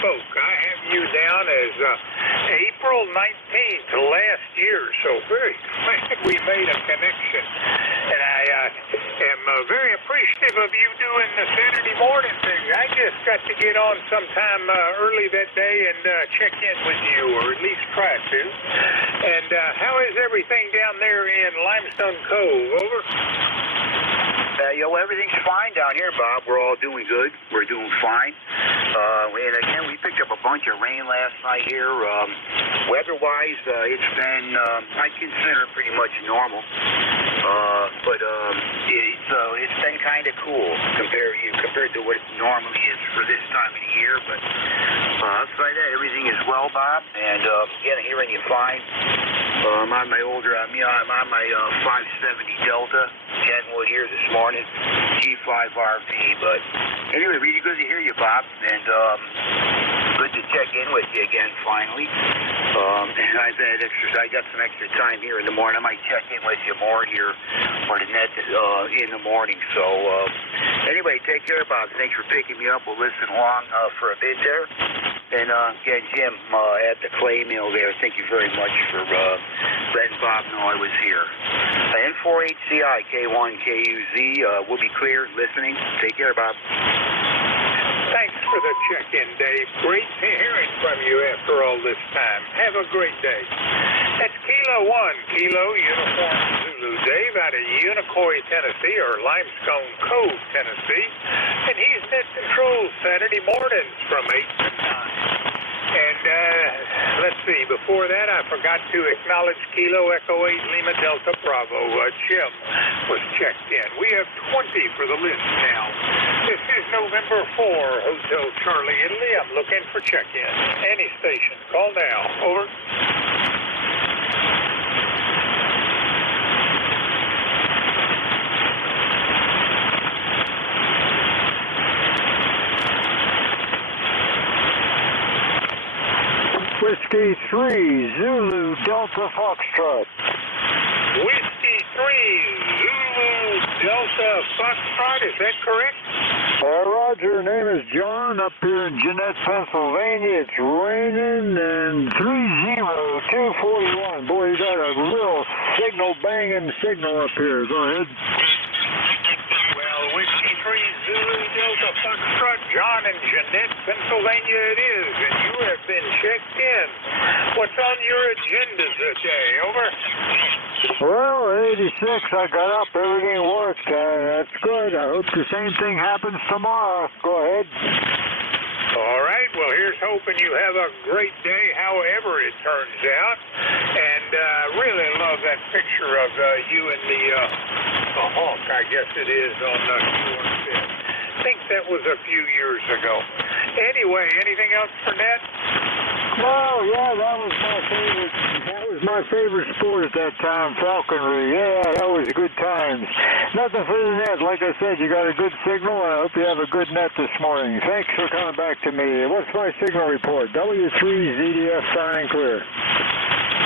spoke, I have you down as April 19th last year, so very glad we made a connection. And I am very appreciative of you doing the Saturday morning thing. I just got to get on sometime early that day and check in with you, or at least try to. And how is everything down there in Limestone Cove? Over? Everything's fine down here, Bob. We're all doing good. We're doing fine. And again, we picked up a bunch of rain last night here. Weather-wise, it's been, I consider it pretty much normal. But it's been kind of cool compared to what it normally is for this time of the year. But outside that, everything is well, Bob. And again, hearing you fine. I'm on my 570 Delta, Kenwood here this morning, G5RV. But anyway, really good to hear you, Bob, and good to check in with you again finally. And I got some extra time here in the morning. I might check in with you more here on the net in the morning. So anyway, take care, Bob. Thanks for picking me up. We'll listen along for a bit there. And again, Jim at the clay mill there, thank you very much for letting Bob know I was here. N48CI K1KUZ, we'll be clear, listening. Take care, Bob. Thanks for the check-in, Dave. Great hearing from you after all this time. Have a great day. That's Kilo 1, Kilo Uniform Zulu Dave out of Unicoi, Tennessee, or Limestone Cove, Tennessee. And he's net controls Saturday mornings from 8 to 9. And let's see, before that I forgot to acknowledge Kilo Echo 8 Lima Delta Bravo. Jim was checked in. We have 20 for the list now. This is November 4, Hotel Charlie, Italy. I'm looking for check-in. Any station. Call now. Over. Whiskey 3, Zulu Delta Foxtrot. Whiskey 3, Zulu Delta Foxtrot, is that correct? Roger, name is John, up here in Jeanette, Pennsylvania. It's raining, and 30241. Boy, you got a real banging signal up here. Go ahead. Well, Whiskey 3, Zulu Delta Foxtrot, John in Jeanette, Pennsylvania it is, and you have been checked in. What's on your agenda today? Over. Well, 86, I got up, everything worked. That's good. I hope the same thing happens tomorrow. Go ahead. All right, well, here's hoping you have a great day, however it turns out. And really love that picture of you and the hawk, I guess it is, on Q1. I think that was a few years ago. Anyway, anything else for Ned? Oh, yeah, that was my favorite sport at that time, falconry. Yeah, that was good times. Nothing for the net. Like I said, you got a good signal, and I hope you have a good net this morning. Thanks for coming back to me. What's my signal report? W3ZDF, fine and clear.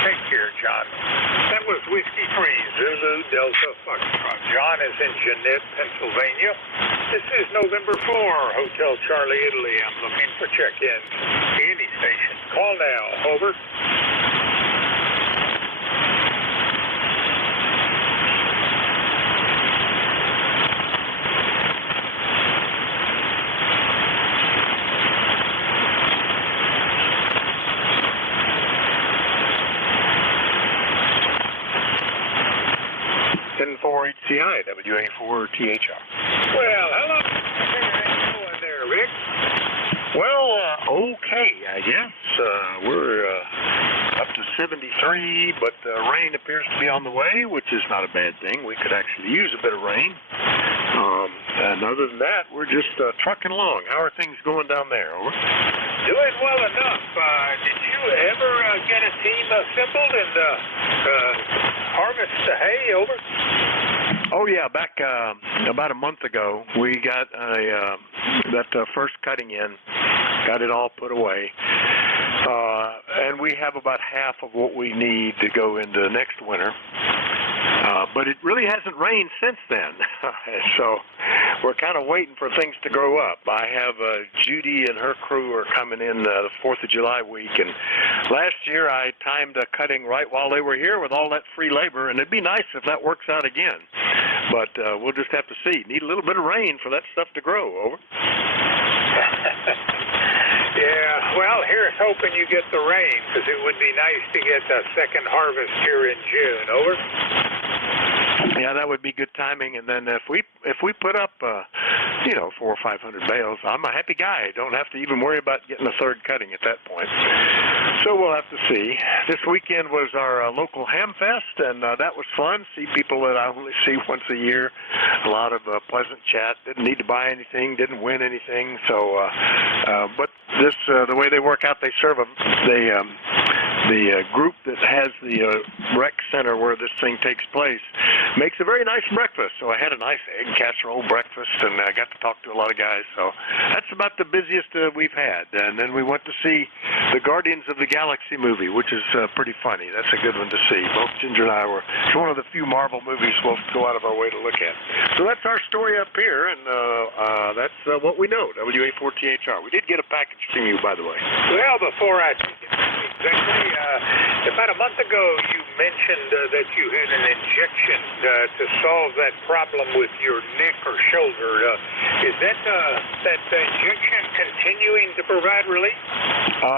Take care, John. That was Whiskey 3, Zulu Delta Foxtrot. John is in Jeanette, Pennsylvania. This is November 4, Hotel Charlie, Italy. I'm looking for check-in. Any station. Call now. Over. 10-4-HCI, WA4THR. Well, hello. How you doing there, Rick? Well, okay, I guess. We're up to 73, but rain appears to be on the way, which is not a bad thing. We could actually use a bit of rain. And other than that, we're just trucking along. How are things going down there? Over? Doing well enough. Did you ever get a team assembled and harvest the hay? Over? Oh, yeah. Back about a month ago, we got that first cutting in, got it all put away. And we have about half of what we need to go into next winter. But it really hasn't rained since then. So we're kind of waiting for things to grow up. I have Judy and her crew are coming in the 4th of July week, and last year I timed a cutting right while they were here with all that free labor, and it'd be nice if that works out again. But we'll just have to see. Need a little bit of rain for that stuff to grow. Over. Yeah, well, here's hoping you get the rain, because it would be nice to get the second harvest here in June. Over. Yeah, that would be good timing. And then if we put up, 400 or 500 bales, I'm a happy guy. Don't have to even worry about getting a third cutting at that point. So we'll have to see. This weekend was our local ham fest, and that was fun. See people that I only see once a year. A lot of pleasant chat. Didn't need to buy anything. Didn't win anything. So, but this the way they work out, they serve the group that has the rec center where this thing takes place makes a very nice breakfast. So I had a nice egg casserole breakfast, and I got to talk to a lot of guys. So that's about the busiest we've had. And then we went to see the Guardians of the Galaxy movie, which is pretty funny. That's a good one to see. Both Ginger and I were. It's one of the few Marvel movies we'll go out of our way to look at. So that's our story up here, and that's what we know. WA4THR. We did get a package from you, by the way. Well, before I take it exactly, about a month ago you mentioned that you had an injection to solve that problem with your neck or shoulder. Is that injection continuing to provide relief?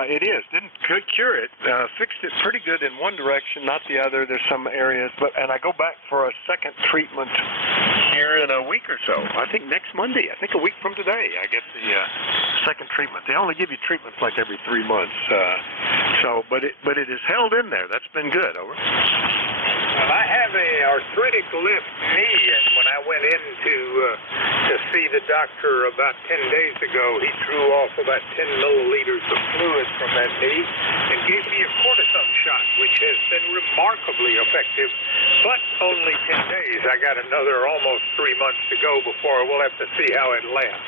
It is. Didn't cure it. Fixed it pretty good in one direction, not the other. There's some areas, and I go back for a second treatment here in a week or so. I think next Monday. I think a week from today, I get the second treatment. They only give you treatments like every 3 months. But it is held in there. That's been good. Over. Well, I have a arthritic left knee, and when I went in to see the doctor about 10 days ago, he drew off about 10 milliliters of fluid from that knee and gave me a cortisone shot, which has been remarkably effective, but only 10 days. I got another almost 3 months to go before we'll have to see how it lasts.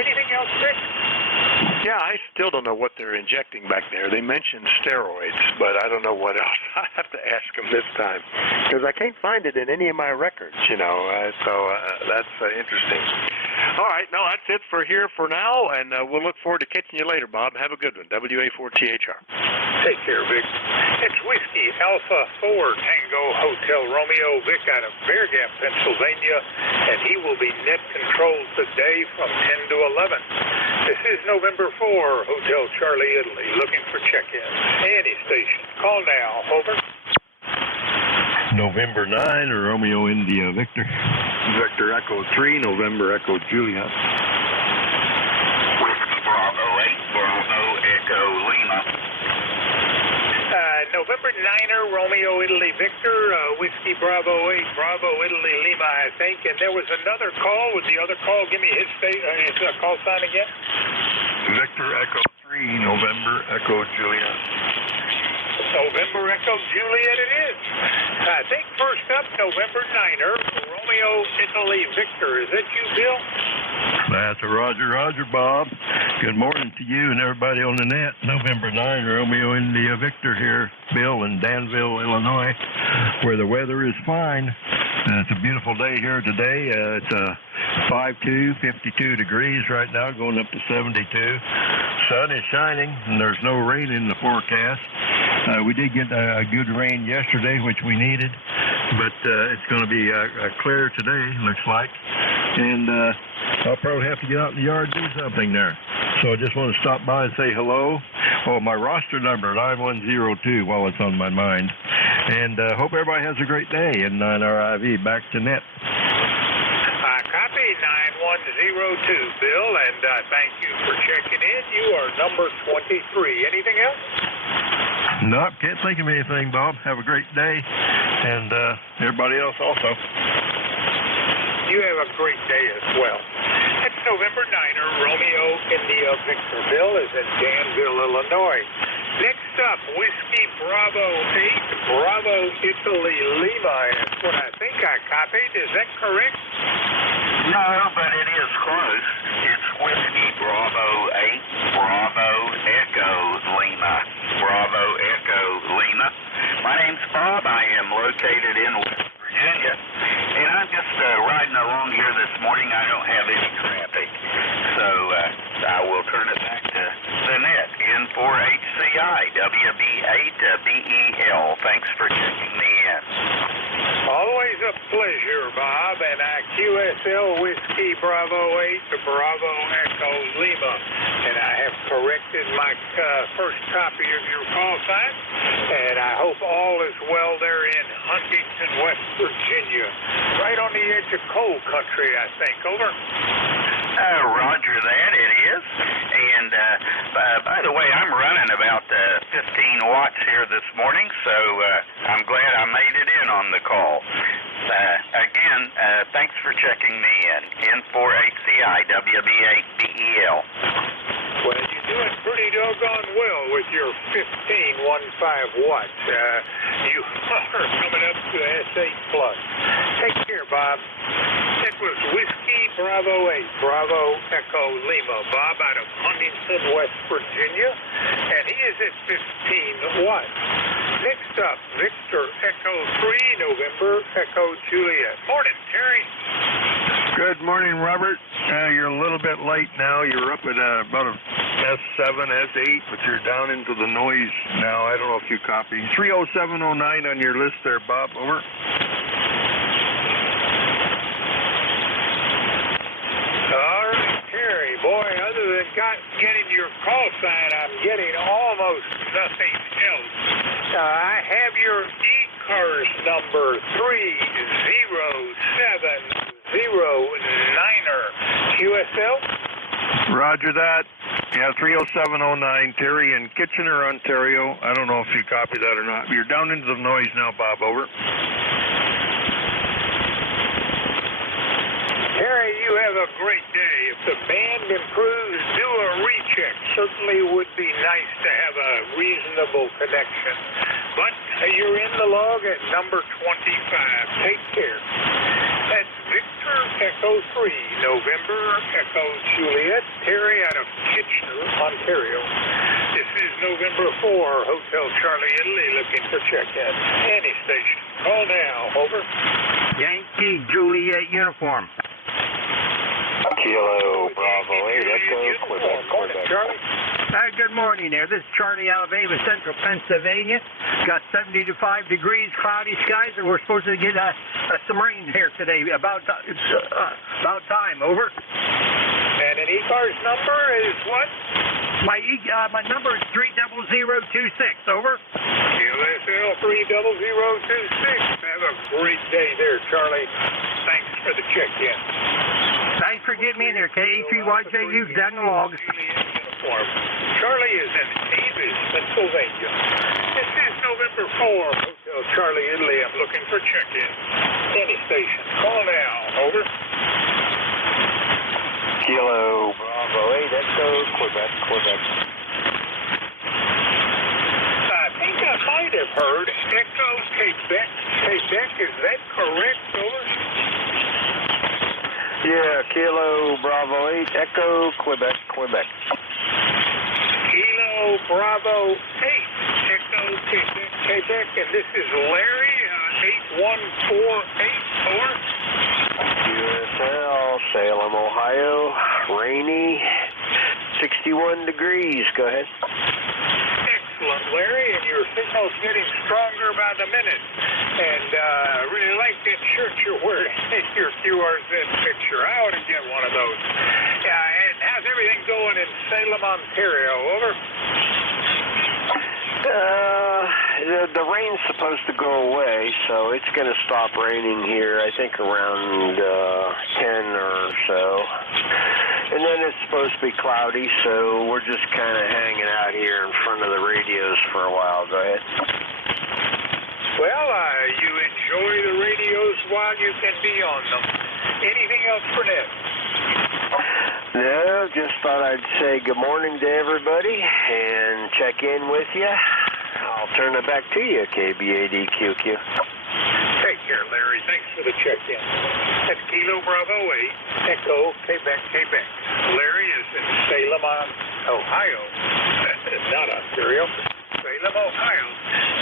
Anything else, Rick? Yeah, I still don't know what they're injecting back there. They mentioned steroids, but I don't know what else. I have to ask them this time because I can't find it in any of my records, so that's interesting. All right, no, that's it for here for now, and we'll look forward to catching you later, Bob. Have a good one. WA4THR. Take care, Vic. It's Whiskey Alpha 4 Tango Hotel Romeo Vic out of Bear Gap, Pennsylvania, and he will be net controlled today from 10 to 11. This is November 4, Hotel Charlie, Italy, looking for check-in. Any station. Call now. Over. November 9, Romeo India Victor. Victor Echo 3, November Echo Juliet. Whiskey Bravo 8, Bravo Echo Lima. November 9er, Romeo Italy Victor, Whiskey Bravo 8, Bravo Italy Lima, I think. And there was another call. With the other call, give me his call sign again. Victor Echo 3, November Echo Juliet. November Echo Juliet it is. I think first up, November 9er, Romeo Italy Victor. Is that you, Bill? That's a Roger, Bob. Good morning to you and everybody on the net. November 9, Romeo India Victor here, Bill in Danville, Illinois, where the weather is fine. It's a beautiful day here today. It's 5-2, 52 degrees right now, going up to 72. Sun is shining, and there's no rain in the forecast. We did get a good rain yesterday, which we needed, but it's going to be clear today, looks like. And I'll probably have to get out in the yard and do something there. So I just want to stop by and say hello. Oh, my roster number, 9102, while it's on my mind. And hope everybody has a great day. And 9RIV, back to net. Copy 9102, Bill, and thank you for checking in. You are number 23. Anything else? Nope, can't think of anything, Bob. Have a great day. And everybody else also. You have a great day as well. It's November 9er, Romeo India Victor. Bill is in Danville, Illinois. Next up, Whiskey Bravo 8, Bravo Italy Lima. That's what I think I copied. Is that correct? No, but it is close. It's Whiskey Bravo 8, Bravo Echo Lima. Bravo Echo Lima. My name's Bob. I am located in West Virginia, and I'm just riding along here this morning. I don't have N4HCI, WB8BEL. Thanks for checking me in. Always a pleasure, Bob, and QSL Whiskey Bravo 8 to Bravo Echo Lima. And I have corrected my first copy of your call sign, and I hope all is well there in Huntington, West Virginia. Right on the edge of coal country, I think. Over. Roger that, it is. And by the way, I'm running about 15 watts here this morning, so I'm glad I made it in on the call. Again, thanks for checking me in. N4HCI, WB8BEL. Well, you're doing pretty doggone well with your 15.15 watts. You are coming up to S8 plus. Take care, Bob. It was Whiskey Bravo 8, Bravo Echo Lima. Bob out of Huntington, West Virginia, and he is at 15 watts. Next up, Victor Echo 3, November Echo Juliet. Morning, Terry. Good morning, Robert. You're a little bit late now. You're up at about a S7, S8, but you're down into the noise now. I don't know if you copy. 30709 on your list there, Bob. Over. All right, Terry. Boy, other than getting your call sign, I'm getting almost nothing else. I have your ECARS number 30709er. QSL? Roger that. Yeah, 30709, Terry in Kitchener, Ontario. I don't know if you copy that or not. You're down into the noise now, Bob. Over. Terry, you have a great day. If the band improves, do a recheck. Certainly would be nice to have a reasonable connection. But you're in the log at number 25. Take care. That's Victor Echo 3, November Echo Juliet, Terry out of Kitchener, Ontario. This is November 4, Hotel Charlie, Italy, looking for check-in. Any station. Call now. Over. Yankee Juliet uniform. Kilo Bravo 8, Echo, Quebec, Morning, Charlie. Good morning there. This is Charlie out of Ava, Central Pennsylvania. Got 75 degrees, cloudy skies, and we're supposed to get some rain here today. About time. Over. And an ECARS number is what? My number is 30026. Over. QSL 30026. Have a great day there, Charlie. Thanks for the check-in. Thanks for getting me in there, KA3YJU, down the log. Charlie is in Avis, Pennsylvania. This is November 4, Hotel Charlie, Italy. I'm looking for check-in. Any station. Call now. Over. Kilo Bravo 8, Echo, Quebec, Quebec. I think I might have heard Echo, Quebec. Quebec, is that correct? Over. Yeah, Kilo Bravo 8, Echo, Quebec, Quebec. Kilo Bravo 8, Echo, Quebec, Quebec. And this is Larry, 8148. Over. QSL, Salem, Ohio, rainy, 61 degrees. Go ahead. Excellent, Larry, and your signal's getting stronger by the minute. And I really like that shirt you're wearing, your QRZ picture. I ought to get one of those. Yeah, and how's everything going in Salem, Ontario? Over. The rain's supposed to go away, so it's going to stop raining here, I think, around 10 or so. And then it's supposed to be cloudy, so we're just kind of hanging out here in front of the radios for a while. Go ahead. Well, you enjoy the radios while you can be on them. Anything else for Ned? No, just thought I'd say good morning to everybody and check in with you. I'll turn it back to you, KBADQQ. Take care, Larry. Thanks for the check-in. That's Kilo Bravo 8, Echo, Quebec, Quebec. Larry is in Salem, Ohio. Not Ontario. Salem, Ohio.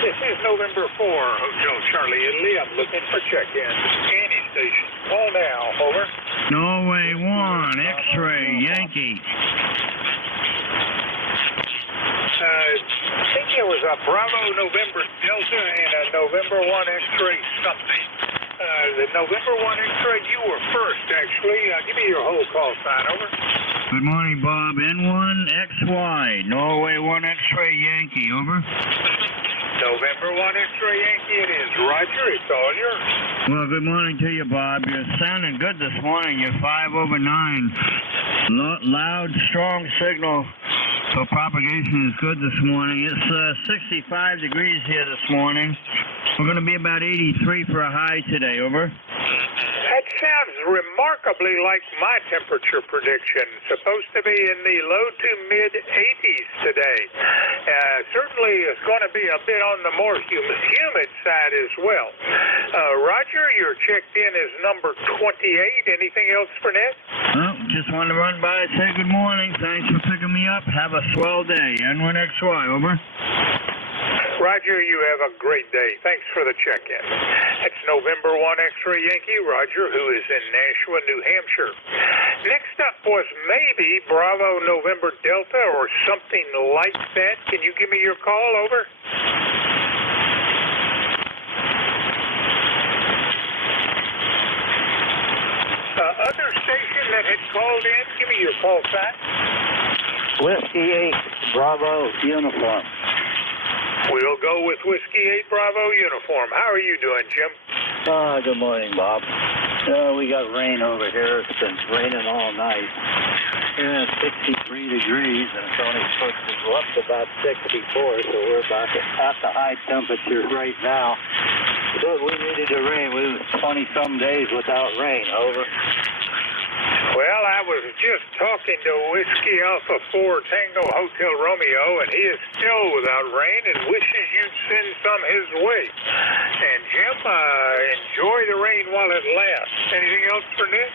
This is November 4, Hotel Charlie, Italy. I'm looking for check-in. Any station. Call now. Over. Norway 1, X-ray, Yankee. Bravo November Delta and a November 1 X-ray something. The November 1 X-ray, you were first, actually. Give me your whole call sign, over. Good morning, Bob. N1XY, Norway 1 X-ray Yankee, over. November 1 X-ray Yankee it is. Roger, it's all yours. Well, good morning to you, Bob. You're sounding good this morning. You're 5 over 9. Loud, strong signal. So propagation is good this morning. It's 65 degrees here this morning. We're going to be about 83 for a high today, over. That sounds remarkably like my temperature prediction. Supposed to be in the low to mid 80s today. Certainly it's going to be a bit on the more humid side as well. Roger, you're checked in as number 28. Anything else for Ned? Well, just wanted to run by and say good morning. Thanks for picking me up. Have a swell day. N1XY, over. Roger, you have a great day. Thanks for the check-in. It's November 1 X-ray Yankee, Roger, who is in Nashua, New Hampshire. Next up was maybe Bravo November Delta or something like that. Can you give me your call, over? Other station that had called in, give me your call sign. Whiskey 8, Bravo, uniform. We'll go with Whiskey 8 Bravo uniform. How are you doing, Jim? Good morning, Bob. We got rain over here. It's been raining all night. It's 63 degrees, and it's only supposed to go up to about 64, so we're about at the high temperatures right now. But we needed the rain. We was 20-some days without rain, over. Well, I was just talking to Whiskey Alpha 4 Tango Hotel Romeo, and he is still without rain and wishes you'd send some his way. And Jim, enjoy the rain while it lasts. Anything else for Nick?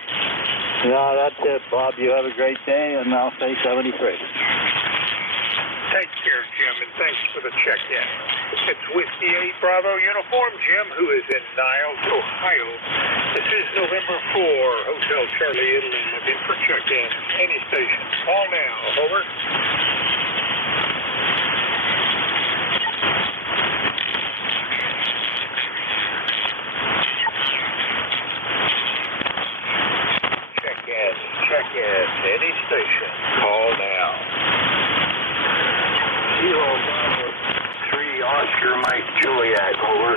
No, that's it, Bob. You have a great day, and I'll say 73. Take care, Jim, and thanks for the check-in. It's Whiskey 8 Bravo uniform, Jim, who is in Niles, Ohio. This is November 4, Hotel Charlie, Italy, looking for check-in. Any station. Call now. Over. Check-in. Check-in. Any station. Call now. Kilo Bravo 3 Oscar Mike Juliet, over.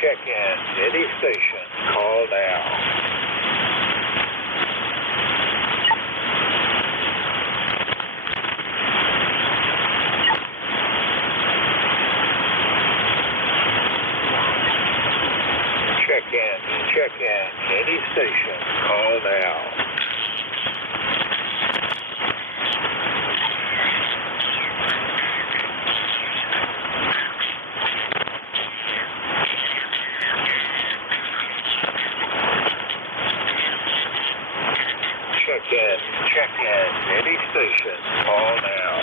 Check-in. Any station. Call now. Check-in. Any station. Call now. Check-in. Any station. Call now.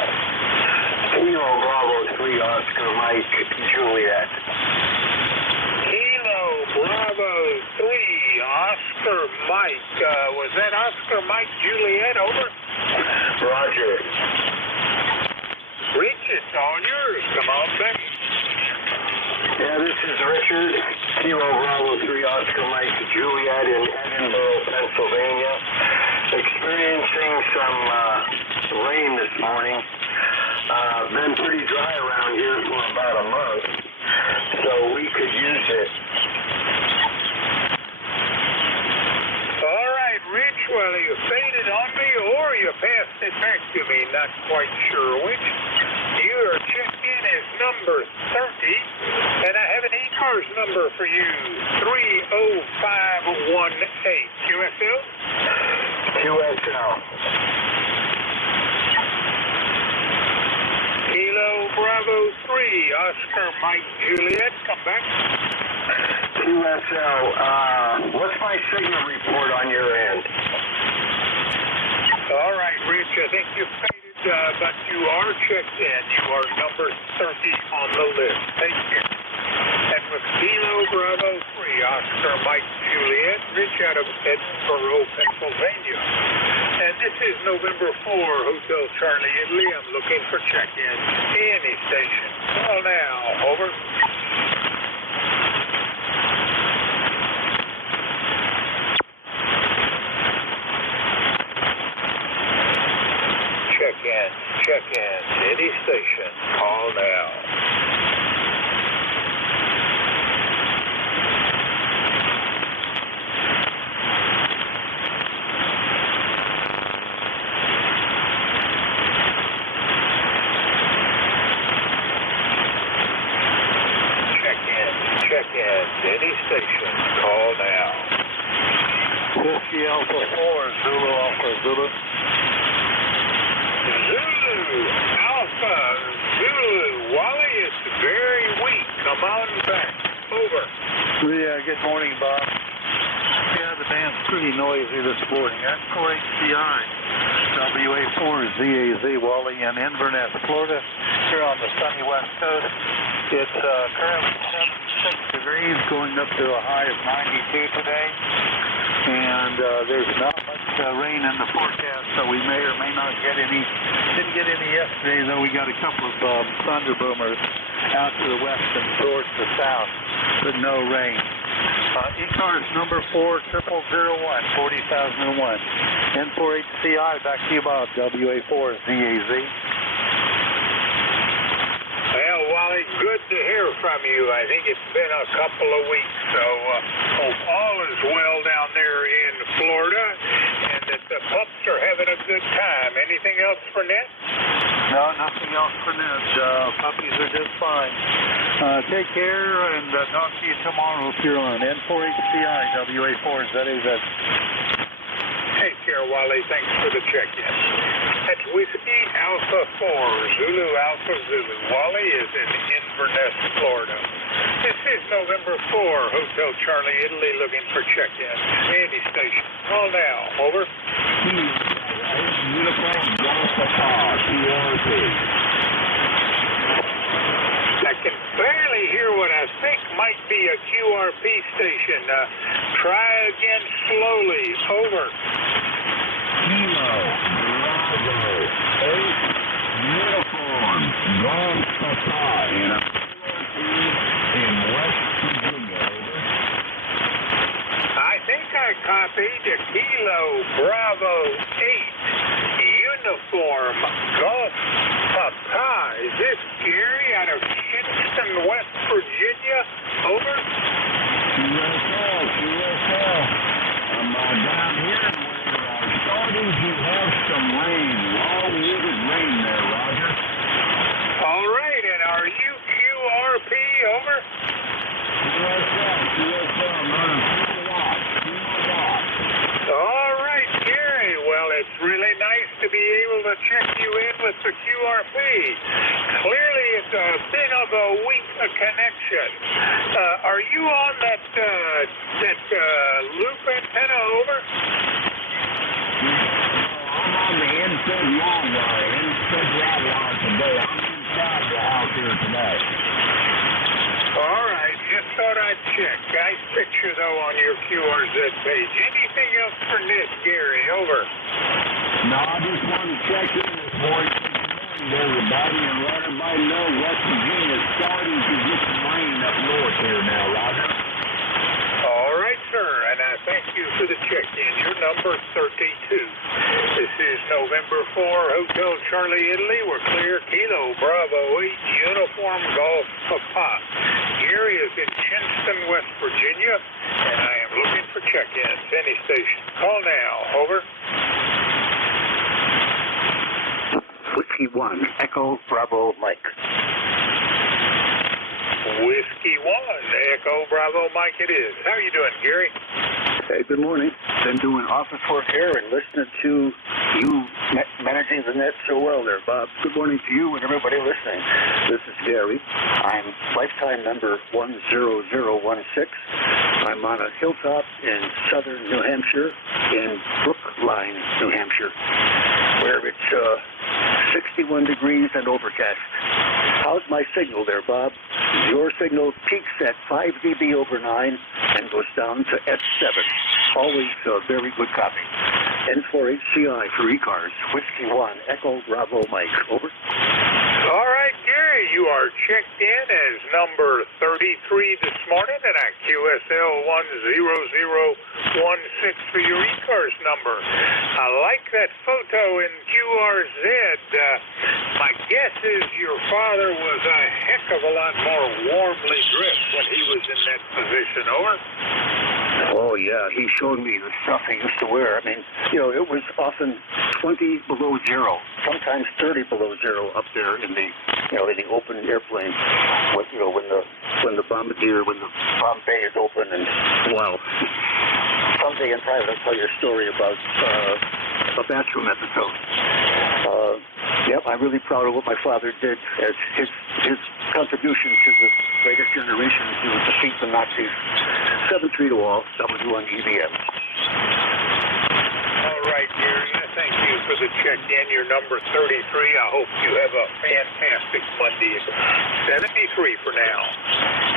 Kilo Bravo 3 Oscar Mike Juliet. Kilo Bravo 3 Oscar Mike. Was that Oscar Mike Juliet, over? Roger. Rich, it's all yours. Come on, baby. Yeah, this is Richard. Kilo Bravo 3 Oscar Mike Juliet in Edinburgh, Pennsylvania. Experiencing some rain this morning. Been pretty dry around here for about a month, so we could use it. All right, Rich, well, you faded on me or you passed it back to me, not quite sure which. You are checked in as number 30, and I have an ECARS number for you, 30518. QSL? QSL. Kilo Bravo 3, Oscar Mike Juliet, come back. QSL, what's my signal report on your end? All right, Rich, I think you faded, but you are checked in. You are number 30 on the list. Take care. That was Kilo Bravo 3, Oscar Mike Juliet. Rich, out of Edinburgh, Pennsylvania. And this is November 4, Hotel Charlie, Italy. I'm looking for check-in. Any station. Call now. Over. Check-in. Any station. Call now. Check-in. Any station. Call now. Whiskey Alpha 4, Zulu Alpha Zulu. Zulu, Alpha, Zulu. Wally is very weak. Come on back. Over. Yeah, good morning, Bob. Yeah, the band's pretty noisy this morning. N4HCI, WA4ZAZ, Wally in Inverness, Florida, here on the sunny west coast. It's currently 76 degrees, going up to a high of 92 today. And there's not much rain in the forecast, so we may or may not get any. Didn't get any yesterday, though. We got a couple of thunder boomers out to the west and towards the south, but no rain. ECARS number 40001, 40,001. N4HCI, back to you, Bob. WA4ZAZ. Well, Wally, good to hear from you. I think it's been a couple of weeks, so hope all is well down there in Florida and that the pups are having a good time. Anything else for Ned? No, nothing else for Ned. Puppies are just fine. Take care and talk to you tomorrow if you're on N4HCI, WA4ZAZ. Take care, Wally. Thanks for the check-in. That's Whiskey Alpha 4, Zulu Alpha Zulu. Wally is in Inverness, Florida. This is November 4, Hotel Charlie, Italy, looking for check-in. Any station. Call now. Over. Uniform Golf Papa, QRP. I can barely hear what I think might be a QRP station. Try again slowly. Over. Kilo, Bravo, 8, Uniform Golf Papa in West Virginia. Over. I think I copied a Kilo, Bravo, 8, Uniform Golf Papa. Is this Gary out of Kinston, West Virginia? Over. QSL. Down here where our starters, you have some rain, long-winded rain there, Roger. All right, and are you QRP? Over. QSL, running 2 watts. All right, Gary. Well, it's really nice to be able to check you in with the QRP. Clearly, it's a bit of a weak connection. Are you on that loop antenna? Over. I'm on the inside long wire, today. I'm inside the house here today. All right, just thought I'd check. Nice picture, though, on your QRZ page. Anything else for Ned, Gary? Over. No, I just wanted to check in this morning. Everybody, and let everybody know West Virginia is starting to get some rain up north here now, Roger. All right, sir, and I thank you for the check-in. Your number 32. This is November 4, Hotel Charlie, Italy. We're clear. Kilo, Bravo, 8, Uniform Golf Papa. Gary is in Kinston, West Virginia, and I am looking for check-ins. Any station. Call now. Over. Whiskey 1, Echo Bravo Mike. Whiskey 1, Echo Bravo Mike it is. How are you doing, Gary? Hey, good morning. Been doing office work here and listening to you managing the net so well there, Bob. Good morning to you and everybody listening. This is Gary. I'm lifetime number 10016. I'm on a hilltop in southern New Hampshire, in Brookline, New Hampshire, where it's 61 degrees and overcast. How's my signal there, Bob? Your signal peaks at 5 dB over 9 and goes down to S7. Always a very good copy. N4 HCI for ECARS, Whiskey 1, Echo Bravo Mike. Over. All right, Gary, you are checked in as number 33 this morning, and at QSL 10016 for your ECARS number. I like that photo in QRZ. My guess is your father was a heck of a lot more warmly dressed when he was in that position. Over. Oh, yeah, he showed me the stuff he used to wear. I mean, it was often 20 below zero, sometimes 30 below zero up there in the, in the open airplane. When the bombardier, when the bomb bay is open, and wow. Someday in private, I'll tell you a story about a bathroom episode. Yep, I'm really proud of what my father did as his contribution to the greatest generation to defeat the Nazis. 7-3 to all, W1 EBM. All right, Gary, thank you for the check-in. You're number 33. I hope you have a fantastic Monday. 73 for now.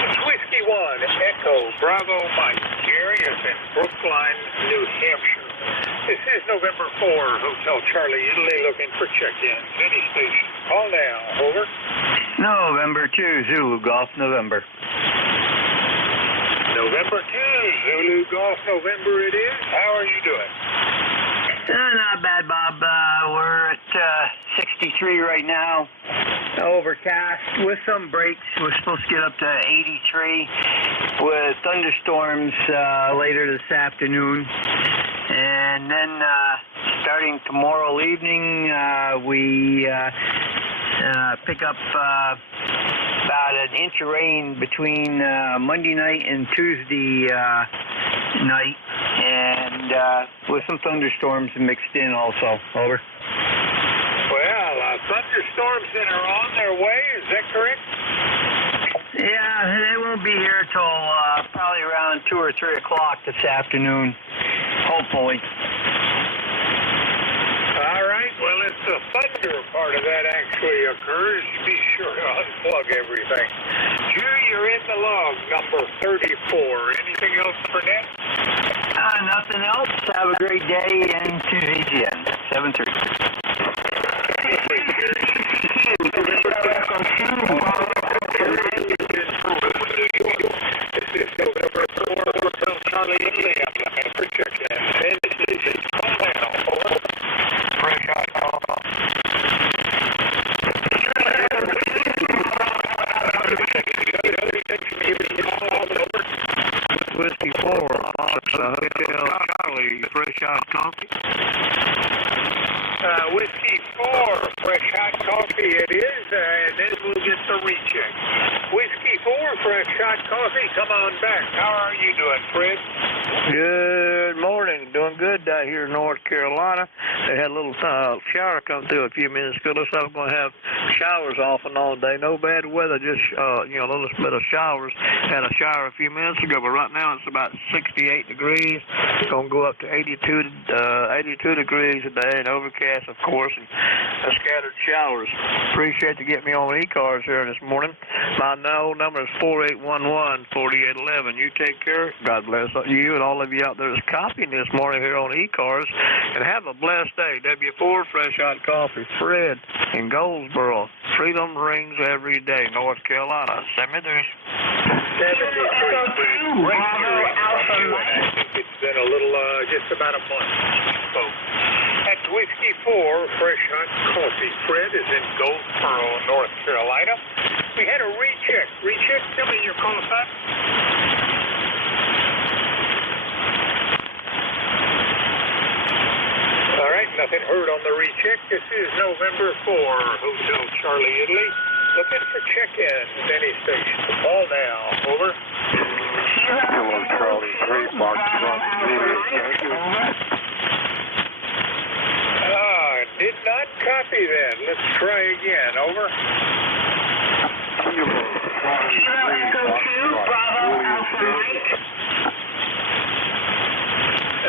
It's Whiskey 1, Echo Bravo Mike. Gary is in Brookline, New Hampshire. This is November 4, Hotel Charlie, Italy, looking for check-ins. Any station. Call now. Over. November 2, Zulu Golf, November. November 2, Zulu Golf, November it is. How are you doing? Not bad, Bob. We're at 63 right now. Overcast with some breaks. We're supposed to get up to 83 with thunderstorms later this afternoon. And then starting tomorrow evening, we pick up about an inch of rain between Monday night and Tuesday night, and with some thunderstorms mixed in also. Over. Well, thunderstorms that are on their way, is that correct? Yeah, they won't be here till probably around 2 or 3 o'clock this afternoon, hopefully. All right, well, if the thunder part of that actually occurs, be sure to unplug everything. Drew, you're in the log, number 34. Anything else for Ned? Nothing else. Have a great day, and Tuesday's the end. 7:30. This is November 4, Hotel Charlie, Italy. I'm looking for check-in. And this is call now. Over. Fresh hot coffee. Whiskey 4, Hotel Charlie, fresh hot coffee. Whiskey 4, fresh hot coffee it is, and then we'll get the recheck. Whiskey 4, fresh hot coffee, come on back. How are you doing, Fred? Good morning. Doing good down here in North Carolina. They had a little shower come through a few minutes ago. Looks like we're going to have showers off and on today. No bad weather, just a little bit of showers. Had a shower a few minutes ago, but right now it's about 68 degrees. It's going to go up to 82 degrees today, and overcast, of course, and scattered showers. Appreciate you getting me on ECARS here this morning. My number is 4811-4811. You take care. God bless you and all of you out there that's copying this morning here on ECARS, and have a blessed day. W4 Fresh Hot Coffee, Fred in Goldsboro. Freedom rings every day, North Carolina. 73. 73. Great hearing from you, and I think it's been a little, just about a month. Folks. That's Whiskey 4, Fresh Hot Coffee. Fred is in Goldsboro, North Carolina. We had a recheck. Recheck, tell me your call sign. All right, nothing heard on the recheck. This is November 4, Hotel Charlie, Italy. Looking for check-in. Any station. Call now. Over. Hello, Charlie 3, Mark Did not copy that. Let's try again. Over.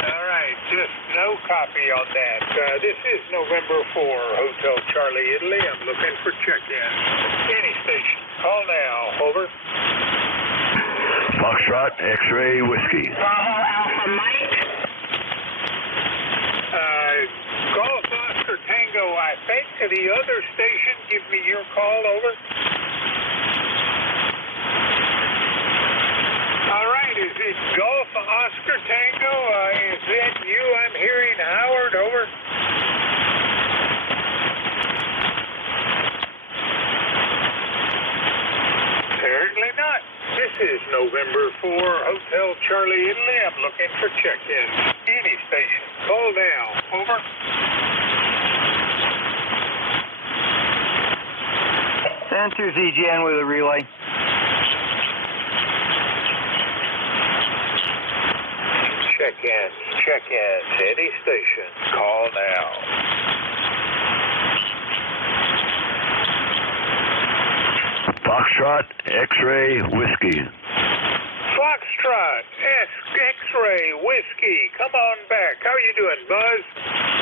All right, just no copy on that. This is November 4, Hotel Charlie, Italy. I'm looking for check-in. Any station. Call now. Over. Foxtrot, X-ray, whiskey. Bravo Alpha Mike. Golf Oscar Tango, I think, to the other station. Give me your call. Over. All right, is it Golf Oscar Tango? Is that you? I'm hearing Howard. Over. Apparently not. This is November 4, Hotel Charlie, Italy. I'm looking for check-in. Any station. Call now. Over. Enter ZGN with a relay. Check-in. Check-in. Any station. Call now. Foxtrot, X-ray, whiskey. Foxtrot, X-ray, whiskey. Come on back. How you doing, Buzz?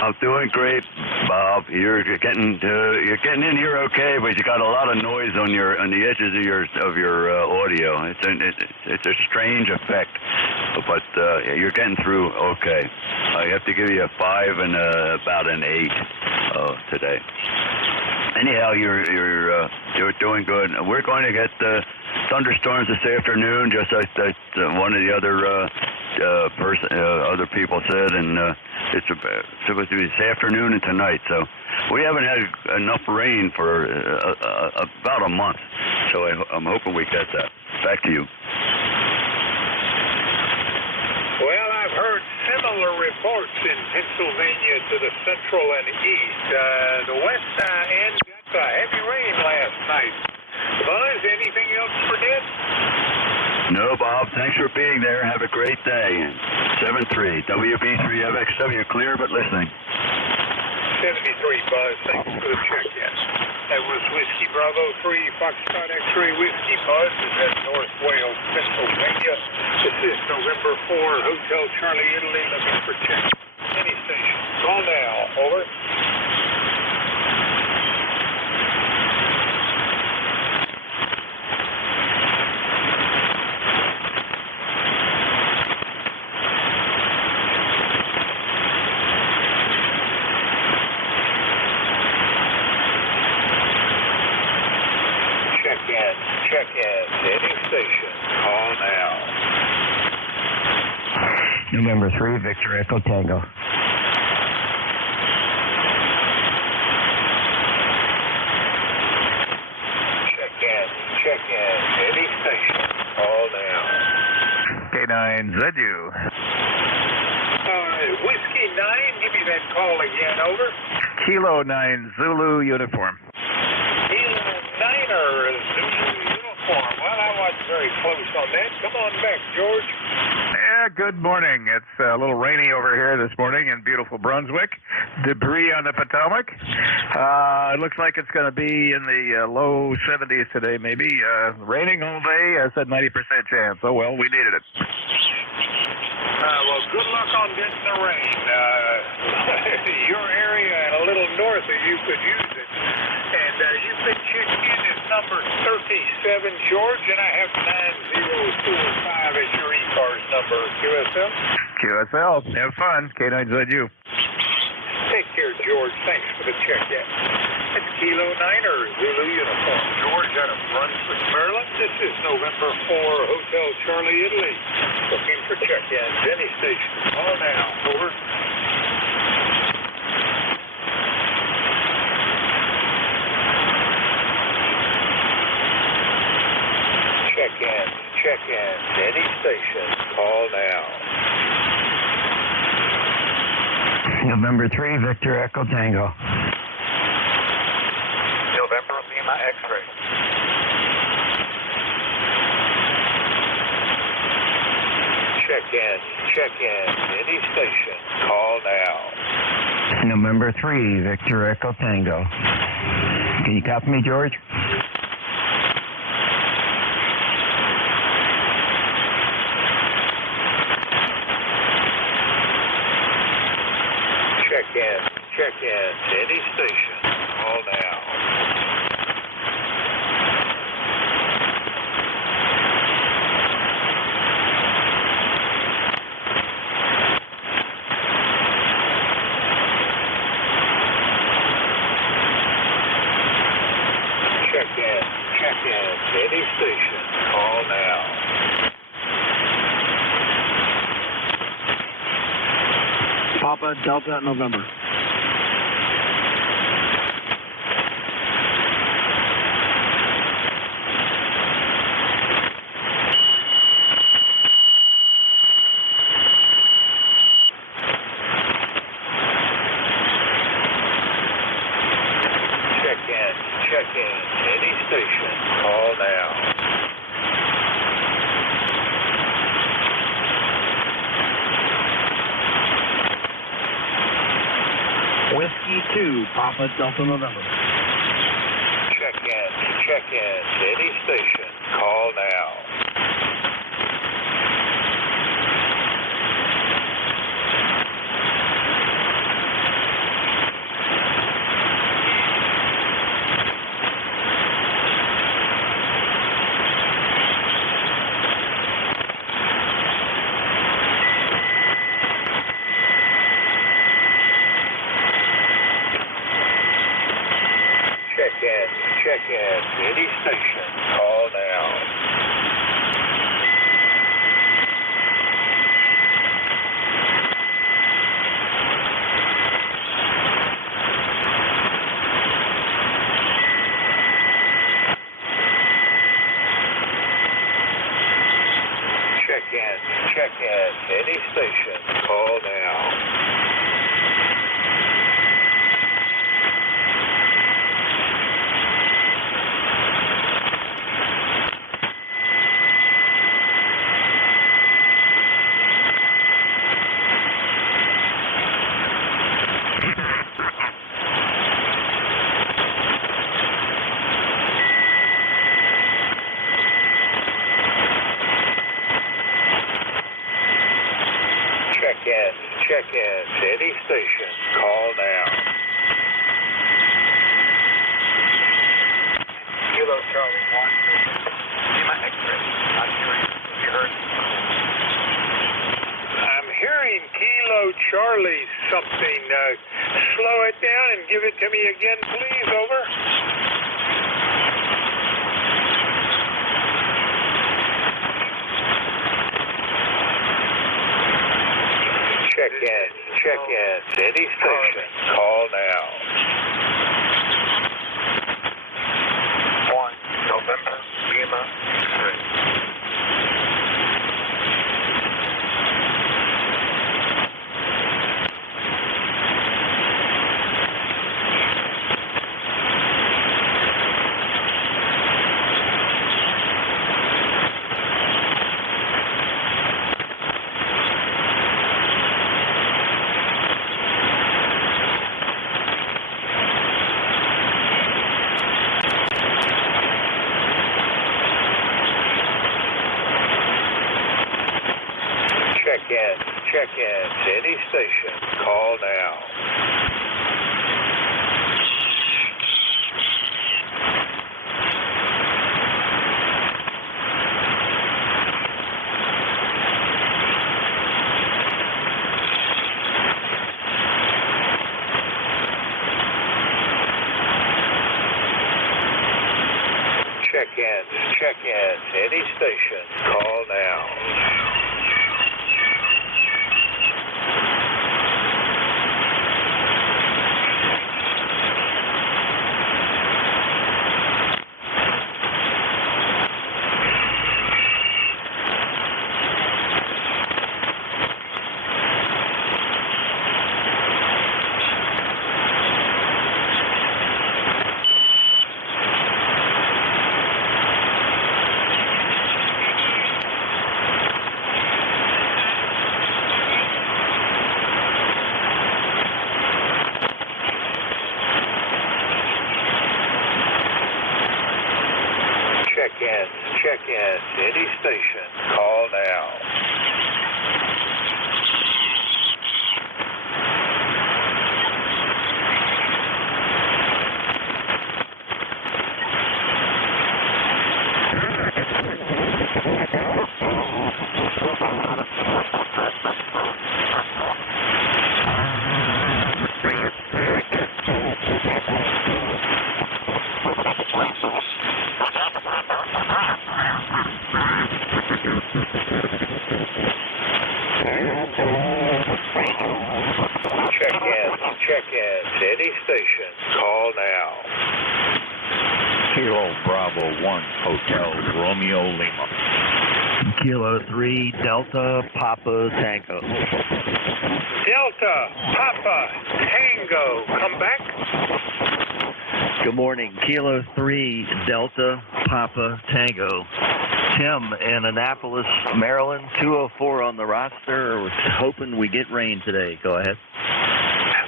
I'm doing great, Bob. You're getting in here okay, but you got a lot of noise on the edges of your audio. It's a strange effect, but you're getting through okay. I have to give you a 5 and about an 8 today. Anyhow, you're doing good. We're going to get thunderstorms this afternoon, just like one of the other other people said, and it's supposed to be this afternoon and tonight. So we haven't had enough rain for about a month. So I'm hoping we get that. Back to you. Well, I've heard similar reports in Pennsylvania to the central and east. The west end got heavy rain last night. Buzz, anything else for Ned? No, Bob. Thanks for being there. Have a great day. 7-3, WB3FXW, clear but listening. 73, Buzz. Thanks for the check-in. That was Whiskey Bravo 3, Foxtrot X-ray Whiskey. Buzz is at North Wales, Pennsylvania. This is November 4, Hotel Charlie, Italy, looking for check. Any station. Call now. Over. Check-in. Any station. Call now. November 3, Victor Echo Tango. Check-in. Any station. Call now. K9ZU. Whiskey 9, give me that call again. Over. Kilo 9 Zulu uniform. Kilo 9er Zulu uniform. Well, I wasn't very close on that. Come on back, George. Yeah, good morning. It's a little rainy over here this morning in beautiful Brunswick. Debris on the Potomac. It looks like it's going to be in the low 70s today, maybe. Raining all day. I said 90% chance. Oh, well, we needed it. Well, good luck on getting the rain. Your area and a little north of you could use it. And you've been checked in as number 37, George, and I have 9045 as your ECARS number. QSL? QSL. Have fun. K9ZU. Take care, George. Thanks for the check-in. It's Kilo 9er Zulu uniform. George out of Brunswick, Maryland. This is November 4, Hotel Charlie, Italy. Looking for check-ins. Any station. Call now. Over. Check-in. Any station. Call now. November 3, Victor Echo Tango. November Lima X-ray. Check-in. Any station. Call now. November 3, Victor Echo Tango. Can you copy me, George? Check-in. Any station. Call now. in. Any station. Call now. Papa Delta November. Check in. Any station. Call now. Whiskey 2, Papa Delta November. Check in. Any station. Call now. Check in. Any station. Call now. Check in. Any station. Call now. Check in. Any station. Call now. Kilo Charlie 1. See my X-ray. I'm hearing. You heard? I'm hearing Kilo Charlie something. Slow it down and give it to me again, please. Over. Check in. Any station. Call now. 1 November Lima 3. Check in. Any station. Call now. Check in. Any station. Call now. Check in. Any station. Call now. check-ins. Any station, call now. Kilo Bravo 1 Hotel Romeo Lima. Kilo 3 Delta Papa Tango. Delta Papa Tango, come back. Good morning. Kilo 3 Delta Papa Tango. Tim in Annapolis, Maryland, 204 on the roster. We're hoping we get rain today. Go ahead.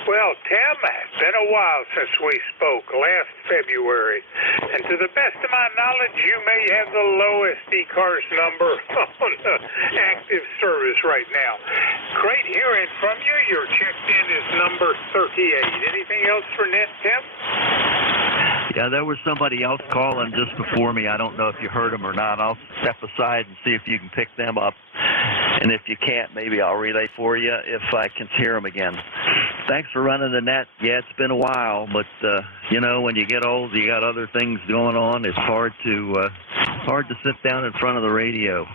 Well, Tim, it's been a while since we spoke, last February. And to the best of my knowledge, you may have the lowest ECARS number on active service right now. Great hearing from you. Your checked-in is number 38. Anything else for Net, Tim? Yeah, there was somebody else calling just before me. I don't know if you heard them or not. I'll step aside and see if you can pick them up. And if you can't, maybe I'll relay for you if I can hear them again. Thanks for running the net. Yeah, it's been a while, but, you know, when you get old, you got other things going on. It's hard to sit down in front of the radio.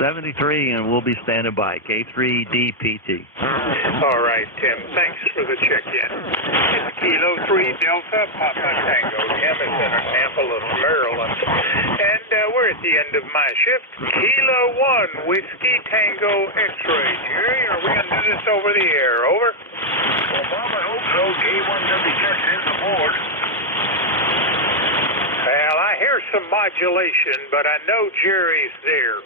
73, and we'll be standing by. K3DPT. All right, Tim. Thanks for the check-in. It's Kilo 3 Delta Papa Tango. Tim is in Annapolis, Maryland. And we're at the end of my shift. Kilo 1 Whiskey Tango X-Ray. Jerry, are we going to do this over the air? Over? Well, Bob, I hope so. K1WX is aboard. Well, I hear some modulation, but I know Jerry's there.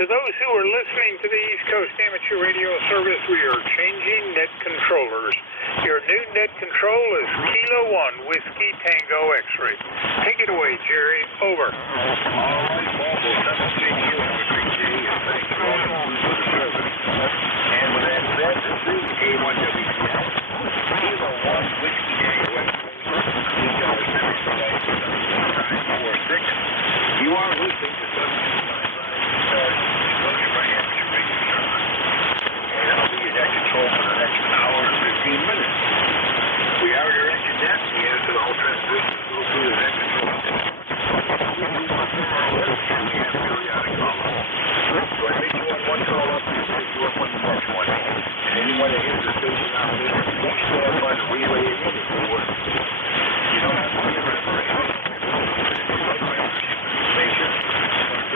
To those who are listening to the East Coast Amateur Radio Service, we are changing net controllers. Your new net control is Kilo 1 Whiskey Tango X-Ray. Take it away, Jerry. Over. All right, Bob. Well, 17 you have a great day, and thanks for all you do for the service. And with that said, this is K1WX, Kilo 1 Whiskey Tango X-Ray. You are listening to 725 by Amateur Radio Service. And I'll be your net control for the next hour and 15 minutes. We are your engine net. The answer to all transmissions go through the net control. And we have periodic call-ups. So I make you on one call-up, and I make you up on the next one. And anyone that hears the station out there, please stand by the relay in any forward. You don't have to be a referee.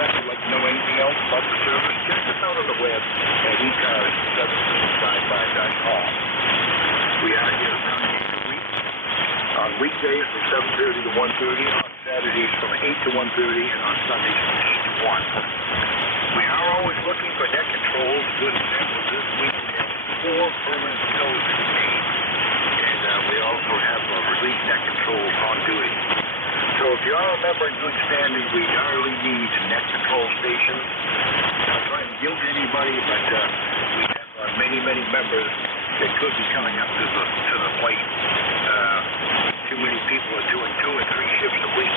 If you'd like to know anything else about the service, check us out on the web at ECARS755.com. We are here 7 days a week. On weekdays from 7:30 to 1:30, on Saturdays from 8 to 1:30, and on Sundays from 8 to 1. We are always looking for net controls. Good example this week, we have 4 permanent shows in Maine. And we also have release net controls on duty. So if you are a member in good standing, we direly need net control stations. I'm not trying to guilt anybody, but we have many members that could be coming up to the plate. Too many people are doing 2 or 3 shifts a week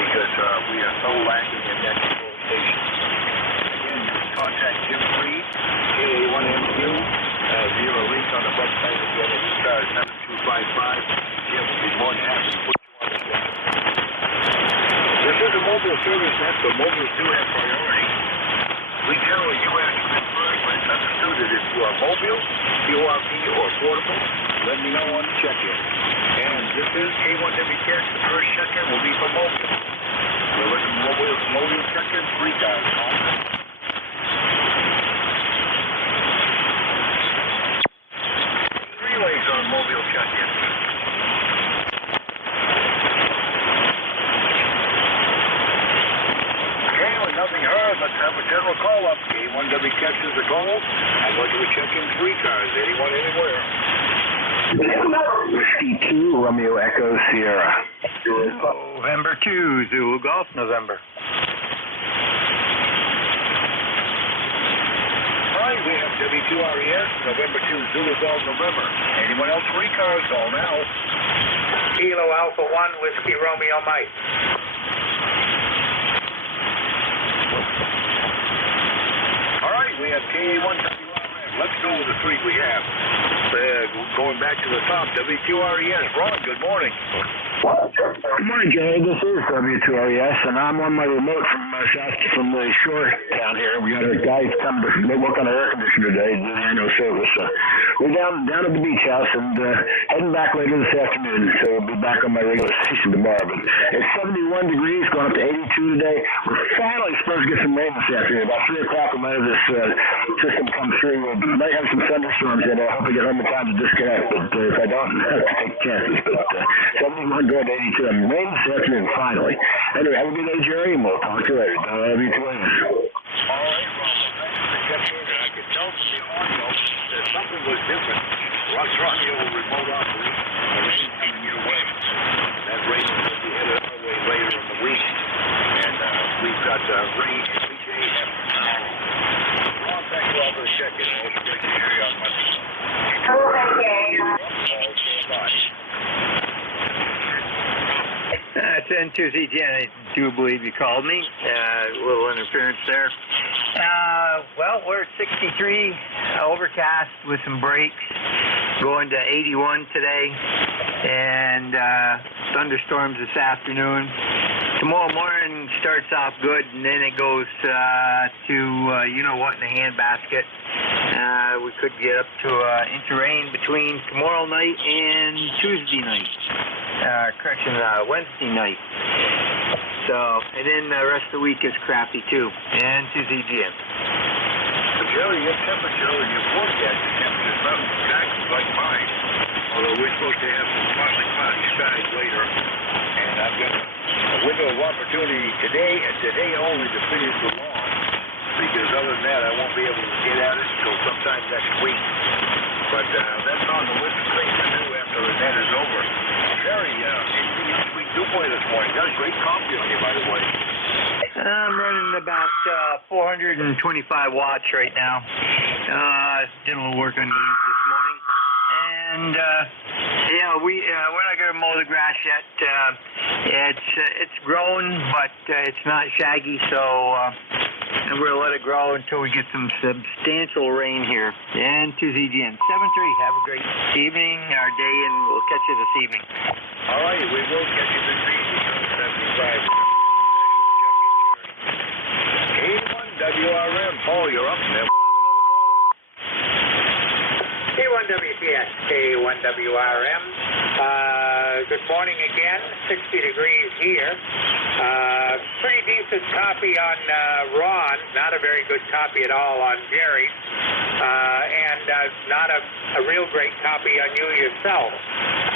because we are so lacking in net control stations. Again, just contact Jim Freed, KA1MQ, via a link on the website again at ECARS 7255. Jim will be more than happy to put you on the list. This is a mobile service net, so mobiles do have priority. We generally U.S. preferred, but it's understood that if you are mobile, QRP, or portable, let me know on the check-in. And this is K1WX. The first check-in will be for mobile. We're looking for mobile check-in 3 times. Relays on mobile check-in. Nothing heard. Let's have a general call-up. K1WX is the call. I'm going to check in 3 cars. Anyone, anywhere. Whiskey 2, Romeo Echo Sierra. November 2, Zulu Golf, November. All right, we have W2RES, November 2, Zulu Golf, November. Anyone else? 3 cars. Call now. Kilo Alpha 1 Whiskey Romeo Mike. We have KA1WRS. Let's go with the 3 we have. Going back to the top, W2RES. Ron, good morning. Good morning, Jerry. This is W2RES, and I'm on my remote from the shore down here. We got our guys come to work on our air conditioner today, doing annual service. we're down at the beach house and heading back later this afternoon. So we'll be back on my radio station tomorrow. But it's 71 degrees, going up to 82 today. We're finally supposed to get some rain this afternoon. About 3 o'clock, we might have this system come through. We might have some thunderstorms in it. I hope I get home in time to disconnect. But if I don't, I'll have to take chances. But 71 going to 82. I'm rain this afternoon, finally. Anyway, have a good day, Jerry, and we'll talk to you later. NJ2US. All right, Ron. Thanks for the I could tell from the audio that something was different. Ross Romeo remote operate, the rain coming your way. That rain is going to be headed our way later in the week. And we've got rain every day after now. Ron, thanks a lot for the check-in. It was great to hear you on Monday. It's N2ZGN. I do believe you called me. A little interference there. Well, we're at 63, overcast with some breaks, going to 81 today, and thunderstorms this afternoon. Tomorrow morning starts off good, and then it goes to, you know what, in the handbasket. We could get up to inch of rain between tomorrow night and Tuesday night. Wednesday night. So, and then the rest of the week is crappy too. And to ZGN. Jerry, your temperature and your forecast, your temperature's not exactly like mine. Although we're supposed to have some partly cloudy skies later. And I've got a window of opportunity today, and today only, to finish the lawn. Because other than that, I won't be able to get at it until sometime next week. But that's on the list of things to do after the net is over. Jerry, anything else we do for you this morning? Got a great coffee on you, by the way. I'm running about 425 watts right now. Did a little work on the unit this morning. And, yeah, we're not going to mow the grass yet. It's grown, but it's not shaggy, so and we're going to let it grow until we get some substantial rain here. And to ZGN. 7-3. Have a great evening, or day, and we'll catch you this evening. All right, we will catch you this evening on 75. A1WRM, Paul, you're up there. A1WTS, A1WRM. Good morning again. 60 degrees here. Pretty decent copy on Ron. Not a very good copy at all on Jerry. And not a real great copy on you yourself.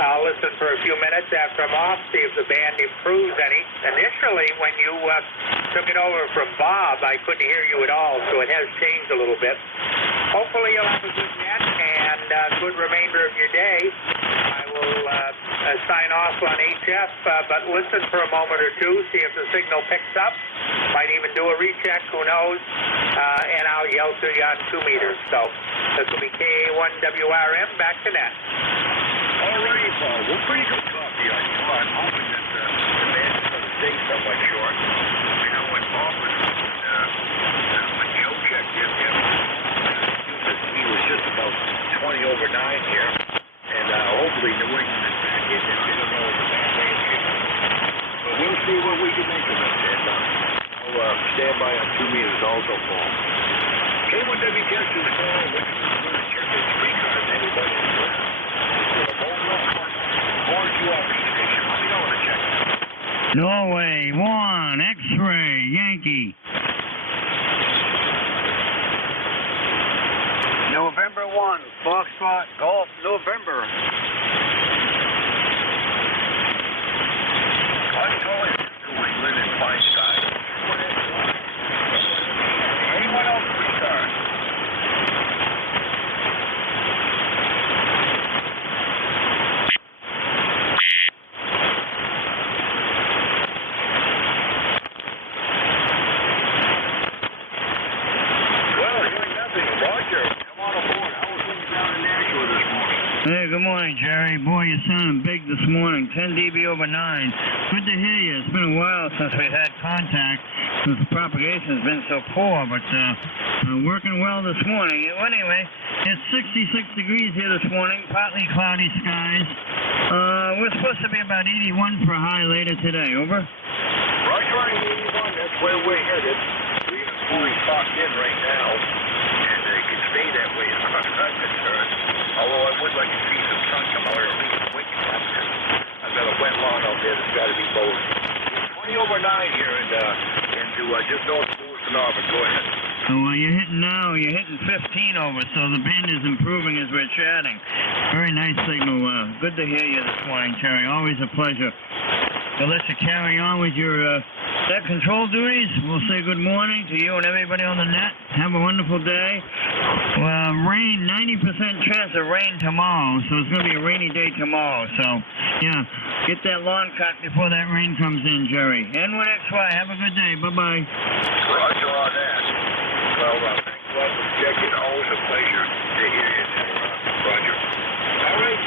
I'll listen for a few minutes after I'm off, see if the band improves any. Initially, when you took it over from Bob, I couldn't hear you at all, so it has changed a little bit. Hopefully you'll have a good net and a good remainder of your day. I will sign off on HF, but listen for a moment or two, see if the signal picks up. Might even do a recheck, who knows, and I'll yell to you on 2 meters. So this will be KA1WRM, back to net. All righty, Paul. Well, pretty good coffee on you. I'm hoping that the band is going to stay somewhat short. I know when Bob was when Joe checked in, he was just about 20 over 9 here. And hopefully New England is back in there. I don't know what the band is. But we'll see what we can make of it. And I'll stand by on 2 meters also, Paul. K1WTS is Paul. We're going to check the ECARS. Anybody in the Norway 1, X-ray, Yankee. November 1, Foxtrot, Golf, November. I'm calling New England and fine skies. Anyone else ECARS? Hey, good morning, Jerry. Boy, you're sounding big this morning. 10 dB over 9. Good to hear you. It's been a while since we've had contact, since the propagation's been so poor, but working well this morning. Anyway, it's 66 degrees here this morning, partly cloudy skies. We're supposed to be about 81 for a high later today. Over? Roger, 81. That's where we're headed. We're fully clocked in right now, and it can stay that way as far as I'm concerned. blowing. 20 over 9 here into just north of Lewiston Harbor. Go ahead. Well, you're hitting 15 over, so the band is improving as we're chatting. Very nice signal. Good to hear you this morning, Terry. Always a pleasure. So let's carry on with your net control duties. We'll say good morning to you and everybody on the net. Have a wonderful day. Rain, 90% chance of rain tomorrow, so it's going to be a rainy day tomorrow. So, yeah, get that lawn cut before that rain comes in, Jerry. N1XY, have a good day. Bye-bye. Roger on that. Well, thanks a lot for checking. Always a pleasure to hear you there, Roger. All right,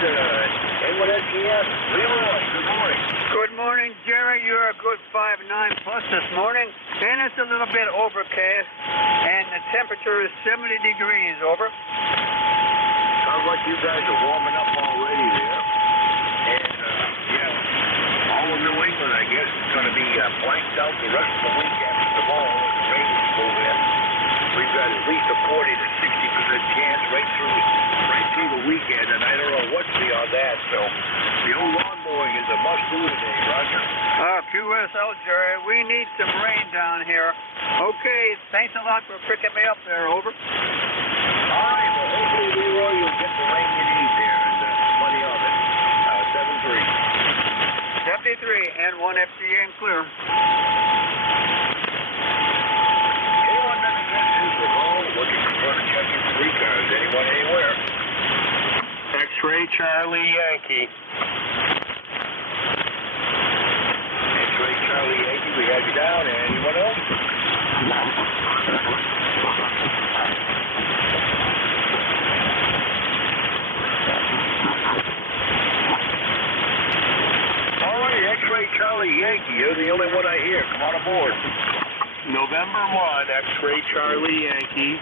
N1XY, Leroy, good morning. Good morning, Jerry. You're a good 5'9" plus this morning, and it's a little bit overcast, and the temperature is 70 degrees. Over. Sounds like you guys are warming up already there. And, yeah, all of New England, I guess, is going to be blanked out the rest of the week after tomorrow when the rain is move in. We've got at least a 40 to 60% chance right through the weekend, and I don't know what's beyond that. So the old lawn mowing is a must-do today, Roger. QSL, Jerry, we need some rain down here. Okay, thanks a lot for picking me up there. Over. All right, well, hopefully, Leroy, you'll get the rain you need there, and plenty of it. 73, and 1 FCA and clear. Anyone that is at home looking for to check in for ECARS? Anyone, anywhere? X-ray Charlie Yankee. X-ray Charlie Yankee, we have you down. Anyone else? All right, X-ray Charlie Yankee, you're the only one I hear. Come on aboard. November 1, X-ray Charlie Yankee.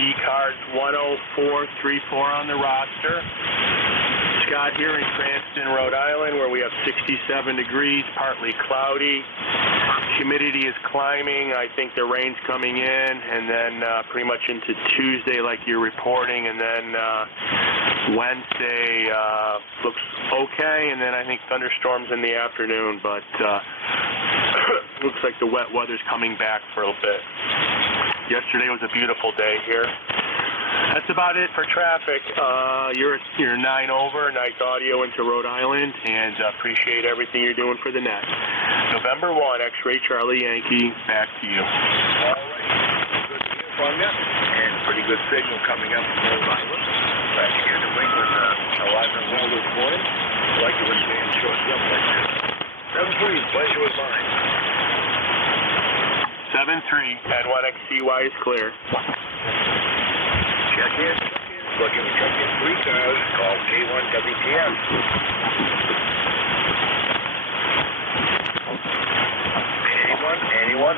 ECARS 10434 on the roster. Scott here in Cranston, Rhode Island, where we have 67 degrees, partly cloudy. Humidity is climbing. I think the rain's coming in, and then pretty much into Tuesday like you're reporting, and then Wednesday looks okay, and then I think thunderstorms in the afternoon, but looks like the wet weather's coming back for a bit. Yesterday was a beautiful day here. That's about it for traffic. You're 9 over, nice audio into Rhode Island, and appreciate everything you're doing for the net. November 1, X-ray Charlie Yankee, back to you. All right, good to hear from you, and pretty good signal coming up from Rhode Island. Glad to hear New England alive and well this morning. Like it when the band shows up like this. 7-3, pleasure was mine. 7-3, N1XCY is clear. Check in. Looking to check in 3 cars. Call K1WTM. Anyone?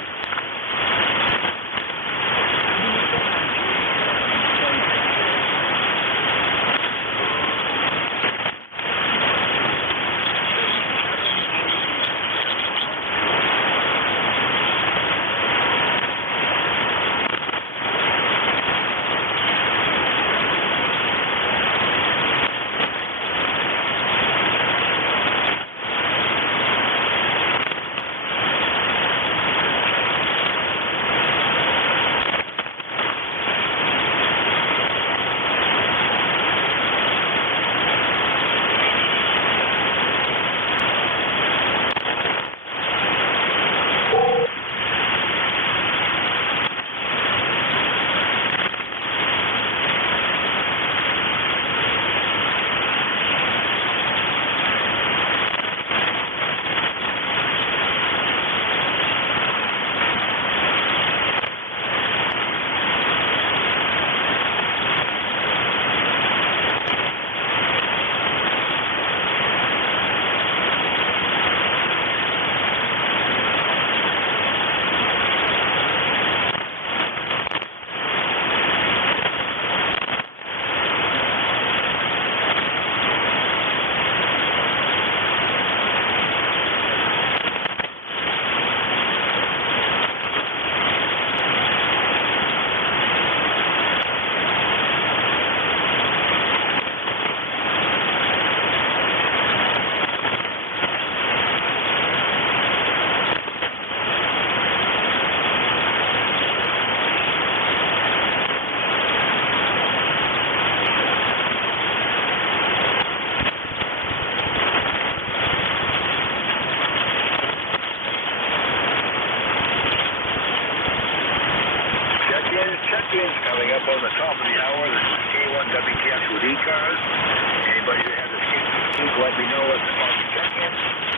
please let me know if you want to check in.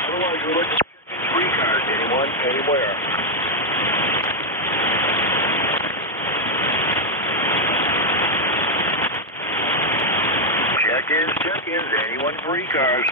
Otherwise, we're looking to check in 3 cars. Anyone, anywhere. Check-ins. Anyone for ECARS?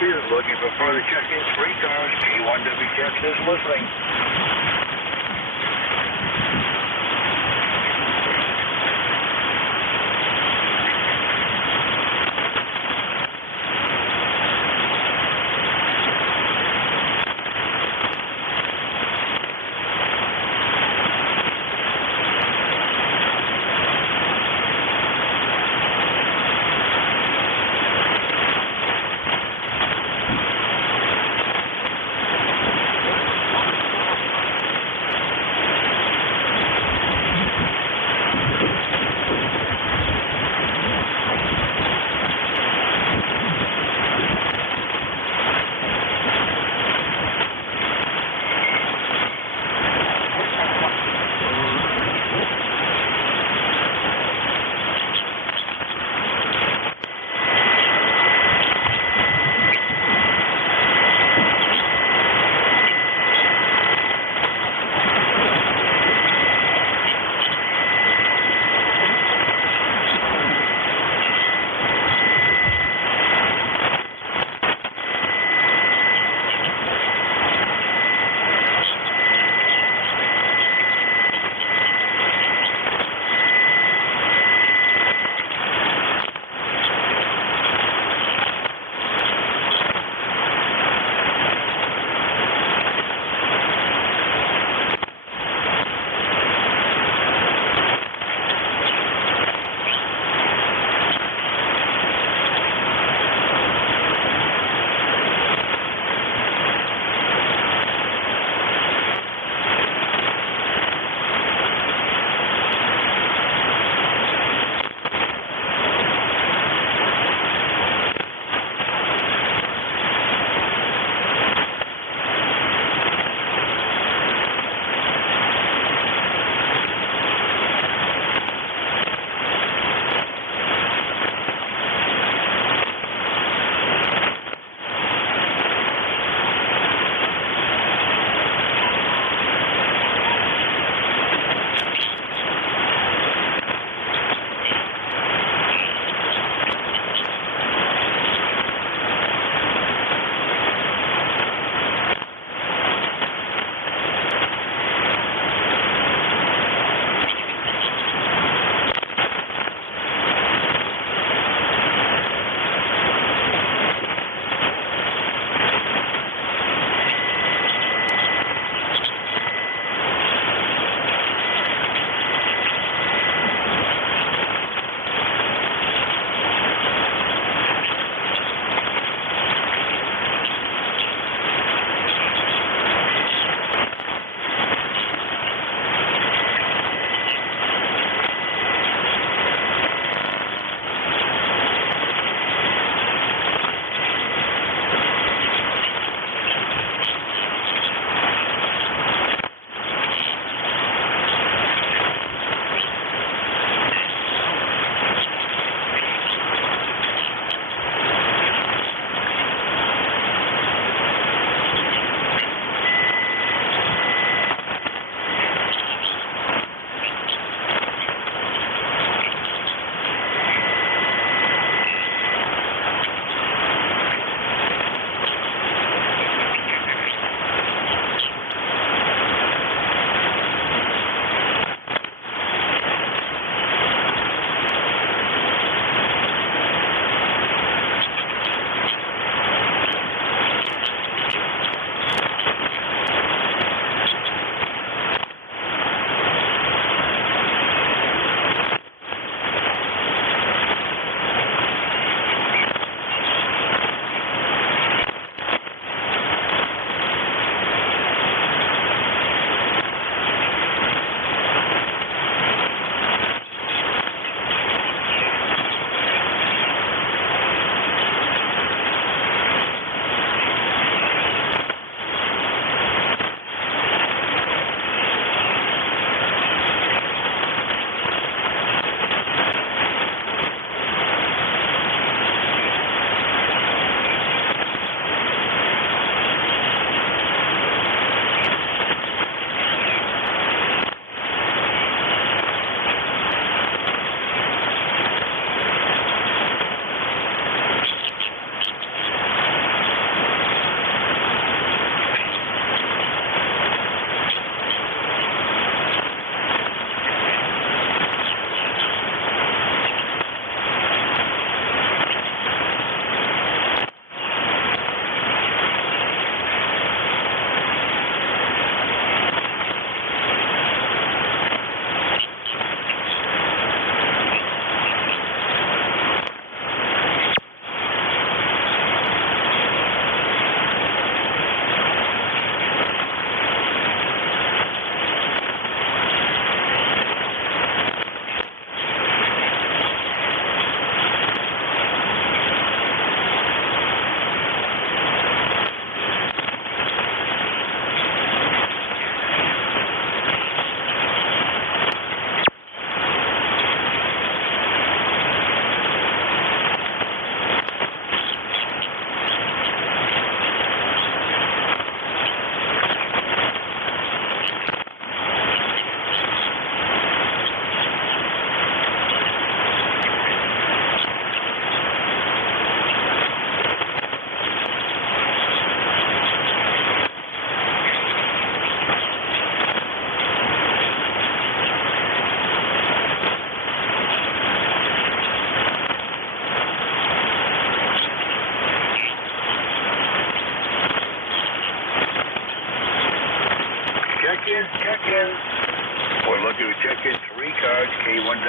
Spears looking for further check-ins for ECARS. G1WTX is listening.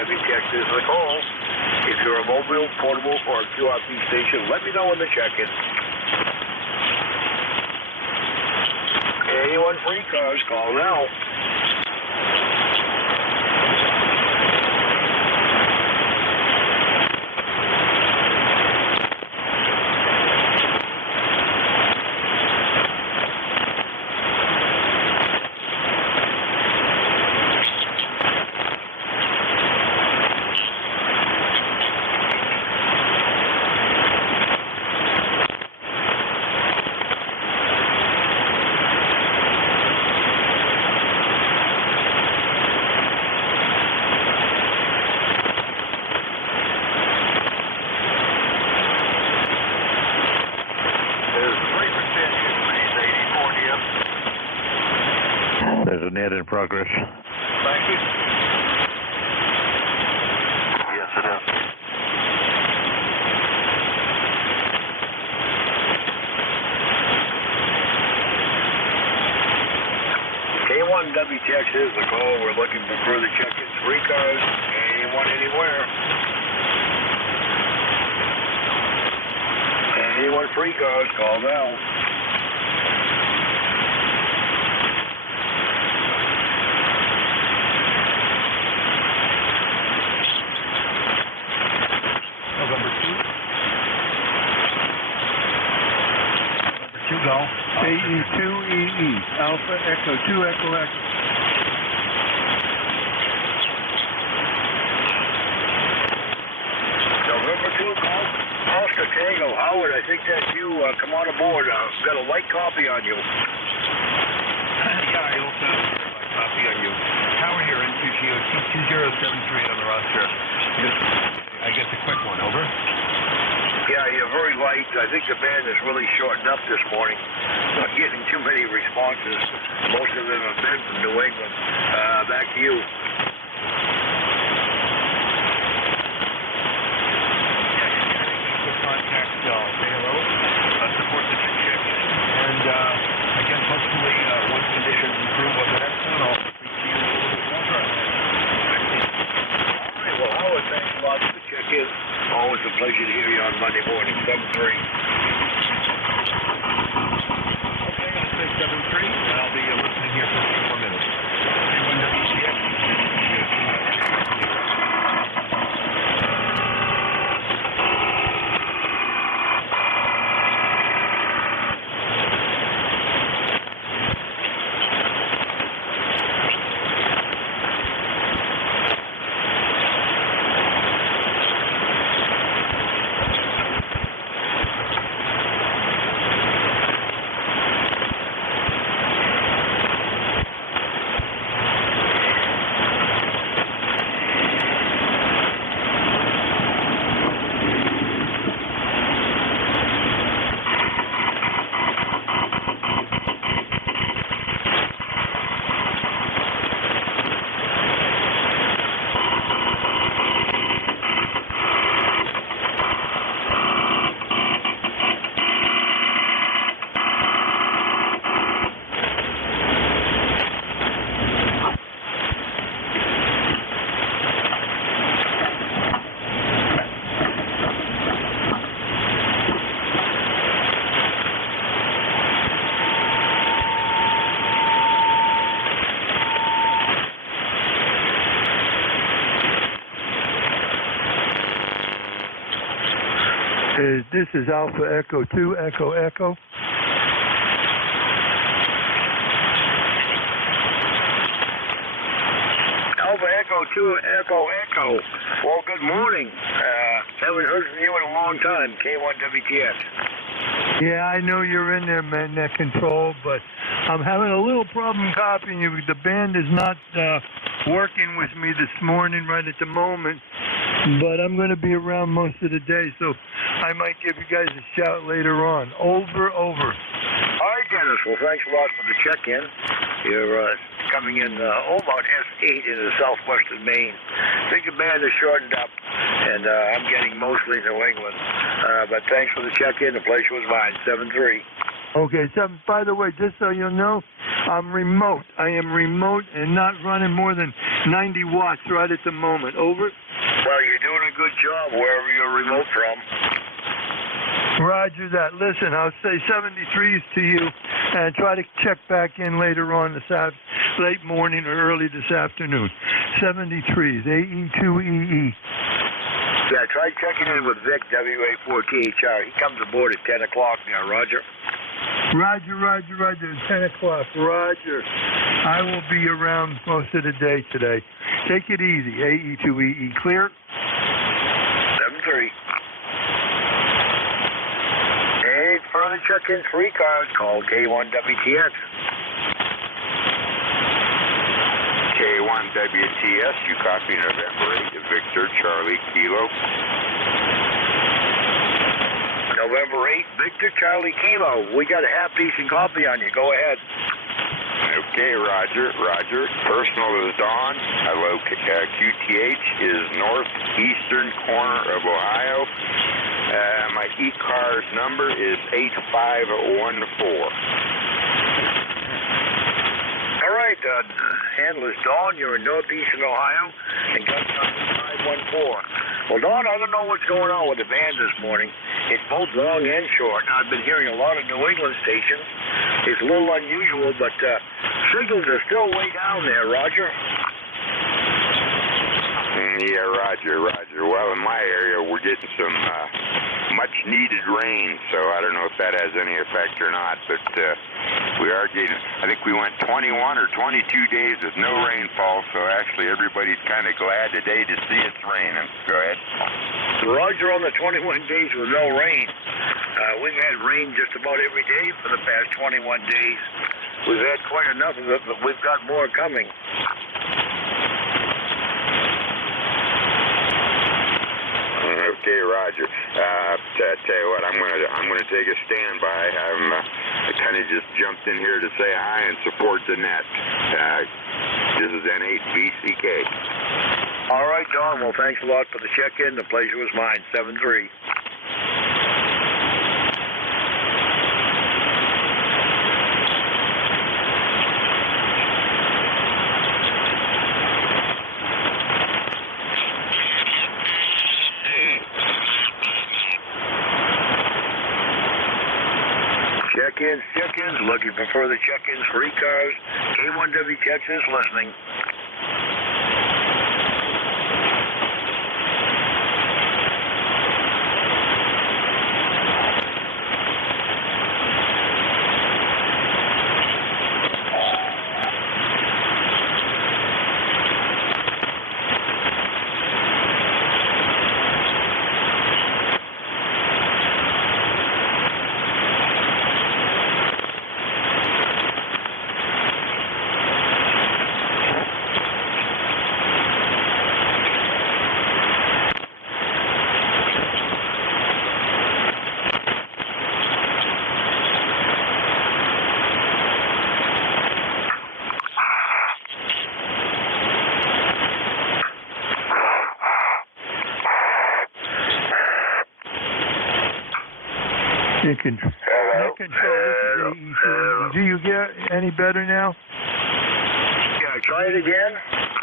WTX is the call. If you're a mobile, portable, or a QRP station, let me know when the check-in. Anyone for ECARS, call now. There's a net in progress. Thank you. Yes, it is. K1 WTX is the call. We're looking for further check-ins for ECARS. Anyone, anywhere. Anyone for ECARS, call now. Go. AE2EE, Alpha Echo 2 Echo Echo. November 2 call. Oscar Tango. Howard, I think that's you. Come on aboard. Got a light copy on you. Yeah, I also have a light copy on you. Howard here, N2GOT 2073 on the roster. I guess a quick one, over. Yeah, you're very light. I think the band is really shortened up this morning. Not getting too many responses. Most of them have been from New England. Back to you. Contact, say hello, support the check, and I guess hopefully once conditions improve on the next one, I'll speak to you a little bit more on that. All right, well, Howard, thanks a lot for the check-in. Always a pleasure to hear you on Monday morning, 7-3. Okay, I'm going to say 7-3, and I'll be listening here for a few more minutes. K1WTX. This is Alpha Echo 2 Echo Echo. Alpha Echo 2 Echo Echo. Well, good morning. Haven't heard from you in a long time, K1 WTX. Yeah, I know you're in there, man, that control, but I'm having a little problem copying you. The band is not working with me this morning right at the moment, but I'm going to be around most of the day, so I might give you guys a shout later on. Over. All right, Dennis. Well, thanks a lot for the check-in. You're coming in about S8 into southwestern Maine. I think the band is shortened up, and I'm getting mostly New England. But thanks for the check-in. The pleasure was mine. 7-3. Okay, by the way, just so you know, I'm remote. I am remote and not running more than 90 watts right at the moment. Over. Well, you're doing a good job wherever you're remote from. Roger that. Listen, I'll say 73s to you, and try to check back in later on this late morning or early this afternoon. 73s, AE2EE. Yeah, try checking in with Vic, WA4THR. He comes aboard at 10 o'clock now, Roger. Roger. 10 o'clock. Roger. I will be around most of the day today. Take it easy. AE2EE. Clear? 7-3. Hey, further check-in, 3 cars. Call K1WTX. K1WTS, you copy November 8, Victor, Charlie, Kilo. November 8, Victor, Charlie, Kilo. We got a half-decent copy on you. Go ahead. Okay, Roger. Personal is Dawn. Hello, QTH is northeastern corner of Ohio. My ECARS number is 8514. All right, handler's Dawn. You're in northeastern Ohio, and got number 514. Well, Dawn, I don't know what's going on with the band this morning. It's both long and short. I've been hearing a lot of New England stations. It's a little unusual, but signals are still way down there, Roger. Yeah, Roger. Well, in my area, we're getting some much-needed rain, so I don't know if that has any effect or not, but we are getting, I think we went 21 or 22 days with no rainfall, so actually everybody's kind of glad today to see it's raining. Go ahead. Roger, on the 21 days with no rain. We've had rain just about every day for the past 21 days. We've had quite enough of it, but we've got more coming. Okay, Roger. Tell you what, I'm gonna take a standby. I kind of just jumped in here to say hi and support the net. This is N8VCK. All right, Don. Well, thanks a lot for the check-in. The pleasure was mine. 7-3. Check-ins. Looking for further check-ins for ECARS. K1WTX is listening. Net control, this is AE2. Do you get any better now? Yeah, try it again.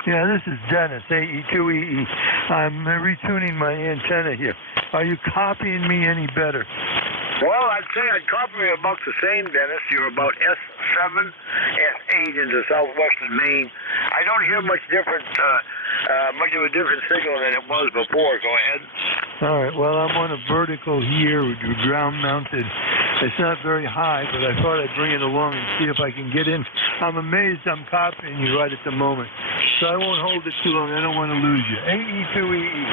Yeah, this is Dennis, AE2EE. I'm retuning my antenna here. Are you copying me any better? Well, I'd say I'd copy you about the same, Dennis. You're about S7, S8 into southwestern Maine. I don't hear much different, much of a different signal than it was before. Go ahead. All right. Well, I'm on a vertical here, ground mounted. It's not very high, but I thought I'd bring it along and see if I can get in. I'm amazed I'm copying you right at the moment. So I won't hold it too long. I don't want to lose you. AE2EE.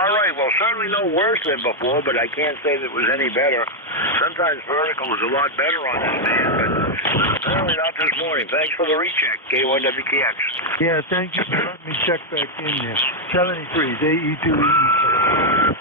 All right, well, certainly no worse than before, but I can't say that it was any better. Sometimes vertical is a lot better on this band, but certainly not this morning. Thanks for the recheck, K1WTX. Yeah, thank you for letting me check back in there. 73, AE2EE.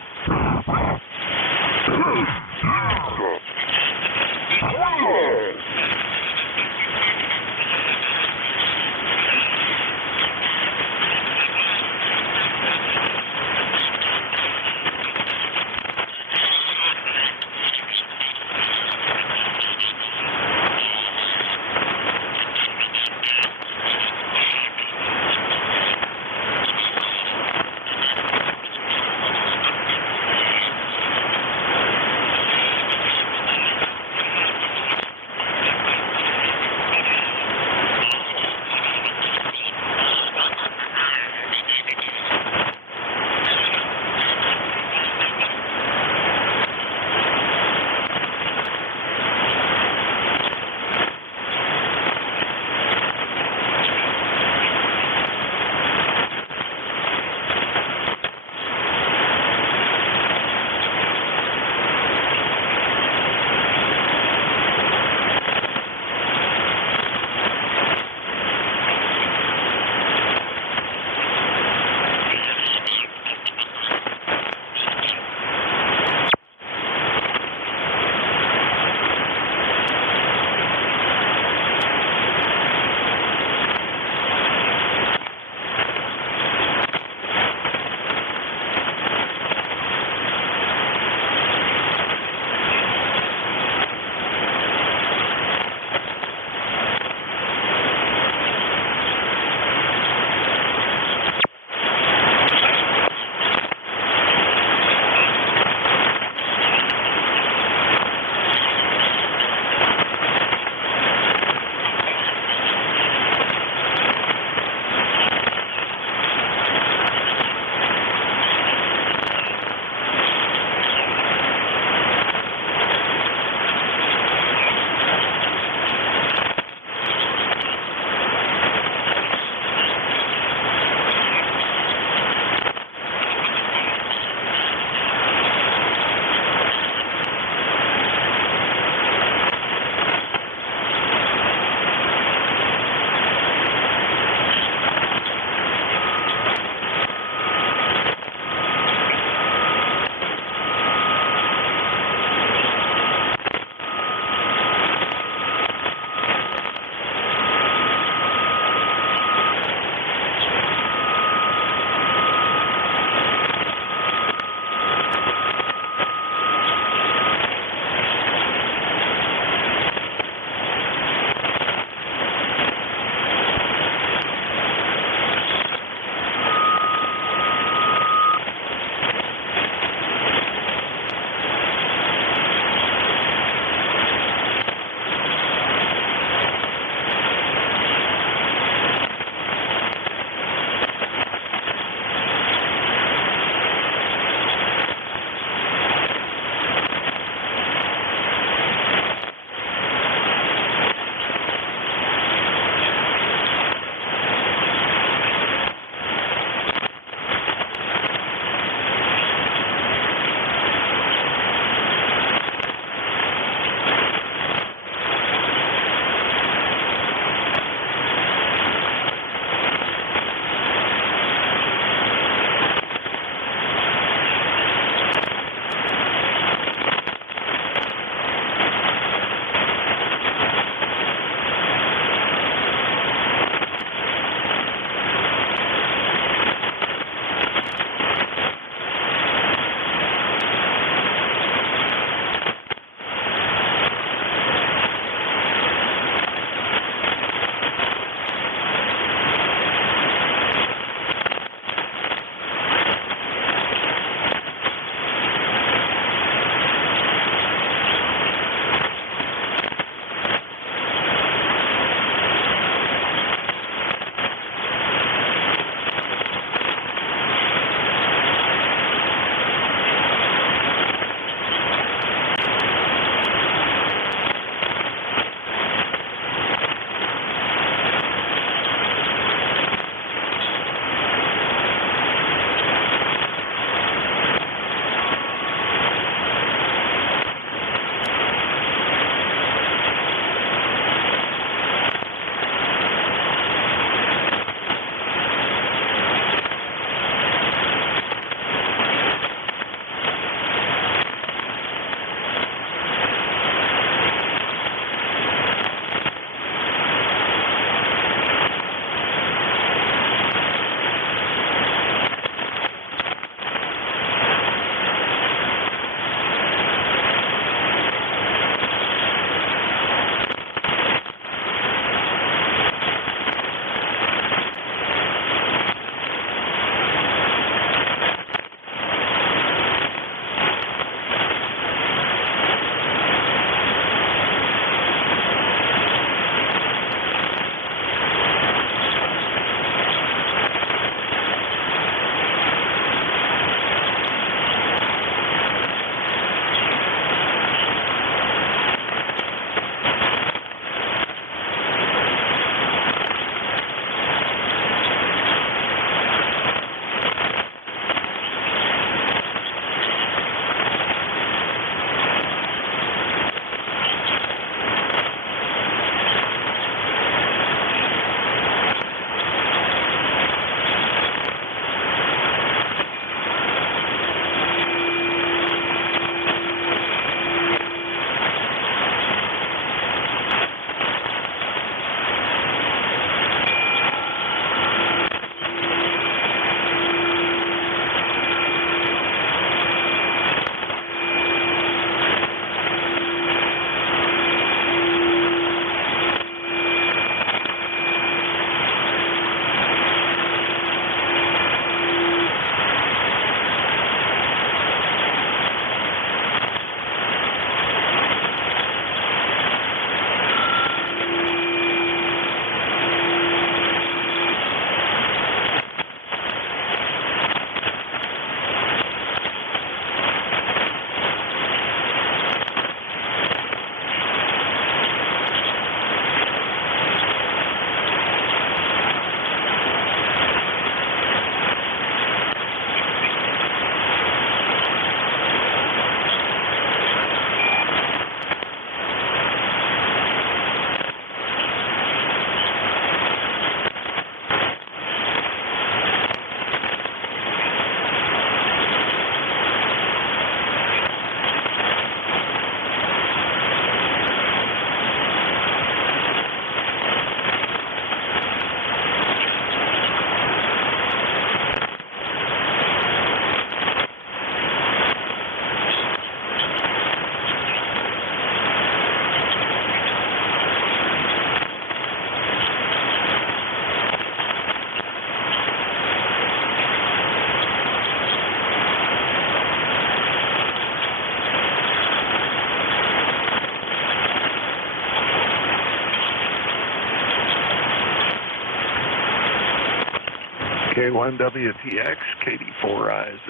K1WTX, KD4IZ.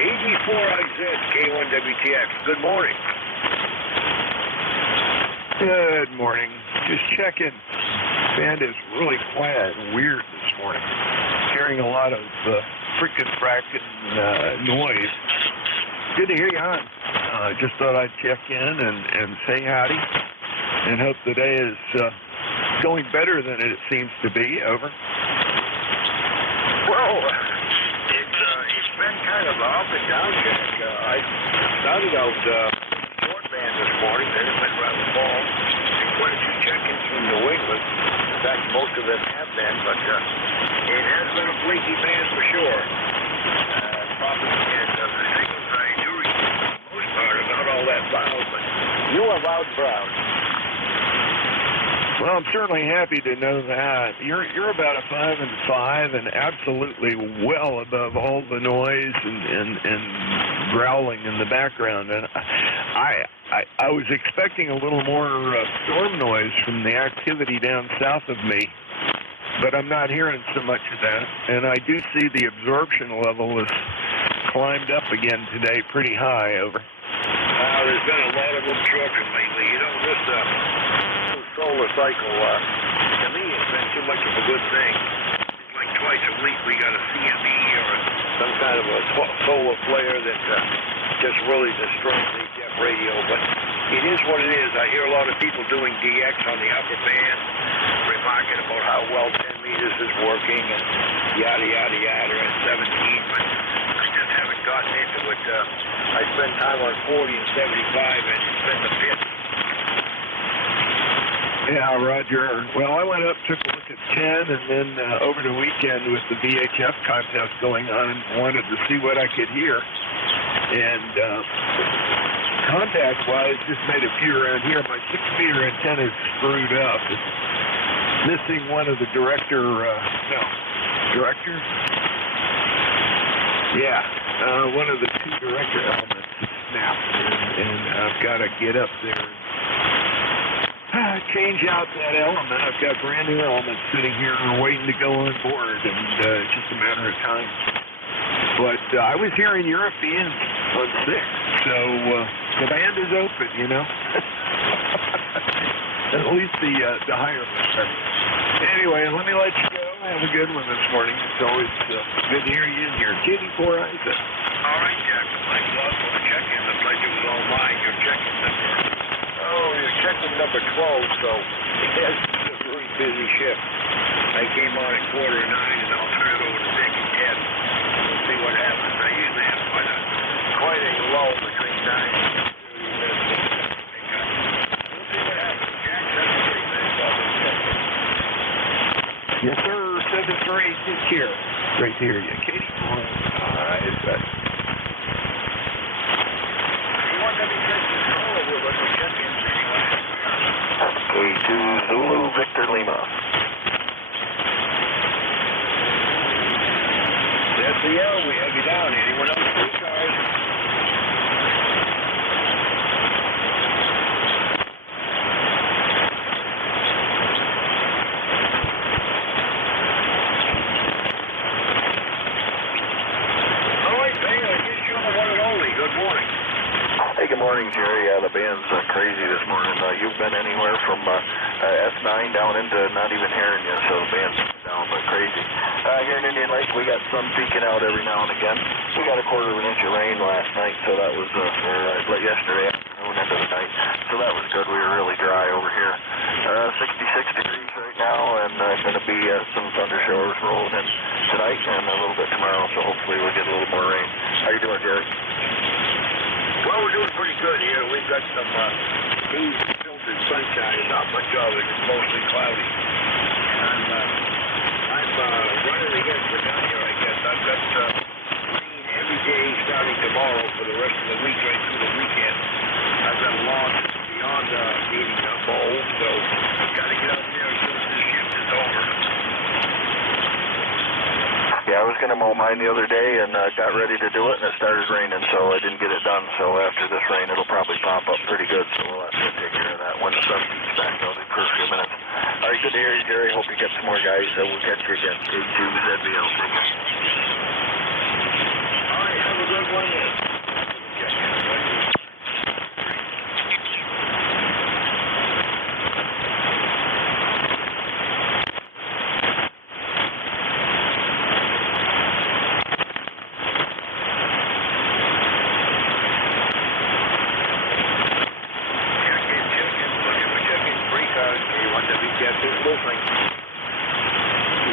KD4IZ, K1WTX. Good morning. Good morning. Just checking. Band is really quiet and weird this morning. Hearing a lot of frickin' noise. Good to hear you on. Just thought I'd check in and say howdy and hope the day is going better than it seems to be. Over. Well, it's been kind of up and down, Jack. I started out short band this morning, then it went rather fall. And quite a few check-ins from New England. In fact, most of them have been, but it has been a flaky band for sure. Probably, and the signals I do receive, for the most part, are not all that loud, but you are loud and proud. Well, I'm certainly happy to know that. You're about a 5 and 5 and absolutely well above all the noise and growling in the background. And I was expecting a little more storm noise from the activity down south of me, but I'm not hearing so much of that. And I do see the absorption level has climbed up again today pretty high. Over. There's been a lot of absorption lately. You know, this solar cycle, to me, it's been too much of a good thing. It's like twice a week we got a CME or some kind of a solar flare that just really destroys the deaf radio. But it is what it is. I hear a lot of people doing DX on the upper band, remarking about how well 10 meters is working and yada, yada, yada at 17. But I just haven't gotten into it. I spend time on 40 and 75 and it's been the pit. Yeah, Roger. Well, I went up, took a look at 10, and then over the weekend with the VHF contest going on, wanted to see what I could hear. And contact-wise, just made a few around here. My 6-meter antenna is screwed up. It's missing one of the director? Yeah, one of the 2 director elements is snapped, and I've got to get up there and change out that element. I've got brand new elements sitting here waiting to go on board, and it's just a matter of time. But I was hearing Europeans on 6, so the band is open, you know. At least the higher ones. Anyway, let me let you go. Have a good one this morning. It's always good to hear you in here. KD4IZ. All right, Jack. Thanks a lot for the check-in. The pleasure was all mine. Your check-in number. Oh, you're checking number 12, so it has been a very busy shift. I came on at 8:45, and I'll turn it over to Dick and Ted. We'll see what happens. I usually have quite a lull between 9 and 30 minutes. We'll see what happens. Jack, 7-3. Yes, sir. 7-3. Take care. Great to hear you. KD4IZ. K2 Zulu Victor Lima. That's the L. We have you down. Anyone else? ECARS? All right, Bang. I guess you're the one and only. Good morning. Hey, good morning, Jerry. The band's crazy this morning. You've been anywhere from S9 down into not even hearing you, so the band's down but crazy. Here in Indian Lake, we got sun peeking out every now and again. We got a 1/4 inch of rain last night, so that was yesterday afternoon into the night, so that was good. We were really dry over here. 66 degrees right now, and going to be some thunder showers rolling in tonight and a little bit tomorrow, so hopefully we'll get a little more rain. How you doing, Jerry? Well, we're doing pretty good here. We've got some hazy filtered sunshine, not much of it. It's mostly cloudy. And I'm running against the gun here, I guess. I've got rain every day starting tomorrow for the rest of the week, right through the weekend. I've got lawns beyond needing a mow, so I've got to get out there as soon as this shift is over. Yeah, I was going to mow mine the other day and got ready to do it, and it started raining, so I didn't get it done. So after this rain, it'll probably pop up pretty good, so we'll have to take care of that when the sun gets back out for a few minutes. All right, good to hear you, Jerry. Hope you get some more guys. We'll catch you again. K2ZBL. All right, have a good one.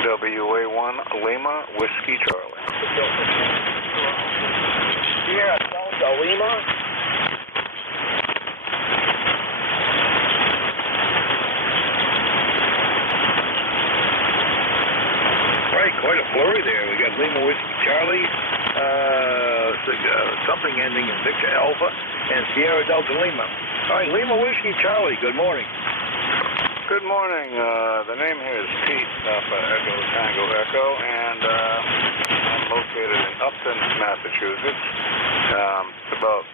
WA1 Lima Whiskey Charlie. Sierra Delta Lima. Right, quite a flurry there. We got Lima Whiskey Charlie, something ending in Victor Alpha, and Sierra Delta Lima. All right, Lima Whiskey Charlie, good morning. Good morning. The name here is Pete, Alpha Echo Tango Echo, and I'm located in Upton, Massachusetts. It's about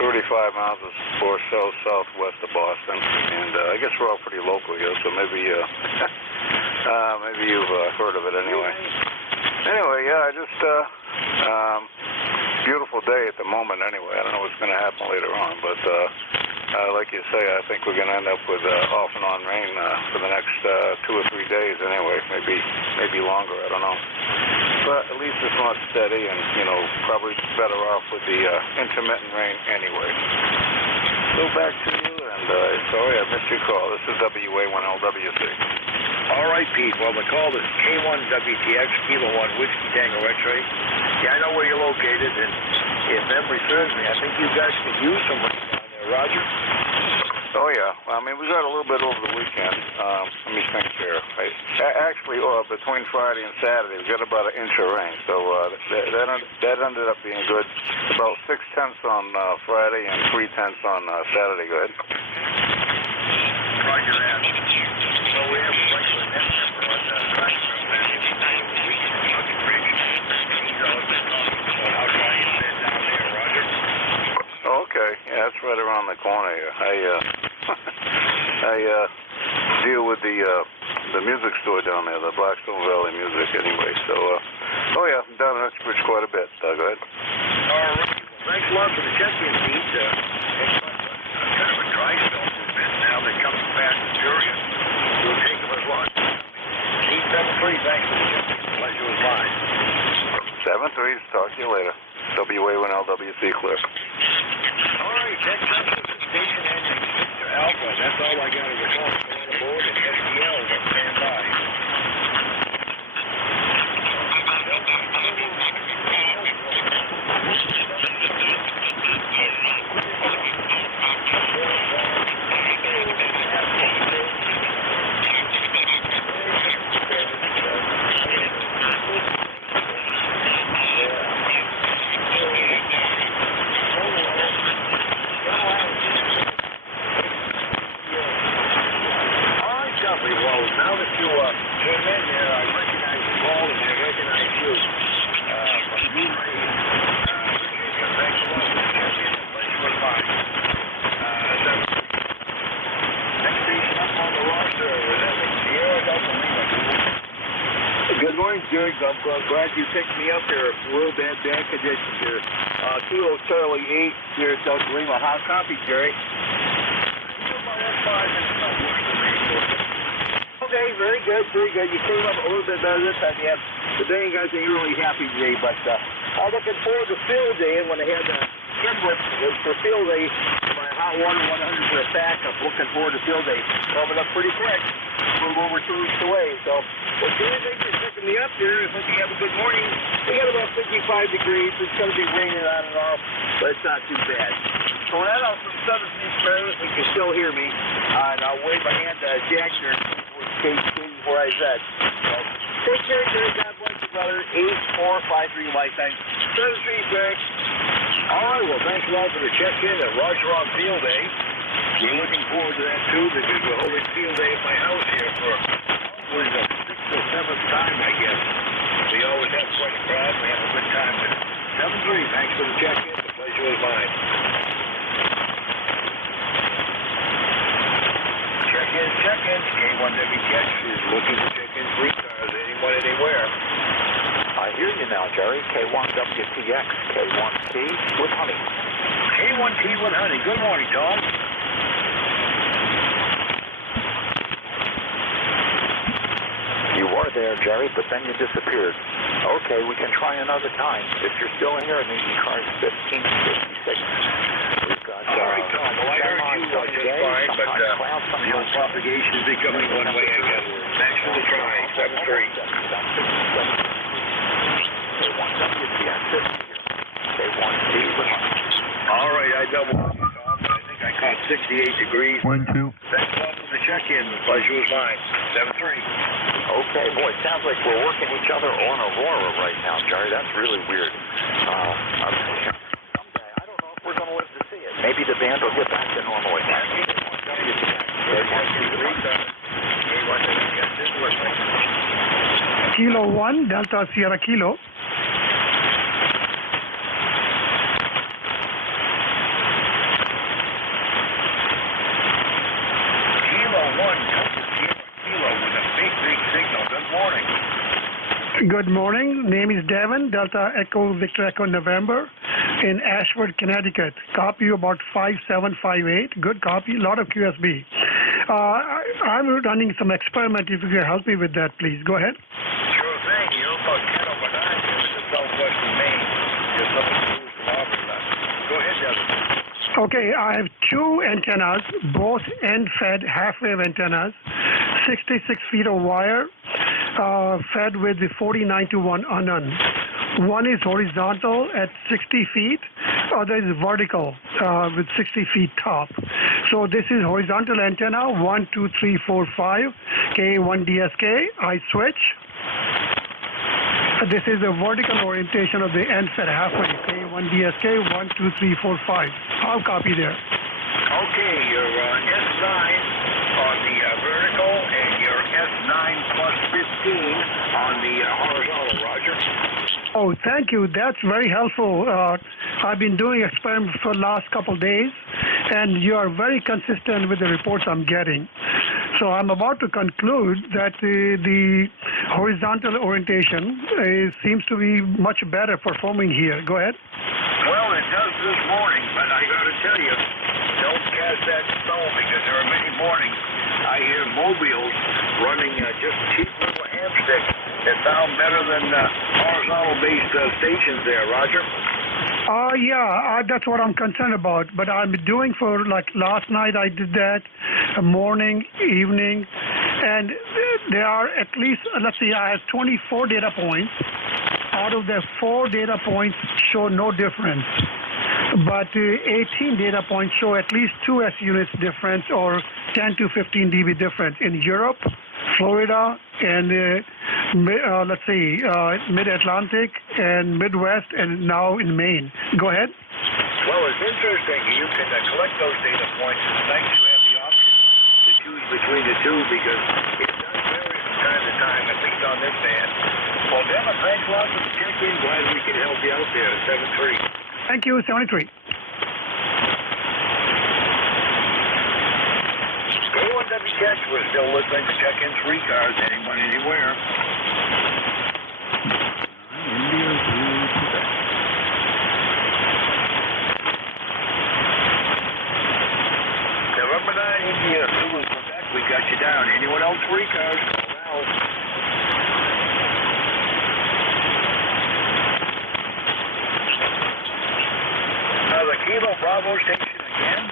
35 miles or so southwest of Boston, and I guess we're all pretty local here, so maybe maybe you've heard of it anyway. Anyway, yeah, I just beautiful day at the moment anyway. I don't know what's going to happen later on, but like you say, I think we're going to end up with off and on rain for the next 2 or 3 days anyway, maybe longer, I don't know. But at least it's not steady and, you know, probably better off with the intermittent rain anyway. So back to you, and sorry I missed your call. This is WA1LWC. All right, Pete. Well, the call is K1WTX, Kilo 1 Whiskey Tango X-Ray. Yeah, I know where you're located, and if memory serves me, I think you guys could use some rain down there, Roger. Oh, yeah. Well, I mean, we got a little bit over the weekend. Let me think here. Actually, between Friday and Saturday, we got about 1 inch of rain. So that ended up being good. About 0.6 on Friday and 0.3 on Saturday. Go ahead. Roger that. Well, we have a regular net number on the track from that. We can talk to Rich. He's always been talking about how dry it's been down there, Roger. Oh, okay. Yeah, that's right around the corner here. I deal with the music store down there, the Blackstone Valley Music anyway. So, oh yeah, I'm down in Uxbridge quite a bit. Go ahead. All right. Thanks a lot for the check-in, Pete. Kind of a dry spell for a bit. Now they're coming back to Jurian. We'll take them as one. Pete 73, thanks for the check-in. Pleasure was mine. 7-3, talk to you later. WA1LWC clear. All right, next up is the station engine, Mr. Alpha. That's all I got to report. Going aboard and SDL will stand by. Now that you came in there, I recognize the call and I recognize you. But you thanks a lot for the check-in. Pleasure was mine. Next station up on the roster, we're having Sierra Delta Lima. Good morning, Jerry. I'm glad you picked me up here. Real bad conditions here. Kilo Charlie 8, Sierra Delta Lima. Hot copy, Jerry. Okay, very good. You came up a little bit better this time. Yeah, the Bang guys ain't really happy today, but I'm looking forward to field day. And when they had the Kimbrip for field day, my hot water 100 for a pack. I'm looking forward to field day. Coming up pretty quick. A little over 2 weeks away. So, well, Jerry, thanks for picking me up here. I hope you have a good morning. We got about 55 degrees. It's going to be raining on and off, but it's not too bad. So when I'm out from Southern East, you can still hear me. And I'll wave my hand to Jack here. Where I said. So, take care, Jerry. God bless you, brother. 8453 lifetime. 33, Jerry. All right, well, thanks a lot for the check-in at Roger on Field Day. We're looking forward to that, too, because we're holding Field Day at my house here for the 6th or 7th time, I guess. We always have quite a crowd. We have a good time there. 7-3, thanks for the check-in. The pleasure was mine. Check-in, K1WTX. now, Jerry. K1WTX, K1T with honey. K1T with honey. Good morning, Tom. You were there, Jerry, but then you disappeared. Okay, we can try another time. If you're still here in the ECARS 1556, we've got... Sorry, Tom. Well, I heard you just fine, but the old propagation is becoming one way again. Thanks for the try. 7-3. K1WTX, K1T with honey. All right, I doubled up, Tom. I think I caught 68 degrees. 1-2. Thanks a lot for the check-in. The pleasure was mine. 7-3. Okay, boy, it sounds like we're working each other on Aurora right now, Jerry. That's really weird. Someday, I don't know if we're going to live to see it. Maybe the band will get back to normal again. Kilo 1, Delta Sierra Kilo. Good morning. Name is Devin, Delta Echo Victor Echo November in Ashford, Connecticut. Copy about 5758. Good copy. A lot of QSB. I'm running some experiment. If you can help me with that, please. Go ahead. Sure thing. You're about 10 over 9 here in the southwestern Maine. Just up the news from Auburn. Go ahead, Devin. Okay, I have two antennas, both end-fed half-wave antennas, 66 feet of wire, fed with the 49-to-1 Anand. One is horizontal at 60 feet, other is vertical with 60 feet top. So this is horizontal antenna, 1, 2, 3, 4, 5, K1DSK, I switch. This is the vertical orientation of the end-fed half-wave, K1DSK, 1, 2, 3, 4, 5. I'll copy there. Okay, your S9 on the vertical and your S9 plus 15 on the horizontal, Roger. Oh, thank you. That's very helpful. I've been doing experiments for the last couple of days, and you are very consistent with the reports I'm getting. So I'm about to conclude that the horizontal orientation seems to be much better performing here. Go ahead. Well, it does this morning, but I got to tell you, don't cast that stone because there are many mornings I hear mobiles running just cheap little ham sticks that sound better than horizontal-based stations there, Roger. Yeah, that's what I'm concerned about. But I'm doing for, like, last night I did that, morning, evening, and there are at least, let's see, I have 24 data points. Out of the 4 data points show no difference. But 18 data points show at least 2 S units difference or 10 to 15 dB difference in Europe, Florida, and Mid-Atlantic and Midwest, and now in Maine. Go ahead. Well, it's interesting. You can collect those data points, and thanks you have the option to choose between the two because it does vary from time to time, at least on this band. Well, Devin, thanks a lot for the check-in. Glad we could help you out there at 7-3. Thank you, 73. K1WTX, we're still listening to check-in 3 cars. Anyone, anywhere. November 9, India, Zulu, Quebec. We got you down. Anyone else 3 cars? Call out. The Kilo Bravo station again?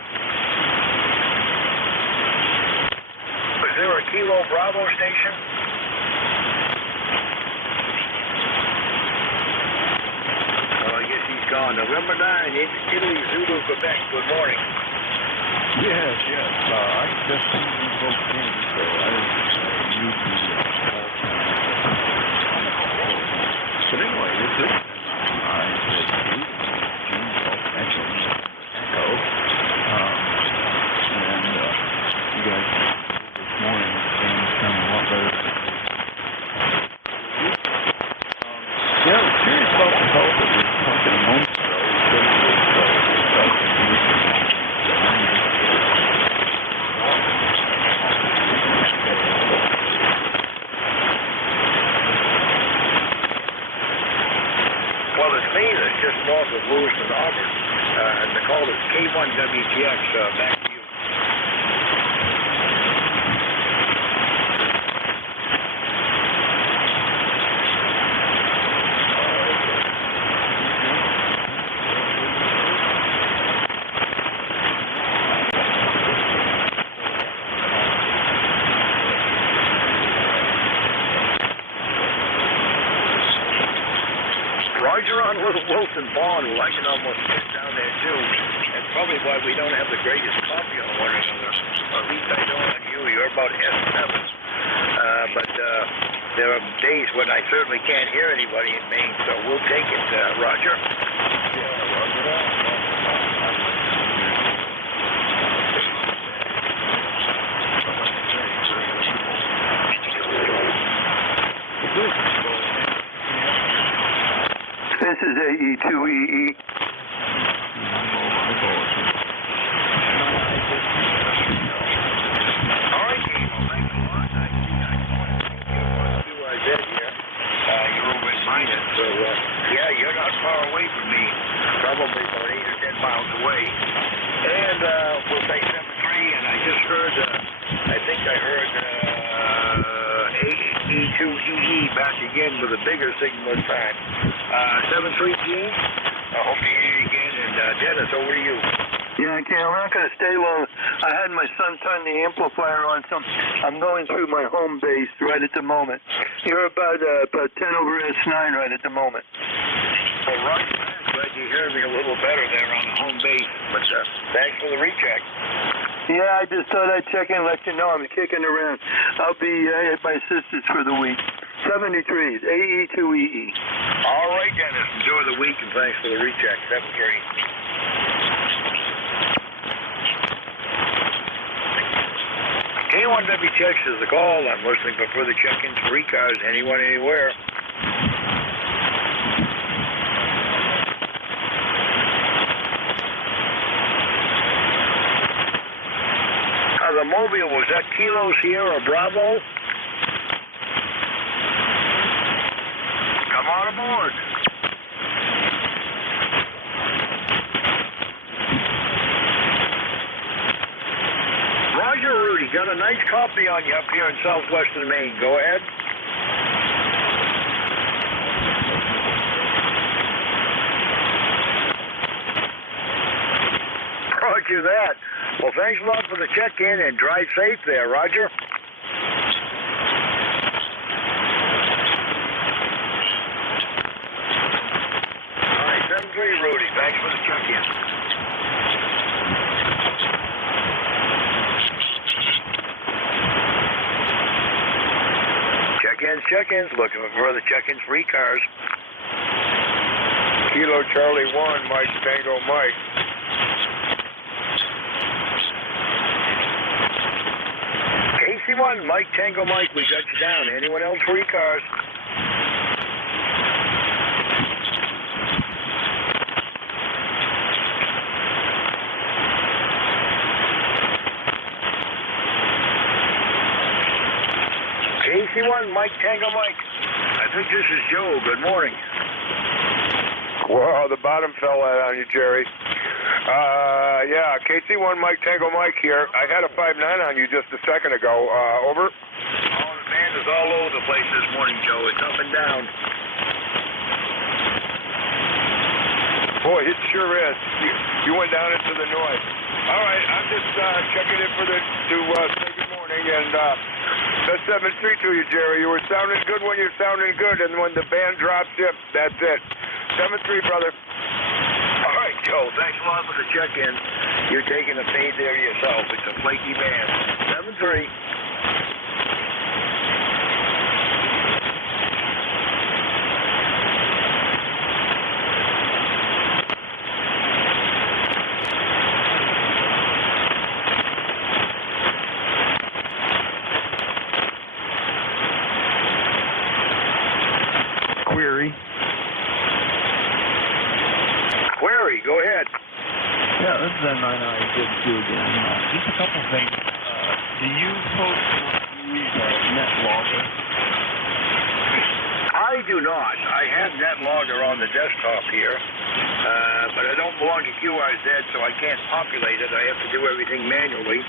Was there a Kilo Bravo station? Well, I guess he's gone. November 9, Italy, Zulu, Quebec. Good morning. Yes. I just spoke in, so I need the But anyway, with this, I said, excellent echo. And you guys this morning sound a lot better than yeah, I was curious about the help that we were talking a moment ago. Well, it's me that's just north of Lewiston, Auburn. And the call is K1WTX. Back to you. Roger on Little Wilson Pond. Well, I can almost get down there too. That's probably why we don't have the greatest coffee on one another. At least I don't on you. You're about S7. But there are days when I certainly can't hear anybody in Maine, so we'll take it, Roger. Yeah, Roger that. This is AE2EE. Yeah, you're not far away from me, probably about 8 or 10 miles away. And we'll say 7-3, and I just heard, I think I heard E2EE back again with a bigger signal this time. 7-3, Gene. I hope to hear you again. And Dennis, over to you. Yeah, okay, I'm not going to stay long. I had my son turn the amplifier on, so I'm going through my home base right at the moment. You're about 10 over S9 right at the moment. Well, Roger, I'm glad you hear me a little better there on the home base. But thanks for the recheck. Yeah, I just thought I'd check in and let you know I'm kicking around. I'll be at my sister's for the week. 73, AE2EE. All right, Dennis. Enjoy the week, and thanks for the recheck. 7-3. K1WTX is the call. I'm listening for further check-ins for ECARS, anyone, anywhere. The Mobile, was that Kilo Sierra Bravo? Come on aboard. Roger, Rudy, got a nice copy on you up here in southwestern Maine. Go ahead. Roger that. Well, thanks a lot for the check-in, and drive safe there, Roger. All right, 7-3, Rudy. Thanks for the check-in. Check-ins. Looking for further check-ins for ECARS. Kilo Charlie 1, Mike Tango Mike. KC1, Mike Tango Mike, we got you down. Anyone else for ECARS? KC1, Mike Tango Mike. I think this is Joe. Good morning. Whoa, the bottom fell out on you, Jerry. Yeah, KC1 Mike Tango Mike here. I had a 5.9 on you just a second ago. Over? Oh, the band is all over the place this morning, Joe. It's up and down. Boy, it sure is. You went down into the noise. All right, I'm just checking in for to say good morning, and that's 7-3 to you, Jerry. You were sounding good when you're sounding good, and when the band drops you, that's it. 7-3, brother. All right, Joe. Thanks a lot for the check-in. You're taking a fade there yourself. It's a flaky band. 7-3. Query, go ahead. Yeah, this is N9I. Good to do again. Just a couple things. Do you post net logger? I I do not. I have net logger on the desktop here, but I don't belong to QRZ, so I can't populate it. I have to do everything manually.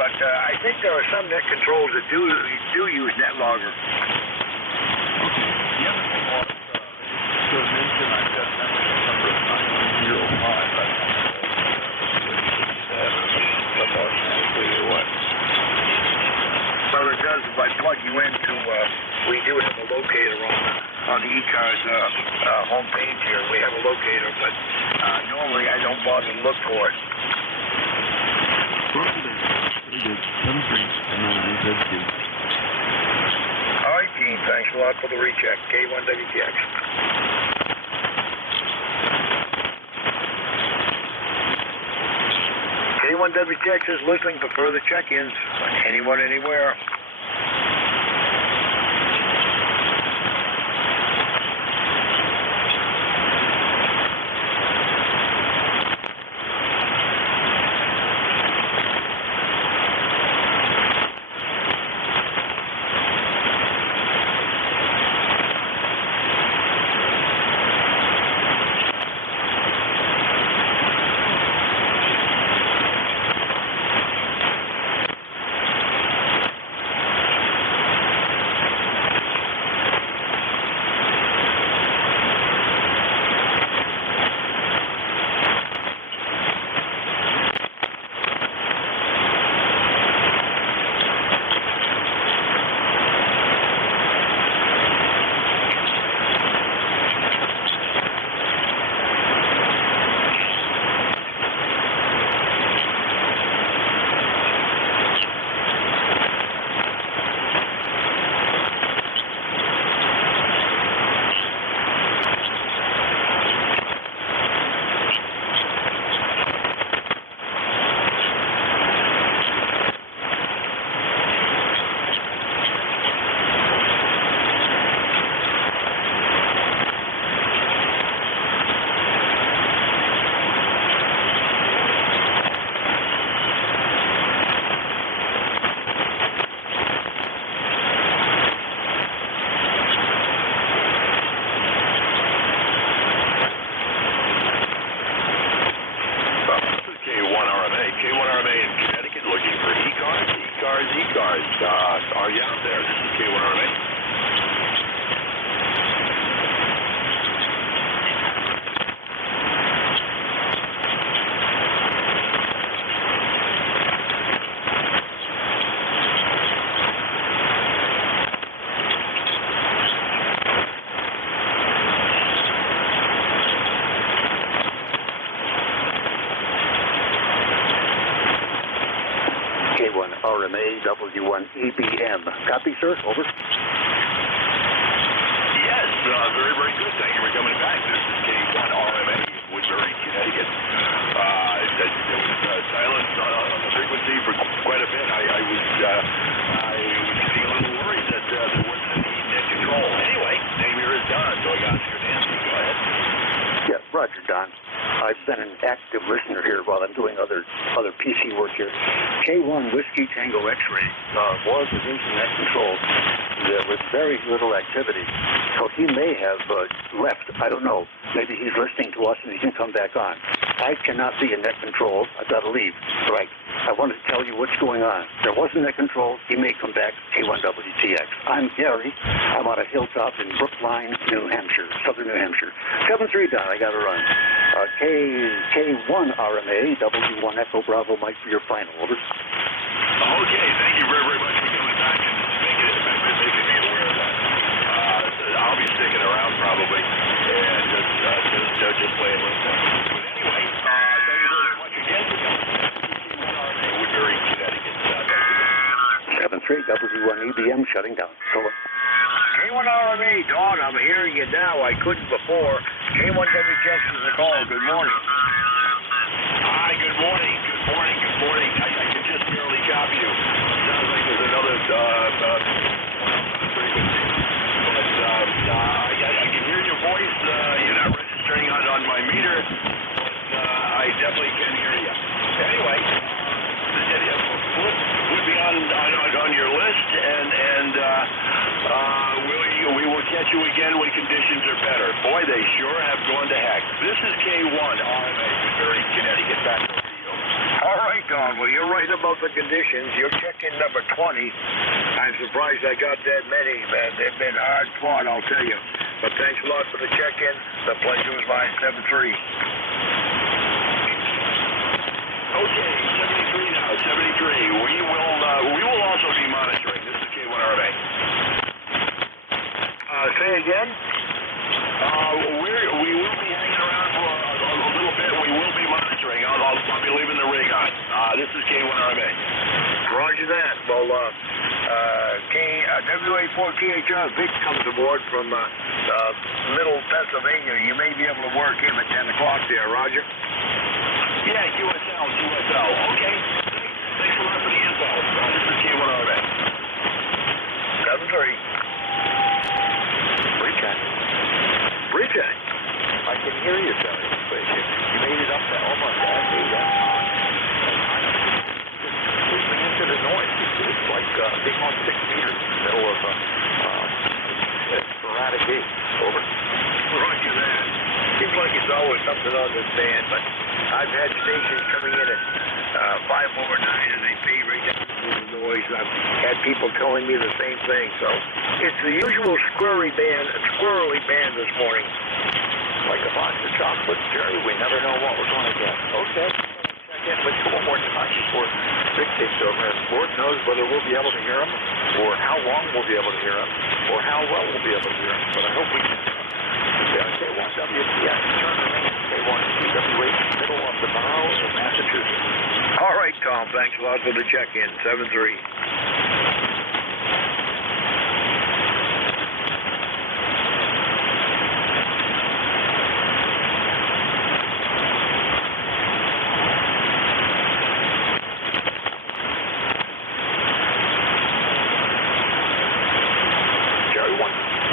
But I think there are some net controls that do use net logger. The other thing was, to mention, I've got number 9107 or what? Well, it does. If I plug you into, we do have a locator on the ECARS homepage here. We have a locator, but normally I don't bother to look for it. Pretty good. 73952. All right, Gene. Thanks a lot for the recheck. K1WTX. K1WTX is listening for further check-ins. Anyone, anywhere. ECARS. Are you out there? This is K1RMA. K1RMA, W1EBM. Copy, sir. Over. Yes, very, very good. Thank you for coming back. This is K1RMA, Woodbury, Connecticut. There was silence on the frequency for quite a bit. I was getting a little worried that there wasn't any net control. Anyway, name here is Don, so I got your Nancy. Go ahead. Yeah, Roger, Don. I've been an active listener here while I'm doing other PC work here. K1 Whiskey Tango X-ray was using net control. There was very little activity. So he may have left. I don't know. Maybe he's listening to us and he can come back on. I cannot be in net control. I've got to leave. Right. I wanted to tell you what's going on. There wasn't net control. He may come back. K1WTX. I'm Gary. I'm on a hilltop in Brookline, New Hampshire, southern New Hampshire. 7-3 Don. I got to run. K1RMA, W1 Echo Bravo Mike for your final. Over. Okay, thank you very, very much for coming back and making me aware of that. I'll be sticking around probably and just playing with them. But anyway, thank you very much again for coming back. Woodbury, Connecticut. 7-3 W1EBM shutting down. So. K1RMA, Don, I'm hearing you now. I couldn't before. K1WTX is the call. Good morning. Hi, good morning. Good morning. Good morning. I can just barely copy you. Sounds like there's another frequency. But I can hear your voice. You're not registering on my meter, but I definitely can hear you. Anyway, would be on your list, and we will catch you again when conditions are better. Boy, they sure have gone to heck. This is K1 RMA, Missouri, Connecticut. Back over to you. All right, Don. Well, you're right about the conditions. You're checking number 20. I'm surprised I got that many, man. They've been hard fought, I'll tell you. But thanks a lot for the check-in. The pleasure was mine. 7-3. Okay, 73 now. 73. We will also be monitoring. This is K1 RMA. Say again? We will be hanging around for a little bit. We will be monitoring. I'll be leaving the rig on. This is K1 RMA. Roger that. Well, WA4THR, Vic comes aboard from middle Pennsylvania. You may be able to work him at 10 o'clock there, Roger? Yeah, QSL. Okay. Thanks a lot for the info. This is K1 RMA. 7-3. Recheck. I can hear you, Tony. But you made it up to almost at the completely into the noise. It's like being on 6 meters in the middle of a sporadic gate. Over. Roger that. Seems like it's always something on this band, but I've had stations coming in at 5 over 9 and they fade right down to the noise. I've had people telling me the same thing. So it's the usual squirrely band this morning. Like a box of chocolates, Jerry. We never know what we're going to get. Okay. Check in with you one more time before Vic takes over. And Lord knows whether we'll be able to hear him, or how long we'll be able to hear him, or how well we'll be able to hear him. But I hope we can. K1WPX, Turner, K1CWH, middle of the borough of Massachusetts. All right, Tom. Thanks a lot for the check-in. 7-3.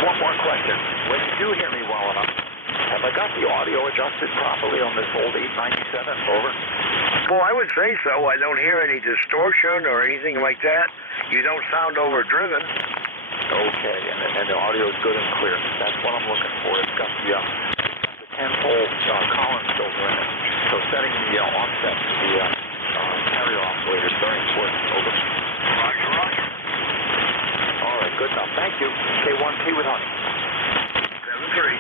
One more question. When you do hear me well enough, have I got the audio adjusted properly on this old 897? Over. Well, I would say so. I don't hear any distortion or anything like that. You don't sound overdriven. Okay, and the audio is good and clear. That's what I'm looking for. It's got the 10-hole Collins filter in it. So setting the offset to the carrier oscillator is very important. Over. Roger. All right, good enough. Thank you. K1P with honey. 7-3.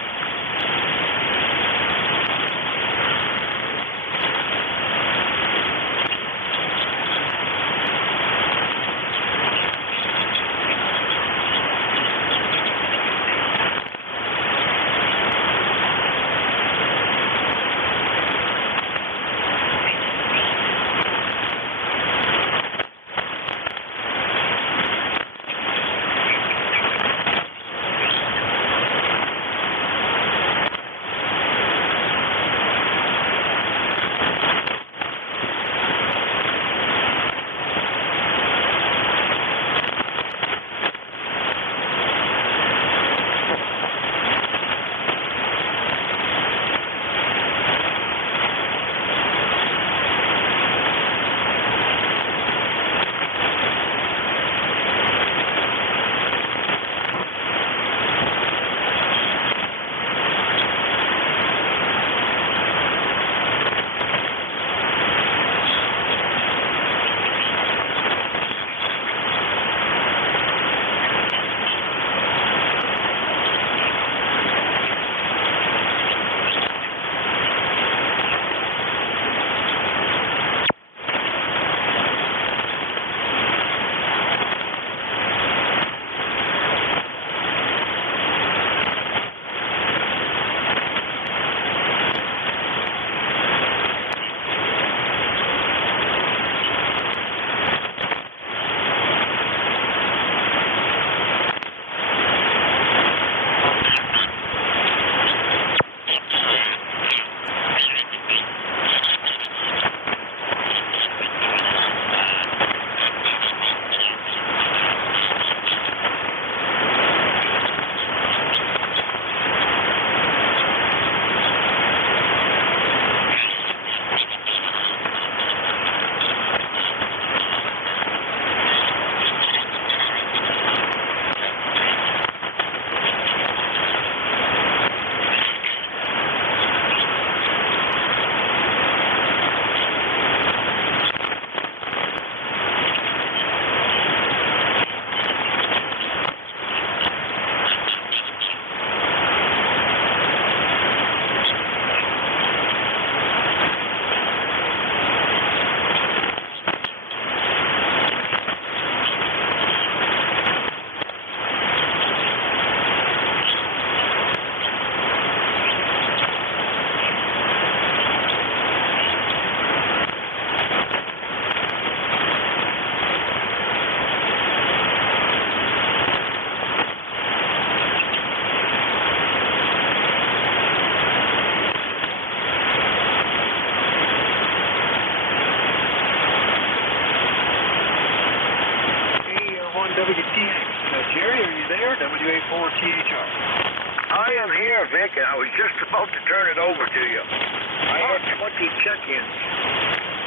about to turn it over to you. I had 20 check-ins.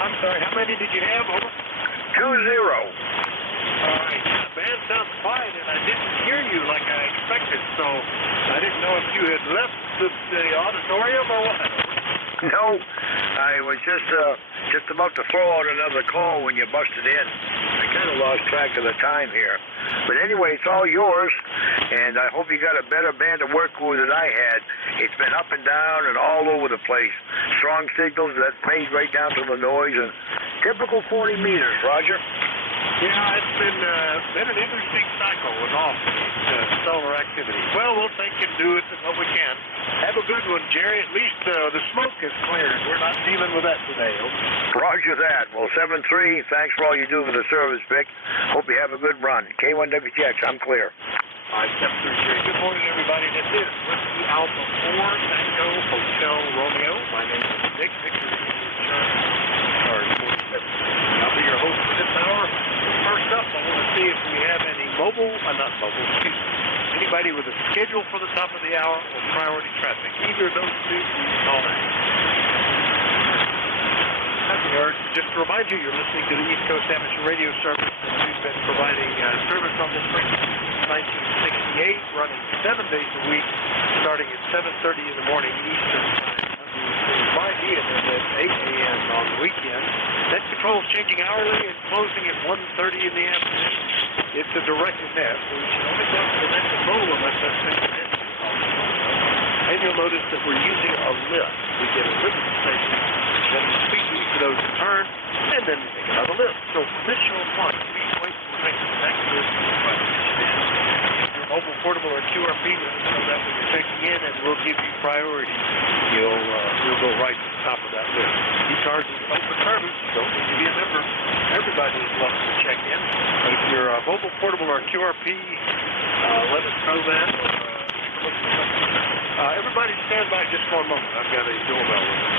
I'm sorry, how many did you have? Over? 2-0. All right, the band sounds quiet, and I didn't hear you like I expected, so I didn't know if you had left the auditorium or what. No, I was just about to throw out another call when you busted in. I kind of lost track of the time here. But anyway, it's all yours, and I hope you got a better band to work with than I had. It's been up and down and all over the place. Strong signals that fade right down to the noise, and typical 40 meters, Roger. Yeah, it's been an interesting cycle with all solar activity. Well, we'll take and do it what we can. Have a good one, Jerry. At least the smoke is cleared. We're not dealing with that today. Roger that. Well, 7-3, thanks for all you do for the service, Vic. Hope you have a good run. K1WTX, I'm clear. All right, 7-3, Jerry. Good morning, everybody. This is Whiskey Alpha 4 Tango Hotel Romeo. My name is Vic. Victor Sorry, 47. I'll be your host for this hour. First up, I want to see if we have any anybody with a schedule for the top of the hour or priority traffic. Either of those two, please call in. Nothing, Eric. Just to remind you, you're listening to the East Coast Amateur Radio Service, and we've been providing service on this frequency since 1968, running 7 days a week, starting at 7:30 in the morning Eastern Time. 5 p.m. and at 8 a.m. on the weekend. Net control is changing hourly and closing at 1:30 in the afternoon. It's a directed net, so you should only go to the net control unless that's been connected. And you'll notice that we're using a lift. We get a lift station, then the speed each of those in turn, and then we take another lift. So from this show on, please wait for the next lift. Mobile, portable, or QRP, let us know that when you're checking in, and we'll give you priority. You'll go right to the top of that list. ECARS is open service. You don't need to be a member. Everybody is welcome to check in. But if you're mobile, portable, or QRP, let us know that. Everybody stand by just for a moment. I've got a doorbell with me.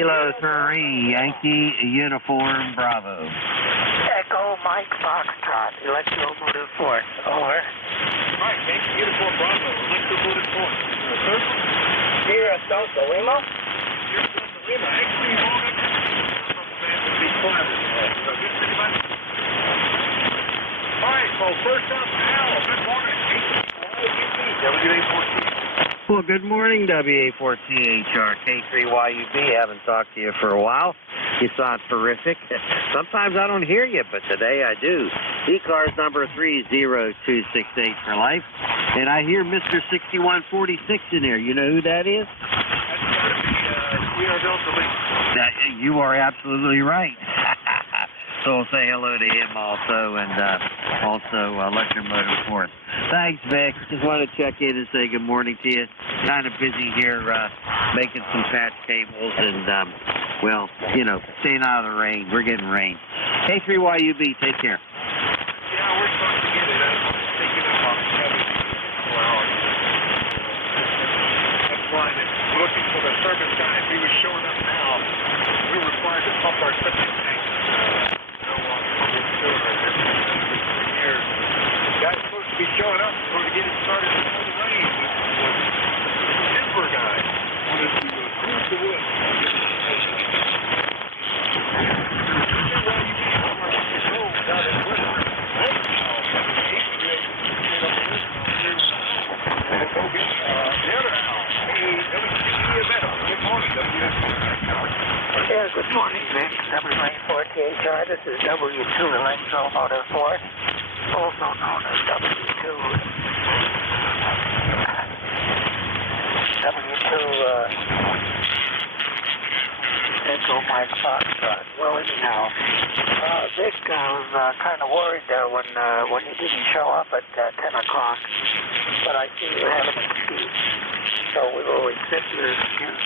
Kilo 3, Yankee Uniform Bravo. Echo Mike Foxtrot, Electromotive Force. Over. Right, Yankee Uniform Bravo, Electromotive Force. Circle? Sierra Delta Lima. Sierra Delta Lima. Actually, hold up. Be quiet. So good pretty much. All right, so first up, Al. Good morning. WA14. Well, good morning, WA14HR, K3YUB. Haven't talked to you for a while. You sound terrific. Sometimes I don't hear you, but today I do. ECARS number 30268 for life. And I hear Mr. 6146 in there. You know who that is? That's got to be Sierra Delta Lima. You are absolutely right. So I'll say hello to him also, and also Electromotive Force. Thanks, Vic. Just wanted to check in and say good morning to you. Kind of busy here making some patch cables and, well, you know, staying out of the rain. We're getting rain. K3YUB, take care. Yeah, we're supposed to get it. I'm taking up on 4 hours. That's why they're looking for the service guy. If he was showing up now, we're required to pump our septic tank. The guy's supposed to be showing up before to get it started before the rain. The Denver guy wanted to cruise the woods. Yeah, good morning, Vic. WA14HR. This is W2 Electromotive Force, also known as W2 Echo Mike Foxtrot. Well, anyhow, Vic, I was kind of worried there when you didn't show up at 10 o'clock, but I see you have an excuse, so we will accept your excuse.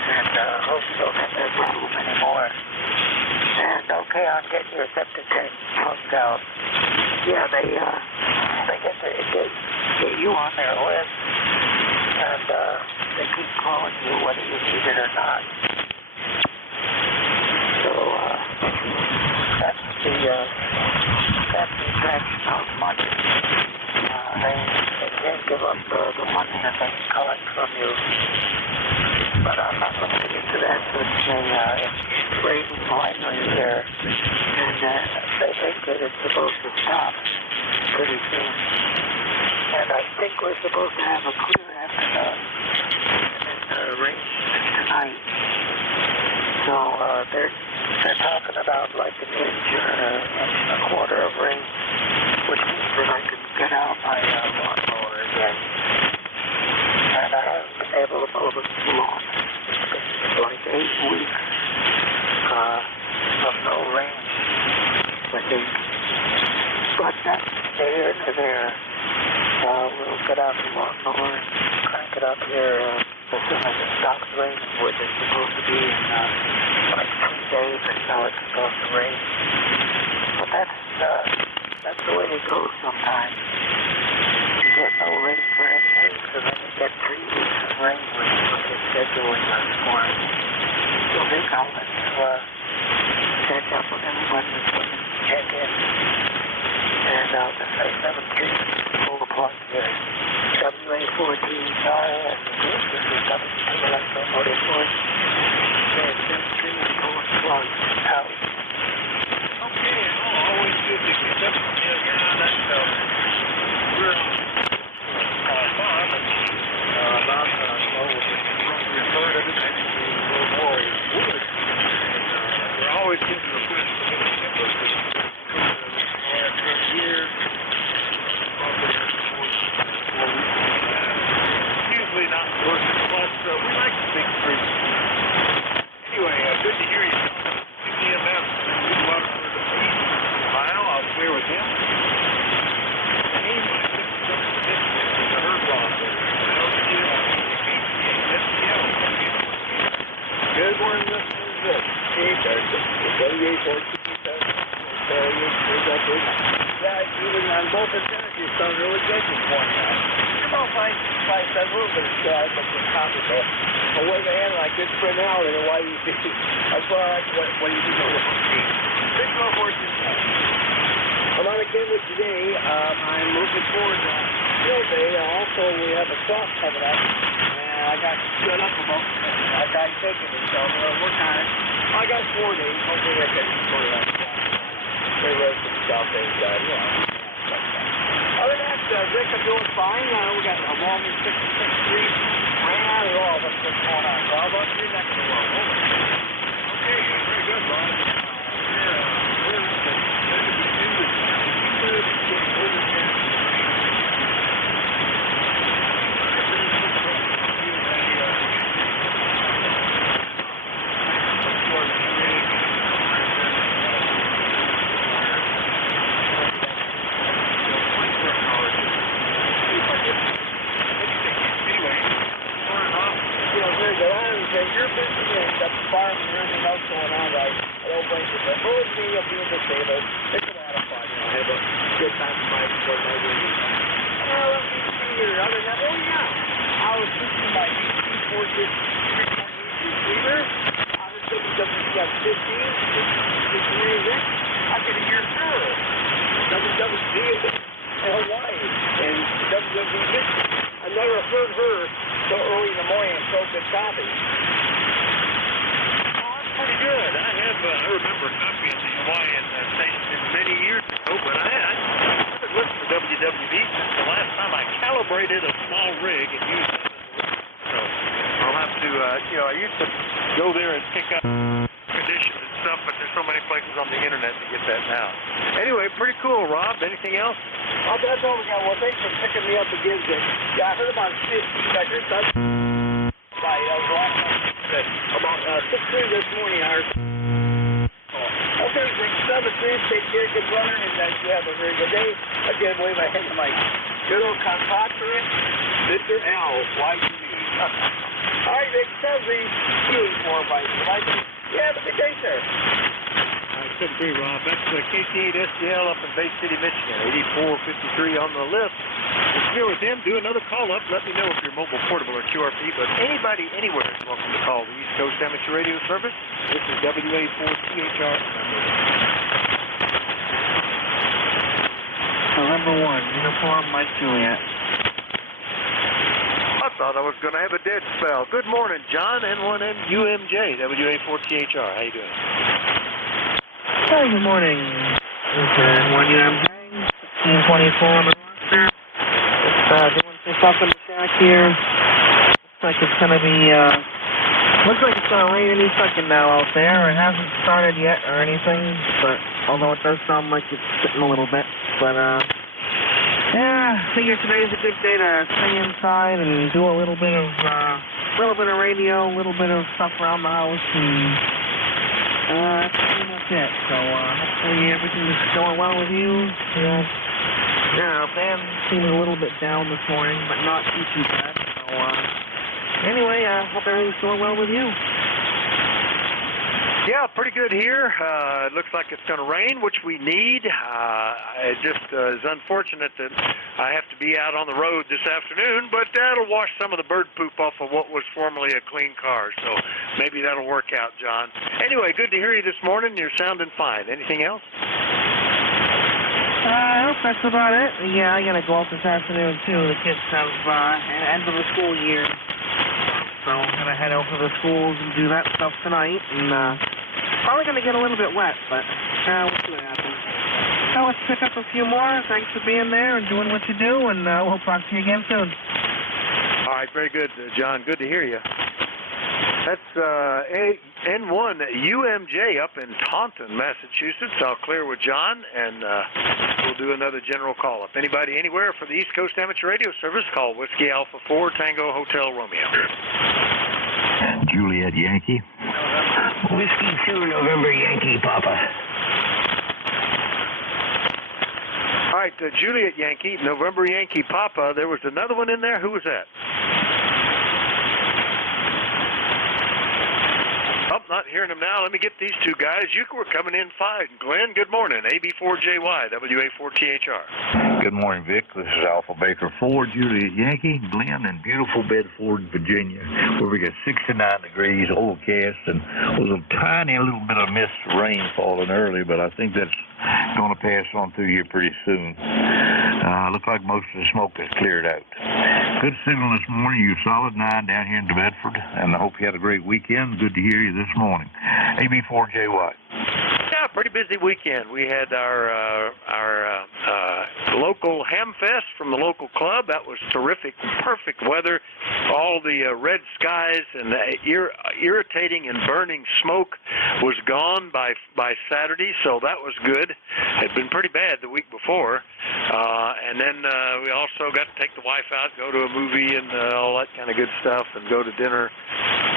And hope you don't have that problem anymore. And okay, I'll get your septic tank plugged out. Yeah, they get you on their list, and they keep calling you whether you need it or not. So that's the attraction of money. They can't give up the money that they collect from you. But I'm not going to get into that since it's raining lightly here, and they think that it's supposed to stop pretty soon. And I think we're supposed to have a clear afternoon, and it rains tonight. So they're talking about like an inch or an inch and a quarter of rain, which means that I can get out my lawnmower again. And I haven't been able to mow the lawn. It's like 8 weeks of no rain, I think. But that's here and there. We'll get out the lawnmower and crank it up here as soon as it stops raining, which is supposed to be in like 2 days or so. It's supposed to rain. But that's the way it goes sometimes. You get no rain for 8 weeks, and then you get 3 weeks of rain when you look at scheduling for it. So Vic, I'll let you catch up with everybody that's looking to check in. And I'll just say 7-3, full plug here. WA14HR, and this is W2 Electromotive Force. And 7-3, full plug out. Okay, always good to get up. Yeah, that's we're on Bob, and Bob, referred everything to a little more wood. We're always getting the request for little timber. The last 10 years, usually not working. Plus, we like the big trees. Anyway, good to hear you. EMF, good luck for the week. Ohio, I'll clear with him. Good morning, this is Yeah, even on both antennas, you sound really good this morning. You're about 5 a little bit of sky, but you're comfortable. I wave a hand and I could print out in a YEB. That's why I like what you do with the 614. I'm on a canvas today. I'm looking forward to field day. Also, we have a cross coming up. And I got stood up about that guy taking it, so I'm going to work on it. I got 4 days. Hopefully I can sort of get rid of some stuff and, other than that, Rick, I'm doing fine. We got a long 66 degrees. Rain out at all. What's going on? So how about your neck of the world? Okay, very good, Bob. You're busy and got the farm and everything else going on, right? I don't blame you. But for me, I'll be disabled. It's a lot of fun. I have a good time with my week. Let me see here. Other than that, I was listening to my EC4 receiver on the WWF 15. It's amazing. I could hear her. WWC in Hawaii and WWF 15. I never heard her so early in the morning and so good copy. Pretty good. I remember copying the Hawaiian station many years ago, but I haven't listened to WWV since the last time I calibrated a small rig and used it as a listen. So I'll have to, I used to go there and pick up conditions and stuff, but there's so many places on the internet to get that now. Anyway, pretty cool, Rob. Anything else? Oh, that's all we got. Well, thanks for picking me up again, Dick. Yeah, I heard about 50 seconds. That's right. I was watching about 6:30 this morning. I heard. Okay, Dick, 7-3. Take care, good brother, and you have a very good day. Again, wave my hand to my good old compatriot, Mr. L. YUV. All right, Dick, 7-3. Q4 by yeah, but good day, sir. I couldn't be, Rob. That's KC8 STL up in Bay City, Michigan. 8453 on the list. If you're with him, do another call up. Let me know if you're mobile, portable, or QRP. But anybody, anywhere is welcome to call the East Coast Amateur Radio Service. This is WA4THR. November 1, uniform Mike Juliet. I thought I was going to have a dead spell. Good morning, John, N1MUMJ, WA4THR. How you doing? Hi, good morning. This is N1UMJ, 1624 on the roster. It's doing some stuff in the shack here. Looks like it's going to be, rain any second now out there. It hasn't started yet or anything, but although it does sound like it's sitting a little bit. But, yeah, I figure today's a good day to stay inside and do a little bit of radio, a little bit of stuff around the house, and that's pretty much it. So hopefully everything's going well with you. Ben seems a little bit down this morning, but not too bad. So anyway, I hope everything's going well with you. Yeah, pretty good here. It looks like it's going to rain, which we need. It just is unfortunate that I have to be out on the road this afternoon, but that'll wash some of the bird poop off of what was formerly a clean car, so maybe that'll work out, John. Anyway, good to hear you this morning. You're sounding fine. Anything else? I hope that's about it. Yeah, I got to go out this afternoon, too. The kids have end of the school year. So I'm going to head over to the schools and do that stuff tonight. And probably going to get a little bit wet, but we'll see what happens. So let's pick up a few more. Thanks for being there and doing what you do, and we'll talk to you again soon. All right, very good, John. Good to hear you. That's N1UMJ up in Taunton, Massachusetts. I'll clear with John, and we'll do another general call-up. Anybody anywhere for the East Coast Amateur Radio Service, call Whiskey Alpha 4 Tango Hotel Romeo. Juliet Yankee. Whiskey 2 November Yankee Papa. All right, Juliet Yankee, November Yankee Papa. There was another one in there. Who was that? Oh, not not hearing them now. Let me get these two guys. You were coming in fine. Glenn, good morning. AB4JY, WA4THR. Good morning, Vic. This is Alpha Baker 4, Juliet Yankee, Glenn in beautiful Bedford, Virginia, where we got 69 degrees, overcast, and with a tiny little bit of mist rain falling early, but I think that's going to pass on through here pretty soon. Looks like most of the smoke has cleared out. Good signal this morning. You solid 9 down here in New Bedford, and I hope you had a great weekend. Good to hear you this morning. AB4JY. Yeah, pretty busy weekend. We had our local ham fest from the local club. That was terrific, perfect weather. All the red skies and the irritating and burning smoke was gone by Saturday, so that was good. It had been pretty bad the week before. And then we also got to take the wife out, go to a movie and all that kind of good stuff, and go to dinner.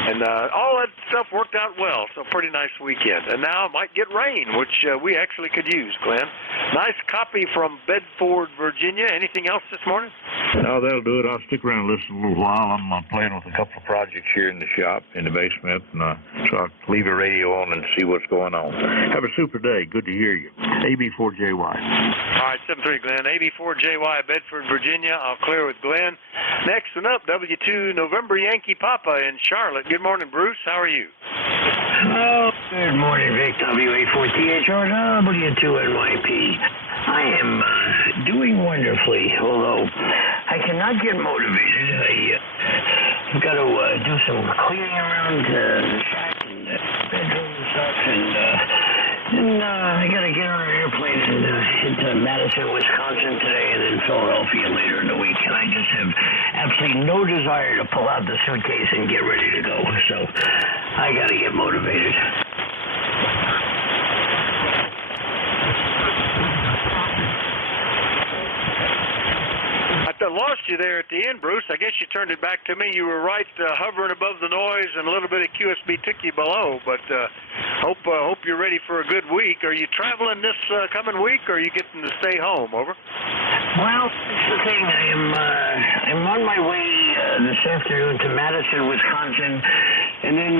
And all that stuff worked out well, so pretty nice weekend. And now it might get rain, which we actually could use, Glenn. Nice copy from Bedford, Virginia. Anything else this morning? No, that'll do it. I'll stick around and listen a little while. I'm playing with a couple of projects here in the shop, in the basement, and so I'll leave the radio on and see what's going on. Have a super day. Good to hear you. AB4JY. All right, 7-3, Glenn. AB4JY, Bedford, Virginia. I'll clear with Glenn. Next one up, W2 November Yankee Papa in Charlotte. Good morning, Bruce. How are you? Oh, good morning, Vic. WA4THR, W2NYP. I am doing wonderfully, although I cannot get motivated. I've got to do some cleaning around the shack and the bedroom and stuff, and I got to get on an airplane and head to Madison, Wisconsin today, and then Philadelphia later in the week. And I just have absolutely no desire to pull out the suitcase and get ready to go. So I got to get motivated. I lost you there at the end, Bruce. I guess you turned it back to me. You were right, hovering above the noise, and a little bit of QSB took you below. But hope you're ready for a good week. Are you traveling this coming week, or are you getting to stay home? Over. Well, that's the thing. I'm on my way this afternoon to Madison, Wisconsin, and then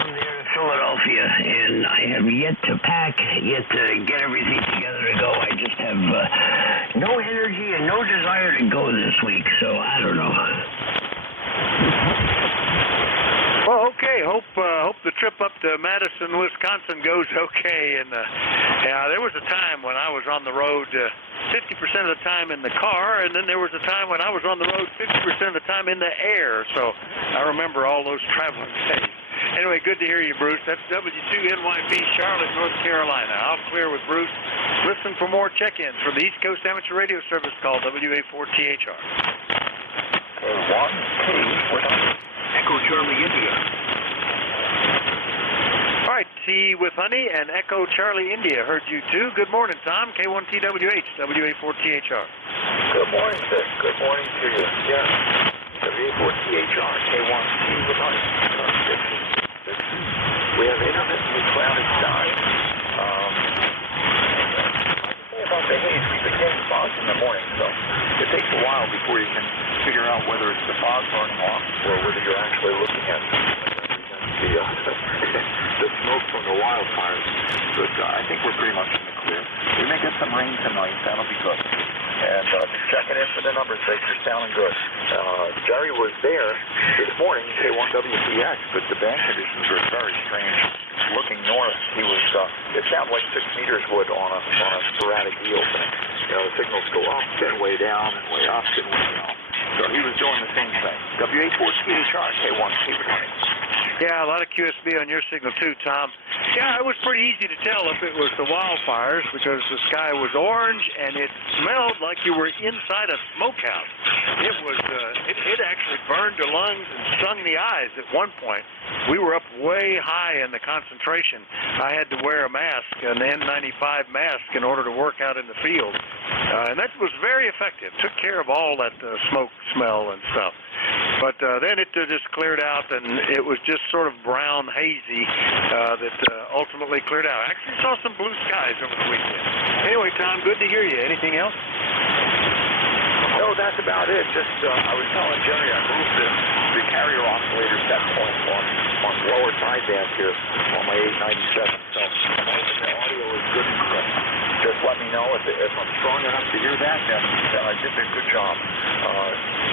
from there to Philadelphia. And I have yet to pack, yet to get everything together to go. I just have no energy and no desire to go this week, so I don't know. Well, okay. Hope the trip up to Madison, Wisconsin goes okay. And yeah, there was a time when I was on the road 50% of the time in the car, and then there was a time when I was on the road 50% of the time in the air. So I remember all those traveling days. Anyway, good to hear you, Bruce. That's W2NYP, Charlotte, North Carolina. I'll clear with Bruce. Listen for more check-ins for the East Coast Amateur Radio Service called WA4THR. 1K with Echo Charlie India. All right, T with Honey and Echo Charlie India. Heard you too. Good morning, Tom. K1TWH, WA4THR. Good morning, Vic. Good morning to you. Yes. WA4THR, K1T with Honey. We have intermittently clouded skies. About the haze, we've been getting fog in the morning, so it takes a while before you can figure out whether it's the fog burning off or whether you're actually looking at the smoke from the wildfires. But I think we're pretty much in the clear. We may get some rain tonight. That'll be good. And just checking in for the numbers, Victor, sounding good. Jerry was there this morning, K1WPX, but the band conditions were very strange. Looking north, he was, it sounded like 6 meters would on a sporadic yield thing. You know, the signals go up, then way down, and way up, then way down. So he was doing the same thing. WA4THR, K1T. Yeah, a lot of QSB on your signal too, Tom. Yeah, it was pretty easy to tell if it was the wildfires because the sky was orange and it smelled like you were inside a smokehouse. It was, it actually burned your lungs and stung the eyes at one point. We were up way high in the concentration. I had to wear a mask, an N95 mask, in order to work out in the field. And that was very effective. Took care of all that smoke smell and stuff. But then it just cleared out, and it was just sort of brown, hazy that ultimately cleared out. Actually saw some blue skies over the weekend. Anyway, Tom, good to hear you. Anything else? No, that's about it. Just I was telling Jerry I moved the carrier oscillator set point on lower sideband here on my 897. So I'm hoping the audio is good and crisp. Just let me know if I'm strong enough to hear that, then I did a good job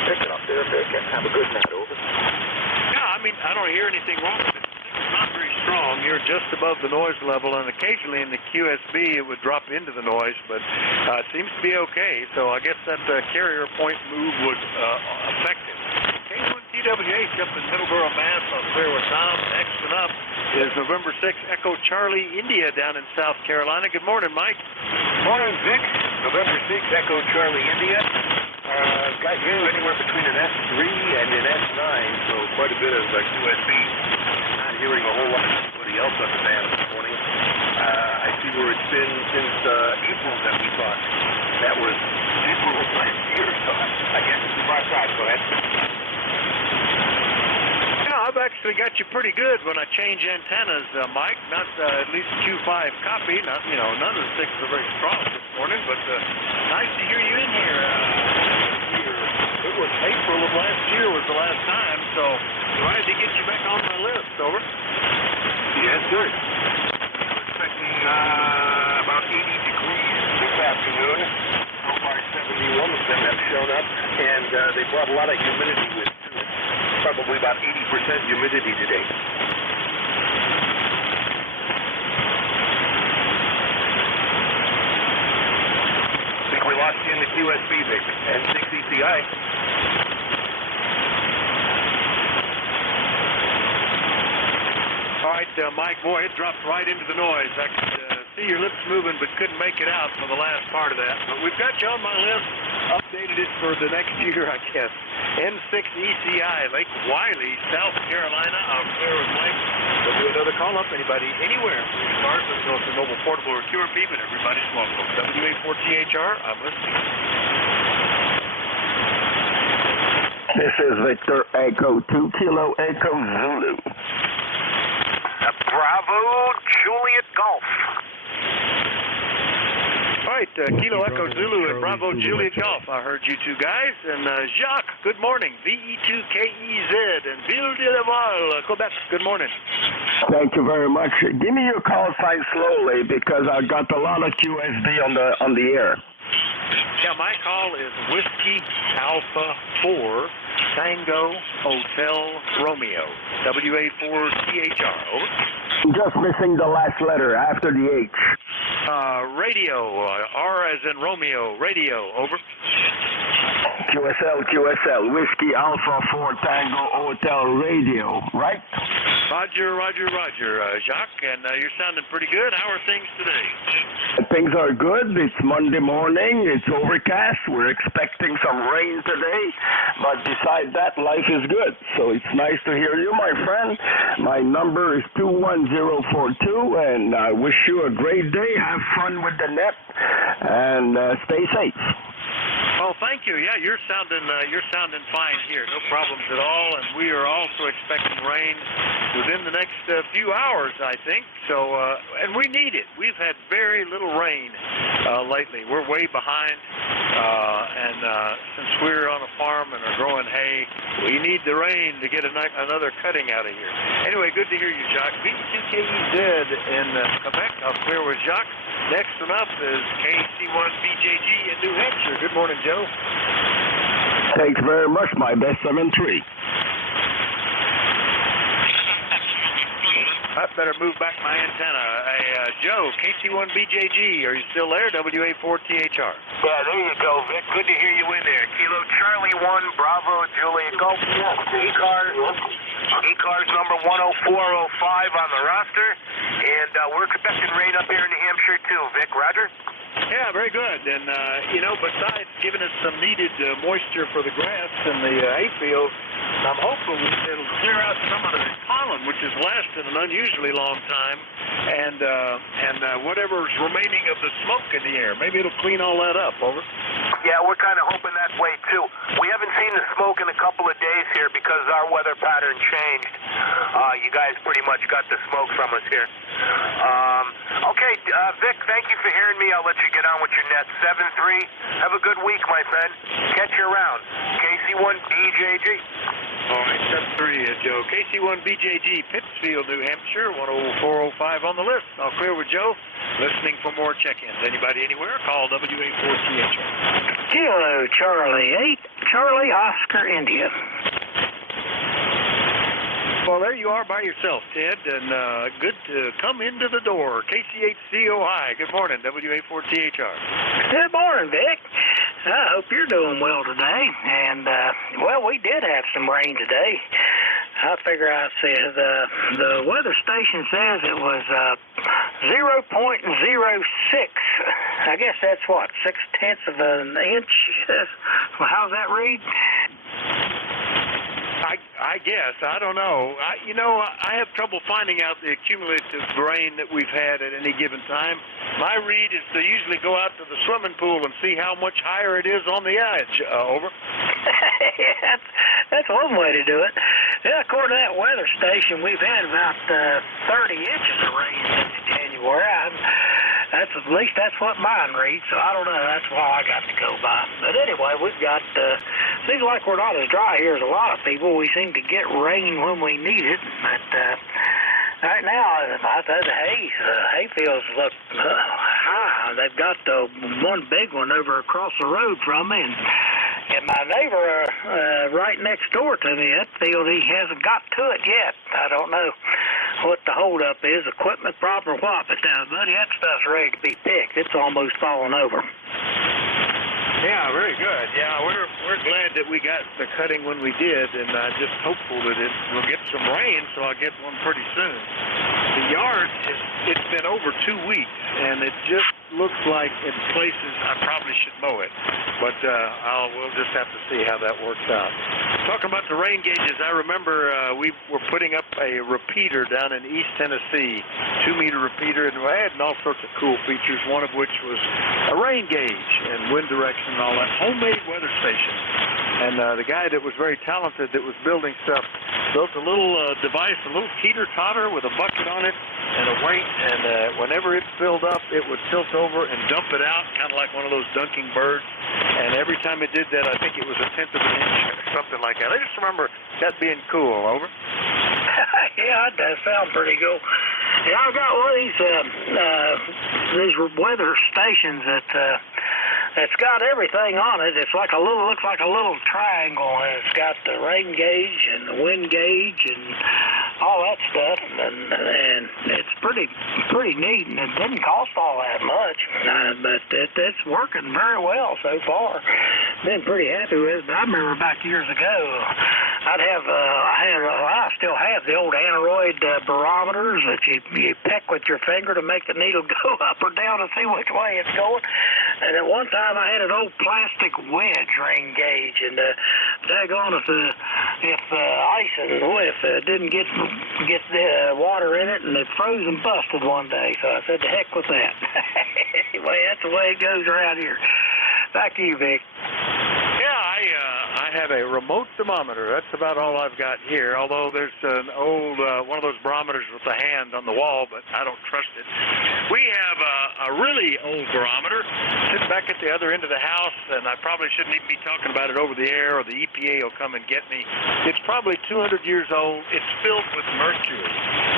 picking up there, Vic, and have a good night. Over. Yeah, I mean, I don't hear anything wrong with it. It's not very strong. You're just above the noise level, and occasionally in the QSB it would drop into the noise, but it seems to be okay. So I guess that carrier point move was effective. K1TWH up in Middleborough, Mass. on Clear with Tom. Next one up is November 6th, Echo Charlie, India, down in South Carolina. Good morning, Mike. Morning, Vic. November 6th, Echo Charlie, India. Got you anywhere between an S3 and an S9, so quite a bit of QSB. Not hearing a whole lot of anybody else on the band this morning. I see where it's been since April that we talked. That was April of last year, so I guess it's about time. Go ahead. Yeah, I've actually got you pretty good when I change antennas, Mike. Not at least Q5 copy. Not, none of the six are very strong this morning, but nice to hear you in here. It was April of last year was the last time, so glad to get you back on my list. Over. Yes, sir. We're expecting about 80 degrees this afternoon. So far, 71 of them have shown up, and they brought a lot of humidity with them. Probably about 80% humidity today. I think we lost you in the QSB, Vic, and 6 ECI. All right, Mike, boy, it dropped right into the noise. I could see your lips moving, but couldn't make it out for the last part of that. But we've got you on my list, updated it for the next year, I guess. N6 ECI, Lake Wiley, South Carolina. I'm clear with Mike. We'll do another call-up. Anybody, anywhere. ECARS, let's go to mobile, portable, or QRP, but everybody's welcome. WA4THR, I'm listening. This is Victor Echo 2 Kilo Echo Zulu. Bravo, Juliet Golf. All right, Kilo Echo Zulu and Bravo Juliet Golf. I heard you two guys. And Jacques, good morning. VE2KEZ and Ville de Laval, Quebec. Good morning. Thank you very much. Give me your call sign slowly because I got a lot of QSB on the air. Yeah, my call is Whiskey Alpha 4 Tango Hotel Romeo. WA4THR. Over. Just missing the last letter after the H. Radio. R as in Romeo. Radio. Over. QSL. Whiskey Alpha 4 Tango Hotel Radio. Right? Roger, Jacques, and you're sounding pretty good. How are things today? Things are good. It's Monday morning. It's overcast. We're expecting some rain today, but besides that, life is good. So it's nice to hear you, my friend. My number is 21042, and I wish you a great day. Have fun with the net, and stay safe. Well, thank you. Yeah, you're sounding fine here. No problems at all, and we are also expecting rain within the next few hours, I think. So, and we need it. We've had very little rain lately. We're way behind, and since we're on a farm and are growing hay, we need the rain to get another cutting out of here. Anyway, good to hear you, Jacques. VE2KEZ in Quebec. I'll clear with Jacques. Next one up is KC1BJG in New Hampshire. Good morning, Joe. Thanks very much. My best 7-3. I better move back my antenna. Hey, Joe, KC1BJG, are you still there? WA4THR. Yeah, there you go, Vic. Good to hear you in there. Kilo Charlie 1, Bravo, Juliet Golf. ECARS number 10405 on the roster. And we're expecting rain up here in New Hampshire, too. Vic, Roger? Yeah, very good. And, besides giving us some needed moisture for the grass and the hayfield, I'm hopeful it'll clear out some of the pollen, which has lasted an unusually long time, and whatever's remaining of the smoke in the air. Maybe it'll clean all that up. Over. Yeah, we're kind of hoping that way, too. We haven't seen the smoke in a couple of days here because our weather pattern changed. You guys pretty much got the smoke from us here. Okay, Vic, thank you for hearing me. I'll let you get on with your net. 7-3. Have a good week, my friend. Catch you around. KC1BJG. All right, 7-3, Joe. KC1BJG, Pittsfield, New Hampshire, 10405 on the list. I'll clear with Joe. Listening for more check-ins. Anybody anywhere? Call WA4THR. Kilo Charlie 8, Charlie Oscar India. Well, there you are by yourself, Ted, and good to come into the door. KC8COI, good morning, WA4THR. Good morning, Vic. I hope you're doing well today. And, well, we did have some rain today. I figure I'd say the weather station says it was 0.06. I guess that's what, 0.6 of an inch? Well, how's that read? I guess. I don't know. I have trouble finding out the cumulative rain that we've had at any given time. My read is to usually go out to the swimming pool and see how much higher it is on the edge. Over. Yeah, that's one way to do it. Yeah, according to that weather station, we've had about 30 inches of rain since January. At least that's what mine reads, so I don't know. That's all I got to go by. But anyway, we've got, seems like we're not as dry here as a lot of people. We seem to get rain when we need it, but right now, the hay fields look high. They've got one big one over across the road from me, and my neighbor right next door to me, that field, he hasn't got to it yet. I don't know what the holdup is, equipment problem or what, but buddy, that stuff's ready to be picked. It's almost falling over. Yeah, very good. Yeah, we're glad that we got the cutting when we did, and just hopeful that we'll get some rain, so I'll get one pretty soon. The yard, it's been over 2 weeks, and it just looks like in places I probably should mow it, but we'll just have to see how that works out. Talking about the rain gauges, I remember we were putting up a repeater down in East Tennessee, 2-meter repeater, and we had all sorts of cool features, one of which was a rain gauge and wind direction and all that, homemade weather station. And the guy that was very talented that was building stuff built a little device, a little teeter-totter with a bucket on it and a weight, and whenever it filled up, it would tilt over and dump it out, kind of like one of those dunking birds. And every time it did that, I think it was 1/10 of an inch or something like that. I just remember that being cool. Over. Yeah, that does sound pretty cool. Yeah, I got one of these weather stations that's got everything on it. It's like looks like a little triangle, and it's got the rain gauge and the wind gauge and all that stuff, and it's pretty neat, and it didn't cost all that much, but it's working very well so far. Been pretty happy with it. But I remember back years ago, I still have the old aneroid barometers that you peck with your finger to make the needle go up or down to see which way it's going. And at one time I had an old plastic wedge rain gauge, and daggone if ice and if it didn't get the water in it, and it froze and busted one day. So I said, to heck with that. Anyway, that's the way it goes around here. Back to you, Vic. I have a remote thermometer. That's about all I've got here, although there's an old one of those barometers with the hand on the wall, but I don't trust it. We have a really old barometer sitting back at the other end of the house, and I probably shouldn't even be talking about it over the air, or the EPA will come and get me. It's probably 200 years old. It's filled with mercury,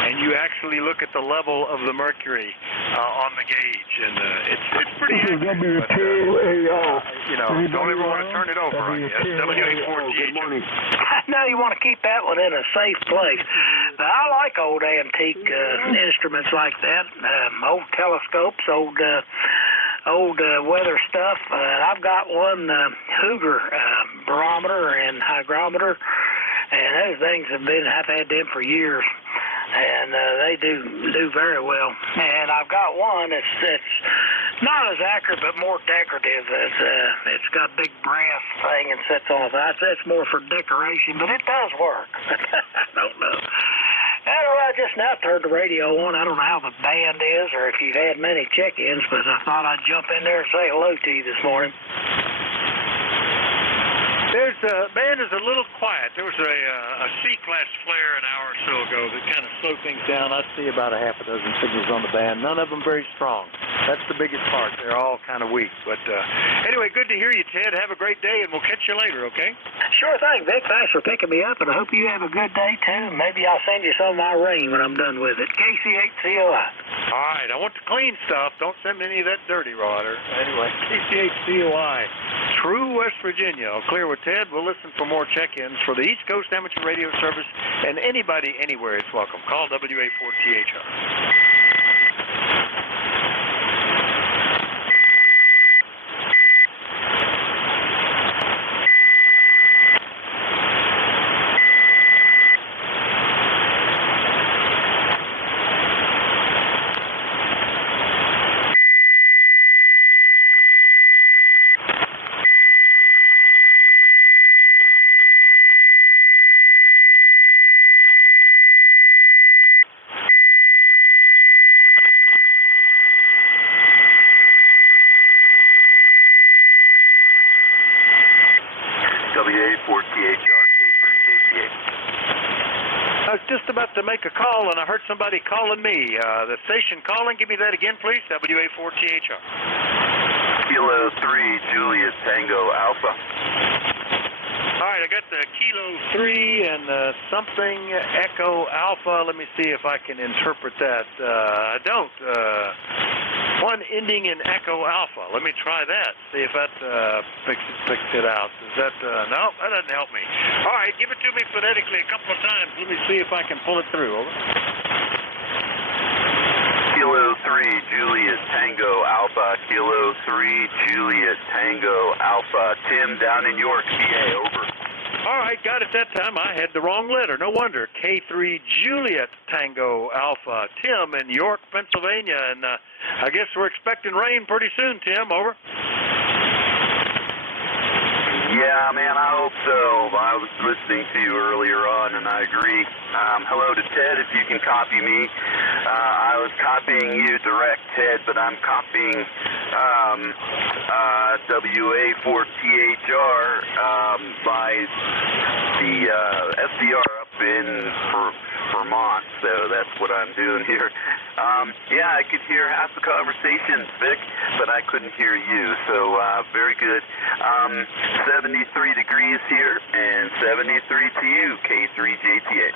and you actually look at the level of the mercury on the gauge, and it's pretty accurate. But, don't ever want to turn it over on you. Good morning. No, you want to keep that one in a safe place. I like old antique instruments like that, old telescopes, old weather stuff. I've got one Hoover barometer and hygrometer, and those things I've had them for years, and they do very well. And I've got one that's not as accurate, but more decorative. It's got a big brass thing and sits on it. That's more for decoration, but it does work. I don't know. I just now turned the radio on. I don't know how the band is or if you've had many check-ins, but I thought I'd jump in there and say hello to you this morning. There's band is a little quiet. There was a C-class flare an hour or so ago that kind of slowed things down. I see about a half a dozen signals on the band. None of them very strong. That's the biggest part. They're all kind of weak. But anyway, good to hear you, Ted. Have a great day, and we'll catch you later, okay? Sure thing, Vic. Thanks for picking me up, and I hope you have a good day, too. Maybe I'll send you some of my rain when I'm done with it. KC8COI. All right. I want the clean stuff. Don't send me any of that dirty water. Anyway, KC8COI. True West Virginia. I'll clear with Ted. We'll listen for more check-ins for the East Coast Amateur Radio Service, and anybody anywhere is welcome. Call WA4THR. I was just about to make a call, and I heard somebody calling me. The station calling, give me that again, please. WA4THR. Kilo 3, Julius Tango Alpha. All right, I got the Kilo 3 and something Echo Alpha. Let me see if I can interpret that. I don't. One ending in Echo Alpha. Let me try that. See if that picks it out. Is that, no, that doesn't help me. All right, give it to me phonetically a couple of times. Let me see if I can pull it through. Over. Kilo 3, Julius Tango Alpha. Kilo 3, Julius Tango Alpha. Tim down in York, PA, over. All right, got it that time. I had the wrong letter. No wonder. K3 Juliet Tango Alpha. Tim in York, Pennsylvania. And I guess we're expecting rain pretty soon, Tim. Over. Yeah, man, I hope so. I was listening to you earlier on, and I agree. Hello to Ted, if you can copy me. I was copying you direct, Ted, but I'm copying WA4THR by the SDR up in Vermont, so that's what I'm doing here. Yeah, I could hear half the conversations, Vic, but I couldn't hear you, so very good. 73 degrees here and 73 to you, K3JTA.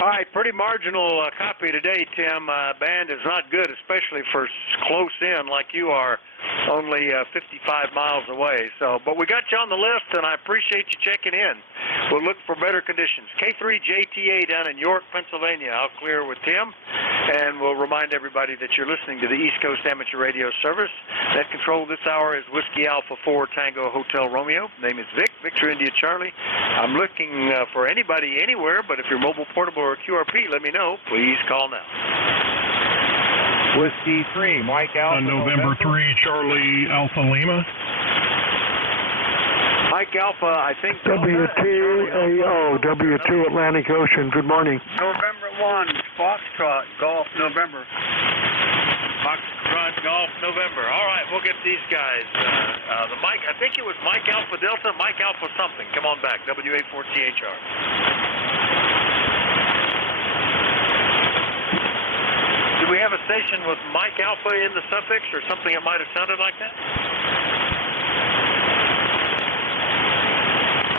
All right, pretty marginal copy today, Tim. Band is not good, especially for close in like you are, only 55 miles away. So, but we got you on the list, and I appreciate you checking in. We'll look for better conditions. K3JTA down in York, Pennsylvania. I'll clear with Tim, and we'll remind everybody that you're listening to the East Coast Amateur Radio Service. Net control this hour is Whiskey Alpha 4 Tango Hotel Romeo. Name is Vic, Victor India Charlie. I'm looking for anybody anywhere, but if you're mobile, portable, or QRP, let me know. Please call now. Whiskey 3, Mike Alpha. November 3, Charlie Alpha Lima. Mike Alpha, I think. WTAO, W2 Atlantic Ocean. Good morning. November 1, Foxtrot, Golf, November. Foxtrot, Golf, November. All right, we'll get these guys. The Mike, I think it was Mike Alpha Delta, Mike Alpha something. Come on back, WA4THR. Do we have a station with Mike Alpha in the suffix or something that might have sounded like that?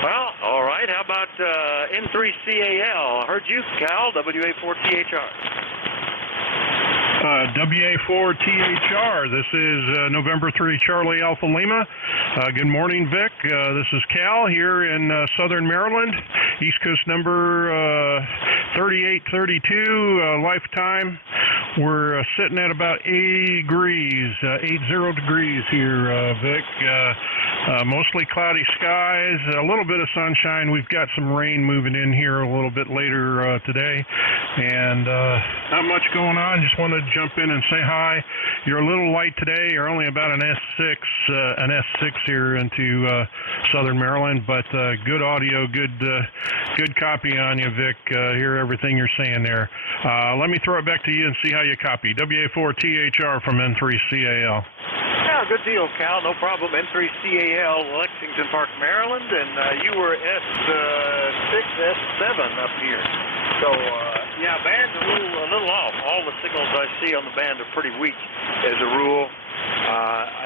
Well, all right. How about N3CAL? I heard you, Cal, WA4THR. WA4THR. This is November 3, Charlie Alpha Lima. Good morning, Vic. This is Cal here in southern Maryland. East Coast number 3832, lifetime. We're sitting at about 80 degrees here, Vic. Mostly cloudy skies, a little bit of sunshine. We've got some rain moving in here a little bit later today, and not much going on. Just wanted to jump in and say hi. You're a little light today. You're only about an S6 here into southern Maryland, but good audio, good copy on you, Vic. Hear everything you're saying there. Let me throw it back to you and see how you copy. WA4THR from N3CAL. Yeah, good deal, Cal. No problem. N3CAL, Lexington Park, Maryland, and you were S6, S7 up here. So, yeah, band's a little off. All the signals I see on the band are pretty weak as a rule.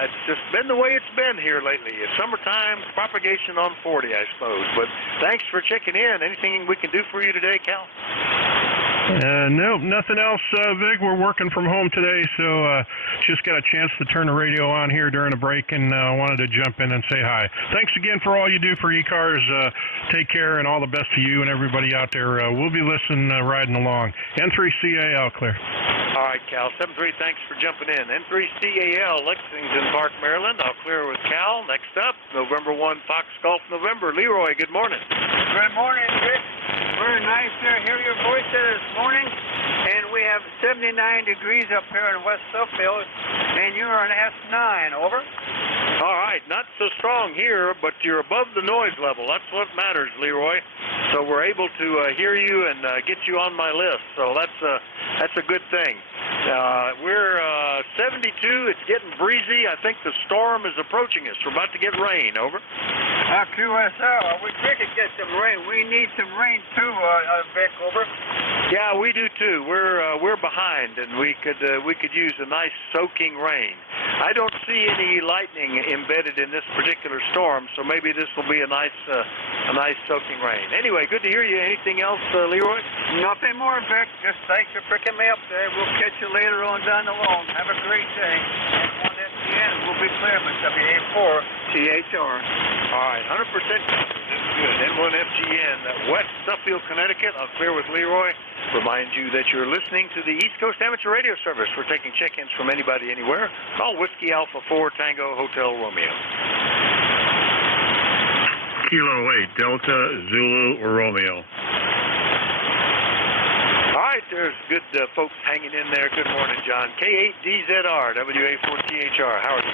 It's just been the way it's been here lately. It's summertime, propagation on 40, I suppose. But thanks for checking in. Anything we can do for you today, Cal? No, nothing else, Vic. We're working from home today, so just got a chance to turn the radio on here during a break and wanted to jump in and say hi. Thanks again for all you do for ECARS. Take care and all the best to you and everybody out there. We'll be listening, riding along. N3CAL, clear. All right, Cal. 73, thanks for jumping in. N3CAL, Lexington Park, Maryland. I'll clear with Cal. Next up, November 1, Fox Golf November. Leroy, good morning. Good morning, Rick. Very nice to hear your voice this morning. And we have 79 degrees up here in West Suffield, and you're an S9, over. All right, not so strong here, but you're above the noise level. That's what matters, Leroy. So we're able to hear you and get you on my list. So that's a good thing. We're 72. It's getting breezy. I think the storm is approaching us. We're about to get rain. Over. QSL, we did get some rain. We need some rain too, Vic. Over. Yeah, we do too. We're behind, and we could use a nice soaking rain. I don't see any lightning embedded in this particular storm, so maybe this will be a nice soaking rain. Anyway, good to hear you. Anything else, Leroy? Nothing more, Vic. Just thanks for picking me up there. We'll catch you later on down the line. Have a great day. And on SDN, we'll be clear with WA4 THR. All right, 100%. That's good. N1FGN, West Suffield, Connecticut. I'll clear with Leroy. Remind you that you're listening to the East Coast Amateur Radio Service. We're taking check-ins from anybody, anywhere. Call Whiskey Alpha 4 Tango Hotel Romeo. Kilo 8, Delta Zulu Romeo. All right, there's good folks hanging in there. Good morning, John. K8DZR, WA4THR. How are you?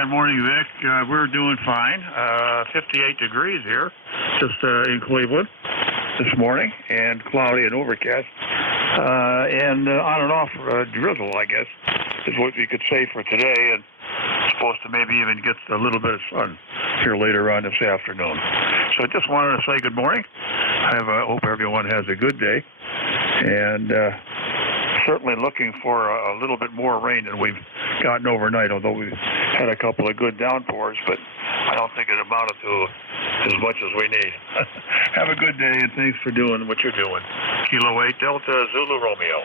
Good morning, Vic. We're doing fine. 58 degrees here, just in Cleveland this morning, and cloudy and overcast. And on and off drizzle, I guess, is what you could say for today. And supposed to maybe even get a little bit of sun here later on this afternoon. So I just wanted to say good morning. I hope everyone has a good day. And certainly looking for a little bit more rain than we've gotten overnight, although we've had a couple of good downpours, but I don't think it amounted to as much as we need. Have a good day, and thanks for doing what you're doing. Kilo 8 Delta Zulu Romeo.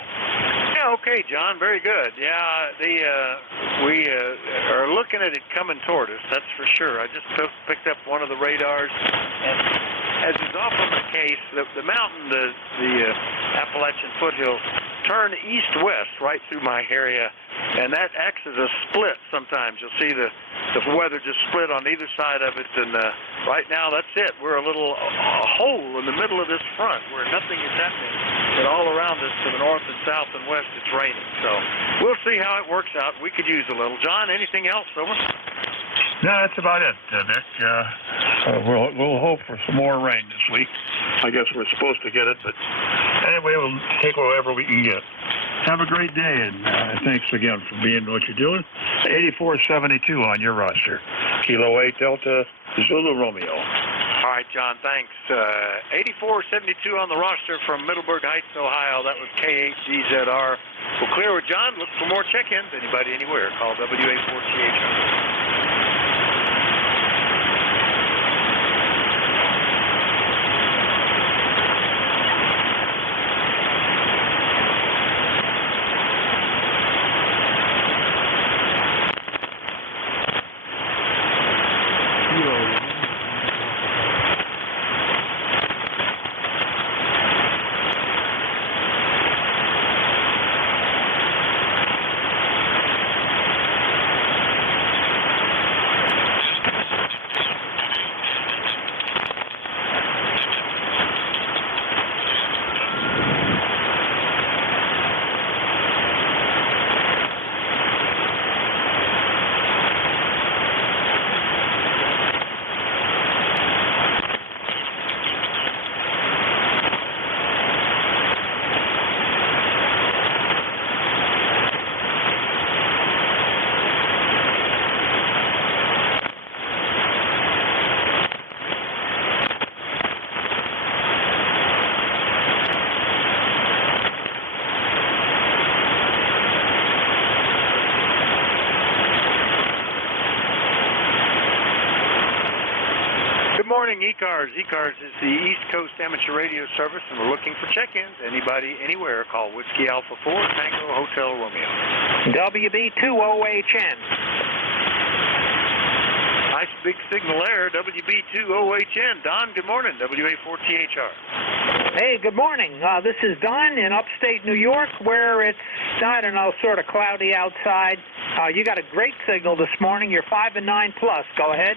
Yeah, okay, John, very good. Yeah, we are looking at it coming toward us, that's for sure. I just picked up one of the radars, and as is often the case, the mountain, the Appalachian foothills, turn east-west right through my area, and that acts as a split sometimes. You'll see the weather just split on either side of it, and right now that's it. We're a hole in the middle of this front where nothing is happening, but all around us to the north and south and west it's raining. So we'll see how it works out. We could use a little. John, anything else, over? No, that's about it, Vic. We'll hope for some more rain this week. I guess we're supposed to get it, but anyway, we'll take whatever we can get. Have a great day, and thanks again for being what you're doing. 8472 on your roster. Kilo 8 Delta Zulu Romeo. All right, John, thanks. 8472 on the roster from Middleburg Heights, Ohio. That was K8DZR. We'll clear with John. Look for more check-ins. Anybody, anywhere. Call WA4THR. morning, ECARS. ECARS is the East Coast Amateur Radio Service, and we're looking for check-ins. Anybody, anywhere, call Whiskey Alpha 4, Tango Hotel Romeo. WB2OHN. Nice big signal there, WB2OHN. Don, good morning, WA4THR. Hey, good morning. This is Don in upstate New York, where it's, I don't know, sort of cloudy outside. You got a great signal this morning. You're 5 and 9 plus. Go ahead.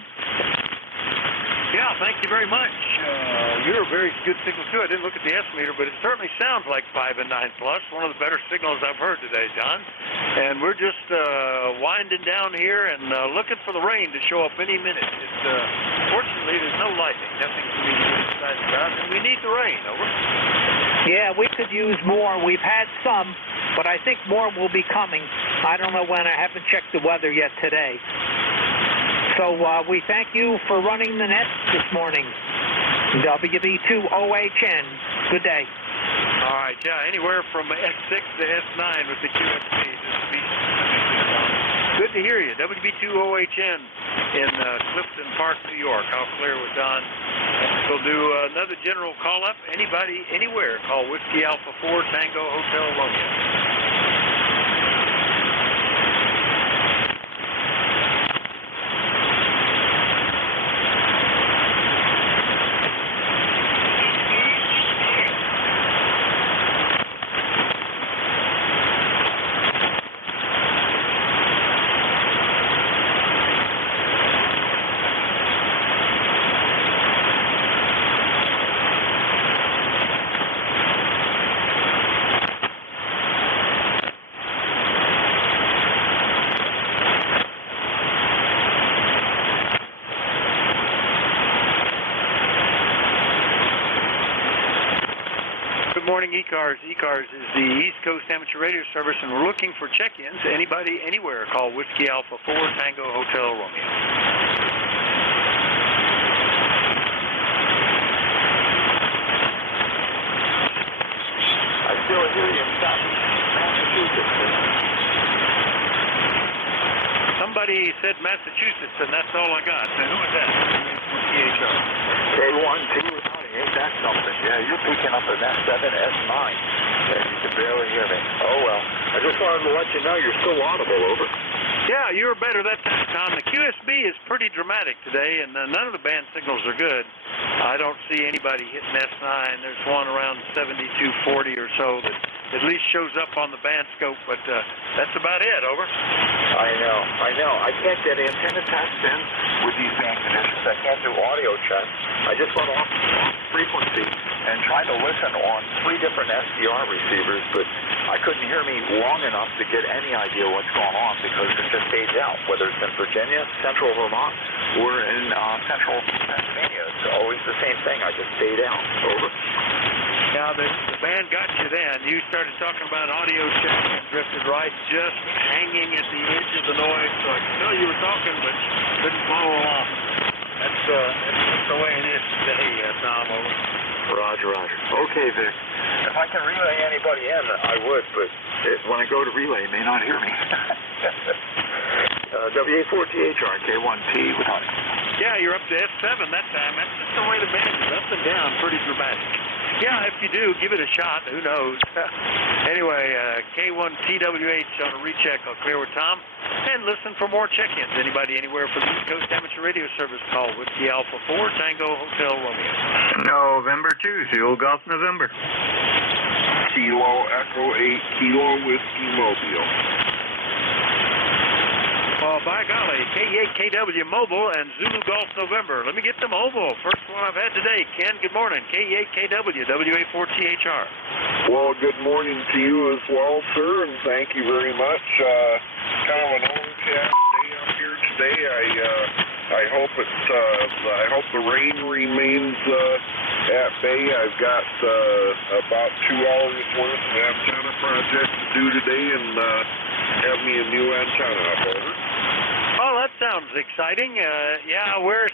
Yeah, thank you very much. You're a very good signal, too. I didn't look at the S-meter, but it certainly sounds like 5 and 9 plus. One of the better signals I've heard today, Don. And we're just winding down here and looking for the rain to show up any minute. Fortunately, there's no lightning. Nothing for me to get excited about. And we need the rain, over. Yeah, we could use more. We've had some, but I think more will be coming. I don't know when. I haven't checked the weather yet today. So we thank you for running the net this morning. WB2OHN. Good day. All right, yeah, anywhere from S6 to S9 with the QSB. Good to hear you. WB2OHN in Clifton Park, New York. I'll clear with Don. We'll do another general call-up. Anybody, anywhere, call Whiskey Alpha 4, Tango Hotel Romeo. Good morning, ECARS. ECARS is the East Coast Amateur Radio Service, and we're looking for check-ins. Anybody, anywhere, call Whiskey Alpha 4, Tango Hotel Romeo. I still hear you in Massachusetts. Somebody said Massachusetts, and that's all I got. And who is that? K1T, ain't that something? Yeah, you're picking up an S7, S9, and you can barely hear me. Oh, well. I just wanted to let you know you're still audible, over. Yeah, you were better that time, Tom. The QSB is pretty dramatic today, and none of the band signals are good. I don't see anybody hitting S9. There's one around 7240 or so that at least shows up on the band scope, but that's about it, over. I know. I can't get antenna tests in with these band conditions. I can't do audio checks. I just went off frequency and tried to listen on 3 different SDR receivers, but I couldn't hear me long enough to get any idea what's going on because it just fades out, whether it's in Virginia, central Vermont, or in central Pennsylvania. It's always the same thing. I just fade out. Over. Now, the band got you then. You started talking about audio checks and drifted right, just hanging at the edge of the noise, so I could tell you were talking, but couldn't follow along. That's the way it is today, Tom, over. Roger. Okay, Vic. If I can relay anybody in, I would, but when I go to relay, it may not hear me. WA4THR, K1T, with honey. Yeah, you're up to S7 that time. That's just the way the band is, up and down, pretty dramatic. Yeah, if you do, give it a shot. Who knows? Anyway, K1TWH on a recheck. I'll clear with Tom. And listen for more check-ins. Anybody, anywhere for the East Coast Amateur Radio Service, call Whiskey Alpha 4, Tango Hotel Romeo. November 2, Zulu Golf November. Kilo Echo 8, Kilo Whiskey Mobile. Well, by golly, K8KW Mobile and Zulu Golf November. Let me get the mobile. First one I've had today. Ken, good morning. K8KW, WA4THR. Well, good morning to you as well, sir, and thank you very much. Kind of an overcast day up here today. I hope I hope the rain remains at bay. I've got about 2 hours worth of antenna project to do today, and have me a new antenna up, over. Oh, that sounds exciting. Yeah, we're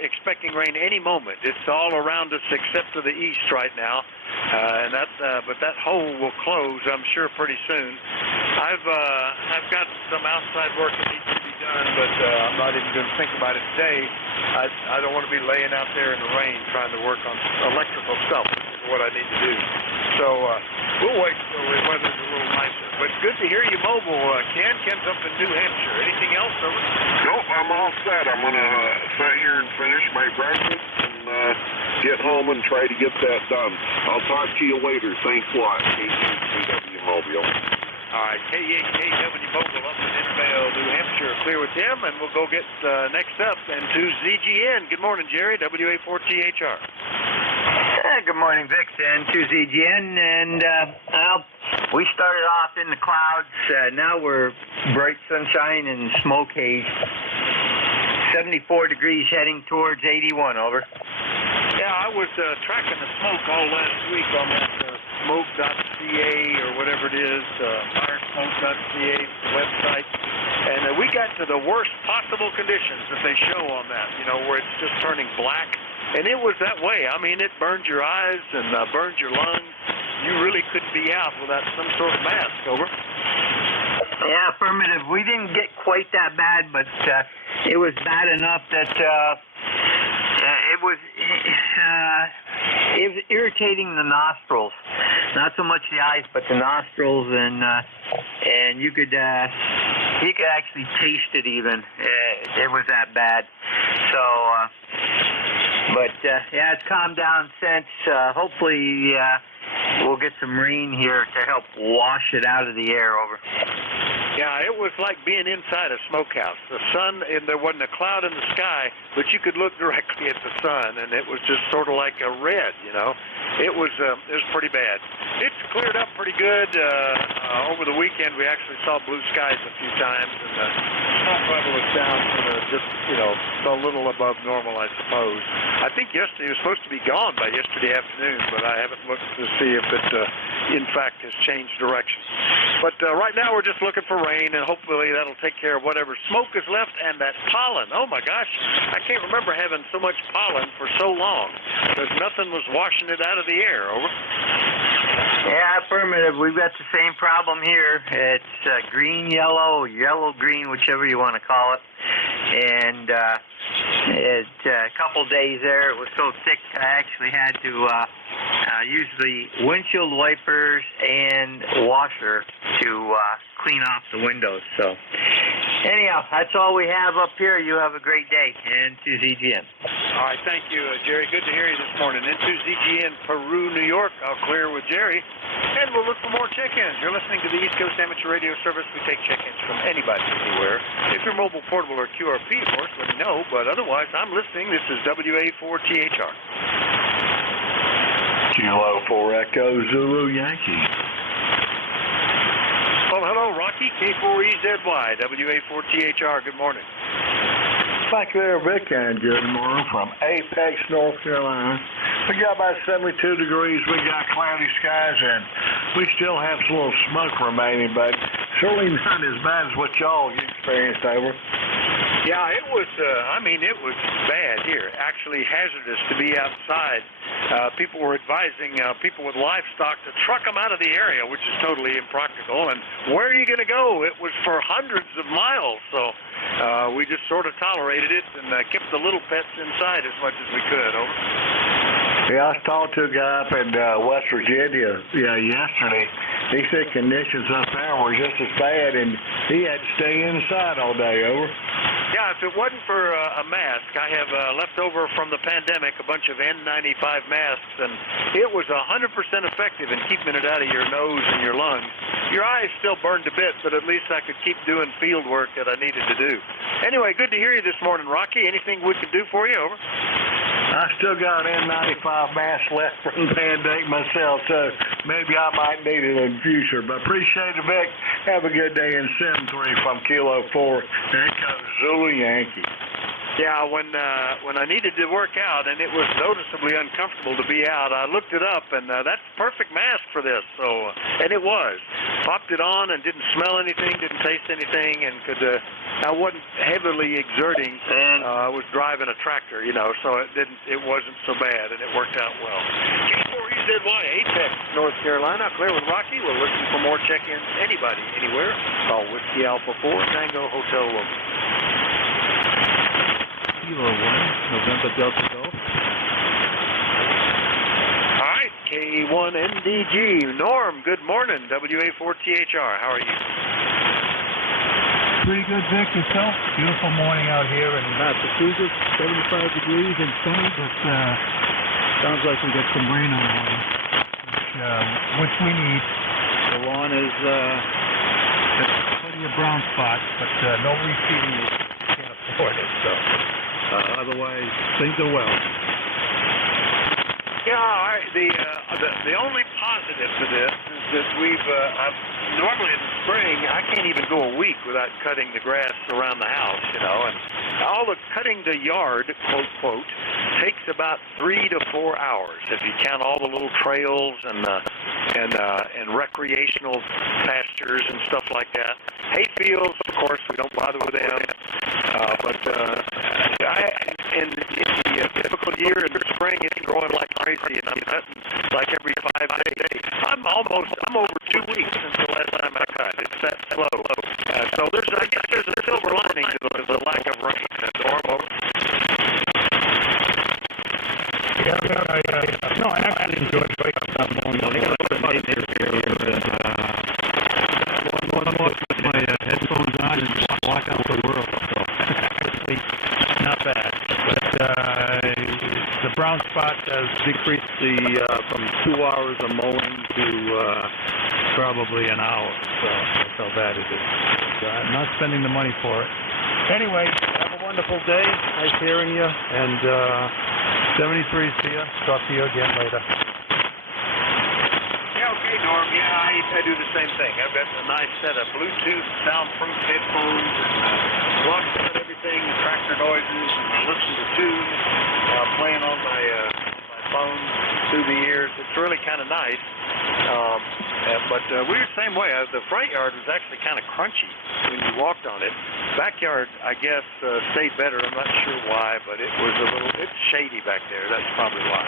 expecting rain any moment. It's all around us except to the east right now, but that hole will close, I'm sure, pretty soon. I've got some outside work that needs to be done, but I'm not even going to think about it today. I don't want to be laying out there in the rain trying to work on electrical stuff, which is what I need to do. So we'll wait until the weather's a little nicer. But good to hear you mobile, Ken. Ken's up in New Hampshire. Anything else, over? Nope, I'm all set. I'm going to sit here and finish my breakfast and get home and try to get that done. I'll talk to you later. Thanks a lot. KW Mobile. All right, KW Mobile up in Ismail, New Hampshire. Clear with him, and we'll go get next up into ZGN. Good morning, Jerry, WA4THR. Good morning, Vic, and to ZGN, and we started off in the clouds. Now we're bright sunshine and smoke haze. 74 degrees heading towards 81, over. Yeah, I was tracking the smoke all last week on that smoke.ca or whatever it is, firesmoke.ca website, and we got to the worst possible conditions that they show on that, where it's just turning black. And it was that way. I mean, it burned your eyes and burned your lungs. You really couldn't be out without some sort of mask, over. Yeah, affirmative. We didn't get quite that bad, but it was bad enough that it was irritating the nostrils. Not so much the eyes, but the nostrils, and you could actually taste it even. It was that bad. So. But, yeah, it's calmed down since. Hopefully we'll get some rain here to help wash it out of the air, over. Yeah, it was like being inside a smokehouse. The sun, and there wasn't a cloud in the sky, but you could look directly at the sun, and it was just sort of like a red, It was pretty bad. It's cleared up pretty good. Over the weekend, we actually saw blue skies a few times, and the smoke level is down to just, a little above normal, I suppose. I think yesterday it was supposed to be gone by yesterday afternoon, but I haven't looked to see if it, in fact, has changed direction. But right now, we're just looking for rain, and hopefully that'll take care of whatever smoke is left and that pollen. Oh, my gosh. I can't remember having so much pollen for so long. Because nothing was washing it out of the air, over. Yeah, affirmative. We've got the same problem here. It's green, yellow, yellow-green, whichever you want to call it. And a couple days there, it was so thick I actually had to use the windshield wipers and washer to clean off the windows. So anyhow, that's all we have up here. You have a great day, and to ZGN. All right, thank you, Jerry. Good to hear you this morning. Into ZGN, Peru, New York. I'll clear with Jerry, and we'll look for more check-ins. You're listening to the East Coast Amateur Radio Service. We take check-ins from anybody, anywhere. If you're mobile, portable, or QRP, of course, let me know. But otherwise, I'm listening. This is WA4THR. Kilo 4 Echo Zulu Yankee. Well, hello, Rocky, K4EZY, WA4THR. Good morning. Back there, Vic, and good morning from Apex, North Carolina. We got about 72 degrees. We got cloudy skies, and we still have some little smoke remaining, but certainly not as bad as what y'all experienced, over. Yeah, it was, it was bad here. Actually hazardous to be outside. People were advising people with livestock to truck them out of the area, which is totally impractical. And where are you going to go? It was for hundreds of miles. So we just sort of tolerated it and kept the little pets inside as much as we could. Over. Yeah, I talked to a guy up in West Virginia yesterday. He said conditions up there were just as bad, and he had to stay inside all day, over. Yeah, if it wasn't for a mask, I have left over from the pandemic a bunch of N95 masks, and it was 100% effective in keeping it out of your nose and your lungs. Your eyes still burned a bit, but at least I could keep doing field work that I needed to do. Anyway, good to hear you this morning, Rocky. Anything we can do for you, over? I still got an N95 mask left from the pandemic myself, so maybe I might need it in the future. But appreciate it, Vic. Have a good day in 7-3 from Kilo 4. Echo Zulu Yankee. Yeah, when I needed to work out and it was noticeably uncomfortable to be out, I looked it up, and that's the perfect mask for this. So, and it was. Popped it on and didn't smell anything, didn't taste anything, and I wasn't heavily exerting. I was driving a tractor, so it wasn't so bad, and it worked out well. K4EZY, Apex, North Carolina. Clear with Rocky. We're looking for more check-ins. Anybody, anywhere. Call Whiskey Alpha 4 Tango Hotel Wilmington. Kilo 1, November Delta Golf. All right, K1MDG. Norm, good morning. WA4THR. How are you? Pretty good, Vic. Yourself? Beautiful morning out here in Massachusetts. 75 degrees and sunny, but sounds like we got some rain on the way, which we need. The lawn is plenty of brown spots, but no reseeding. You can't afford it. So otherwise, things are well. Yeah, all right. The only positive to this is that normally in the spring, I can't even go a week without cutting the grass around the house, and all the cutting the yard, quote, quote, takes about 3 to 4 hours if you count all the little trails and recreational pastures and stuff like that. Hay fields, of course, we don't bother with them, in the typical year in the spring, it's growing like crazy, and I'm cutting like every 5 days. I'm over 2 weeks since the last time I cut. It's that slow. So I guess there's a silver lining to the lack of rain. Normal. I actually enjoyed waking up that morning. I got to put my neighbors here and put my headphones on and walk out the world. So actually, not bad. But the brown spot has decreased from 2 hours of mowing to probably an hour. So that's how bad it is. I'm not spending the money for it. Anyway, have a wonderful day. Nice hearing you. And 73 to you. Talk to you again later. Yeah, okay, Norm. Yeah, I do the same thing. I've got a nice set of Bluetooth soundproof headphones and blocks out everything, the tractor noises, and I listen to tunes playing on my phone through the ears. It's really kind of nice. But we were the same way. The front yard was actually kind of crunchy when you walked on it. Backyard, I guess, stayed better. I'm not sure why, but it's shady back there. That's probably why.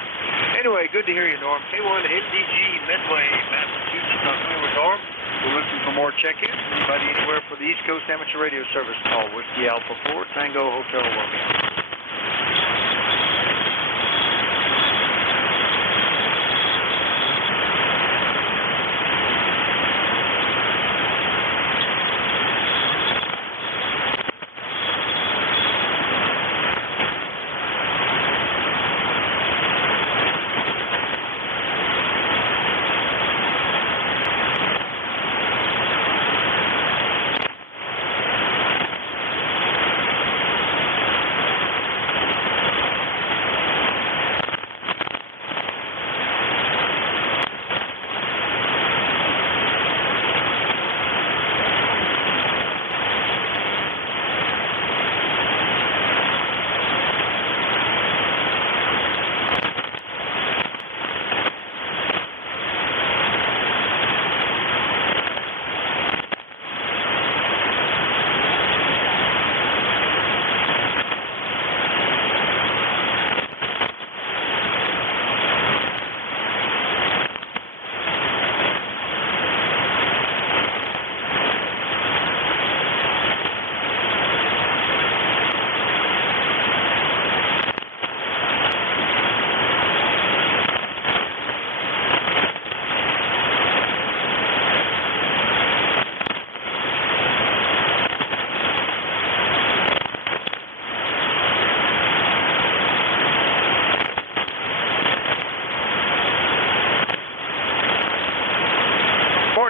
Anyway, good to hear you, Norm. K1MDG, Midway, Massachusetts. I'm here with Norm. We're looking for more check-ins. Anybody anywhere for the East Coast Amateur Radio Service, call Whiskey Alpha 4 Tango Hotel Wilmington.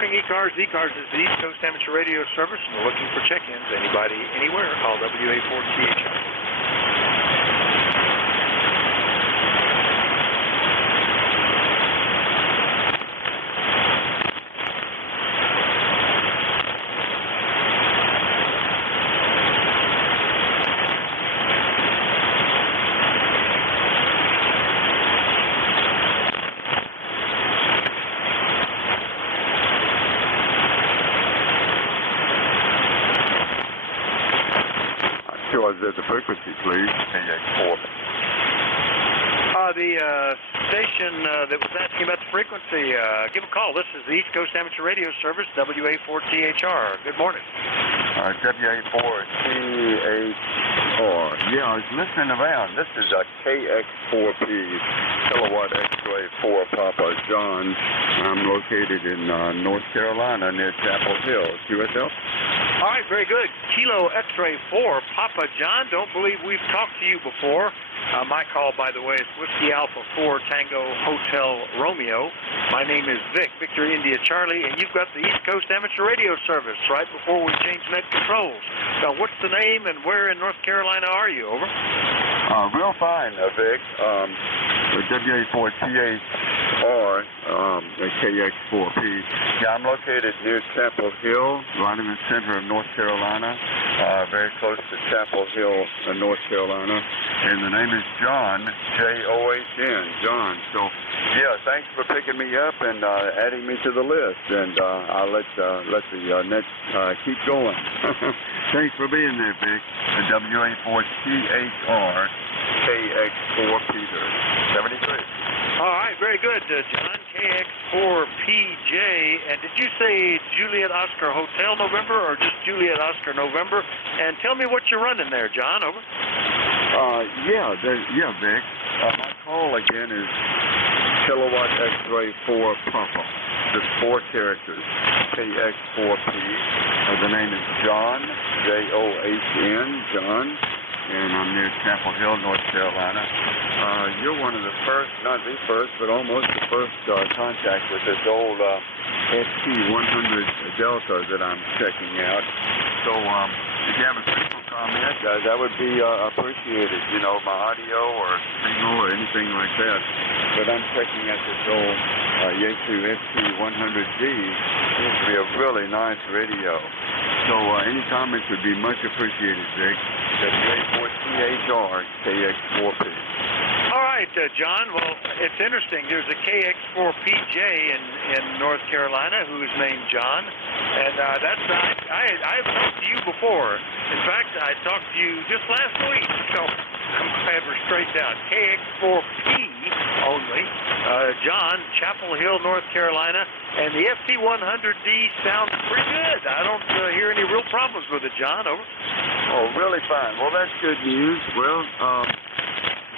ECARS. ECARS is the East Coast Amateur Radio Service, and we're looking for check-ins. Anybody, anywhere, call WA4THR. Was at the station that was asking about the frequency, give a call. This is the East Coast Amateur Radio Service, WA4THR. Good morning. WA4THR. Yeah, I was listening around. This is a KX4P, Kilowatt X-Ray 4 Papa John. I'm located in North Carolina near Chapel Hill, QSL. All right, very good. Kilo X-Ray 4 Papa John. Don't believe we've talked to you before. My call, by the way, is Whiskey Alpha 4 Tango Hotel Romeo. My name is Vic, Victor India Charlie, and you've got the East Coast Amateur Radio Service right before we change net controls. Now, what's the name and where in North Carolina are you? Over. Real fine, Vic. WA4THR, KX4P. Yeah, I'm located near Chapel Hill, right in the center of North Carolina, very close to Chapel Hill, North Carolina. And the name is John, John, John. So, yeah, thanks for picking me up and adding me to the list. And I'll let the net keep going. Thanks for being there, Vic. WA4THR, KX4 Peter, 73. All right, very good, John. KX4PJ. And did you say Juliet Oscar Hotel November or just Juliet Oscar November? And tell me what you're running there, John. Over. Yeah, Vic. My call again is Kilowatt X-Ray 4 Papa. Just 4 characters. KX4P. The name is John, John, John. And I'm near Chapel Hill, North Carolina. You're one of the first, not the first, but almost the first contact with this old ST100 Delta that I'm checking out. So if you have a simple comment, that would be appreciated. You know, my audio or signal or anything like that. But I'm checking out this old Yaesu ST100D. Seems to be a really nice radio. So any comments would be much appreciated, Vic. WA4THR, KX4P. All right, John. Well, it's interesting. There's a KX4PJ in North Carolina who's named John, and I've talked to you before. In fact, I talked to you just last week, so I'm glad we're straightened out. KX4P only, John, Chapel Hill, North Carolina, and the FT100D sounds pretty good. I don't hear any real problems with it, John. Over. Oh, really fine. Well, that's good news. Well,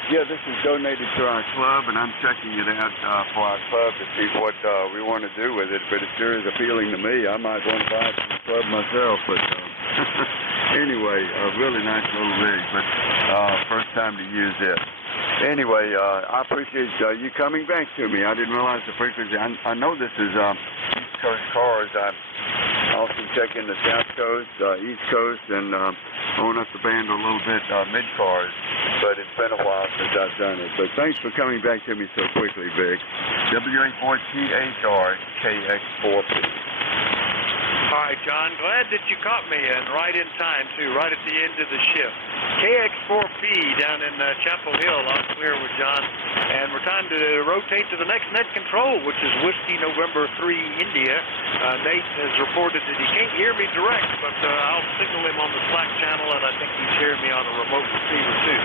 yeah, this is donated to our club, and I'm checking it out for our club to see what we want to do with it. But it sure is appealing to me. I might want to buy it from the club myself. But anyway, a really nice little rig, but first time to use it. Anyway, I appreciate you coming back to me. I didn't realize the frequency. I know this is East Coast cars. I also check in the South Coast, East Coast, and own up the band a little bit mid-cars. But it's been a while since I've done it. But thanks for coming back to me so quickly, Vic. WA4THR, KX4P. All right, John, glad that you caught me, and right in time, too, right at the end of the shift. KX4P down in Chapel Hill, on clear with John, and we're time to rotate to the next net control, which is Whiskey November 3 India. Nate has reported that he can't hear me direct, but I'll signal him on the Slack channel, and I think he's hearing me on a remote receiver, too.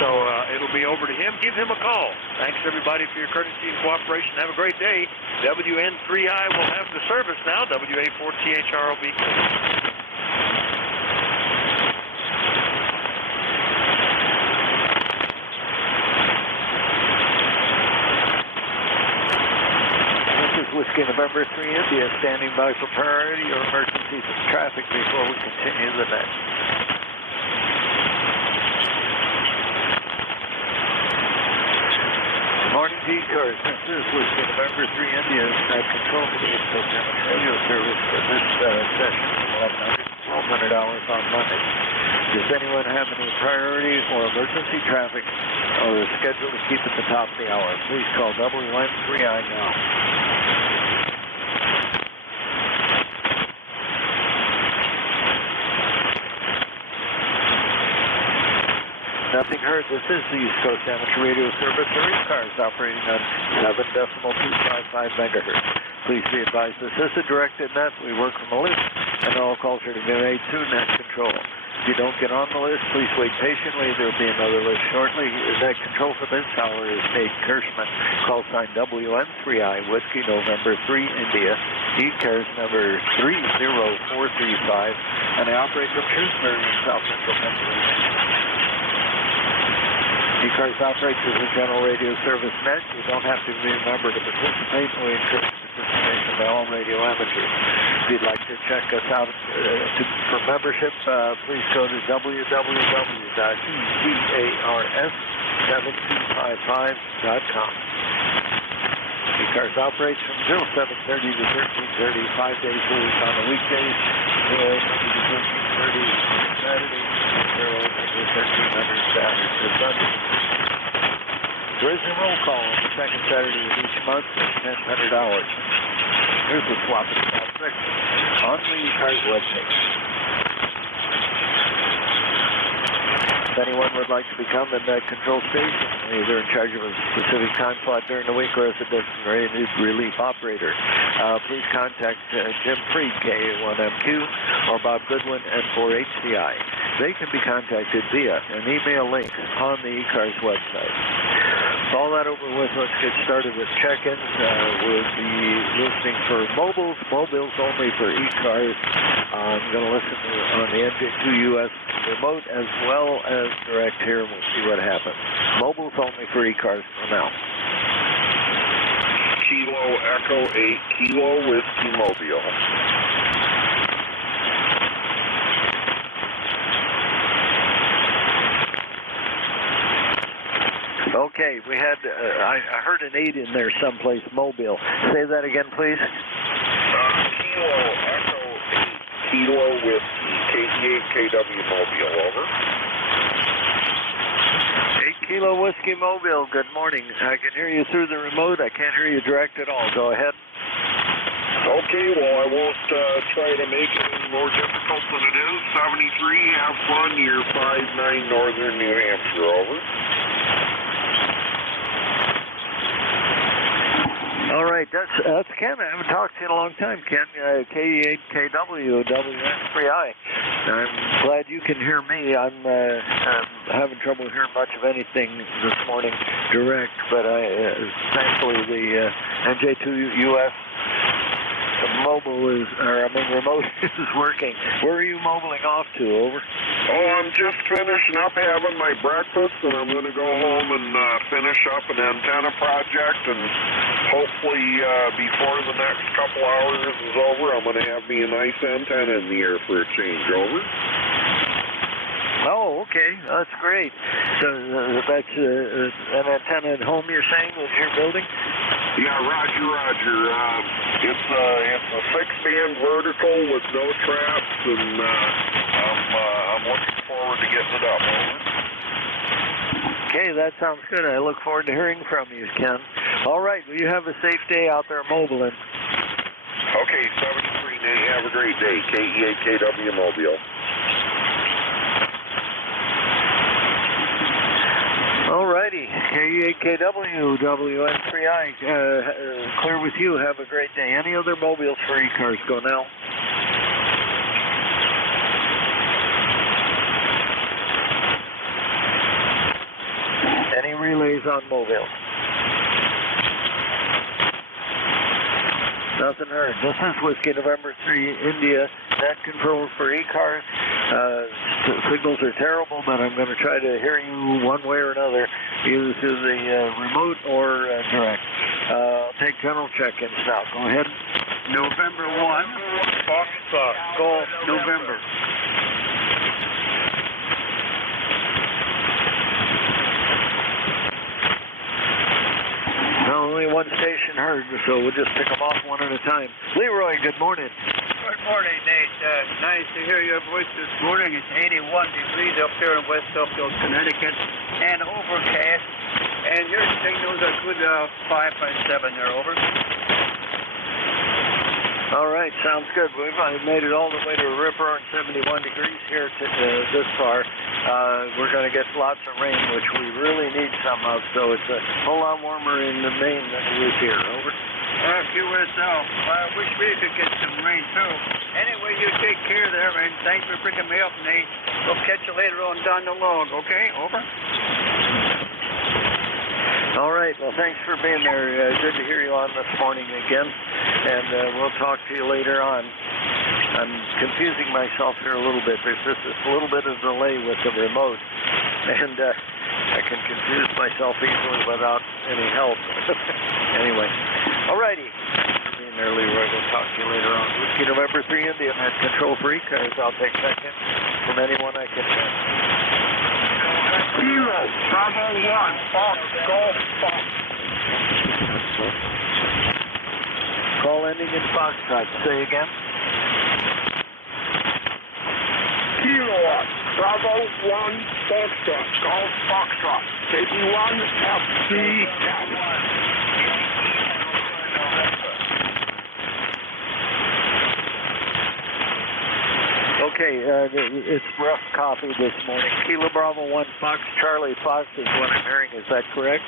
So it'll be over to him. Give him a call. Thanks, everybody, for your courtesy and cooperation. Have a great day. WN3I will have the service now. WA4THR will be. Whiskey November 3 India, standing by for priority or emergency traffic before we continue the net. Good morning, ECARS. This is Whiskey November 3 India, net control for the East Coast Amateur Radio Service for this session, 1200 hours on Monday. Does anyone have any priority or emergency traffic or is scheduled to keep at the top of the hour? Please call WN3I now. Nothing heard. This is the East Coast Amateur Radio Service, or ECARS, operating on 7.255 megahertz. Please be advised this is a directed net. We work from a loop, and all calls are to be made to net control. If you don't get on the list, please wait patiently. There will be another list shortly. That control for this tower is Nate Kirschman. Call sign WN3I, Whiskey November 3, India. ECARS number 30435. And I operate from Shrewsbury in South Central Pennsylvania. ECARS operates as a general radio service net. You don't have to be a member to participate. We encourage participation by all radio amateurs. If you'd like to check us out for membership, please go to www.ECARS7255.com. ECARS operates from 0730 to 1330, 5 days a week on the weekdays, 0800 to 1330 on Saturdays, 0800 to 1300 Saturdays to Sundays. There is a roll call on the second Saturday of each month at 1000 hours. Here's the swap and swap section on the ECARS webpage. If anyone would like to become a net control station, either in charge of a specific time slot during the week or as a designated relief operator, please contact Jim Freed, K1MQ, or Bob Goodwin, N4HCI. They can be contacted via an email link on the ECARS website. With all that over with, let's get started with check-ins. We'll be listening for mobiles only for ECARS. I'm going to listen on the NJ2US remote as well as direct here, and we'll see what happens. Mobiles only for ECARS for now. Kilo Echo 8, Kilo Whiskey Mobile. Okay, we had, I heard an 8 in there someplace, mobile. Say that again, please. Kilo Echo 8, Kilo Whiskey, KT8KW Mobile, over. 8 Kilo Whiskey Mobile, good morning. I can hear you through the remote. I can't hear you direct at all. Go ahead. Okay, well, I won't try to make it any more difficult than it is. 73, have fun, you're 59 Northern New Hampshire, over. All right, that's Ken. I haven't talked to you in a long time, Ken. K8KW, WN3I. I'm glad you can hear me. I'm having trouble hearing much of anything this morning direct, but thankfully the NJ2US remote is working. Where are you mobiling off to, over? Oh, I'm just finishing up having my breakfast, and I'm going to go home and finish up an antenna project, and hopefully before the next couple hours is over, I'm going to have me a nice antenna in the air for a change, over. Oh, okay. That's great. So that's an antenna at home, you're saying, that you're building? Yeah, roger. It's a 6-band vertical with no traps, and I'm looking forward to getting it up, over. Okay, that sounds good. I look forward to hearing from you, Ken. All right, well, you have a safe day out there mobiling. Okay, 73, Nate. Have a great day. KE8KW Mobile. All righty, KE8KW, WN3I, clear with you. Have a great day. Any other mobiles for ECARS? Go now. Any relays on mobile? Nothing heard. This is Whiskey November 3, India. Net control for ECARS. Signals are terrible, but I'm going to try to hear you one way or another, either through the remote or direct. I'll take general check-ins now. Go ahead. November 1, Foxtrot, Golf, November. No, only one station heard, so we'll just pick them off one at a time. Leroy, good morning. Good morning, Nate. Nice to hear your voice this morning. It's 81 degrees up there in West Suffield, Connecticut, and overcast. And your signals are good 5.7 there, over. All right, sounds good. We've made it all the way to a rip-roaring 71 degrees here this far. We're going to get lots of rain, which we really need some of, so it's a whole lot warmer in Maine than it is here. Over. QSL. I wish we could get some rain too. Anyway, you take care there, and thanks for picking me up, Nate. We'll catch you later on down the log, okay? Over. All right. Well, thanks for being there. Good to hear you on this morning again, and we'll talk to you later on. I'm confusing myself here a little bit. There's just a little bit of delay with the remote, and I can confuse myself easily without any help. Anyway, all righty. Being early, we'll talk to you later on. Whiskey November 3 Indian at Control Freak. I'll take seconds from anyone I can get. Kilo, Bravo 1, Fox, Golf, Fox. Call ending in Foxtrot. Say again. Kilowatt, Bravo 1, Foxtrot, Golf, Foxtrot, 81 FCM. Okay, it's rough copy this morning. Kilo Bravo 1, Fox, Charlie Fox is what I'm hearing. Is that correct?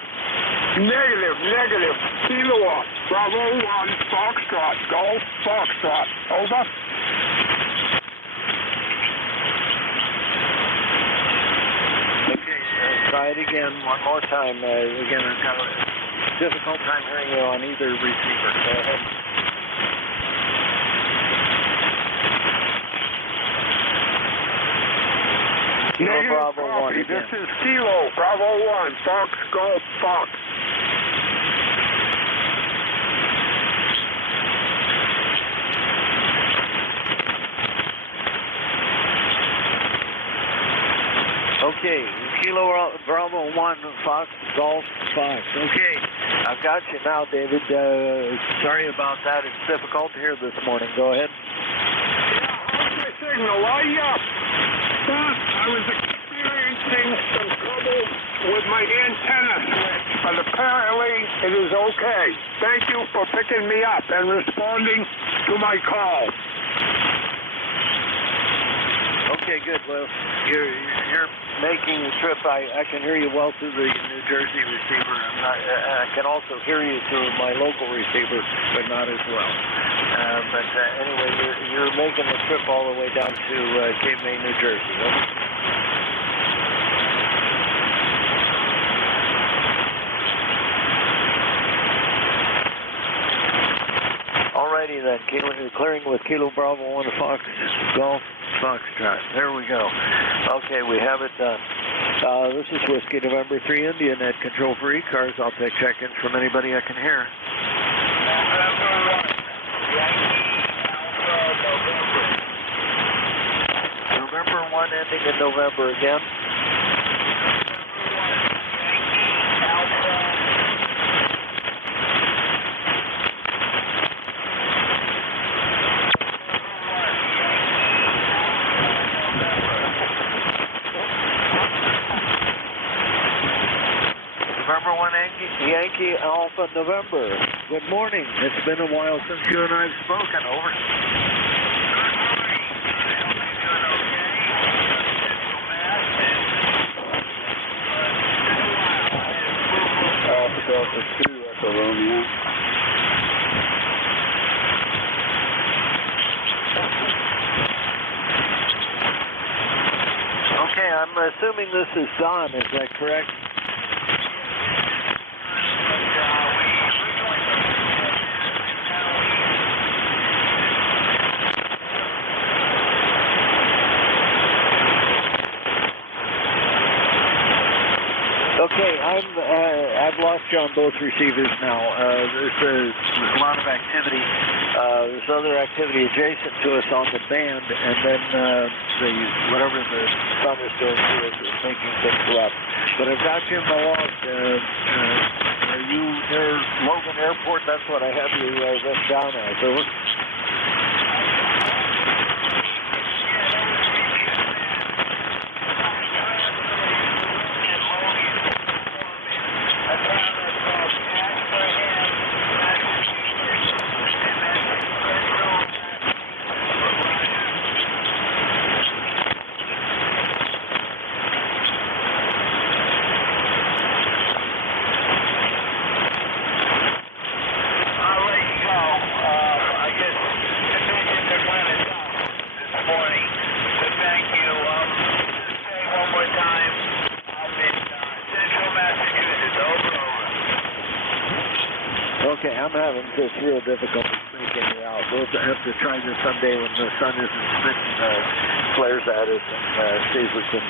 Negative. Kilowatt, Bravo 1, Foxtrot, Golf, Foxtrot. Over. Okay, try it again one more time. Again, I've got a difficult time hearing you on either receiver. Go ahead. Kilo Bravo 1 again. This is Kilo Bravo 1, Fox, Golf, Fox. Okay, Kilo Bravo 1, Fox, Golf, Fox. Okay, I've got you now, David. Sorry about that. It's difficult to hear this morning. Go ahead. Yeah, how's my signal? I was experiencing some trouble with my antenna switch, but apparently it is okay. Thank you for picking me up and responding to my call. Okay, good. Well, you're making the trip. I can hear you well through the New Jersey receiver. I can also hear you through my local receiver, but not as well. But anyway, you're making the trip all the way down to Cape May, New Jersey. Over. Alrighty then, clearing with Kilo Bravo 1 Fox, Golf, Foxtrot. There we go. Okay, we have it done. This is Whiskey November 3 Indian at Control for ECARS. I'll take check-ins from anybody I can hear. November 1 ending in November again. November 1 Yankee Alpha November. Good morning. It's been a while since you and I have spoken. Over. Alpha Delta 2, Echo Romeo. Okay, I'm assuming this is Don. Is that correct? Okay, I've lost you on both receivers now. There's a lot of activity. There's other activity adjacent to us on the band, and then whatever the sun is doing to us is making things rough. But I've got you in the log. Are you near Logan Airport? That's what I have you written down as. Over. Okay, I'm having just real difficulty making it out. We'll have to try this someday when the sun isn't spitting flares at us and see if we can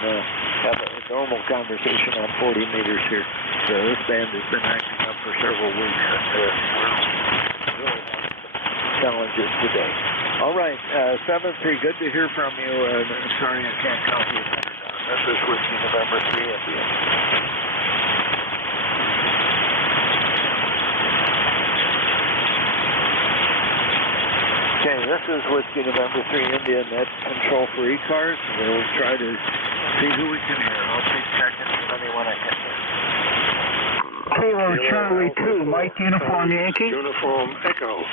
have a normal conversation on 40 meters here. So this band has been acting up for several weeks, and we're really having some challenges today. All right, 7-3, good to hear from you. Sorry I can't copy it. This is Whiskey November 3 Indian. Okay, this is Whiskey November 3 Indian at control for ECARS. We'll try to see who we can hear. I'll take seconds from anyone I can hear. Kilo Charlie 2, Mike Uniform Yankee. Uniform Echo.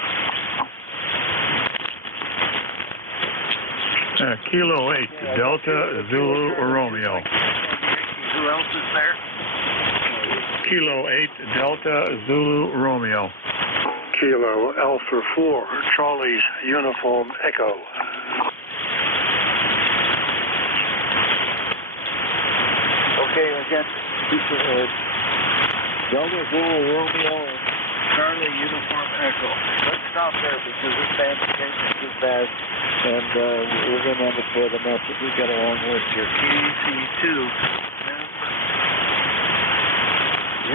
Kilo 8, Delta, Zulu, Romeo. Who else is there? Kilo 8, Delta, Zulu, Romeo. Kilo Alpha 4, Charlie's Uniform Echo. Okay, again, Delta, Zulu, Romeo, and Charlie Uniform Echo. Let's stop there because this band is too bad, and we're going to have to play the message. We've got a long list here. KC2,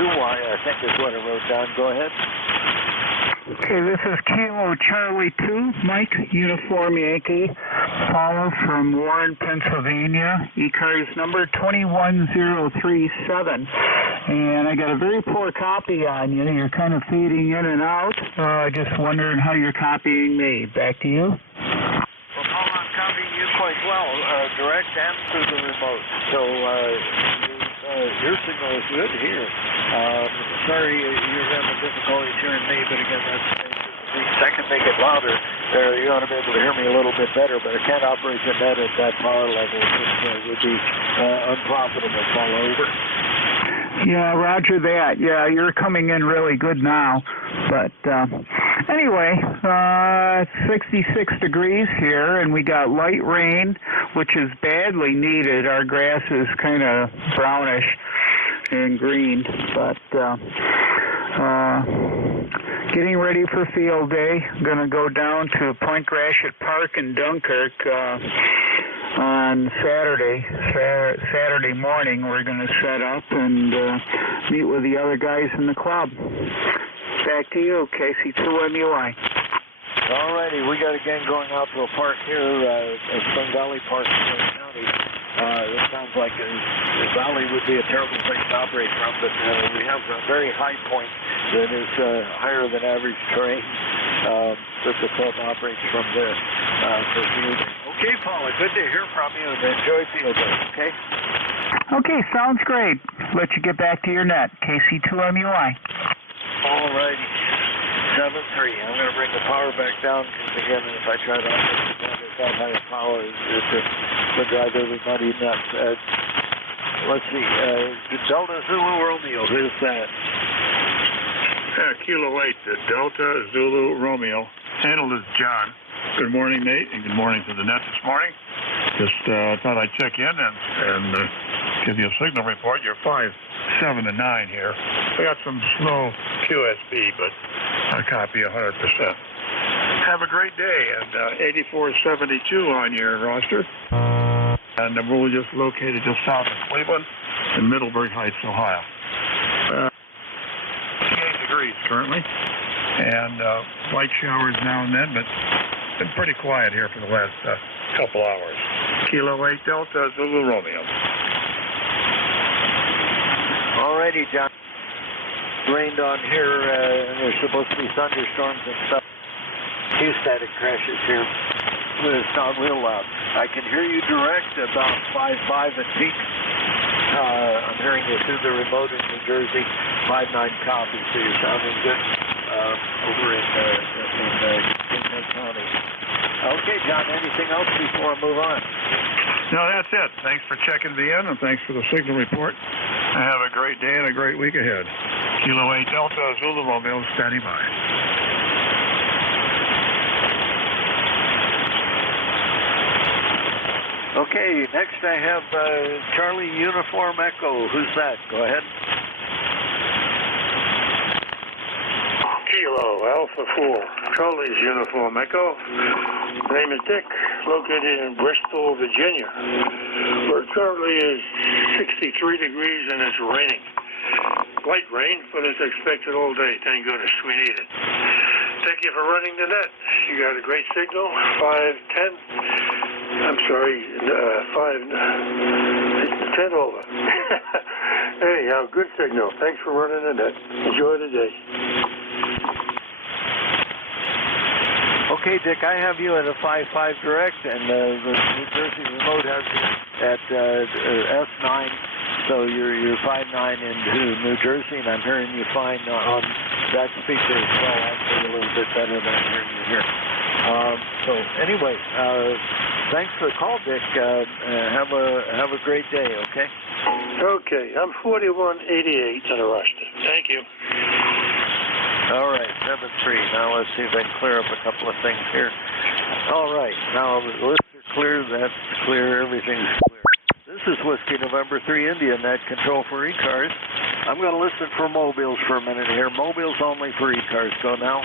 UY, I think is what I wrote down. Go ahead. Okay, this is Kilo Charlie 2, Mike Uniform Yankee, Paula from Warren, Pennsylvania, ECARS number 21037. And I got a very poor copy on you. You're kind of fading in and out. Just wondering how you're copying me. Back to you. Well, Paul, I'm copying you quite well, direct and through the remote. So your signal is good here. Sorry you're having difficulty hearing me, but again, I can make it louder. You ought to be able to hear me a little bit better, but I can't operate the net at that power level. It would be unprofitable. Fall over. Yeah, roger that. Yeah, you're coming in really good now. But anyway, it's 66 degrees here, and we got light rain, which is badly needed. Our grass is kind of brownish and green, but getting ready for field day. I'm going to go down to Point Gratiot Park in Dunkirk on Saturday morning. We're going to set up and meet with the other guys in the club. Back to you, KC2MUI. All righty, we got a gang going out to a park here, Spring Valley Park in Spring County. This sounds like the valley would be a terrible place to operate from, but we have a very high point that is higher than average terrain that the club operates from there for field. Okay, Paula, good to hear from you, and enjoy field day, okay? Okay, sounds great. Let you get back to your net, KC2MUI. All righty. 7-3. I'm going to bring the power back down because, again, if I try to operate at that high power, it would drive everybody nuts. Let's see. Delta Zulu Romeo, who's that? Kilo 8, Delta Zulu Romeo. Handled is John. Good morning, Nate, and good morning to the net this morning. Just thought I'd check in and give you a signal report. You're 5, 7, and 9 here. We got some slow QSB, but I copy 100%. Have a great day, and 8472 on your roster. And we're just located just south of Cleveland in Middleburg Heights, Ohio. 58 degrees currently, and light showers now and then, but been pretty quiet here for the last couple hours. Kilo 8 Delta Zulu Romeo. Alrighty, John. Rained on here, and there's supposed to be thunderstorms and stuff. Few static crashes here. It's not real loud. I can hear you direct about 5.5 at peak. I'm hearing you through the remote in New Jersey. 5.9 copy, so you're sounding good over in County. Okay, John, anything else before I move on? No, that's it. Thanks for checking me in, and thanks for the signal report. Have a great day and a great week ahead. Kilo 8 Delta Zulu Romeo standing by. Okay, next I have Charlie Uniform Echo. Who's that? Go ahead. Kilo Alpha 4, Charlie's Uniform Echo. Name is Dick, located in Bristol, Virginia, where it currently is 63 degrees and it's raining. Light rain, but it's expected all day. Thank goodness, we need it. Thank you for running the net. You got a great signal, 10 over. Anyhow, good signal. Thanks for running the net. Enjoy the day. Okay, Dick, I have you at a 5-5 direct, and the New Jersey remote has you at S9, so you're 5-9 into New Jersey, and I'm hearing you fine on that speaker as well. Actually, a little bit better than I'm hearing you here. So anyway, thanks for the call, Dick. Have a great day, okay? Okay, I'm 4188 in the roster. Thank you. All right, 7-3. Now let's see if I can clear up a couple of things here. All right, now the lists are clear, that's clear, everything's clear. This is Whiskey November 3 India, net control for ECARS. I'm going to listen for mobiles for a minute here. Mobiles only for ECARS. Go now.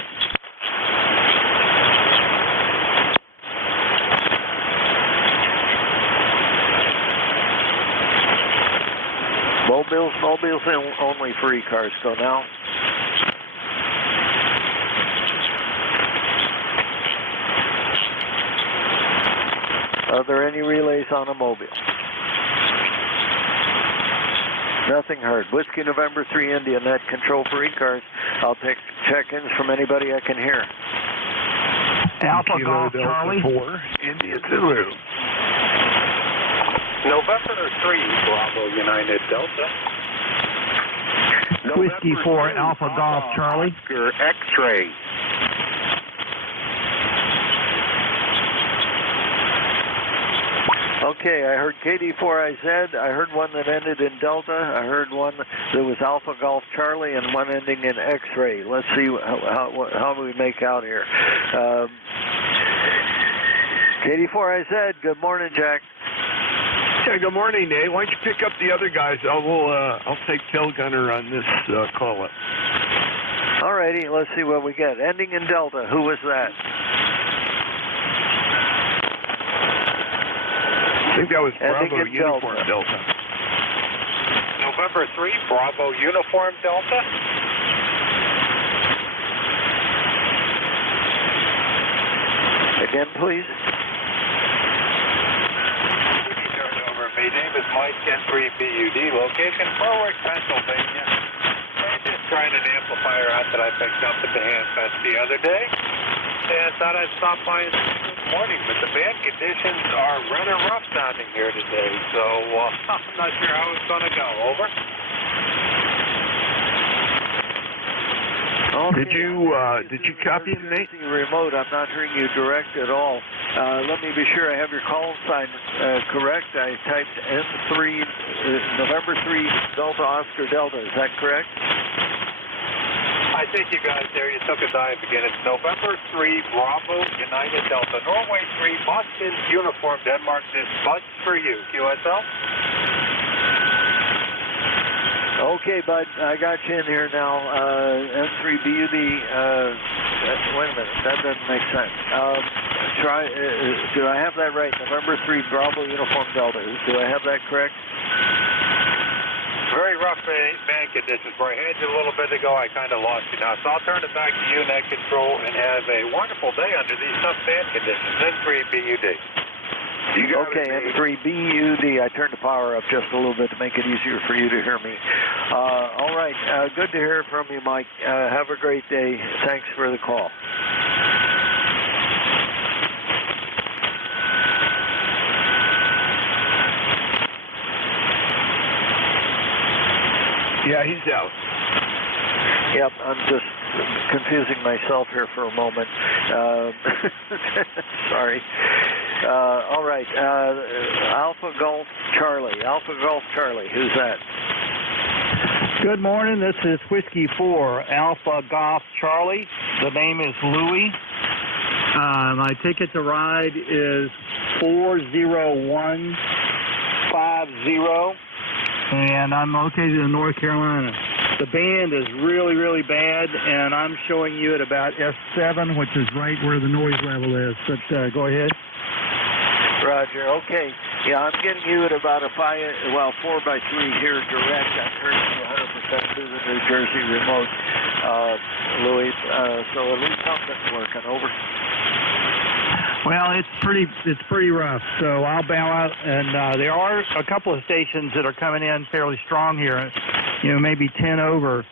Mobiles only for ECARS. Go now. Are there any relays on a mobile? Nothing heard. Whiskey November 3 India, net control for ECARS. I'll take check-ins from anybody I can hear. Alpha Golf Charlie. 4, India Zulu. November 3, Bravo United Delta. Whiskey 4, Alpha Golf Charlie. Oscar X-ray. Okay, I heard KD4IZ. I heard one that ended in Delta. I heard one that was Alpha Golf Charlie and one ending in X-ray. Let's see how do we make out here. KD4IZ, good morning, Jack. Yeah, good morning, Nate. Why don't you pick up the other guys? I'll take tail gunner on this call-up. All righty, let's see what we get. Ending in Delta, who was that? I think that was Bravo Uniform Delta. November 3, Bravo Uniform Delta. Again, please. Turnover. My name is Mike, 10-3 BUD, location Berwick, Pennsylvania. I'm just trying an amplifier out that I picked up at the Handfest the other day. And thought I'd stop by and say good morning, but the band conditions are rather rough sounding here today, so I'm not sure how it's going to go. Over. Okay. Did you copy it, Nate? Remote, I'm not hearing you direct at all. Let me be sure I have your call sign correct. I typed N3, November 3, Delta Oscar Delta. Is that correct? I think you guys there, you took a dive again. It's November 3, Bravo, United Delta, Norway 3, Boston, Uniform, Denmark. This Bud for you, QSL. Okay, Bud, I got you in here now. N3BUD, wait a minute, that doesn't make sense. Do I have that right? November 3, Bravo, Uniform, Delta. Do I have that correct? Very rough band conditions. Where I had you a little bit ago, I kind of lost you now. So I'll turn it back to you, net control, and have a wonderful day under these tough band conditions. N3BUD. Okay, N3BUD. I turned the power up just a little bit to make it easier for you to hear me. All right, good to hear from you, Mike. Have a great day. Thanks for the call. Yeah, he's out. Yep, I'm just confusing myself here for a moment. Sorry. All right, Alpha Golf Charlie. Alpha Golf Charlie, who's that? Good morning, this is Whiskey 4, Alpha Golf Charlie. The name is Louie. My ticket to ride is 40150, and I'm located in North Carolina. The band is really, really bad, and I'm showing you at about S7, which is right where the noise level is. But go ahead. Roger. Okay. Yeah, I'm getting you at about a 4x3 here direct. I'm turning you 100% through the New Jersey remote, Louis. So at least something's working. Over. Well, it's pretty rough. So I'll bow out, and there are a couple of stations that are coming in fairly strong here. Maybe 10 over.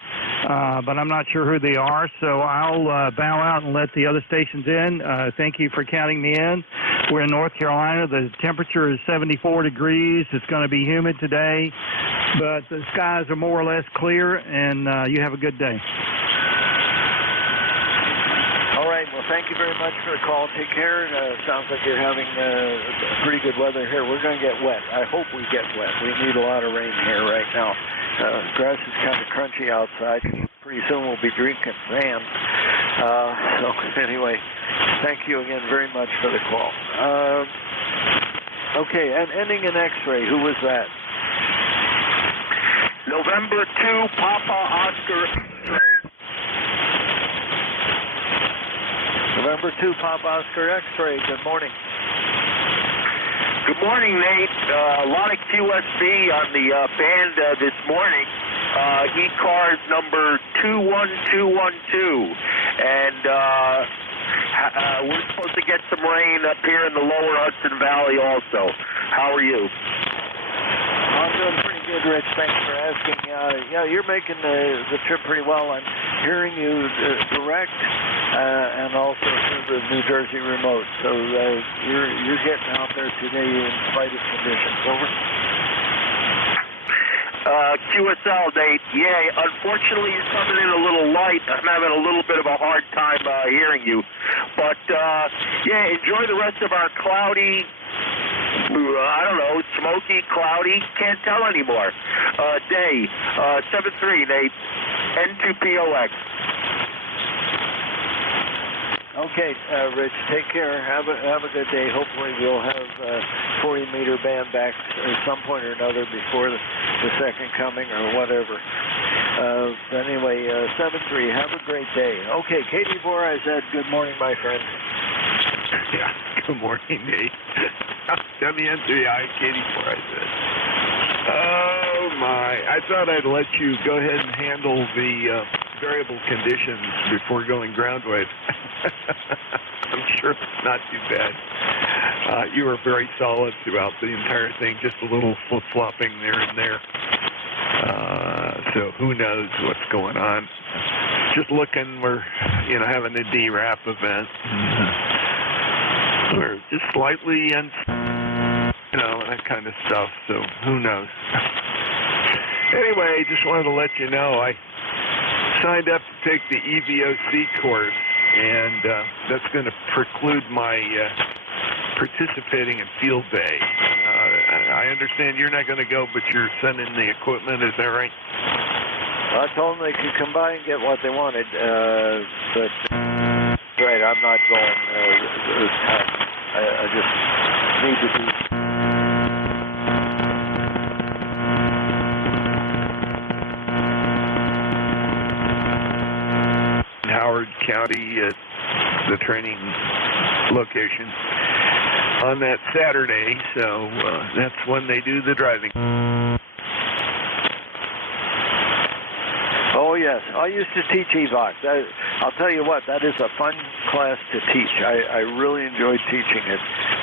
But I'm not sure who they are, so I'll bow out and let the other stations in. Thank you for counting me in. We're in North Carolina. The temperature is 74 degrees. It's going to be humid today, but the skies are more or less clear, and you have a good day. All right. Well, thank you very much for the call. Take care. Sounds like you're having pretty good weather here. We're going to get wet. I hope we get wet. We need a lot of rain here right now. Grass is kind of crunchy outside. Pretty soon we'll be drinking sand. So anyway, thank you again very much for the call. Okay, and ending in X-ray, who was that? November 2, Papa Oscar. November 2, Papa Oscar X-ray. Good morning. Good morning, Nate. A lot of QSB on the band this morning. ECARS number 21212. And we're supposed to get some rain up here in the lower Hudson Valley also. How are you? I'm doing pretty good, Rich. Thanks for asking. Yeah, you're making the trip pretty well. I'm hearing you direct and also through the New Jersey remote. So you're getting out there today in spite of conditions. Over. QSL, Nate. Yeah, unfortunately you're coming in a little light. I'm having a little bit of a hard time hearing you. But, yeah, enjoy the rest of our cloudy, I don't know, smoky, cloudy, can't tell anymore, day. 7-3, Nate. N2POX. Okay, Rich, take care. Have a good day. Hopefully we'll have 40-meter band back at some point or another before the second coming or whatever. Anyway, 7-3. Have a great day. Okay, Katie Bohr, I said good morning, my friend. Yeah, good morning, Nate. WN3I, Katie Bohr, I said. Oh, my. I thought I'd let you go ahead and handle the variable conditions before going ground wave. I'm sure it's not too bad. You were very solid throughout the entire thing, just a little flip-flopping there and there. So who knows what's going on. Just looking, we're, having a DRAP event. We're just slightly, that kind of stuff, so who knows. Anyway, just wanted to let you know, I signed up to take the EVOC course, and that's going to preclude my participating in field day. I understand you're not going to go, but you're sending the equipment, is that right? I told them they could come by and get what they wanted, but right, I'm not going this time. I just need to be... Howard County at the training location on that Saturday, so that's when they do the driving. Oh, yes. I used to teach EVOC. I'll tell you what, that is a fun class to teach. I really enjoyed teaching it.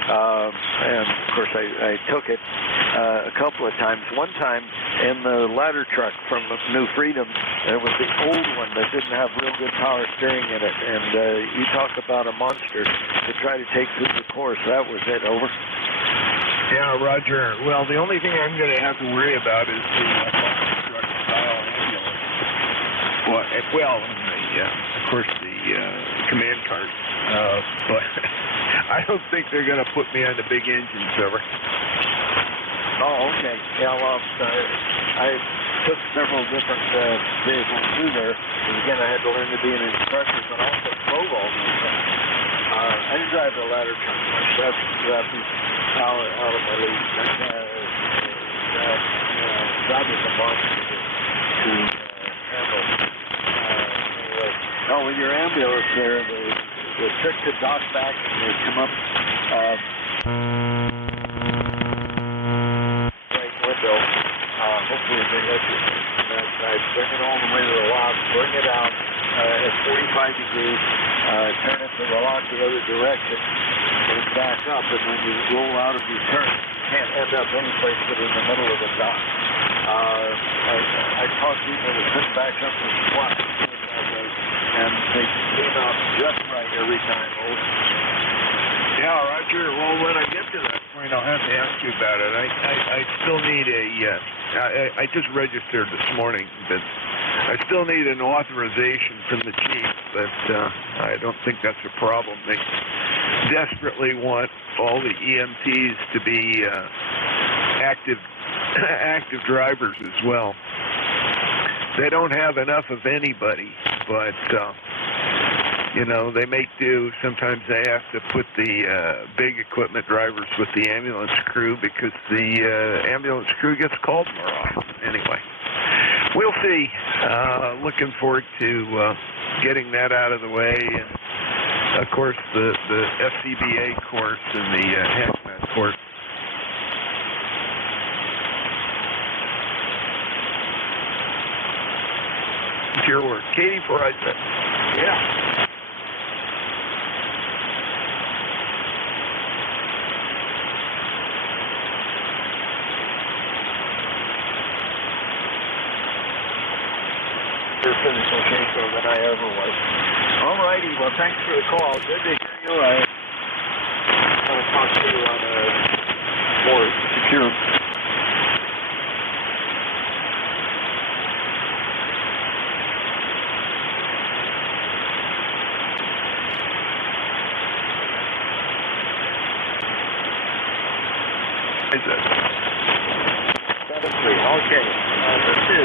And, of course, I took it a couple of times. One time in the ladder truck from New Freedom, it was the old one that didn't have real good power steering in it. And you talk about a monster to try to take through the course. That was it. Over. Yeah, Roger. Well, the only thing I'm going to have to worry about is the truck style ambulance. Well, of course, the command cart. But I don't think they're going to put me on the big engines, over. Oh, okay. Yeah, well, I took several different vehicles through there. And again, I had to learn to be an instructor, but also drove all those things. I didn't drive the ladder truck much. That was out of my league. That was a monster to handle Oh, with your ambulance there, the trick to dock back and they come up right window. Hopefully they let you from that side. Bring it all the way to the lock. Bring it out at 45 degrees. Turn it to the lock the other direction. And back up. And when you roll out of your turn, you can't end up any place but in the middle of the dock. I taught people to sit back up the squat. And they came out just right every time. Yeah, Roger. Well, when I get to that point, I'll have to ask you about it. I still need I just registered this morning, but I still need an authorization from the chief, but I don't think that's a problem. They desperately want all the EMTs to be active drivers as well. They don't have enough of anybody, but they make do. Sometimes they have to put the big equipment drivers with the ambulance crew because the ambulance crew gets called more often. Anyway, we'll see. Looking forward to getting that out of the way, and of course the FCBA course and the hazmat course. Your word. Katie, before I said. Yeah. Physical shaper than I ever was. All righty. Well, thanks for the call. Good to hear you. I want to talk to you on a more secure. Is it? 7-3. Okay. Let's do.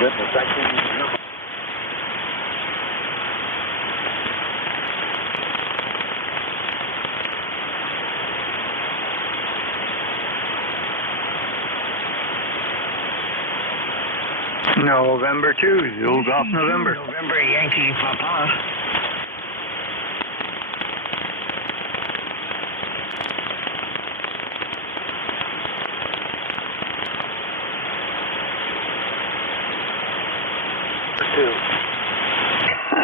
Goodness, I can't even remember. November 2, Zulu Golf November. November Yankee Papa.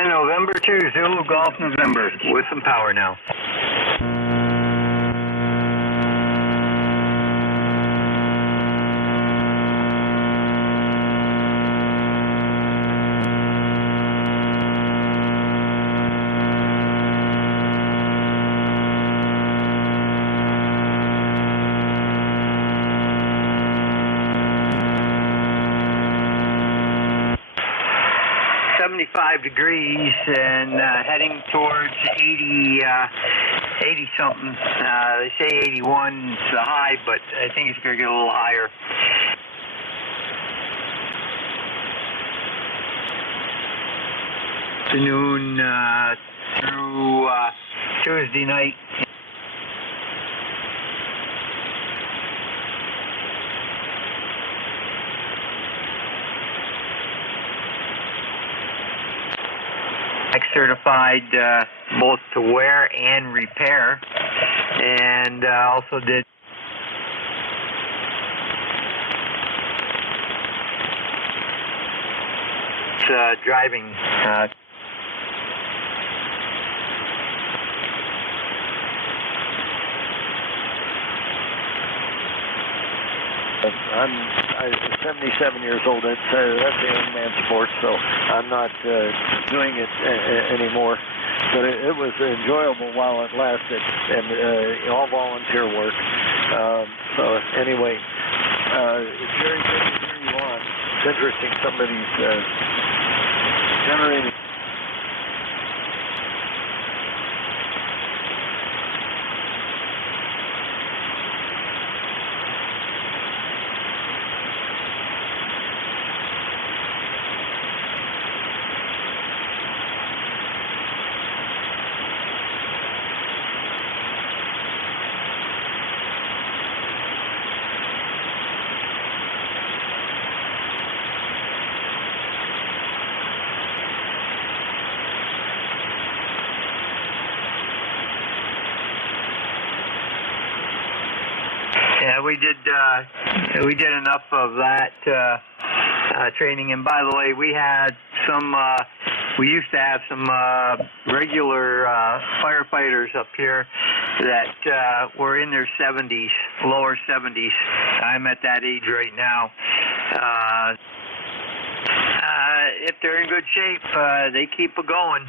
November 2, Zulu Golf November, with some power now. Degrees and heading towards 80 something. They say 81 is the high, but I think it's going to get a little higher. Afternoon through Tuesday night. Certified both to wear and repair, and also did driving. I'm 77 years old. That's a young man's sport, so I'm not doing it anymore. But it was enjoyable while it lasted, and all volunteer work. So anyway, it's very good to hear you on. It's interesting some of these generating. Yeah, we did enough of that training. And by the way, we had some. We used to have some regular firefighters up here that were in their 70s, lower 70s. I'm at that age right now. If they're in good shape, they keep it going.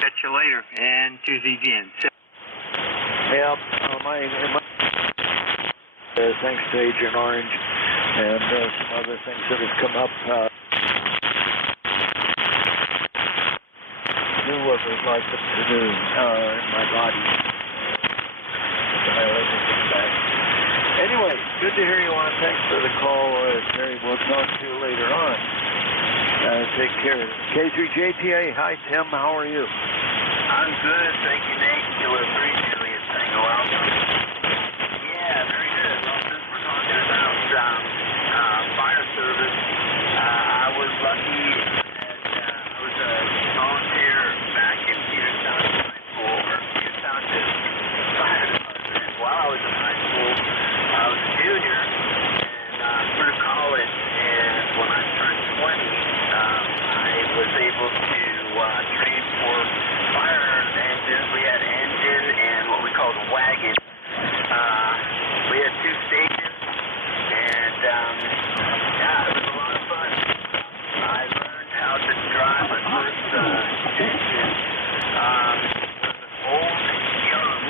Catch you later, and to the end. Yeah, thanks to Agent Orange and some other things that have come up. Do what we'd like them to do in my body. Dial everything back. Anyway, good to hear you on. Thanks for the call, Terry. We'll talk to you later on. Take care. K3JTA, hi Tim, how are you? I'm good, thank you, Nate. Killer 3 Julius Tango Alpha. Yeah, very good. Well, since we're talking about fire service, I was lucky that I was a volunteer back in Peters Township High School, or Peters Township Fire Department. While I was in high school, I was a junior and through college, and when I turned 20, I was able to train for fire engines. We had engine and what we called wagon. We had 2 stations, and yeah, it was a lot of fun. I learned how to drive my first engine. It was an old young.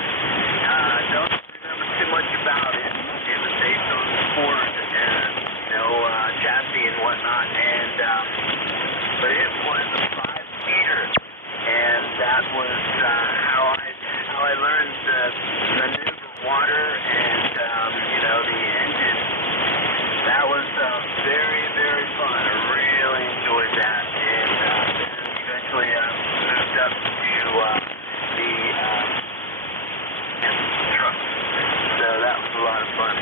Don't remember too much about it. It was based on Ford and chassis and whatnot, and but it was a 5-seater, and that was how I learned to maneuver water and the engine. That was very, very fun. I really enjoyed that, and eventually moved up to the truck. So that was a lot of fun.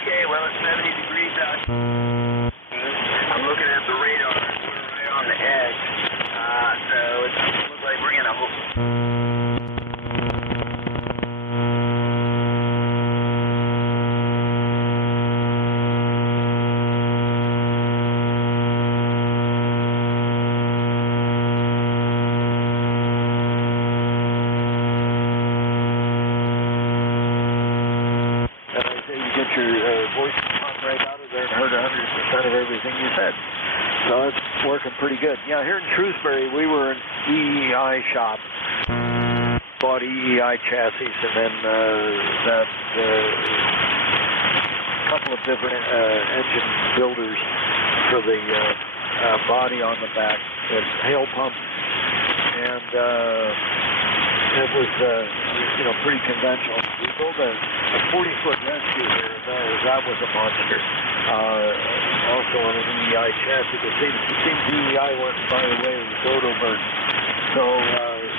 Okay, well, it's 70 degrees out. I'm looking at the radar. We're right on the edge. So it looks like we're going to... Pretty good. Yeah, here in Shrewsbury, we were an EEI shop. Bought EEI chassis, and then that couple of different engine builders for the body on the back, and hail pump, and it was pretty conventional. We built a 40-foot rescue here, and that was a monster. Also on an EEI chassis. The same EEI went by the way of the dodo bird. So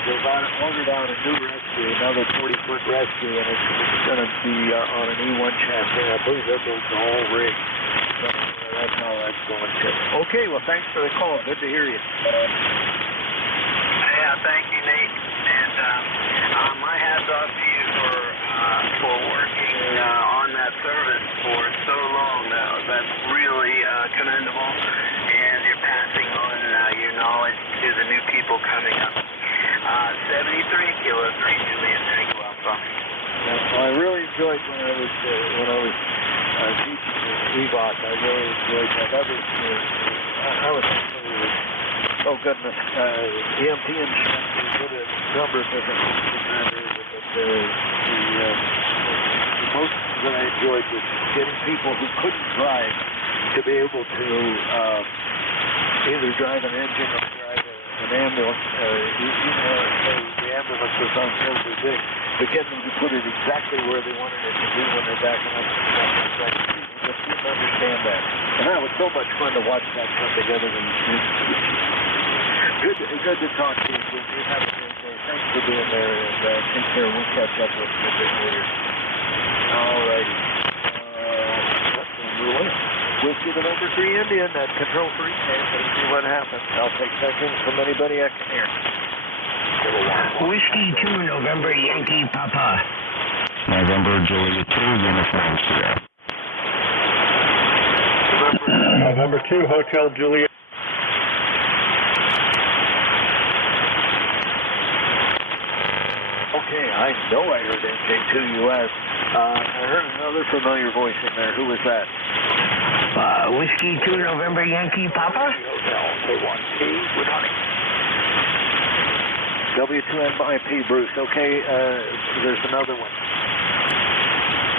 they've ordered out a new rescue, another 40-foot rescue, and it's going to be on an E1 chassis. I believe they'll build the whole rig. So that's how that's going too. Okay, well, thanks for the call. Good to hear you. Yeah, thank you, Nate. And my hat's off to you for working on that service for so long. That's really commendable, and you're passing on your knowledge to the new people coming up. 73 Kilo 3 Julius Tango Alpha. Well, I really enjoyed when I was teaching EVOC. I really enjoyed that. That was I was oh goodness, EMT instructors did a number of different matters, but the most that I enjoyed was getting people who couldn't drive to be able to either drive an engine or drive an ambulance. Even though the ambulance was unfairly big, but get them to put it exactly where they wanted it to be when they're backing up. Just didn't understand that. And that was so much fun to watch that come together. Good to talk to you. You have a great day. Thanks for being there, and take care. We'll catch up with you a bit later. All righty. Number 1. Whiskey the number 3 Indian at Control Free. And let's see what happens. I'll take seconds from anybody I can hear. Whiskey 2 November Yankee Papa. November Julia 2, Uniform Sierra. November 2, Hotel Juliet. Okay, I know I heard NJ2US. I heard another familiar voice in there. Who was that? Whiskey 2 November Yankee Papa? Hotel K1T with honey. W2NYP, Bruce. Okay, there's another one.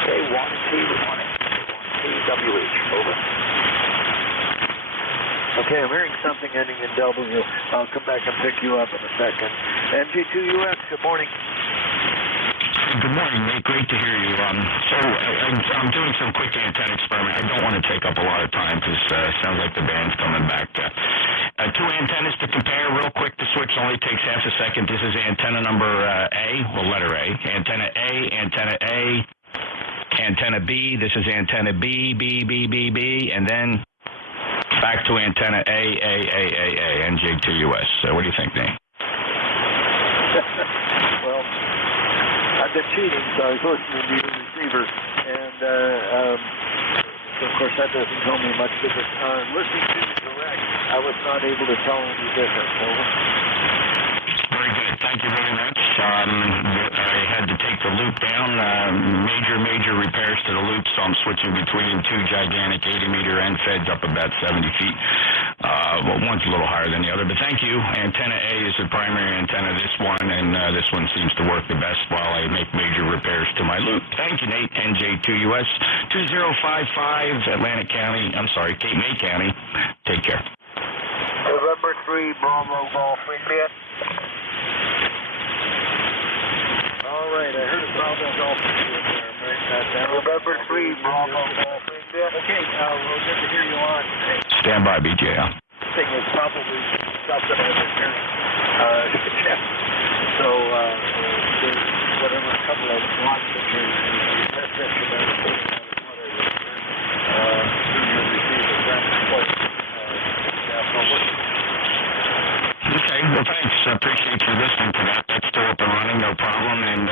K1T with honey. K1TWH. Over. Okay, I'm hearing something ending in W. I'll come back and pick you up in a second. NJ2US, good morning. Good morning, Nate. Great to hear you. I'm doing some quick antenna experiment. I don't want to take up a lot of time because it sounds like the band's coming back. Two antennas to compare real quick. The switch only takes half a second. This is antenna number A, well, letter A. Antenna A, antenna A, antenna B. This is antenna B, B, B, B, B, and then back to antenna A, NJ2US. What do you think, Nate? Well, I've been cheating, so I was listening to your receiver, and so of course that doesn't tell me much difference. Listening to you direct, I was not able to tell any difference. Over. Very good. Thank you very much. I had to take the loop down. Major repairs to the loop, so I'm switching between two gigantic 80-meter end feds up about 70 feet. Well, one's a little higher than the other, but thank you. Antenna A is the primary antenna, this one, and this one seems to work the best while I make major repairs to my loop. Thank you, Nate. NJ2US 2055, Atlantic County. I'm sorry, Cape May County. Take care. November 3, Bravo Golf India. All right, I heard a Bravo Golf India there. I'm writing that down. November 3, Bravo Golf India. Okay, we'll get to hear you on. Stand by, BJ. Thing is probably stuff that I've been hearing. So, there's whatever, a couple of lots of pictures. That's instrumental. Okay, well, thanks. I appreciate you listening to that. That's still up and running, no problem. And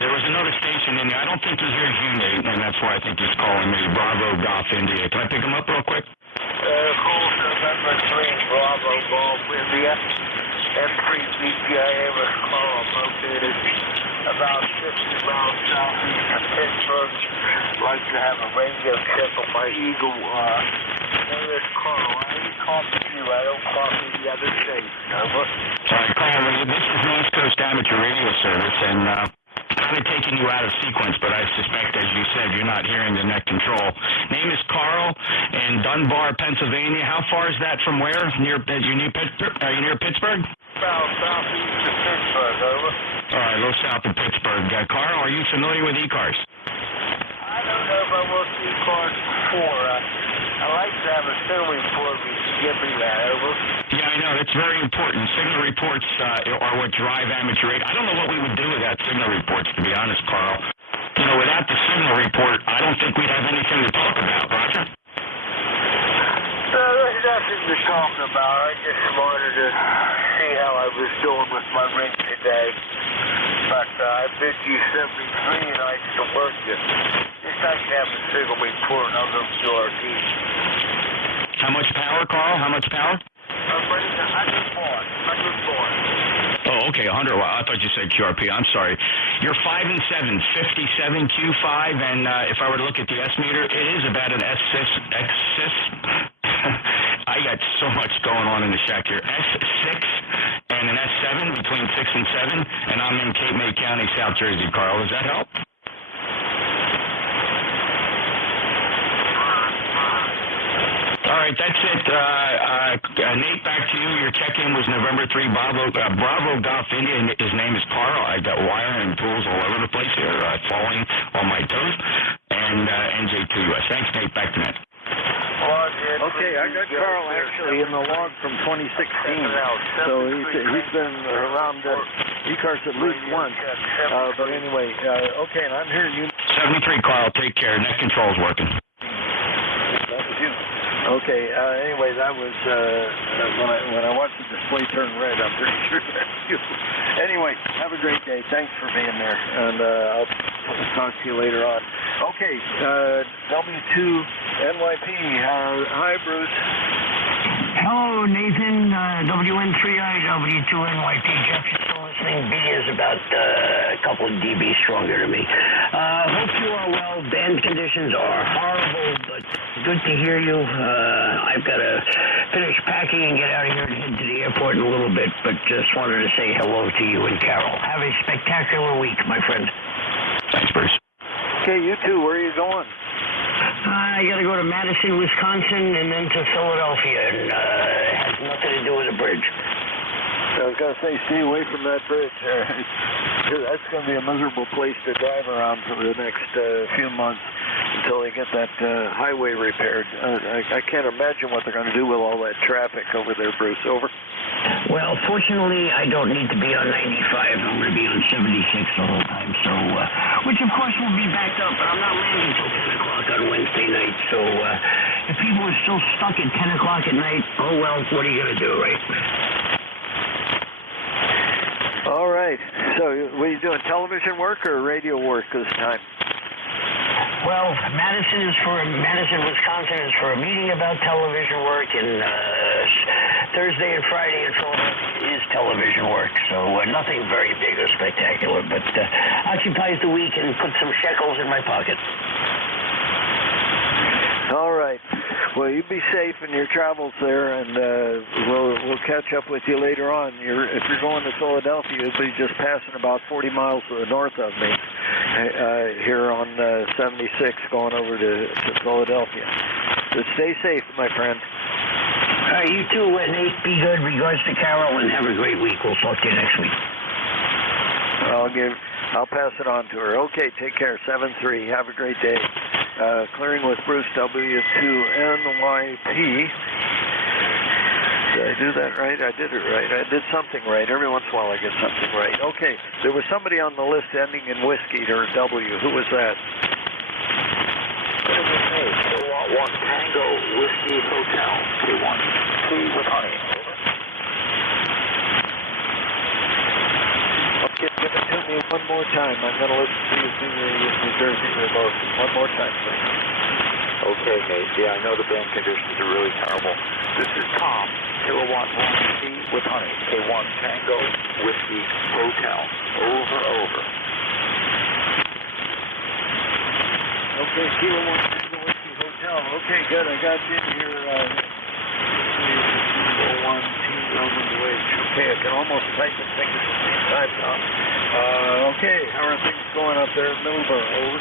there was another station in there. I don't think he hears you, Nate, and that's why I think he's calling me. Bravo Golf India. Can I pick him up real quick? Call November 3, Bravo Golf India. M3 BPIA was Carl, located about 50 miles southeast of Pittsburgh. I'd like to have a radio check on my Eagle. Name is Carl. I only copy you. I don't copy the other station. Over. All right, Carl, this is the East Coast Amateur Radio Service, and kind of taking you out of sequence, but I suspect, as you said, you're not hearing the net control. Name is Carl in Dunbar, Pennsylvania. How far is that from where? Near Pittsburgh? Are you near Pittsburgh? Southeast of Pittsburgh, over. All right, a little south of Pittsburgh. Carl, are you familiar with ECARS? I don't know if I worked ECARS before. I like to have a signal report if you can give me that, over. Yeah, I know. It's very important. Signal reports are what drive amateur radio. I don't know what we would do without signal reports, to be honest, Carl. You know, without the signal report, I don't think we'd have anything to talk about, Roger. No, there's nothing to talk about. I just wanted to see how I was doing with my ring today. But I bid you 73 and I can work you. Just like to have a signal report and I'll go QRT. How much power, Carl? How much power? I'm running 100 watts. 100 watts. Oh, okay, 100 watts. I thought you said QRP. I'm sorry. You're 5 and 7, 57 Q5, and if I were to look at the S meter, it is about an S6. I got so much going on in the shack here. S6 and an S7, between 6 and 7, and I'm in Cape May County, South Jersey, Carl. Does that help? All right, that's it. Nate, back to you. Your check-in was November 3, Bravo Golf India. His name is Carl. I got wire and tools all over the place here, falling on my toes. And NJ2US. Thanks, Nate. Back to Nate. Okay, I got Carl actually in the log from 2016. So he's been around ECARS at least once. But anyway, okay, and I'm hearing you. 73, Carl. Take care. Net control's working. That was you. Okay. Anyway, that was when I watched the display turn red. I'm pretty sure that's you. Anyway, have a great day. Thanks for being there, and I'll talk to you later on. Okay. W2NYP. Hi, Bruce. Hello, Nathan. WN3I, W2NYP. Jeff, you're still listening. B is about a couple of dB stronger to me. Hope you are well. Band conditions are horrible, but good to hear you. I've got to finish packing and get out of here and head to the airport in a little bit, but just wanted to say hello to you and Carol. Have a spectacular week, my friend. Thanks, Bruce. Okay, you too. Where are you going? I got to go to Madison, Wisconsin, and then to Philadelphia, and it has nothing to do with a bridge. I was going to say, stay away from that bridge. That's going to be a miserable place to drive around for the next few months until they get that highway repaired. I can't imagine what they're going to do with all that traffic over there, Bruce. Over. Well, fortunately, I don't need to be on 95. I'm going to be on 76 the whole time, so, which of course will be backed up, but I'm not landing till 10 o'clock on Wednesday night, so if people are still stuck at 10 o'clock at night, oh well, what are you going to do, right? All right. So, what are you doing, television work or radio work this time? Well, Madison, Wisconsin is for a meeting about television work, and Thursday and Friday in Philadelphia is television work. So nothing very big or spectacular, but occupies the week and puts some shekels in my pocket. All right. Well, you be safe in your travels there, and we'll catch up with you later on. If you're going to Philadelphia, you'll be just passing about 40 miles to the north of me here on 76 going over to Philadelphia. So stay safe, my friend. All right, you too, Nate. Be good. Regards to Carol, and have a great week. We'll talk to you next week. I'll pass it on to her. Okay, take care. 7-3. Have a great day. Clearing with Bruce, W2NYP. Did I do that right? I did it right. I did something right. Every once in a while I get something right. Okay, there was somebody on the list ending in whiskey or W. Who was that? Kilowatt 1 Tango Whiskey Hotel, K1, tea with honey. Okay, give it to me one more time. I'm going to listen to you through the New Jersey remote. One more time, please. Okay, Nate. Yeah, I know the band conditions are really terrible. This is Tom, Kilowatt 1 tea with honey, K1 Tango Whiskey Hotel. Over. Okay, Kilowatt Tango Whiskey Hotel. Okay, good. I got you in here. Okay, I can almost type and think at the same time, Tom. Okay, how are things going up there in Middleborough? Over.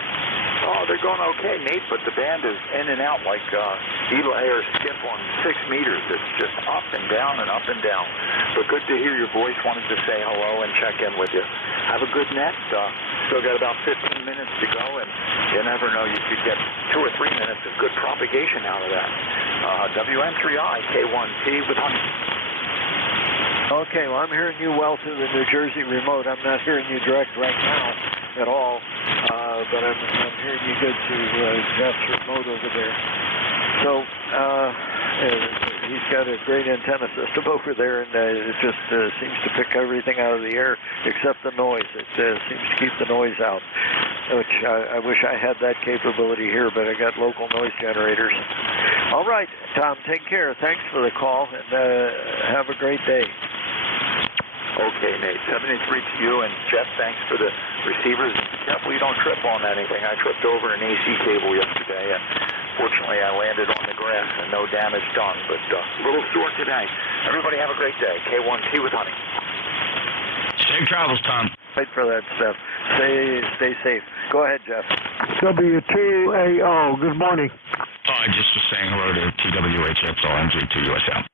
Oh, they're going okay, Nate, but the band is in and out like Eli or Skip on 6 meters. It's just up and down and up and down. But good to hear your voice. Wanted to say hello and check in with you. Have a good net. Still got about 15 minutes to go, and you never know, you could get 2 or 3 minutes of good propagation out of that. WN3I, K1T with honey. Okay, well, I'm hearing you well through the New Jersey remote. I'm not hearing you direct right now at all, but I'm hearing you good through Jeff's remote over there. So he's got a great antenna system over there, and it just seems to pick everything out of the air except the noise. It seems to keep the noise out, which I wish I had that capability here, but I got local noise generators. All right, Tom, take care. Thanks for the call, and have a great day. Okay, Nate. 73 to you, and Jeff, thanks for the receivers. Be careful you don't trip on anything. I tripped over an AC cable yesterday, and fortunately I landed on the grass and no damage done, but a little sore today. Everybody have a great day. K1T with honey. Safe travels, Tom. Wait for that stuff. Stay safe. Go ahead, Jeff. W2AO, good morning. I just was saying hello to TWHF, NJ2US out.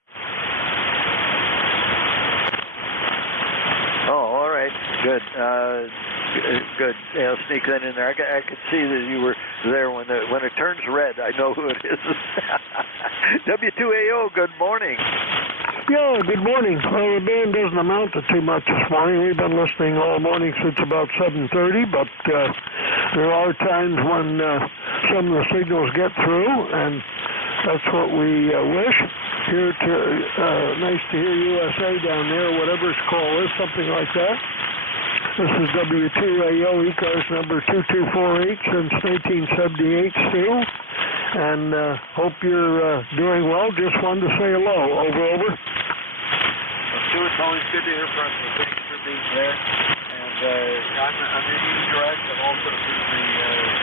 Oh, all right. Good. Good. Yeah, sneak that in there. I could see that you were there when it turns red. I know who it is. W2AO, good morning. Yeah, good morning. Well, the band doesn't amount to too much this morning. We've been listening all morning since about 7:30, but there are times when some of the signals get through, and That's what we wish. Here to nice to hear USA down there, whatever its call is, something like that. This is W2AO ECARS number 2248 since 1978, Stu. And hope you're doing well. Just wanted to say hello. Over. Stu, it's always good to hear from you. Thanks for being there. And I'm in ECARS and also through the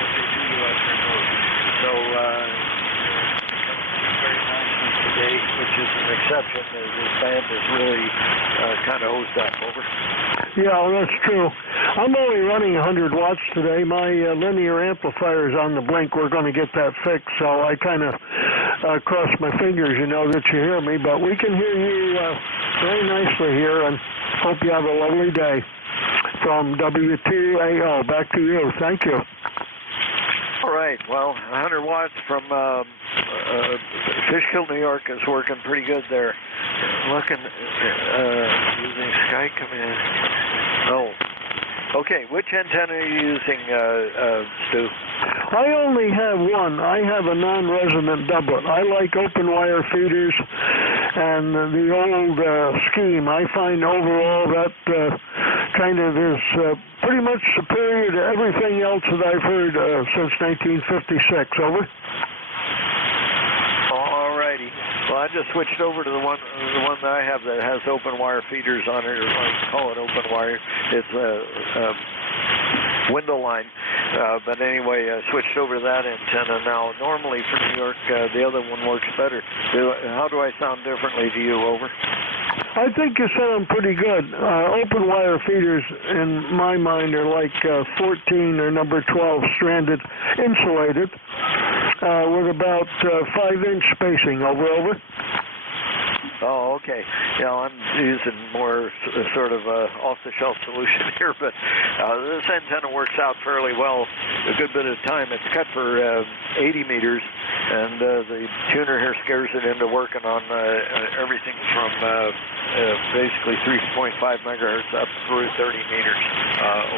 NJ2US remote. So very nicely today, which is an exception. This band is really kind of hosed up. Over. Yeah, well, that's true. I'm only running 100 watts today. My linear amplifier is on the blink. We're going to get that fixed, so I kind of cross my fingers, that you hear me. But we can hear you very nicely here, and hope you have a lovely day. From W2AO, back to you. Thank you. All right. Well, 100 watts from Fishkill, New York is working pretty good there. Looking, using Sky Command. Oh. Okay, which antenna are you using, Stu? I only have one. I have a non-resonant doublet. I like open wire feeders and the old scheme. I find overall that kind of is pretty much superior to everything else that I've heard since 1956. Over. All righty. Well, I just switched over to the one that I have that has open wire feeders on it, or I call it open wire. It's a window line. But anyway, I switched over to that antenna now. Normally for New York, the other one works better. How do I sound differently to you? Over. I think you sound pretty good. Open wire feeders, in my mind, are like 14 or number 12 stranded, insulated, with about 5-inch spacing. Over. Oh, okay. Yeah, I'm using more sort of off-the-shelf solution here, but this antenna works out fairly well a good bit of time. It's cut for 80 meters, and the tuner here scares it into working on everything from basically 3.5 megahertz up through 30 meters.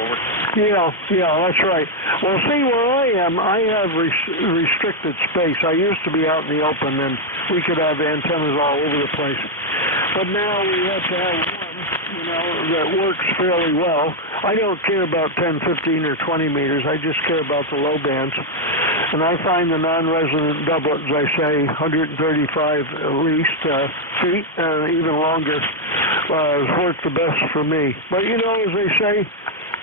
Over. Yeah, that's right. Well, see, where I am, I have restricted space. I used to be out in the open, and we could have antennas all over the place. But now we have to have one, that works fairly well. I don't care about 10, 15, or 20 meters. I just care about the low bands. And I find the non-resonant doublet, as I say, 135 at least feet, even longer, has worked the best for me. But, as they say,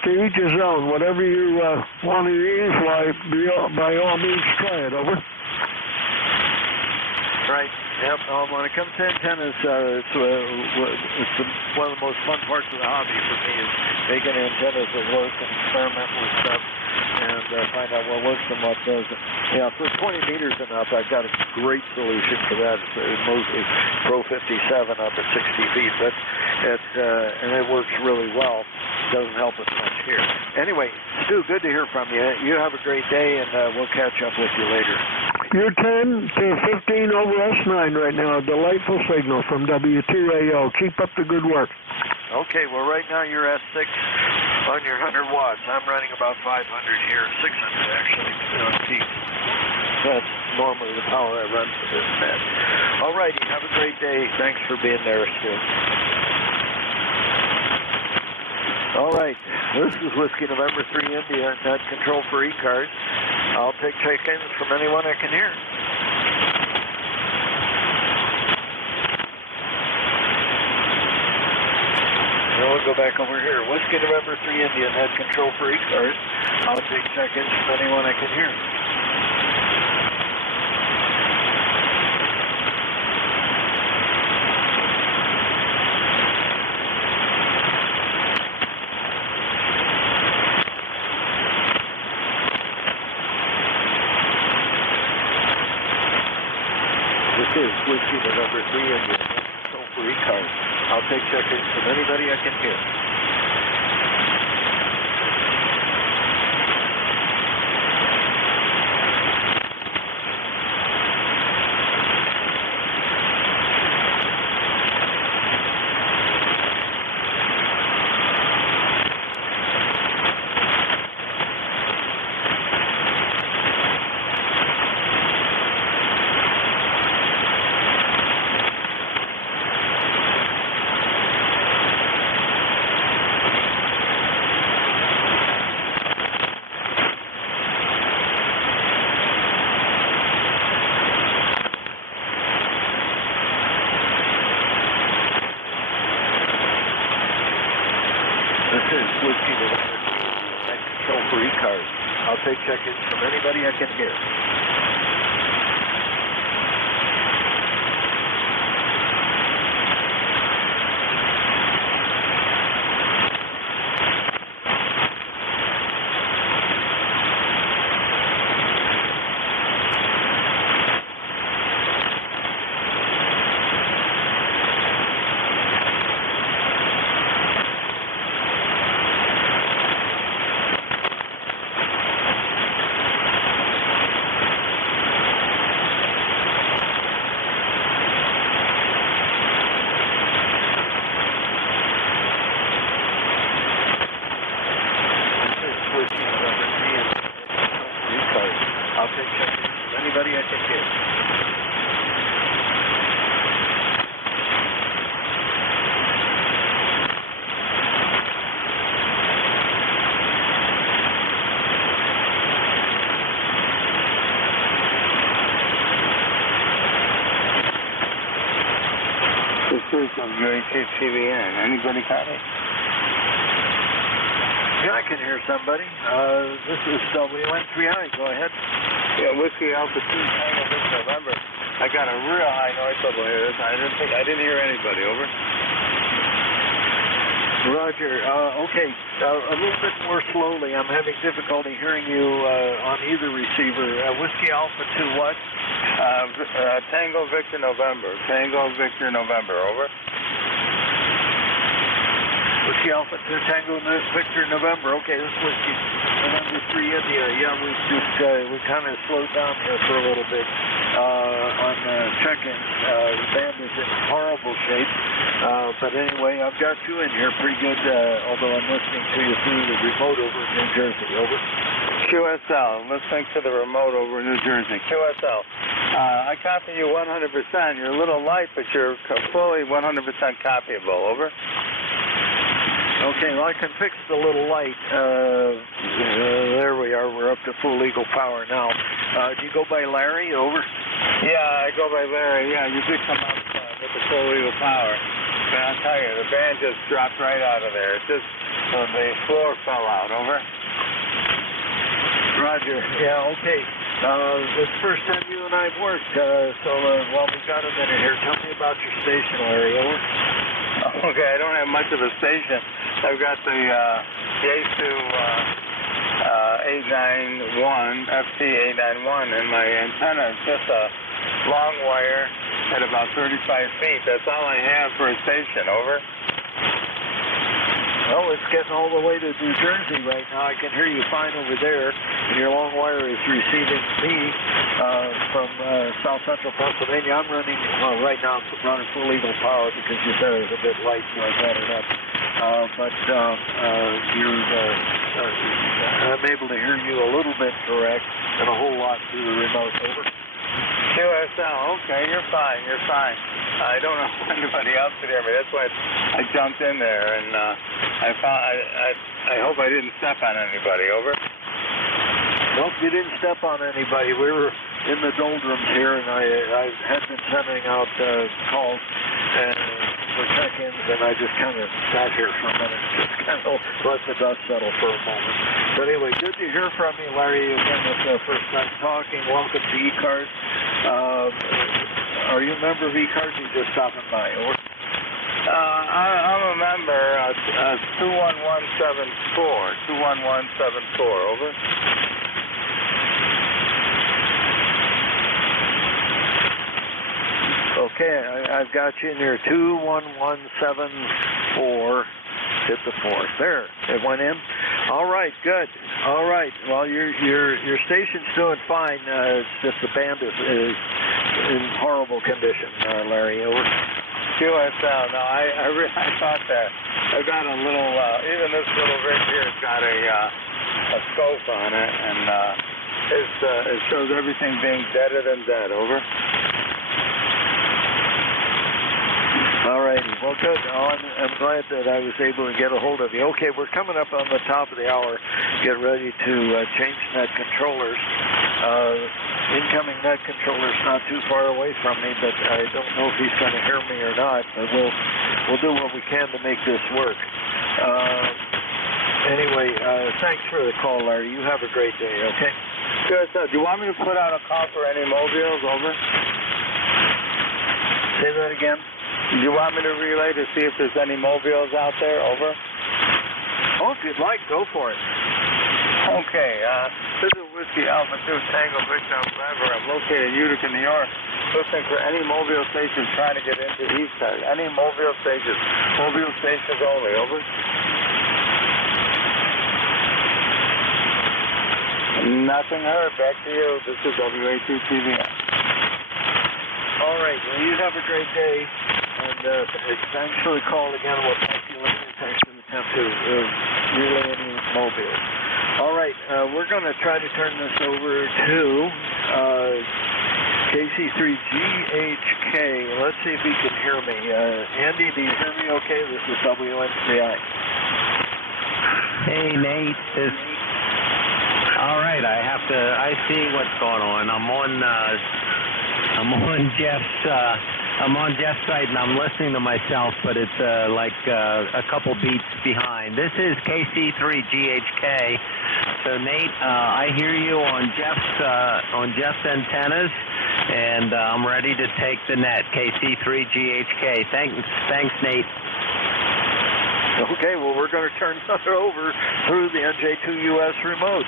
to each his own. Whatever you want to use, by all means, try it. Over. Right. Yep. When it comes to antennas, it's one of the most fun parts of the hobby for me is making antennas that work and experiment with stuff and find out what works and what doesn't. Yeah, for 20 meters and up, I've got a great solution for that. It's mostly Pro 57 up at 60 feet, but and it works really well. Doesn't help us much here. Anyway, Stu, good to hear from you. You have a great day, and we'll catch up with you later. You're 10 to 15 over S9 right now. A delightful signal from W2AO. Keep up the good work. Okay, well, right now you're S6 on your 100 watts. I'm running about 500 here, 600 actually, on peak. That's normally the power I run for this net. All righty, have a great day. Thanks for being there, Stu. All right, this is Whiskey November 3 India, net control for ECARS. I'll take check-ins from anyone I can hear. And we'll go back over here. Whiskey November 3 India, net control for ECARS. I'll take check-ins from anyone I can hear. This is Whiskey November 3 India, control for ECARS. I'll take check-ins from anybody I can hear. is Whiskey November 3, net control for ECARS. I'll take check-ins from anybody I can hear. I'll take check-ins from anybody I can hear. This is WAKTVN. Anybody copy? Yeah, I can hear somebody. This is WN3I. Go ahead. Yeah, Whiskey Alpha 2 Tango Victor November. I got a real high noise level here. I didn't hear anybody. Over. Roger. Okay. A little bit more slowly. I'm having difficulty hearing you on either receiver. Whiskey Alpha 2 what? Tango Victor November. Tango Victor November. Over. Whiskey Alpha 2 Tango Victor November. Okay, this is Whiskey November 3 India. Yeah, we kind of slowed down here for a little bit on check-ins. The band is in horrible shape. But anyway, I've got you in here pretty good, although I'm listening to you through the remote over in New Jersey. Over. QSL, listening to the remote over in New Jersey. QSL. I copy you 100%. You're a little light, but you're fully 100% copyable. Over. Okay, well, I can fix the little light. There we are. We're up to full legal power now. Do you go by Larry? Over. Yeah, I go by Larry. Yeah, you did come up with the full legal power. But I'll tell you, the band just dropped right out of there. It just, the floor fell out. Over. Roger. Yeah, okay. It's the first time you and I have worked, so while we've got a minute here, tell me about your station, Larry. Over. Okay, I don't have much of a station. I've got the Yaesu 891, FT891, and my antenna is just a long wire at about 35 feet. That's all I have for a station. Over. Well, it's getting all the way to New Jersey right now. I can hear you fine over there, and your long wire is receiving me from South Central Pennsylvania. I'm running, well, right now I'm running full legal power because you said it was a bit light, so I got it up. I'm able to hear you a little bit direct and a whole lot through the remote. Over. QSL, okay, you're fine, you're fine. I don't know anybody else could hear me. That's why I jumped in there, and I hope I didn't step on anybody. Over. Nope, you didn't step on anybody. We were in the doldrums here, and I had been sending out calls and for check-ins, and I just kind of sat here for a minute, just kind of let the dust settle for a moment. But anyway, good to hear from you, Larry. Again, it's our first time talking. Welcome to ECARS. Are you a member of ECARS? Or you just stopping by? Over. I'm a member. 21174. 21174. Over. Okay, I've got you in here. 21174. Hit the 4. There, it went in. All right, good. All right. Well, your station's doing fine. It's just the band is in horrible condition, Larry. Over. QSL. No, I thought that. I've got a little. Even this little rig here has got a scope on it, and it shows everything being deader than dead. Over. All righty. Well, good. I'm glad that I was able to get a hold of you. Okay, we're coming up on the top of the hour. Get ready to change net controllers. Incoming net controller's not too far away from me, but I don't know if he's going to hear me or not. But we'll do what we can to make this work. Anyway, thanks for the call, Larry. You have a great day, okay? Good. So, do you want me to put out a call for any mobiles? Over. Say that again. Do you want me to relay to see if there's any mobiles out there? Over. Oh, if you'd like, go for it. Okay. This is Whiskey Alpha 2 Tango Victor Forever. I'm located in Utica, New York. Looking for any mobile stations trying to get into ECARS. Any mobile stations. Mobile stations only. Over. Nothing heard. Back to you. This is WA2TV. All right. Well, you have a great day. And thanks for the call again. We'll talk to you later. Thanks for the attempt to relay any mobile. All right. We're going to try to turn this over to KC3GHK. Let's see if he can hear me. Andy, do you hear me okay? This is WN3I. Hey, Nate. All right, I see what's going on. I'm on Jeff's site and I'm listening to myself, but it's like a couple beats behind. This is KC3GHK. So Nate, I hear you on Jeff's antennas, and I'm ready to take the net. KC3GHK. Thanks, Nate. Okay, well, we're going to turn that over through the NJ2US remote.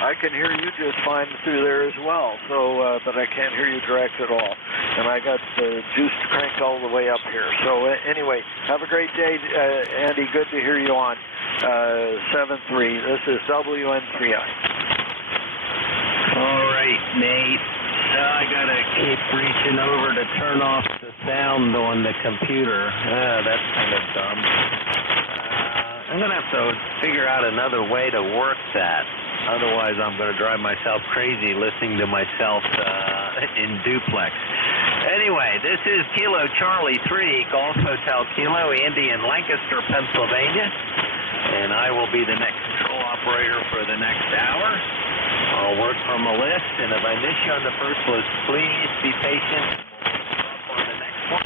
I can hear you just fine through there as well, so but I can't hear you direct at all. And I got the juice cranked all the way up here. So anyway, have a great day, Andy. Good to hear you on 7-3. This is WN3I. All right, Nate. I gotta keep reaching over to turn off the sound on the computer. That's kind of dumb. I'm gonna have to figure out another way to work that. Otherwise, I'm gonna drive myself crazy listening to myself in duplex. Anyway, this is Kilo Charlie 3, Golf Hotel Kilo, Andy in Lancaster, Pennsylvania. And I will be the next control operator for the next hour. I'll work from a list, and if I miss you on the first list, please be patient. We'll on the next one.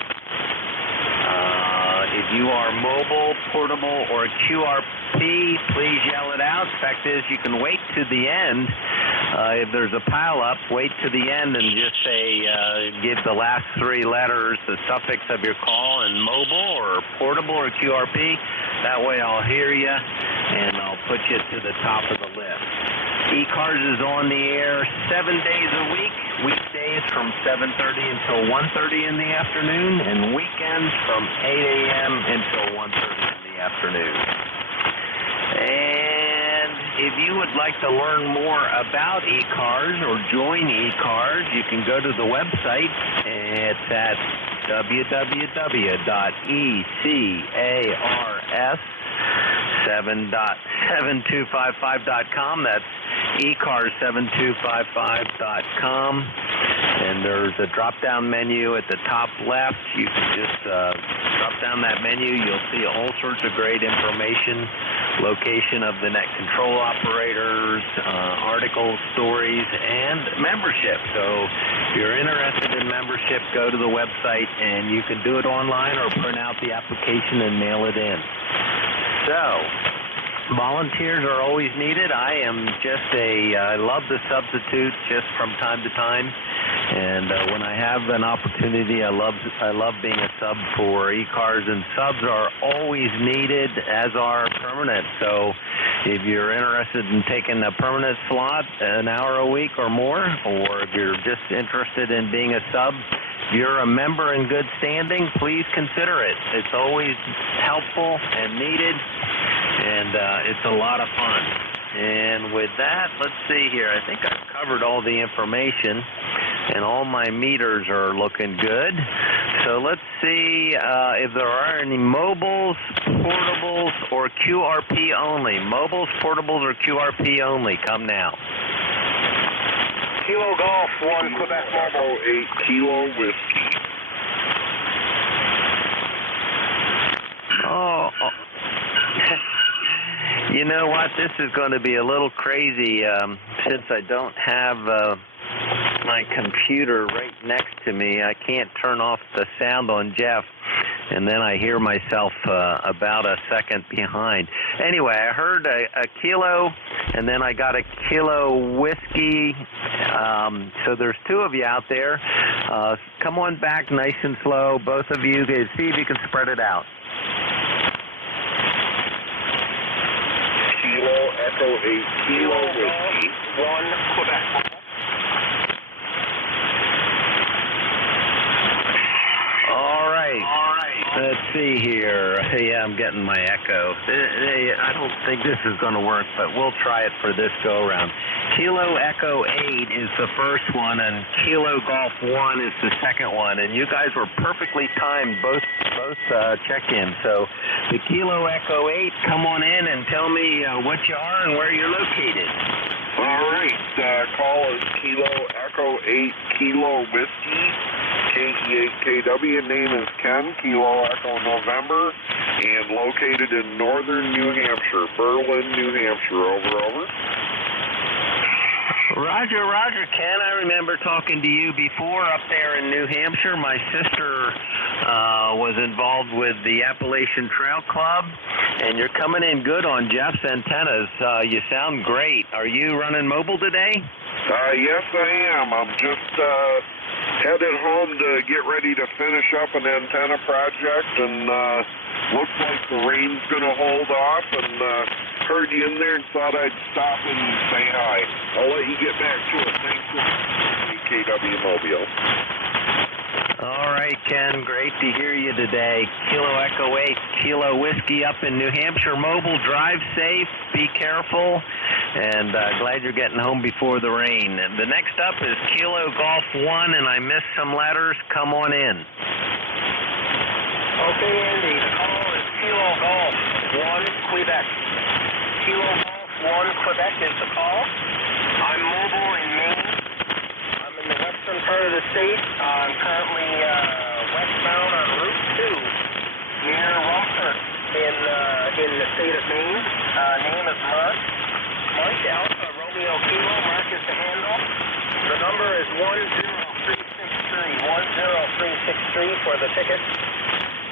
If you are mobile, portable, or QRP, please yell it out. The fact is, you can wait to the end. If there's a pile-up, wait to the end and just say, give the last three letters, the suffix of your call, and mobile or portable or QRP. That way I'll hear you, and I'll put you to the top of the list. ECARS is on the air 7 days a week, weekdays from 7:30 until 1:30 in the afternoon, and weekends from 8 a.m. until 1:30 in the afternoon. And if you would like to learn more about ECARS or join ECARS, you can go to the website. It's at www.ECARS7.7255.com. That's ECARS72555.com. And there's a drop-down menu at the top left. You can just drop down that menu. You'll see all sorts of great information, location of the net control operators, articles, stories, and membership. So if you're interested in membership, go to the website, and you can do it online or print out the application and mail it in. So volunteers are always needed. I love the substitute just from time to time. And when I have an opportunity, I love being a sub for ECARS, and subs are always needed, as are permanent. So if you're interested in taking a permanent slot, an hour a week or more, or if you're just interested in being a sub, if you're a member in good standing, please consider it. It's always helpful and needed, and it's a lot of fun. And with that, let's see here. I think I've covered all the information, and all my meters are looking good. So let's see if there are any mobiles, portables, or QRP only. Mobiles, portables, or QRP only. Come now. Kilo Golf 1, Quebec Mobile 8, Kilo Whiskey. Oh. You know what? This is going to be a little crazy since I don't have my computer right next to me. I can't turn off the sound on Jeff. and then I hear myself about a second behind. Anyway, I heard a kilo, and then I got a kilo whiskey. So there's two of you out there. Come on back nice and slow, both of you. See if you can spread it out. Kilo Echo 8 Kilo Whiskey 1 Quebec. All right. Let's see here. Yeah, I'm getting my echo. I don't think this is going to work, but we'll try it for this go-around. Kilo Echo 8 is the first one, and Kilo Golf 1 is the second one. And you guys were perfectly timed, both check-ins. So the Kilo Echo 8, come on in and tell me what you are and where you're located. All right. Call is Kilo Echo 8 Kilo Whiskey. KE8KW, name is Ken, Kilo Echo November, and located in northern New Hampshire, Berlin, New Hampshire. Over. Roger, Ken. I remember talking to you before up there in New Hampshire. My sister was involved with the Appalachian Trail Club, and you're coming in good on Jeff's antennas. You sound great. Are you running mobile today? Yes, I am. I'm just headed home to get ready to finish up an antenna project, and looks like the rain's going to hold off, and heard you in there and thought I'd stop and say hi. I'll let you get back to it. Thanks for KW Mobile. All right, Ken, great to hear you today. Kilo Echo 8, Kilo Whiskey up in New Hampshire Mobile. Drive safe, be careful, and glad you're getting home before the rain. The next up is Kilo Golf 1, and I missed some letters. Come on in. Okay, Andy, the call is Kilo Golf 1, Quebec. Kilo Golf 1, Quebec is the call. I'm mobile in Maine. I'm in the western part of the state. I'm currently westbound on Route 2 near Rockford in the state of Maine. Name is Mark. Mike Alpha Romeo Kilo. Mark is the handle. The number is 10363. 10363 for the ticket.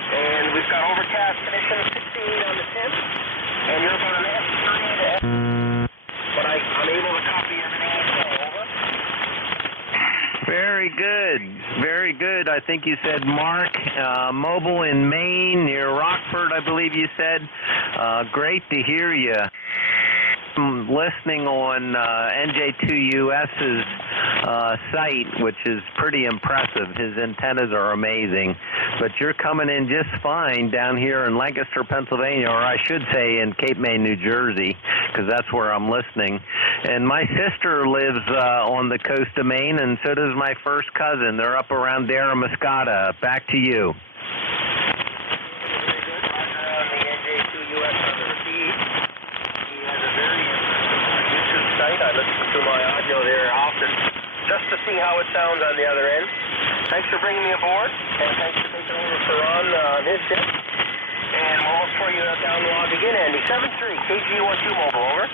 And we've got overcast conditions, 68 on the 10th. And you're about an S3 to S. But I'm able to copy everything you say. Over. Very good. I think you said Mark, mobile in Maine, near Rockford, I believe you said. Great to hear you. I'm listening on NJ2US's site, which is pretty impressive. His antennas are amazing. But you're coming in just fine down here in Lancaster, Pennsylvania, or I should say in Cape May, New Jersey, because that's where I'm listening. And my sister lives on the coast of Maine, and so does my first cousin. They're up around Daramuscata. Back to you. I listen to my audio there often just to see how it sounds on the other end. Thanks for bringing me aboard, and thanks for taking over for Ron on his shift. And we'll look for you down the log again, Andy. 73 KG12 Mobile, over.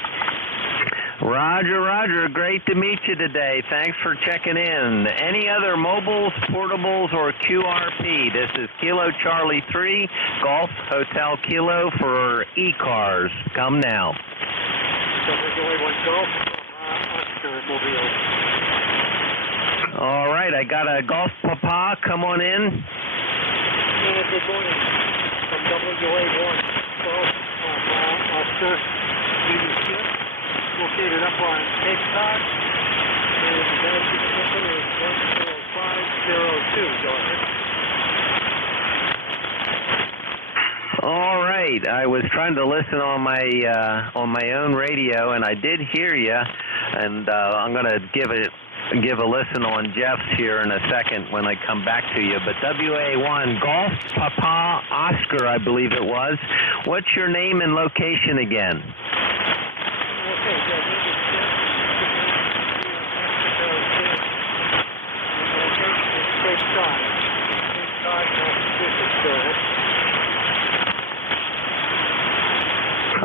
Roger. Great to meet you today. Thanks for checking in. Any other mobiles, portables, or QRP? This is Kilo Charlie 3, Golf Hotel Kilo for ECARS. Come now. All right, I got a Golf Papa. Come on in. Good morning. From WA1, Oscar, located up on Cape Cod, and the Belgian number is 14502. Go ahead. All right, I was trying to listen on my own radio, and I did hear you, and I'm going to give a listen on Jeff's here in a second when I come back to you. But WA1, Golf Papa Oscar, I believe it was. What's your name and location again?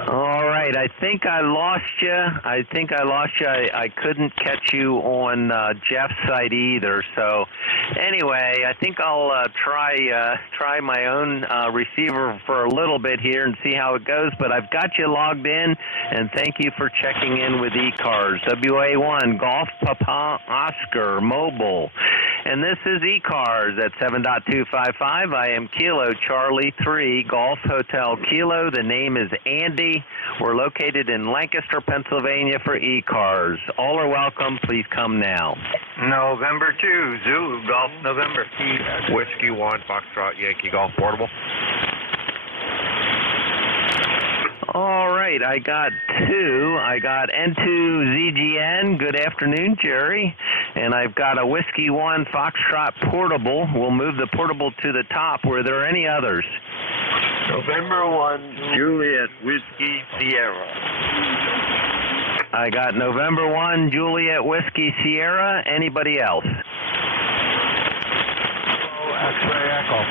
All right, right. I think I lost you. I couldn't catch you on Jeff's site either. So anyway, I think I'll try my own receiver for a little bit here and see how it goes. But I've got you logged in, and thank you for checking in with ECARS. WA1 Golf Papa Oscar Mobile. And this is ECARS at 7.255. I am Kilo Charlie 3 Golf Hotel Kilo. The name is Andy. We're located in Lancaster, Pennsylvania for ECARS. All are welcome. Please come now. November 2, Zulu Golf November. Whiskey 1, Foxtrot Yankee Golf Portable. All right, I got two. I got N2ZGN. Good afternoon, Jerry. And I've got a Whiskey 1 Foxtrot Portable. We'll move the portable to the top. Were there any others? November 1, Juliet Whiskey Sierra. I got November 1, Juliet Whiskey Sierra. Anybody else? X-ray Echo.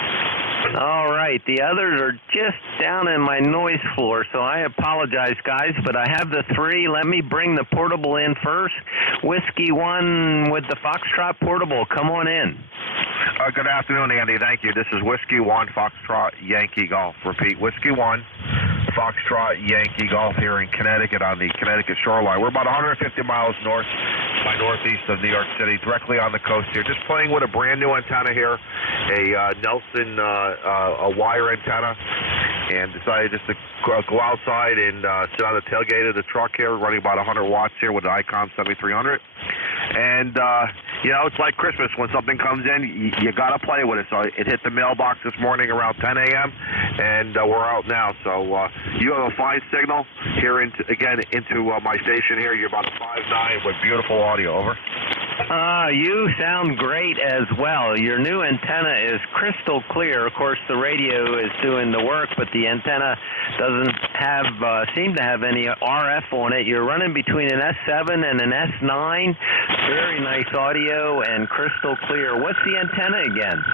All right, the others are just down in my noise floor, so I apologize, guys, but I have the three. Let me bring the portable in first. Whiskey 1 with the Foxtrot Portable. Come on in. Good afternoon, Andy. Thank you. This is Whiskey 1 Foxtrot Yankee Golf. Repeat, Whiskey 1 Foxtrot Yankee Golf here in Connecticut on the Connecticut shoreline. We're about 150 miles north by northeast of New York City, directly on the coast here. Just playing with a brand new antenna here, a Nelson a wire antenna, and decided just to go outside and sit on the tailgate of the truck here, running about 100 watts here with an ICOM 7300. And, you know, it's like Christmas. When something comes in, you got to play with it. So it hit the mailbox this morning around 10 a.m., and we're out now. So you have a fine signal here into my station here. You're about a 5.9 with beautiful audio. Over. You sound great as well. Your new antenna is crystal clear. Of course, the radio is doing the work, but the antenna doesn't seem to have any RF on it. You're running between an S7 and an S9. Very nice audio and crystal clear. What's the antenna again?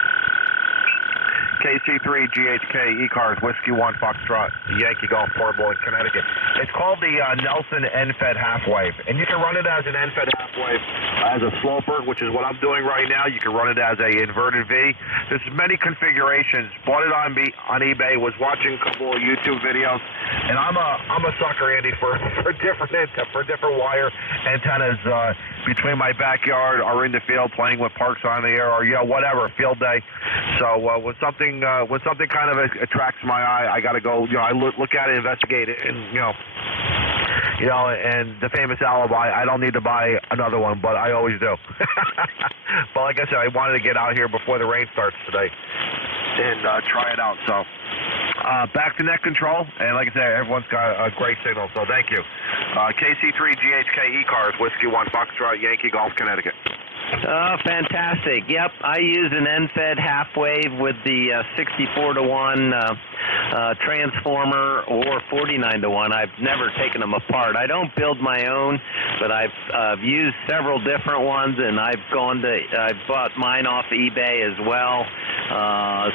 KC3 GHK ECARS Whiskey 1 Foxtrot Yankee Golf Portable in Connecticut. It's called the Nelson NFED Half-Wave, and you can run it as an NFED Half-Wave as a sloper, which is what I'm doing right now. You can run it as a inverted V. There's many configurations. Bought it on eBay. Was watching a couple of YouTube videos, and I'm a sucker, Andy, for different wire antennas between my backyard or in the field, playing with parks on the air, or whatever, field day. So when something kind of attracts my eye, I got to go. I look at it, investigate it, and and the famous alibi. I don't need to buy another one, but I always do. But like I said, I wanted to get out here before the rain starts today and try it out. So back to net control, and like I said, everyone's got a great signal. So thank you. KC3 GHK ECARS Whiskey 1 Foxtrot Yankee Golf, Connecticut. Oh, fantastic. Yep, I use an NFED half-wave with the 64-to-1 transformer or 49-to-1. I've never taken them apart. I don't build my own, but I've used several different ones, and I've bought mine off eBay as well.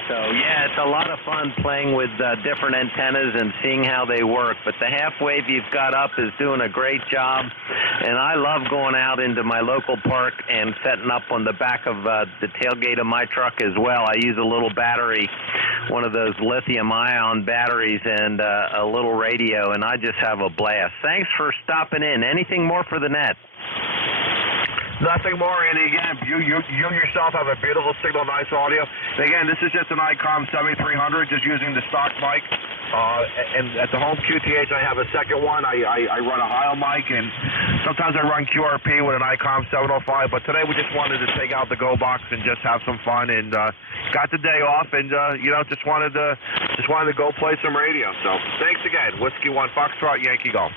So, yeah, it's a lot of fun playing with different antennas and seeing how they work. But the half-wave you've got up is doing a great job, and I love going out into my local park and setting up on the back of the tailgate of my truck as well. I use a little battery, one of those lithium-ion batteries, and a little radio, and I just have a blast. Thanks for stopping in. Anything more for the net? Nothing more, Andy. Again, you yourself have a beautiful signal, nice audio. And again, this is just an ICOM 7300, just using the stock mic. And at the home QTH, I have a second one. I run a Heil mic, and sometimes I run QRP with an ICOM 705. But today we just wanted to take out the Go Box and just have some fun, and got the day off, and just wanted to go play some radio. So thanks again. Whiskey 1 Foxtrot Yankee Golf.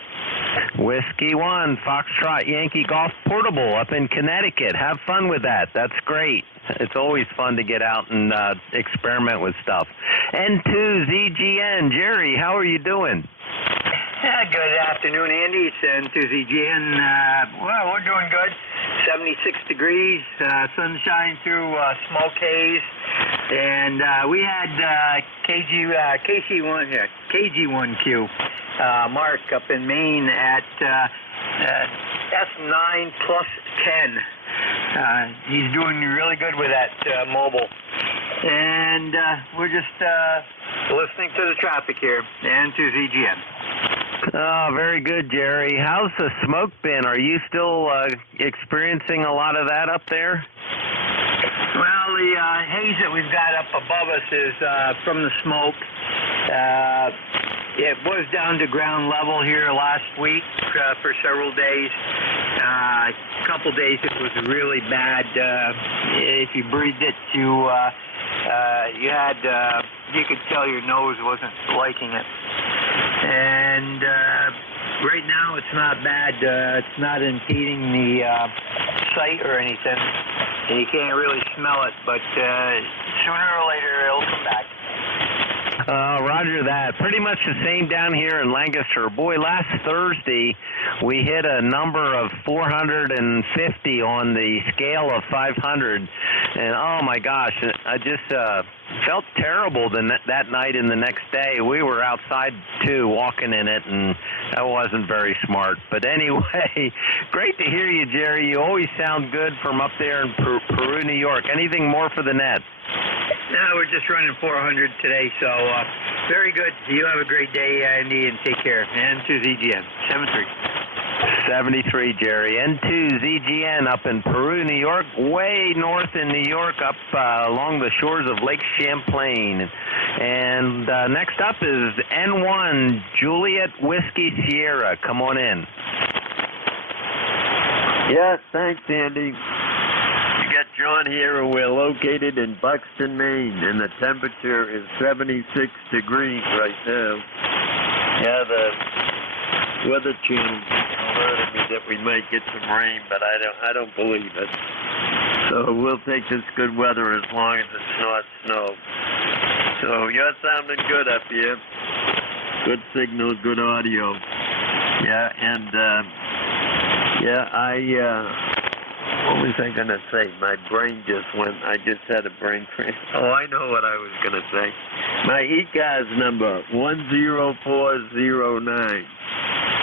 Whiskey 1 Foxtrot Yankee Golf Portable up in Connecticut. Have fun with that. That's great. It's always fun to get out and experiment with stuff. N2ZGN. Jerry, how are you doing? Good afternoon, Andy. It's N2ZGN. Well, we're doing good. 76 degrees, sunshine through smoke haze. And we had KG1Q. Mark up in Maine at S9 plus 10. He's doing really good with that mobile. And we're just listening to the traffic here and to ZGN. Oh, very good, Jerry. How's the smoke been? Are you still experiencing a lot of that up there? Well, the haze that we've got up above us is from the smoke. It was down to ground level here last week for several days. A couple days it was really bad. If you breathed it, you could tell your nose wasn't liking it. And right now it's not bad. It's not impeding the sight or anything. You can't really smell it, but sooner or later it'll come back. Roger that. Pretty much the same down here in Lancaster. Boy, last Thursday we hit a number of 450 on the scale of 500. And oh my gosh, I just felt terrible that night and the next day. We were outside too, walking in it, and that wasn't very smart. But anyway, great to hear you, Jerry. You always sound good from up there in Peru, New York. Anything more for the net? No, we're just running 400 today, so very good. You have a great day, Andy, and take care. And to ZGN, 73. 73, Jerry. N2 ZGN up in Peru, New York, way north in New York, up along the shores of Lake Champlain. And next up is N1 Juliet Whiskey Sierra. Come on in. Yes, thanks, Andy. You got John here, and we're located in Buxton, Maine, and the temperature is 76 degrees right now. Yeah, the Weather Channel alerted me that we might get some rain, but I don't believe it. So we'll take this good weather as long as it's not snow. So you're sounding good up here. Good signal, good audio. Yeah, and what was I going to say? My brain just went, I just had a brain cramp. Oh, I know what I was going to say. My ECARS number, 10409.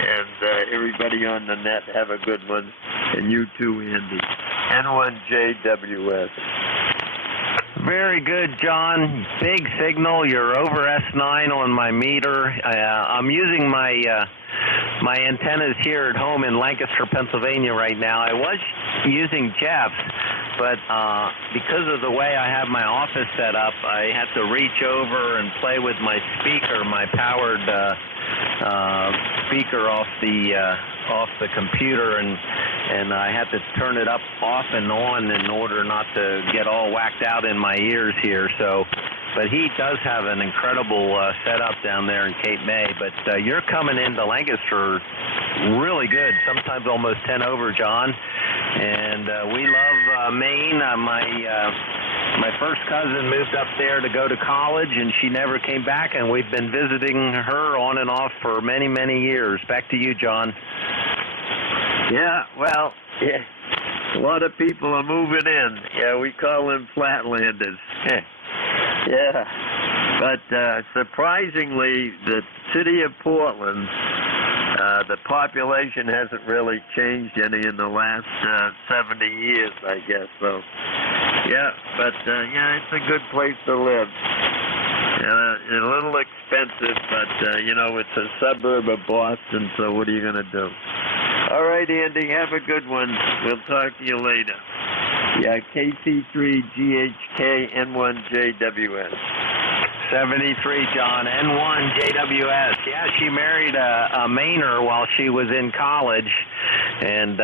And everybody on the net, have a good one. And you too, Andy. N1JWS. Very good, John. Big signal. You're over S9 on my meter. I'm using my antennas here at home in Lancaster, Pennsylvania right now. I was using Jeff's, but because of the way I have my office set up, I had to reach over and play with my speaker, my powered speaker off the computer, and I had to turn it up off and on in order not to get all whacked out in my ears here. So, but he does have an incredible setup down there in Cape May. But you're coming into Lancaster really good, sometimes almost 10 over, John. And we love Maine. My first cousin moved up there to go to college, and she never came back, and we've been visiting her on and off for many, many years. Back to you, John. Yeah, well, yeah, a lot of people are moving in. Yeah, we call them flatlanders. Yeah, but surprisingly, the city of Portland, the population hasn't really changed any in the last 70 years, I guess. So, yeah, but yeah, it's a good place to live. A little expensive, but you know, it's a suburb of Boston. So, what are you gonna do? All right, Andy, have a good one. We'll talk to you later. Yeah, KC3GHK N1JWS. 73, John. N1JWS. Yeah, she married a Mainer while she was in college, and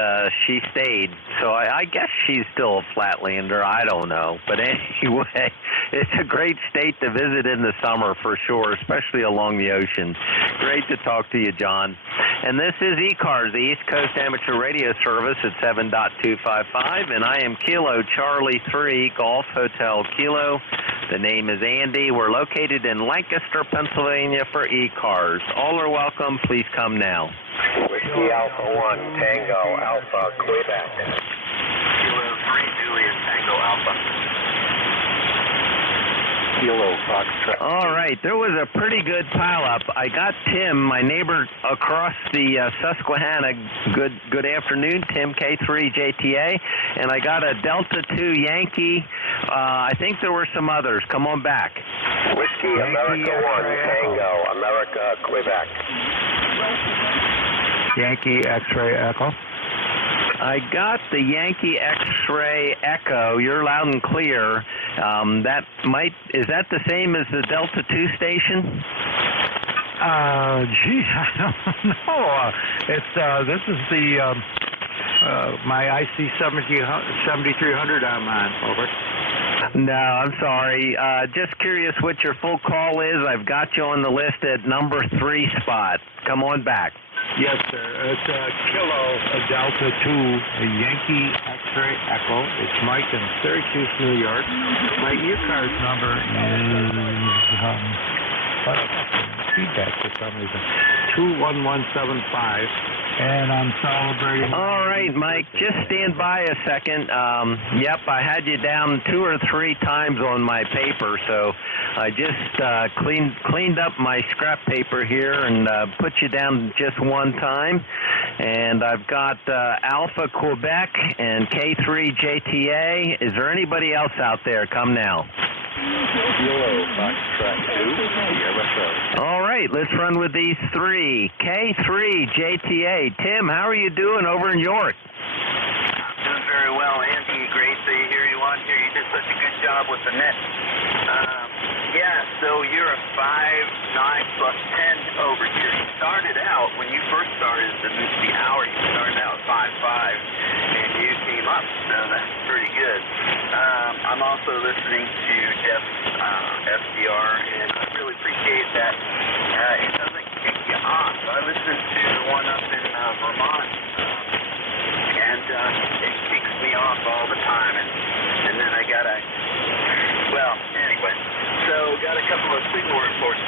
she stayed. So I guess she's still a flatlander. I don't know. But anyway, it's a great state to visit in the summer for sure, especially along the ocean. Great to talk to you, John. And this is ECARS, the East Coast Amateur Radio Service at 7.255, and I am Kilo Charlie 3, Golf Hotel Kilo. The name is Andy. We're located in Lancaster, Pennsylvania for ECARS. All are welcome. Please come now. Whiskey Alpha 1, Tango Alpha, Quebec. Kilo 3, Juliet, Tango Alpha. Kilo Foxtrot. All right, there was a pretty good pileup. I got Tim, my neighbor across the Susquehanna. Good afternoon, Tim, K3JTA. And I got a Delta 2 Yankee. I think there were some others. Come on back. Whiskey America 1, Tango, America, Quebec. Yankee X-ray Echo. I got the Yankee X-ray Echo. You're loud and clear. Is that the same as the Delta 2 station? Gee, I don't know. This is the my IC 7300 I'm on. Over. No, I'm sorry. Just curious what your full call is. I've got you on the list at number 3 spot. Come on back. Yes, sir. It's Kilo Delta 2 Yankee X-ray Echo. It's Mike in Syracuse, New York. My ECARS number is feedback for some reason. 21175. And I'm celebrating. All right, Mike, just stand by a second. Yep, I had you down 2 or 3 times on my paper, so I just cleaned up my scrap paper here and put you down just 1 time. And I've got Alpha Quebec and K3JTA. Is there anybody else out there? Come now. Kilo Foxtrot 2, Sierra Charlie. All right, let's run with these 3. K3JTA. Tim, how are you doing over in York? I'm doing very well, Andy. Great to hear you on here. You did such a good job with the net. So you're a 5.9 plus 10 over here. You started out, when you first started the hour, you started out 5.5, and you came up, so that's pretty good. I'm also listening to Jeff's SDR, and I really appreciate that. It doesn't kick you off. I listened to the one up in Vermont, and it kicks me off all the time, and then I gotta, anyway, so got a couple of signal reports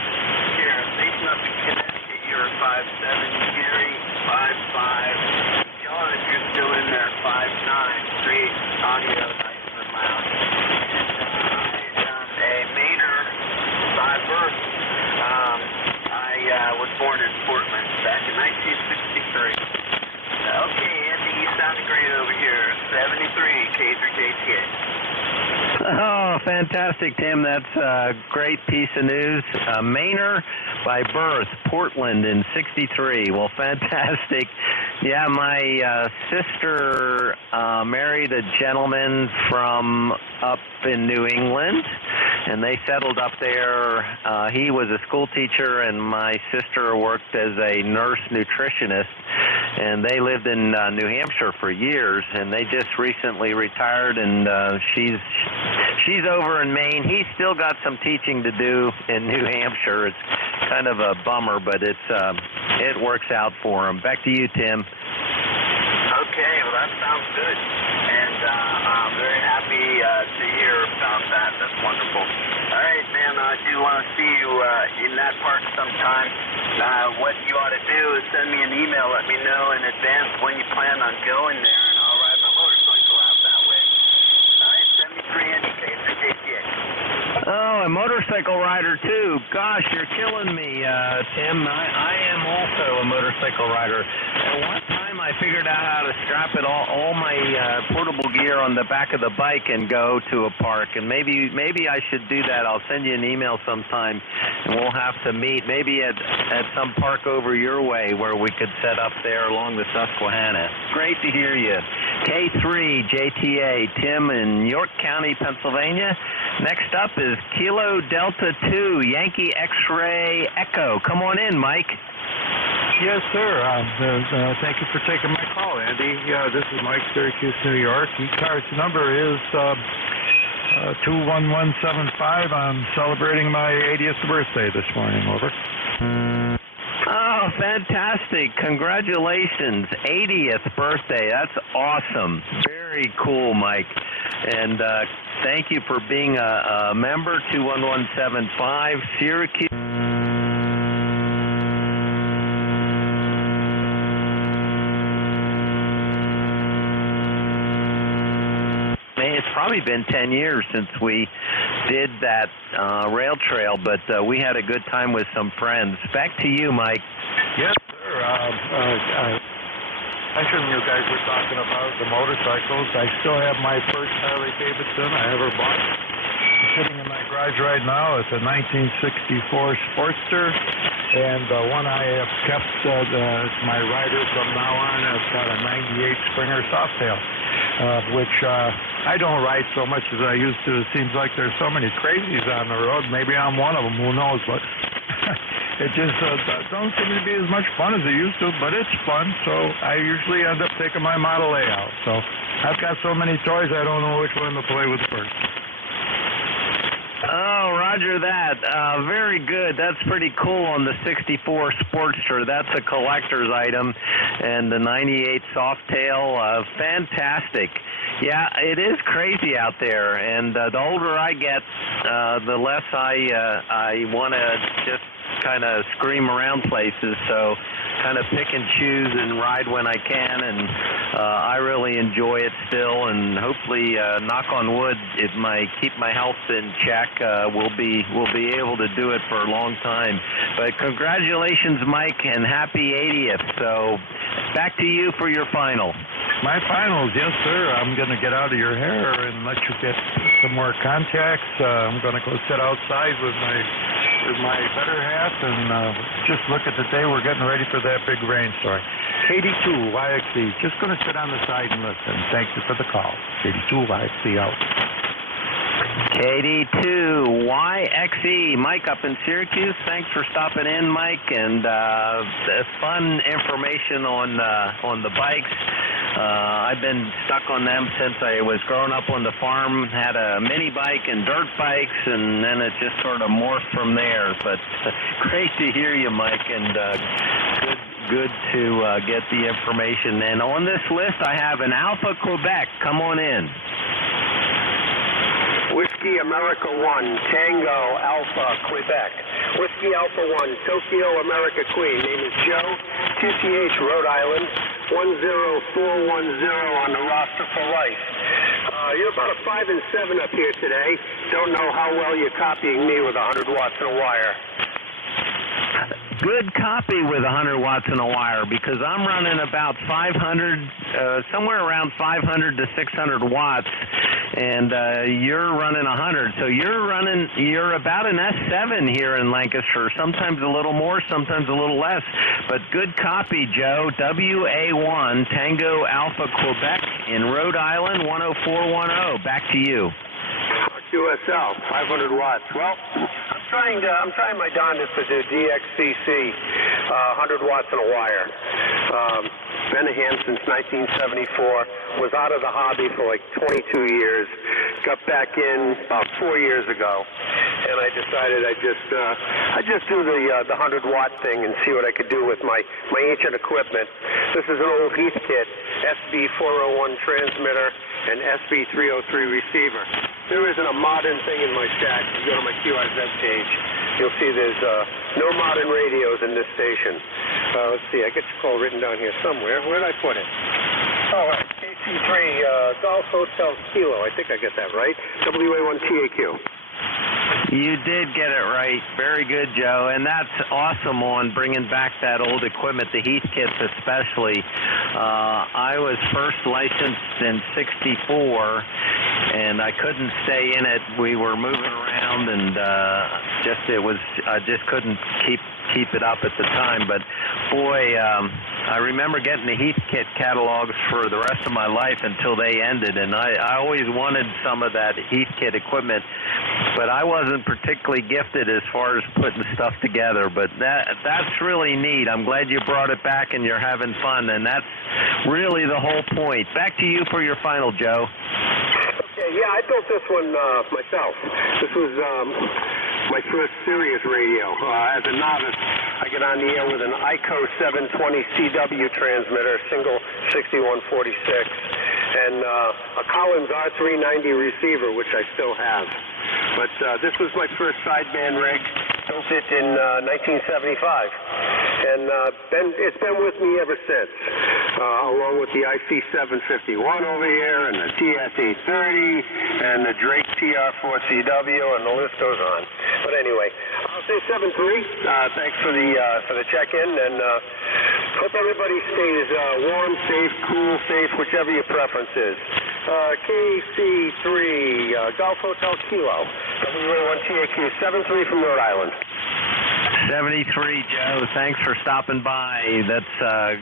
here. Station up in Connecticut, you're 5.7, Gary, 5.5, John, if you're still in there, 5.9, 3 audio, nice and loud. A Maynard by birth. I was born in Portland back in 1963. Okay, Andy, you sounded great over here. 73, K3JTA. Oh, fantastic, Tim. That's a great piece of news. Maynard by birth, Portland in 63. Well, fantastic. Yeah, my sister married a gentleman from up in New England, and they settled up there. He was a school teacher, and my sister worked as a nurse nutritionist, and they lived in New Hampshire for years, and they just recently retired, and she's over in Maine. He's still got some teaching to do in New Hampshire. It's kind of a bummer, but it works out for him. Back to you, Tim. Okay, well, that sounds good, and I'm very happy to hear about that. That's wonderful. All right, man, I do want to see you in that park sometime. What you ought to do is send me an email. Let me know in advance when you plan on going there, and I'll ride my motorcycle out that way. All right, 73 indicators, JTA. Oh, a motorcycle rider, too. Gosh, you're killing me, Tim. I am also a motorcycle rider. At one time, I figured out how to strap all my portable gear on the back of the bike and go to a park. And maybe I should do that. I'll send you an email sometime, and we'll have to meet. Maybe at some park over your way where we could set up there along the Susquehanna. Great to hear you. K3JTA, Tim in York County, Pennsylvania. Next up is Kilo Delta 2, Yankee X-ray Echo. Come on in, Mike. Yes, sir. Thank you for taking my call, Andy. This is Mike, Syracuse, New York. ECARS number is 21175. I'm celebrating my 80th birthday this morning. Over. Oh, fantastic. Congratulations. 80th birthday. That's awesome. Very cool, Mike. And thank you for being a member, 21175, Syracuse. It's probably probably been 10 years since we did that rail trail, but we had a good time with some friends. Back to you, Mike. Yes, sir. Mentioned you guys were talking about the motorcycles. I still have my first Harley Davidson I ever bought. It's sitting in my garage right now. It's a 1964 Sportster, and the one I have kept as my rider from now on. It's got a 98 Springer Softail, which I don't ride so much as I used to. It seems like there's so many crazies on the road. Maybe I'm one of them. Who knows? But it just don't seem to be as much fun as it used to, but it's fun, so I usually end up taking my Model A out. So I've got so many toys, I don't know which one to play with first. Oh, roger that. Very good. That's pretty cool on the 64 Sportster. That's a collector's item. And the 98 Softail, fantastic. Yeah, it is crazy out there. And the older I get, the less I want to just kind of scream around places. So kind of pick and choose and ride when I can, and I really enjoy it still, and hopefully, knock on wood, it might keep my health in check. We'll be able to do it for a long time. But congratulations, Mike, and happy 80th. So back to you for your final. My finals, yes, sir. I'm going to get out of your hair and let you get some more contacts. I'm going to go sit outside with my better hat and just look at the day. We're getting ready for that big rainstorm. KD2YXE, just going to sit on the side and listen. Thank you for the call. KD2YXE out. KD2YXE, Mike up in Syracuse. Thanks for stopping in, Mike, and fun information on the bikes. I've been stuck on them since I was growing up on the farm, had a mini bike and dirt bikes, and then it just sort of morphed from there. But great to hear you, Mike, and good to get the information. And on this list, I have an Alpha Quebec. Come on in. Whiskey America 1, Tango Alpha Quebec. Whiskey Alpha 1, Tokyo America Queen. Name is Joe, QTH Rhode Island, 10410 on the roster for life. You're about a 5 and 7 up here today. Don't know how well you're copying me with 100 watts and a wire. Good copy with 100 watts and a wire, because I'm running about 500, somewhere around 500 to 600 watts, and you're running 100. So you're about an S7 here in Lancaster, sometimes a little more, sometimes a little less. But good copy, Joe. WA1 Tango Alpha Quebec in Rhode Island, 10410. Back to you. QSL, 500 watts. Well, I'm trying my darndest to do DXCC, 100 watts and a wire. Been a hand since 1974. Was out of the hobby for like 22 years. Got back in about 4 years ago, and I decided I'd just do the 100 watt thing and see what I could do with my ancient equipment. This is an old Heathkit SB401 transmitter and SB303 receiver. There isn't a modern thing in my shack. If you go to my QRZ page, you'll see there's no modern radios in this station. Let's see, I get your call written down here somewhere. Where did I put it? Oh, KC3 Golf Hotel Kilo. I think I get that right. WA1TAQ. You did get it right. Very good, Joe. And that's awesome on bringing back that old equipment, the Heathkits especially. I was first licensed in '64, and I couldn't stay in it. We were moving around, and I just couldn't keep it up at the time. But boy, I remember getting the Heathkit catalogs for the rest of my life until they ended, and I always wanted some of that Heathkit equipment, but I wasn't particularly gifted as far as putting stuff together. But that's really neat. I'm glad you brought it back and you're having fun, and that's really the whole point. Back to you for your final, Joe. Okay, yeah, I built this one myself. This was my first serious radio. As a novice, I get on the air with an ICO 720 CW transmitter, single 6146, and a Collins R390 receiver, which I still have. But this was my first sideband rig, built it in 1975. And it's been with me ever since, along with the IC751 over here, and the TS830, and the Drake TR4CW, and the list goes on. But anyway, I'll say 7-3. Thanks for the check-in, and hope everybody stays warm, safe, cool, safe, whichever your preference is. KC3, Golf Hotel Kilo, W81TAQ, 7-3 from Rhode Island. 73, Joe. Thanks for stopping by. That's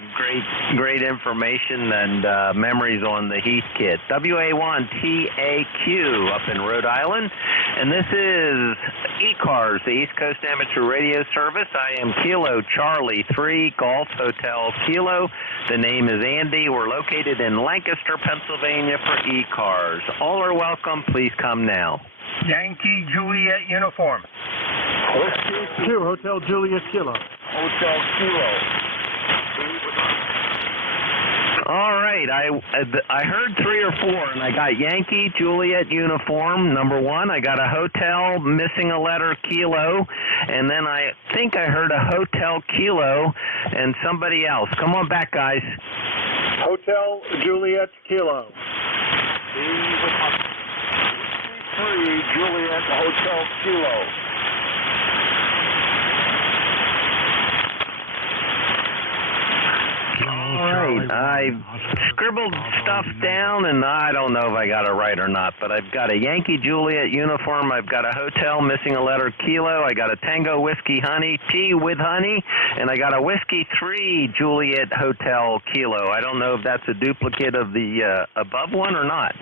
great information and memories on the Heath kit. WA1TAQ up in Rhode Island. And this is ECARS, the East Coast Amateur Radio Service. I am Kilo Charlie 3, Golf Hotel Kilo. The name is Andy. We're located in Lancaster, Pennsylvania for ECARS. All are welcome. Please come now. Yankee Juliet uniform. Whiskey 2, Hotel Juliet Kilo. Hotel Kilo. All right, I heard 3 or 4, and I got Yankee Juliet uniform, number 1. I got a hotel, missing a letter, Kilo, and then I think I heard a Hotel Kilo and somebody else. Come on back, guys. Hotel Juliet Kilo. 3 Juliet Hotel Kilo. All right, I scribbled stuff down, and I don't know if I got it right or not, but I've got a Yankee Juliet uniform, I've got a hotel, missing a letter, Kilo, I got a Tango Whiskey Honey, T with honey, and I got a Whiskey 3 Juliet Hotel Kilo. I don't know if that's a duplicate of the above one or not.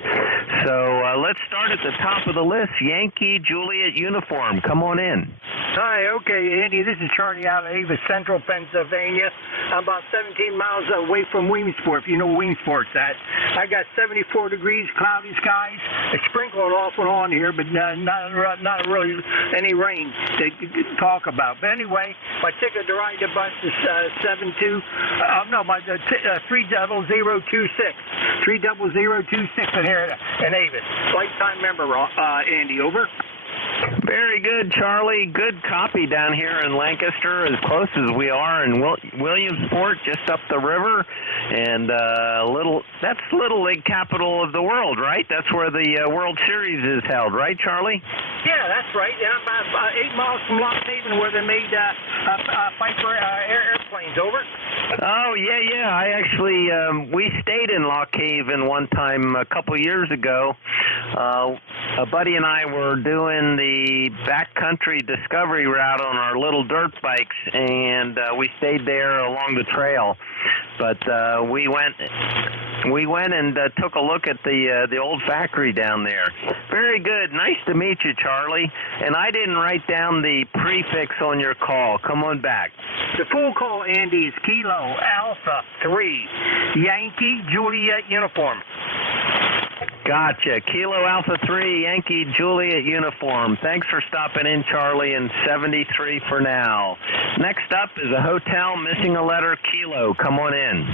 So let's start at the top of the list. Yankee Juliet uniform, come on in. Hi, okay, Andy, this is Charlie out of Ava, Central Pennsylvania. I'm about 17 miles away from Williamsport, if you know Williamsport's at. I got 74 degrees, cloudy skies. It's sprinkling off and on here, but not really any rain to talk about. But anyway, my ticket to ride the bus is 30026. 30026 in here in Avis. Lifetime member, Andy, over. Very good, Charlie. Good copy down here in Lancaster, as close as we are in Williamsport, just up the river, and that's Little League capital of the world, right? That's where the World Series is held, right, Charlie? Yeah, that's right. Yeah, about 8 miles from Lock Haven, where they made Piper airplanes. Over. Oh, yeah. I actually, we stayed in Lock Haven one time a couple years ago. A buddy and I were doing the backcountry discovery route on our little dirt bikes, and we stayed there along the trail. But we went and took a look at the old factory down there. Very good. Nice to meet you, Charlie. And I didn't write down the prefix on your call. Come on back. The full call, Andy, is Kilo Alpha 3 Yankee Juliet uniform. Gotcha. Kilo Alpha 3 Yankee Juliet uniform. Thanks for stopping in, Charlie, and 73 for now. Next up is a hotel, missing a letter, Kilo. Come on in.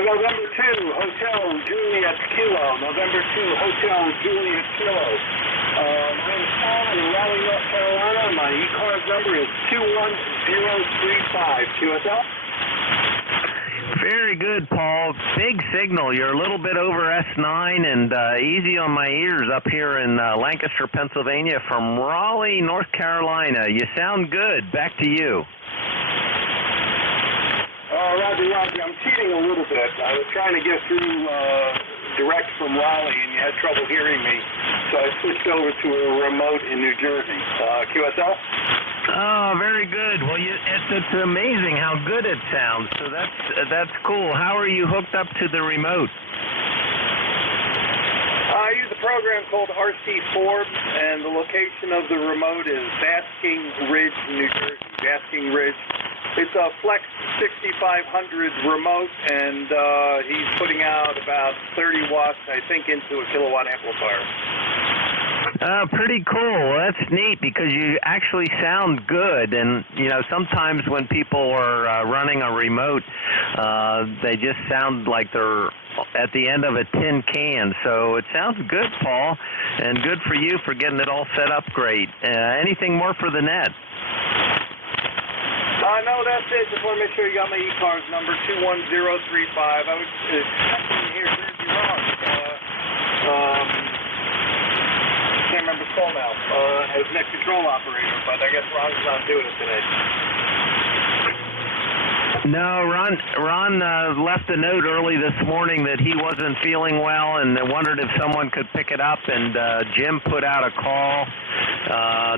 November 2, Hotel Juliet Kilo. November 2, Hotel Juliet Kilo. I'm Paul in Raleigh, North Carolina. My ECARS number is 21035. QSL? Very good, Paul. Big signal. You're a little bit over S9 and easy on my ears up here in Lancaster, Pennsylvania from Raleigh, North Carolina. You sound good. Back to you. Roger. I'm cheating a little bit. I was trying to get through direct from Raleigh, and you had trouble hearing me, so I switched over to a remote in New Jersey. QSL? Oh, very good. Well, it's amazing how good it sounds. So that's cool. How are you hooked up to the remote? I use a program called RC Forbes, and the location of the remote is Basking Ridge, New Jersey. Basking Ridge. It's a Flex 6500 remote, and he's putting out about 30 watts, I think, into a kilowatt amplifier. Pretty cool. That's neat because you actually sound good. And, sometimes when people are running a remote, they just sound like they're at the end of a tin can. So it sounds good, Paul, and good for you for getting it all set up great. Anything more for the net? No, that's it. Just want to make sure you got my ECARS number, 21035. I was checking here, Jersey Ron. Can't remember his call now. As net control operator, but I guess Ron's not doing it today. No, Ron left a note early this morning that he wasn't feeling well and wondered if someone could pick it up, and Jim put out a call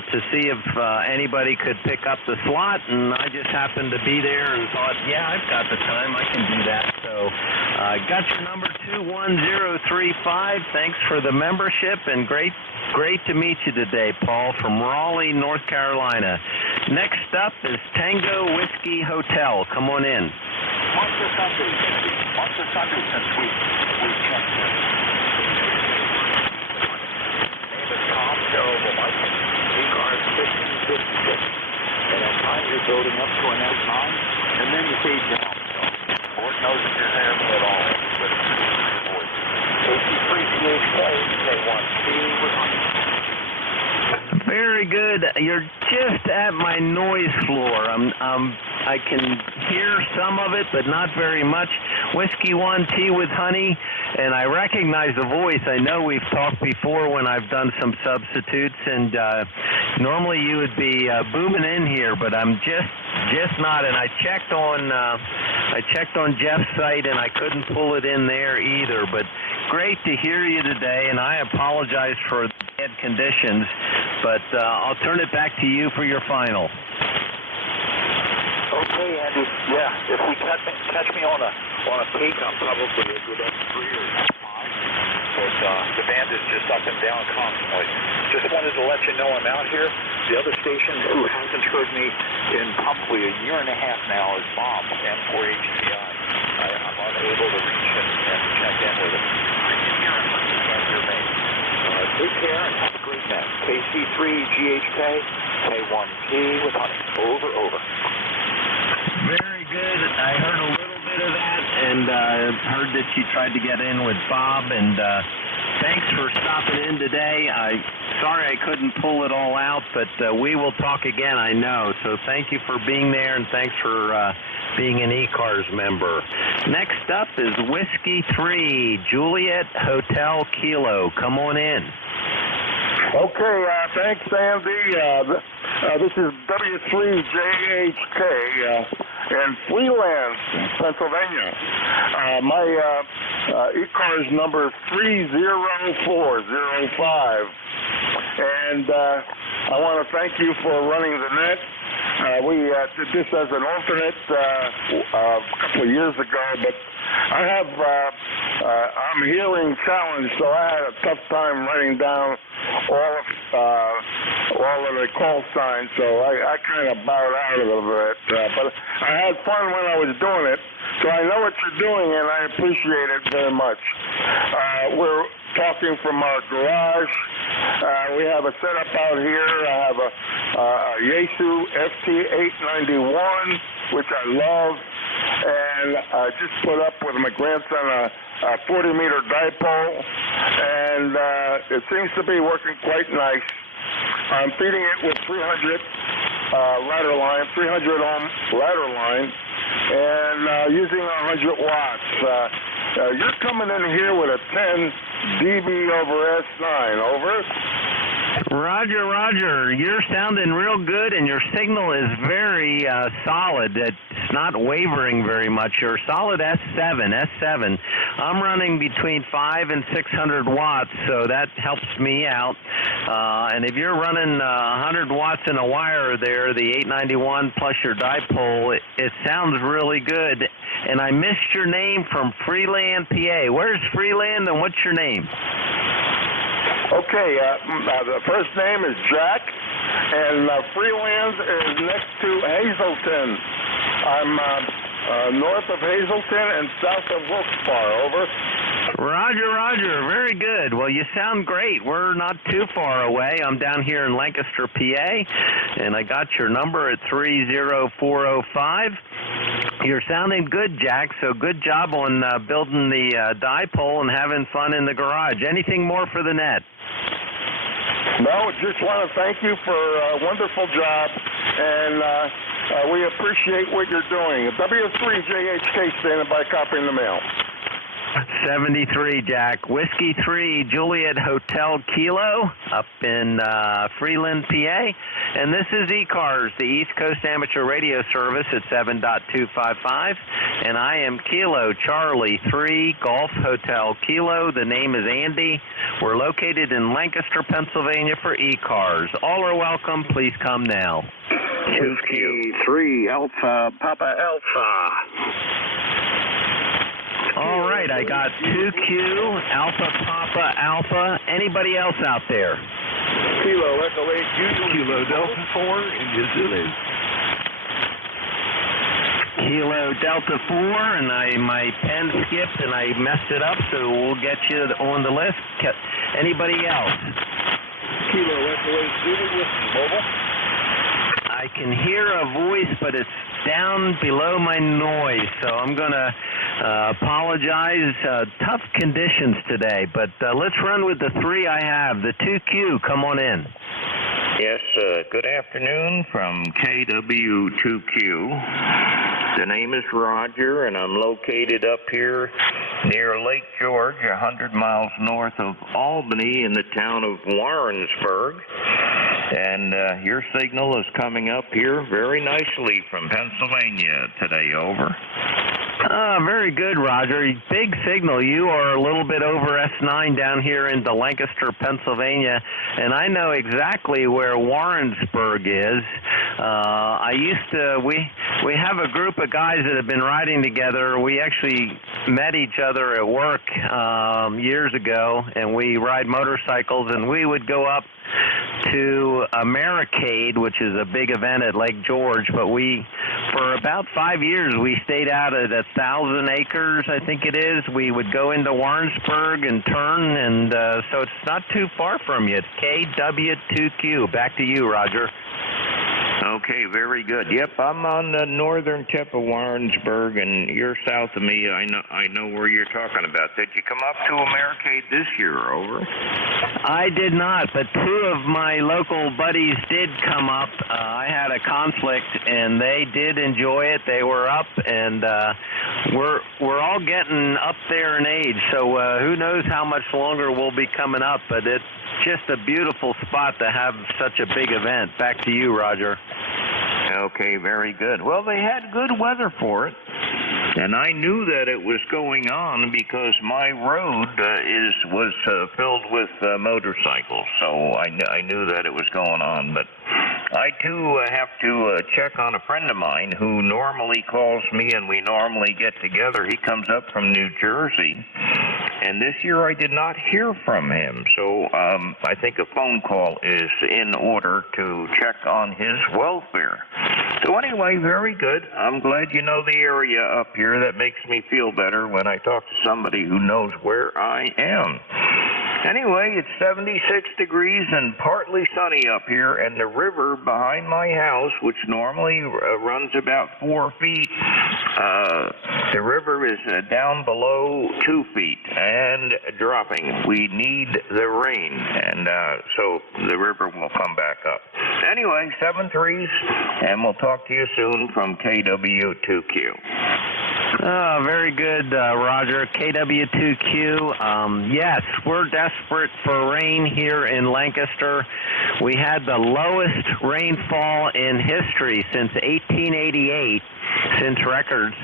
to see if anybody could pick up the slot, and I just happened to be there and thought, yeah, I've got the time, I can do that. So I got your number, 21035. Thanks for the membership, and great to meet you today, Paul, from Raleigh, North Carolina. Next up is Tango Whiskey Hotel. Come on in. What's the Sunday since we checked this? Name is Tom Terrible Mike. ECARS 1556. And at times you're building up to an S9, and then you fade down. Lord knows if you're there at all. But AC3CHK, K1C with honey. Very good. You're just at my noise floor. I can hear some of it, but not very much. Whiskey 1, tea with honey, and I recognize the voice. I know we've talked before when I've done some substitutes, and normally you would be booming in here, but I'm just not. And I checked on Jeff's site, and I couldn't pull it in there either. But great to hear you today, and I apologize for the bad conditions, but I'll turn it back to you for your final. Okay, Andy. Yeah, if we catch me on a peak, I'm probably a good S3 or S5. But the band is just up and down constantly. Just wanted to let you know I'm out here. The other station who hasn't heard me in probably a year and a half now is Bob, M4HCI. I'm unable to reach and check in with him. Take care and have a great night. KC3GHK, K1T with honey. Over. Very good. I heard a little bit of that, and heard that you tried to get in with Bob, and thanks for stopping in today. Sorry I couldn't pull it all out, but we will talk again, I know. So thank you for being there, and thanks for being an ECARS member. Next up is Whiskey 3, Juliet Hotel Kilo. Come on in. Okay, thanks, Andy. This is W3JHK in Freeland, Pennsylvania. My ECARS number is 30405. And I want to thank you for running the net. We did this as an alternate a couple of years ago, but I'm hearing challenged, so I had a tough time writing down all of the call signs, so I kind of bowed out a little bit. But I had fun when I was doing it, so I know what you're doing, and I appreciate it very much. We're talking from our garage. We have a setup out here. I have a Yaesu FT891, which I love, and I just put up with my grandson a 40-meter dipole, and it seems to be working quite nice. I'm feeding it with 300 ladder line, 300 ohm ladder line, and using 100 watts. You're coming in here with a 10 dB over S9, over. Roger. You're sounding real good, and your signal is very solid. It's not wavering very much. You're solid S7. I'm running between 500 and 600 watts, so that helps me out. And if you're running 100 watts in a wire there, the 891 plus your dipole, it sounds really good. And I missed your name from Freeland, PA. Where's Freeland, and what's your name? Okay, the first name is Jack, and Freeland is next to Hazleton. I'm north of Hazleton and south of Wilkes-Barre, over. Roger. Very good. Well, you sound great. We're not too far away. I'm down here in Lancaster, PA, and I got your number at 30405. You're sounding good, Jack, so good job on building the dipole and having fun in the garage. Anything more for the net? No, just want to thank you for a wonderful job, and we appreciate what you're doing. W3JHK standing by, copying the mail. 73, Jack. Whiskey 3, Juliet Hotel Kilo, up in Freeland, PA. And this is ECARS, the East Coast Amateur Radio Service at 7.255. And I am Kilo Charlie 3, Golf Hotel Kilo. The name is Andy. We're located in Lancaster, Pennsylvania for ECARS. All are welcome. Please come now. Whiskey 3, Alpha, Papa Alpha. All right, I got 2Q, Alpha, Papa, Alpha. Anybody else out there? Kilo, Echo 8, Kilo Delta 4 in New Zealand. Kilo Delta 4, and my pen skipped and I messed it up, so we'll get you on the list. Anybody else? Kilo, Echo 8, Zulu, Whiskey, Mobile. I can hear a voice, but it's down below my noise, so I'm going to apologize. Tough conditions today, but let's run with the 3 I have. The 2Q, come on in. Yes, good afternoon from KW2Q. The name is Roger, and I'm located up here near Lake George, 100 miles north of Albany in the town of Warrensburg. And your signal is coming up here very nicely from Pennsylvania today, over. Very good, Roger. Big signal. You are a little bit over S9 down here into Lancaster, Pennsylvania, and I know exactly where Warrensburg is. We have a group of guys that have been riding together. We actually met each other at work years ago, and we ride motorcycles, and we would go up to Americade, which is a big event at Lake George, but for about 5 years, we stayed out at 1,000 acres, I think it is. We would go into Warrensburg and turn, and so it's not too far from you. It's KW2Q. Back to you, Roger. Okay, very good. Yep, I'm on the northern tip of Warrensburg, and you're south of me. I know where you're talking about. Did you come up to Americade this year, over? I did not, but 2 of my local buddies did come up. I had a conflict, and they did enjoy it. They were up, and we're all getting up there in age, so who knows how much longer we'll be coming up, but it's just a beautiful spot to have such a big event. Back to you, Roger. Okay, very good. Well, they had good weather for it, and I knew that it was going on because my road was filled with motorcycles, so I knew that it was going on. But I, too, have to check on a friend of mine who normally calls me, and we normally get together. He comes up from New Jersey, and this year I did not hear from him, so I think a phone call is in order to check on his welfare. So anyway, very good. I'm glad you know the area up here. That makes me feel better when I talk to somebody who knows where I am. Anyway, it's 76 degrees and partly sunny up here, and the river behind my house, which normally runs about 4 feet, the river is down below 2 feet and dropping. We need the rain, and so the river will come back up. Anyway, 7-3s, and we'll talk to you soon from KW2Q. Very good, Roger. KW2Q. Yes, we're desperate for rain here in Lancaster. We had the lowest rainfall in history since 1888, since records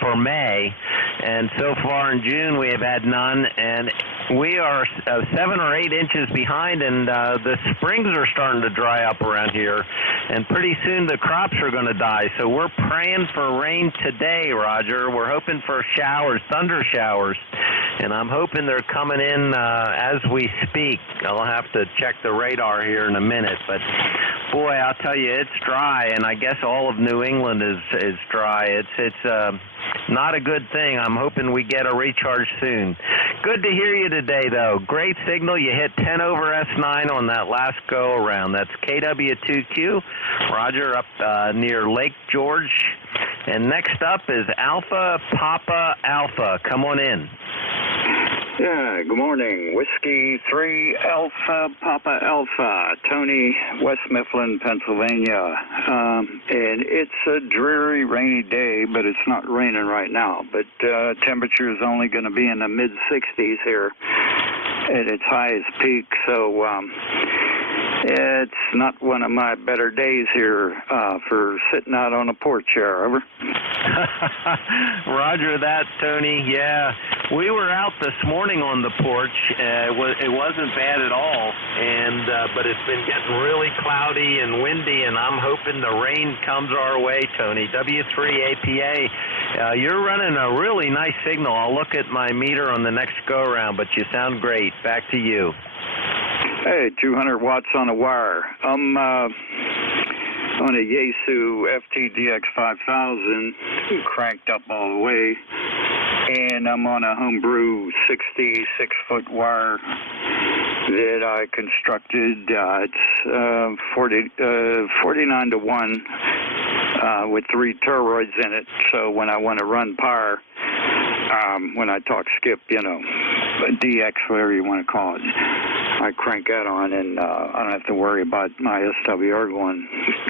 for May, and so far in June we have had none, and we are 7 or 8 inches behind, and the springs are starting to dry up around here, and pretty soon the crops are going to die, so we're praying for rain today, Roger. We're hoping for showers, thunder showers, and I'm hoping they're coming in as we speak. I'll have to check the radar here in a minute, but boy, I'll tell you, it's dry, and I guess all of New England is dry. It's not a good thing. I'm hoping we get a recharge soon. Good to hear you today, though. Great signal. You hit 10 over S9 on that last go-around. That's KW2Q. Roger, up near Lake George And next up is Alpha Papa Alpha. Come on in. Yeah, good morning. Whiskey 3 Alpha Papa Alpha, Tony, West Mifflin, Pennsylvania. And it's a dreary, rainy day, but it's not raining right now. But temperature is only going to be in the mid-60s here at its highest peak, so it's not one of my better days here for sitting out on a porch here. Over. Roger that, Tony. Yeah, we were out this morning on the porch. It wasn't bad at all, and but it's been getting really cloudy and windy, and I'm hoping the rain comes our way, Tony. W3APA, you're running a really nice signal. I'll look at my meter on the next go-around, but you sound great. Back to you. Hey, 200 watts on a wire. I'm on a Yaesu FTDX 5000, cranked up all the way, and I'm on a homebrew 66-foot wire that I constructed. It's 49 to 1 with 3 toroids in it, so when I want to run power, when I talk skip, DX, whatever you want to call it, I crank that on, and I don't have to worry about my SWR going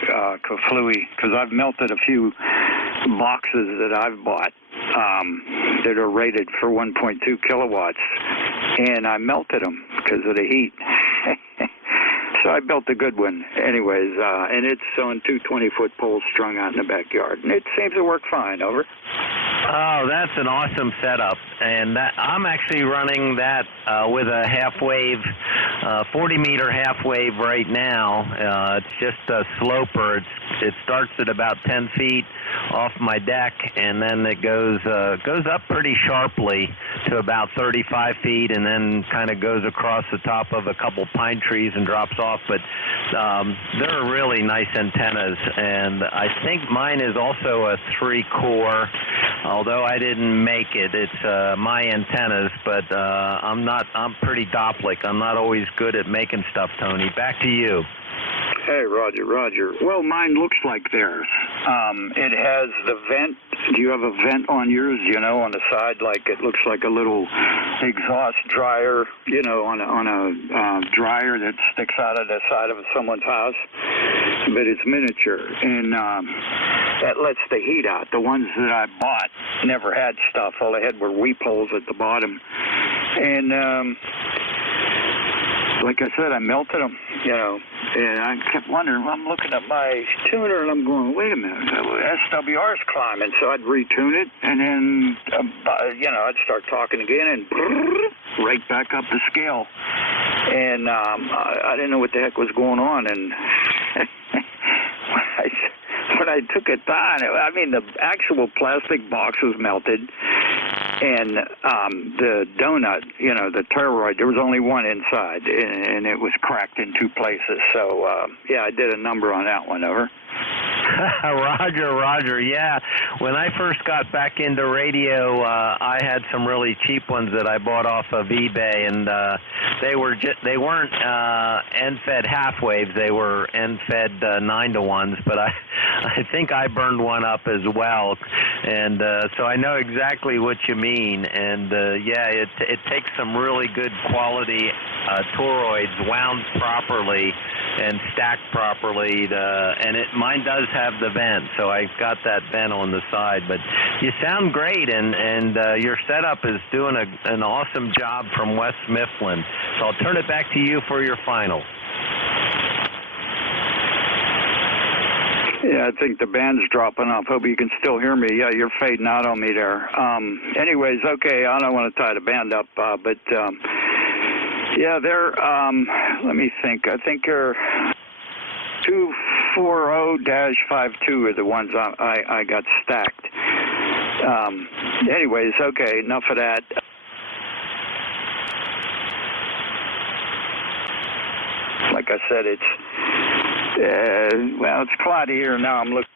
kaflooey, because I've melted a few boxes that I've bought that are rated for 1.2 kilowatts, and I melted them because of the heat. So I built a good one. Anyways, and it's on 2 20-foot poles strung out in the backyard, and it seems to work fine. Over. Oh, that's an awesome setup, and I'm actually running that with a half-wave, 40-meter half-wave right now. It's just a sloper. It starts at about 10 feet off my deck, and then it goes up pretty sharply to about 35 feet, and then kind of goes across the top of a couple pine trees and drops off. But they're really nice antennas, and I think mine is also a 3-core. Although I didn't make it, it's my antennas, but I'm pretty Doppler. I'm not always good at making stuff, Tony. Back to you. Hey, Roger. Well, mine looks like theirs. It has the vent. Do you have a vent on yours, on the side? Like it looks like a little exhaust dryer, on a dryer that sticks out of the side of someone's house. But it's miniature, and that lets the heat out. The ones that I bought never had stuff. All they had were weep holes at the bottom. And like I said, I melted them, and I kept wondering, I'm looking at my tuner, and I'm going, wait a minute, SWR's climbing, so I'd retune it, and then, I'd start talking again, and right back up the scale, and I didn't know what the heck was going on, and when I took it down, the actual plastic box was melted, and the donut, the toroid, there was only one inside, and it was cracked in 2 places. So, I did a number on that one. Over. Roger. Yeah, when I first got back into radio, I had some really cheap ones that I bought off of eBay, and they weren't end-fed half waves. They were end-fed 9 to 1s. But I think I burned one up as well, and so I know exactly what you mean. And it takes some really good quality toroids wound properly and stacked properly. Mine does have the vent, so I've got that vent on the side. But you sound great, and your setup is doing an awesome job from West Mifflin. So I'll turn it back to you for your final. Yeah, I think the band's dropping off. Hope you can still hear me. Yeah, you're fading out on me there. Anyways, okay, I don't want to tie the band up, but they're, let me think. I think they're 240-52 are the ones I got stacked. Anyways, okay, enough of that. Like I said, it's cloudy here now. I'm looking.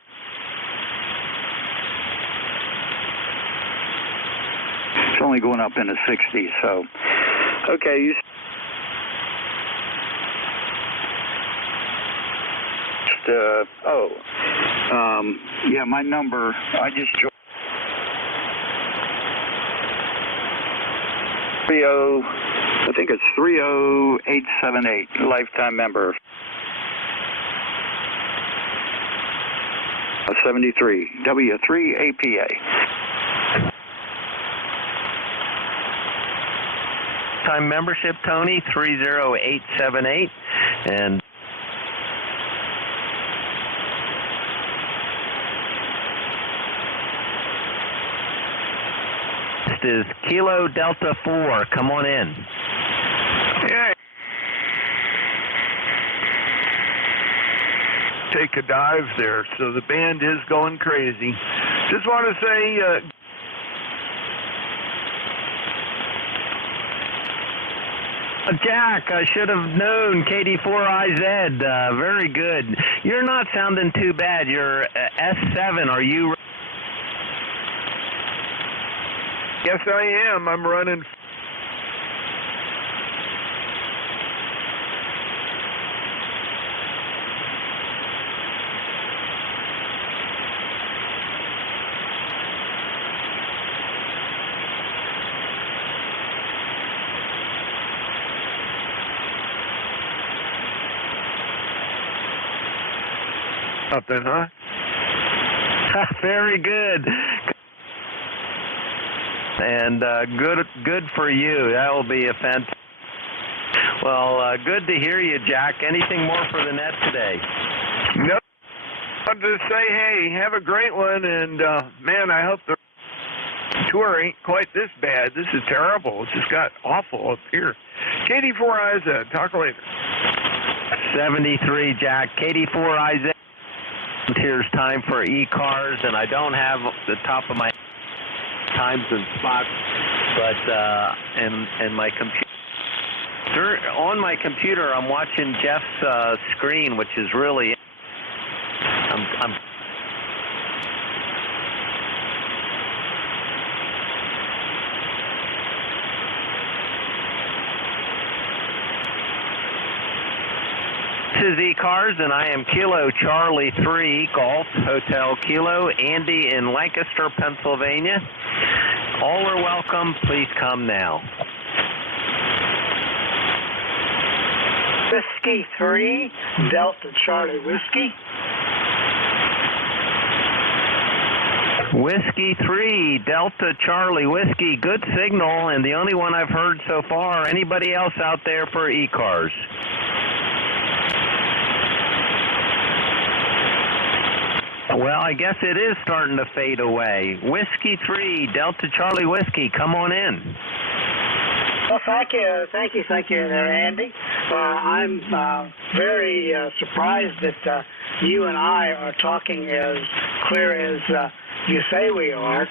It's only going up in the 60s, so okay. Yeah, my number, I just joined. I think it's 30878, lifetime member. 73, W3APA. Time membership, Tony, 30878, and next is Kilo Delta 4. Come on in. Yeah. Take a dive there, so the band is going crazy. Just want to say, Jack, I should have known. KD4IZ, very good. You're not sounding too bad. You're S7. Are you? yes, I am. I'm running. Something, huh? Very good. And good for you. That will be a fantastic. Well, good to hear you, Jack. Anything more for the net today? No. I'll just say, hey, have a great one, and man, I hope the tour ain't quite this bad. This is terrible. It just got awful up here. KD4IZ, talk later. 73, Jack. KD4IZ. Here's time for ECARS, and I don't have the top of my times and spots, but and my computer on my computer, I'm watching Jeff's screen, which is really I'm This is ECARS, and I am Kilo Charlie 3 Golf Hotel Kilo, Andy in Lancaster, Pennsylvania. All are welcome. Please come now. Whiskey 3, Delta Charlie Whiskey. Whiskey 3, Delta Charlie Whiskey. Good signal, and the only one I've heard so far. Anybody else out there for ECARS? Well, I guess it is starting to fade away. Whiskey 3, Delta Charlie Whiskey, come on in. Well, thank you there, Andy. I'm very surprised that you and I are talking as clear as you say we are.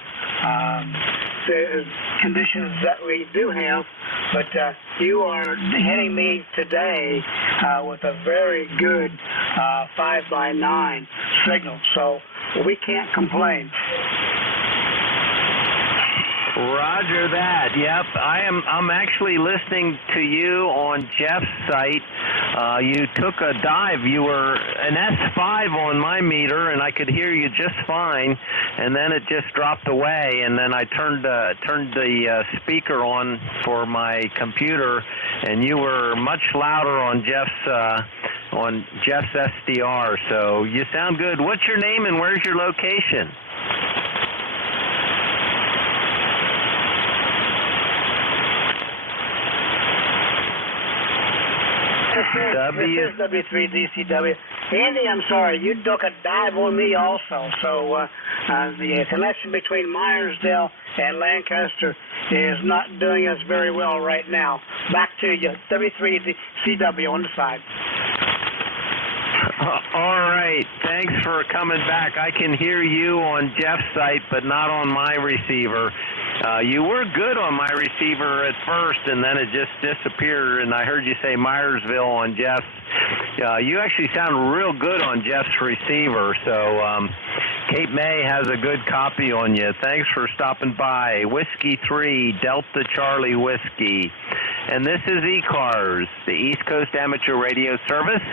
The conditions that we do have, but you are hitting me today with a very good 5x9 signal, so we can't complain. Roger that. Yep, I'm actually listening to you on Jeff's site. You took a dive. You were an S5 on my meter, and I could hear you just fine. And then it just dropped away. And then I turned the speaker on for my computer, and you were much louder on Jeff's SDR. So you sound good. What's your name and where's your location? This is W3DCW. Andy, I'm sorry, you took a dive on me also. So the connection between Myersdale and Lancaster is not doing us very well right now. Back to you, W3CW on the side. All right, thanks for coming back. I can hear you on Jeff's site, but not on my receiver. You were good on my receiver at first, and then it just disappeared, and I heard you say Myersville on Jeff's. You actually sound real good on Jeff's receiver, so Cape May has a good copy on you. Thanks for stopping by. Whiskey 3, Delta Charlie Whiskey. And this is ECARS, the East Coast Amateur Radio Service.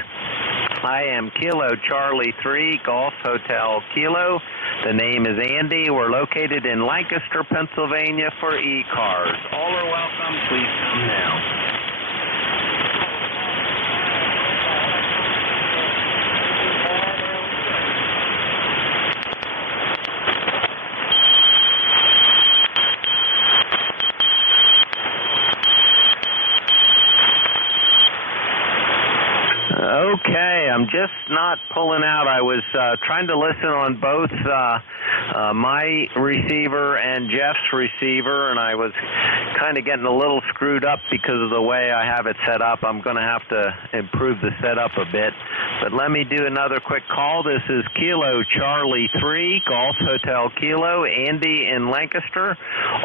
I am Kilo Charlie 3, Golf Hotel Kilo. The name is Andy. We're located in Lancaster, Pennsylvania for ECARS. All are welcome. Please come now. Okay, I'm just not pulling out. I was trying to listen on both my receiver and Jeff's receiver, and I was kind of getting a little screwed up because of the way I have it set up. I'm going to have to improve the setup a bit. But let me do another quick call. This is Kilo Charlie 3, Golf Hotel Kilo, Andy in Lancaster.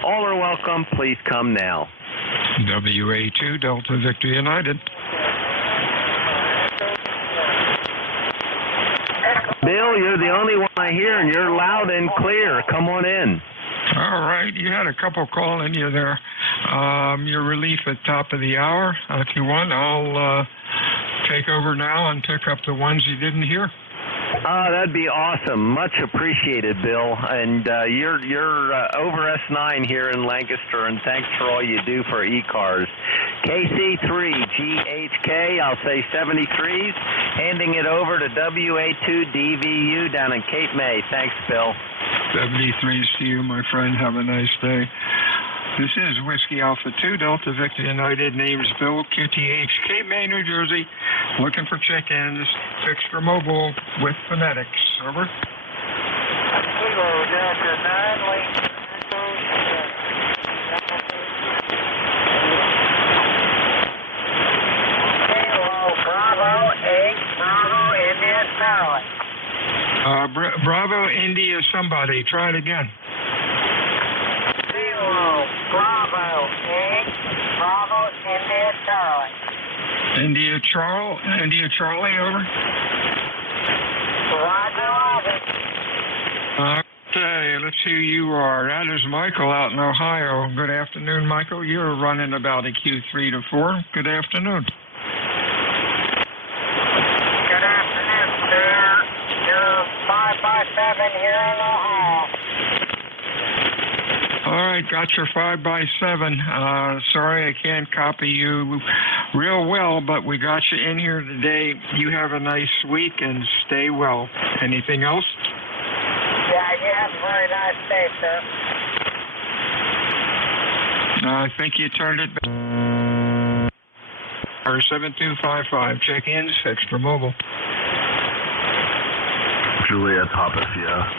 All are welcome. Please come now. WA2, Delta Victor United. Bill, you're the only one I hear, and you're loud and clear. Come on in. All right. You had a couple calling you there. Your relief at top of the hour. If you want, I'll take over now and pick up the ones you didn't hear. That'd be awesome. Much appreciated, Bill. And you're over S9 here in Lancaster, and thanks for all you do for ECARS. KC3GHK, I'll say 73s, handing it over to WA2DVU down in Cape May. Thanks, Bill. 73s to you, my friend. Have a nice day. This is Whiskey Alpha 2, Delta Victor United. Name's Bill, QTH, Cape May, New Jersey. Looking for check-ins. Fixed or mobile with phonetics. Over. Kilo Delta 9, link. Kilo Bravo 8, Bravo India Charlie. Bravo India somebody. Try it again. Kilo Bravo 8, Bravo India Charlie. India Charlie, over. Roger. Okay, let's see who you are. That is Michael out in Ohio. Good afternoon, Michael. You're running about a Q3 to 4. Good afternoon. Good afternoon, sir. You're 5x7 here in Ohio. All right, got your 5x7. Sorry I can't copy you real well, but we got you in here today. You have a nice week and stay well. Anything else? Yeah, you have a very nice day, sir. I think you turned it back. Or 7255. Check-ins, extra mobile. Juliet Papa Sierra.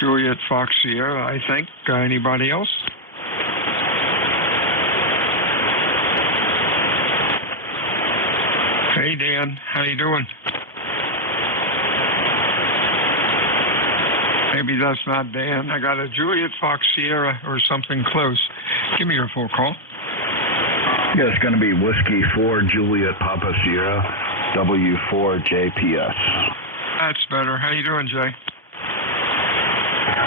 Juliet Fox Sierra, I think. Anybody else? Hey, Dan. How you doing? Maybe that's not Dan. I got a Juliet Fox Sierra or something close. Give me your full call. Yeah, it's going to be Whiskey 4 Juliet Papa Sierra, W4JPS. That's better. How you doing, Jay?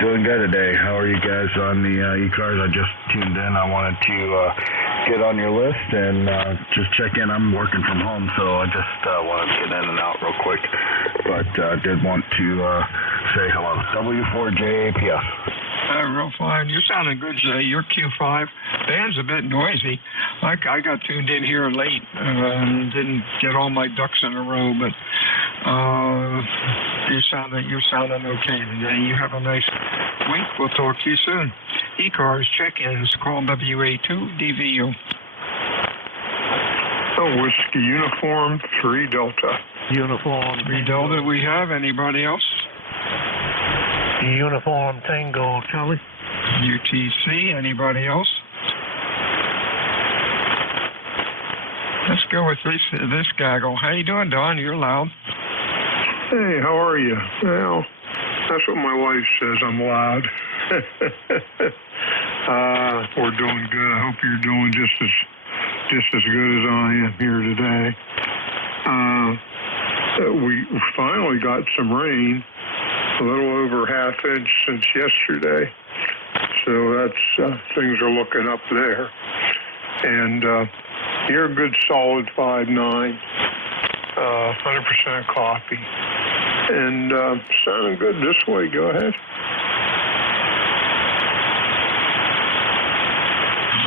Doing good today. How are you guys on the ECARS? I just tuned in. I wanted to get on your list and just check in. I'm working from home, so I just wanted to get in and out real quick. But did want to say hello. W4JPS. Real fine. You're sounding good, Jay. You're Q5. Dan's a bit noisy. I got tuned in here late and didn't get all my ducks in a row, but you're sounding okay today. You have a nice week. We'll talk to you soon. ECARS check-ins. Call WA2DVU. Whiskey Uniform 3 Delta. Uniform 3 Delta. We have anybody else? Uniform Tango Charlie. UTC. Anybody else? Let's go with this gaggle. How you doing, Don? You're loud. Hey, how are you? Well, that's what my wife says. I'm loud. We're doing good. I hope you're doing just as good as I am here today. We finally got some rain, a little over ½ inch since yesterday. So that's things are looking up there. And you're a good solid 5'9". 100% coffee. And sounding good this way. Go ahead.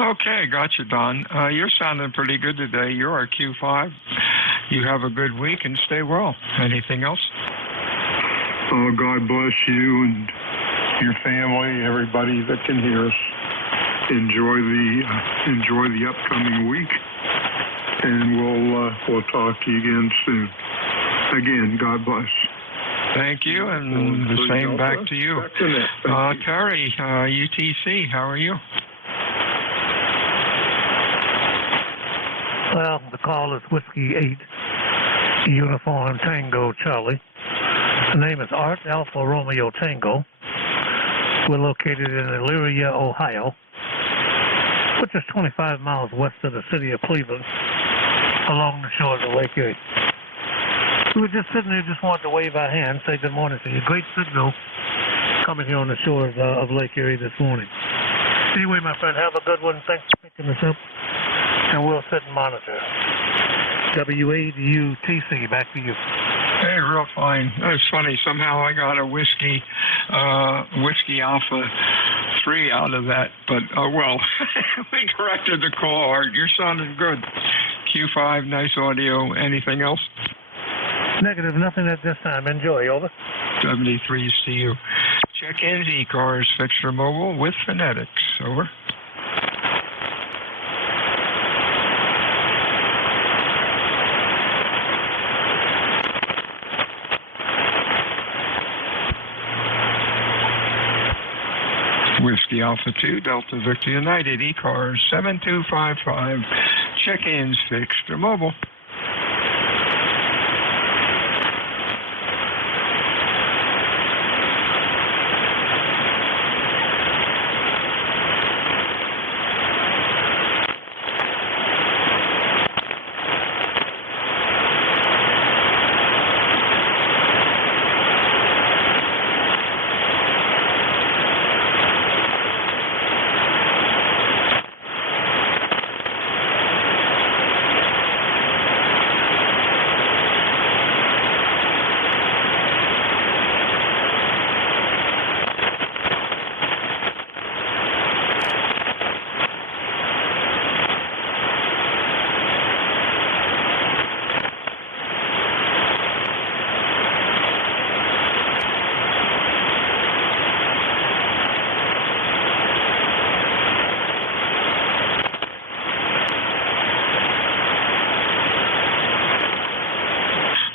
Okay, gotcha, Don. You're sounding pretty good today. You're a Q5. You have a good week and stay well. Anything else? Oh, God bless you and your family, everybody that can hear us. Enjoy the upcoming week, and we'll talk to you again soon. Again, God bless. Thank you, and the same back to you. Terry, UTC, how are you? Well, the call is Whiskey 8, Uniform Tango Charlie. The name is Art Alpha Romeo Tango. We're located in Elyria, Ohio, which is 25 miles west of the city of Cleveland, along the shores of Lake Erie. We were just sitting there, just wanted to wave our hand, say good morning to you. Great signal coming here on the shores of Lake Erie this morning. Anyway, my friend, have a good one. Thanks for picking us up. And we'll sit and monitor. WADUTC, back to you. Hey, real fine. It's funny. Somehow I got a whiskey Alpha 3 out of that. But, well, we corrected the call, Art. You're sounding good. Q5, nice audio. Anything else? Negative, nothing at this time. Enjoy, over. 73 CU. Check-ins, ECARS, fixture mobile with phonetics. Over. Whiskey Alpha 2, Delta Victor United, ECARS 7255, check-ins fixed or mobile.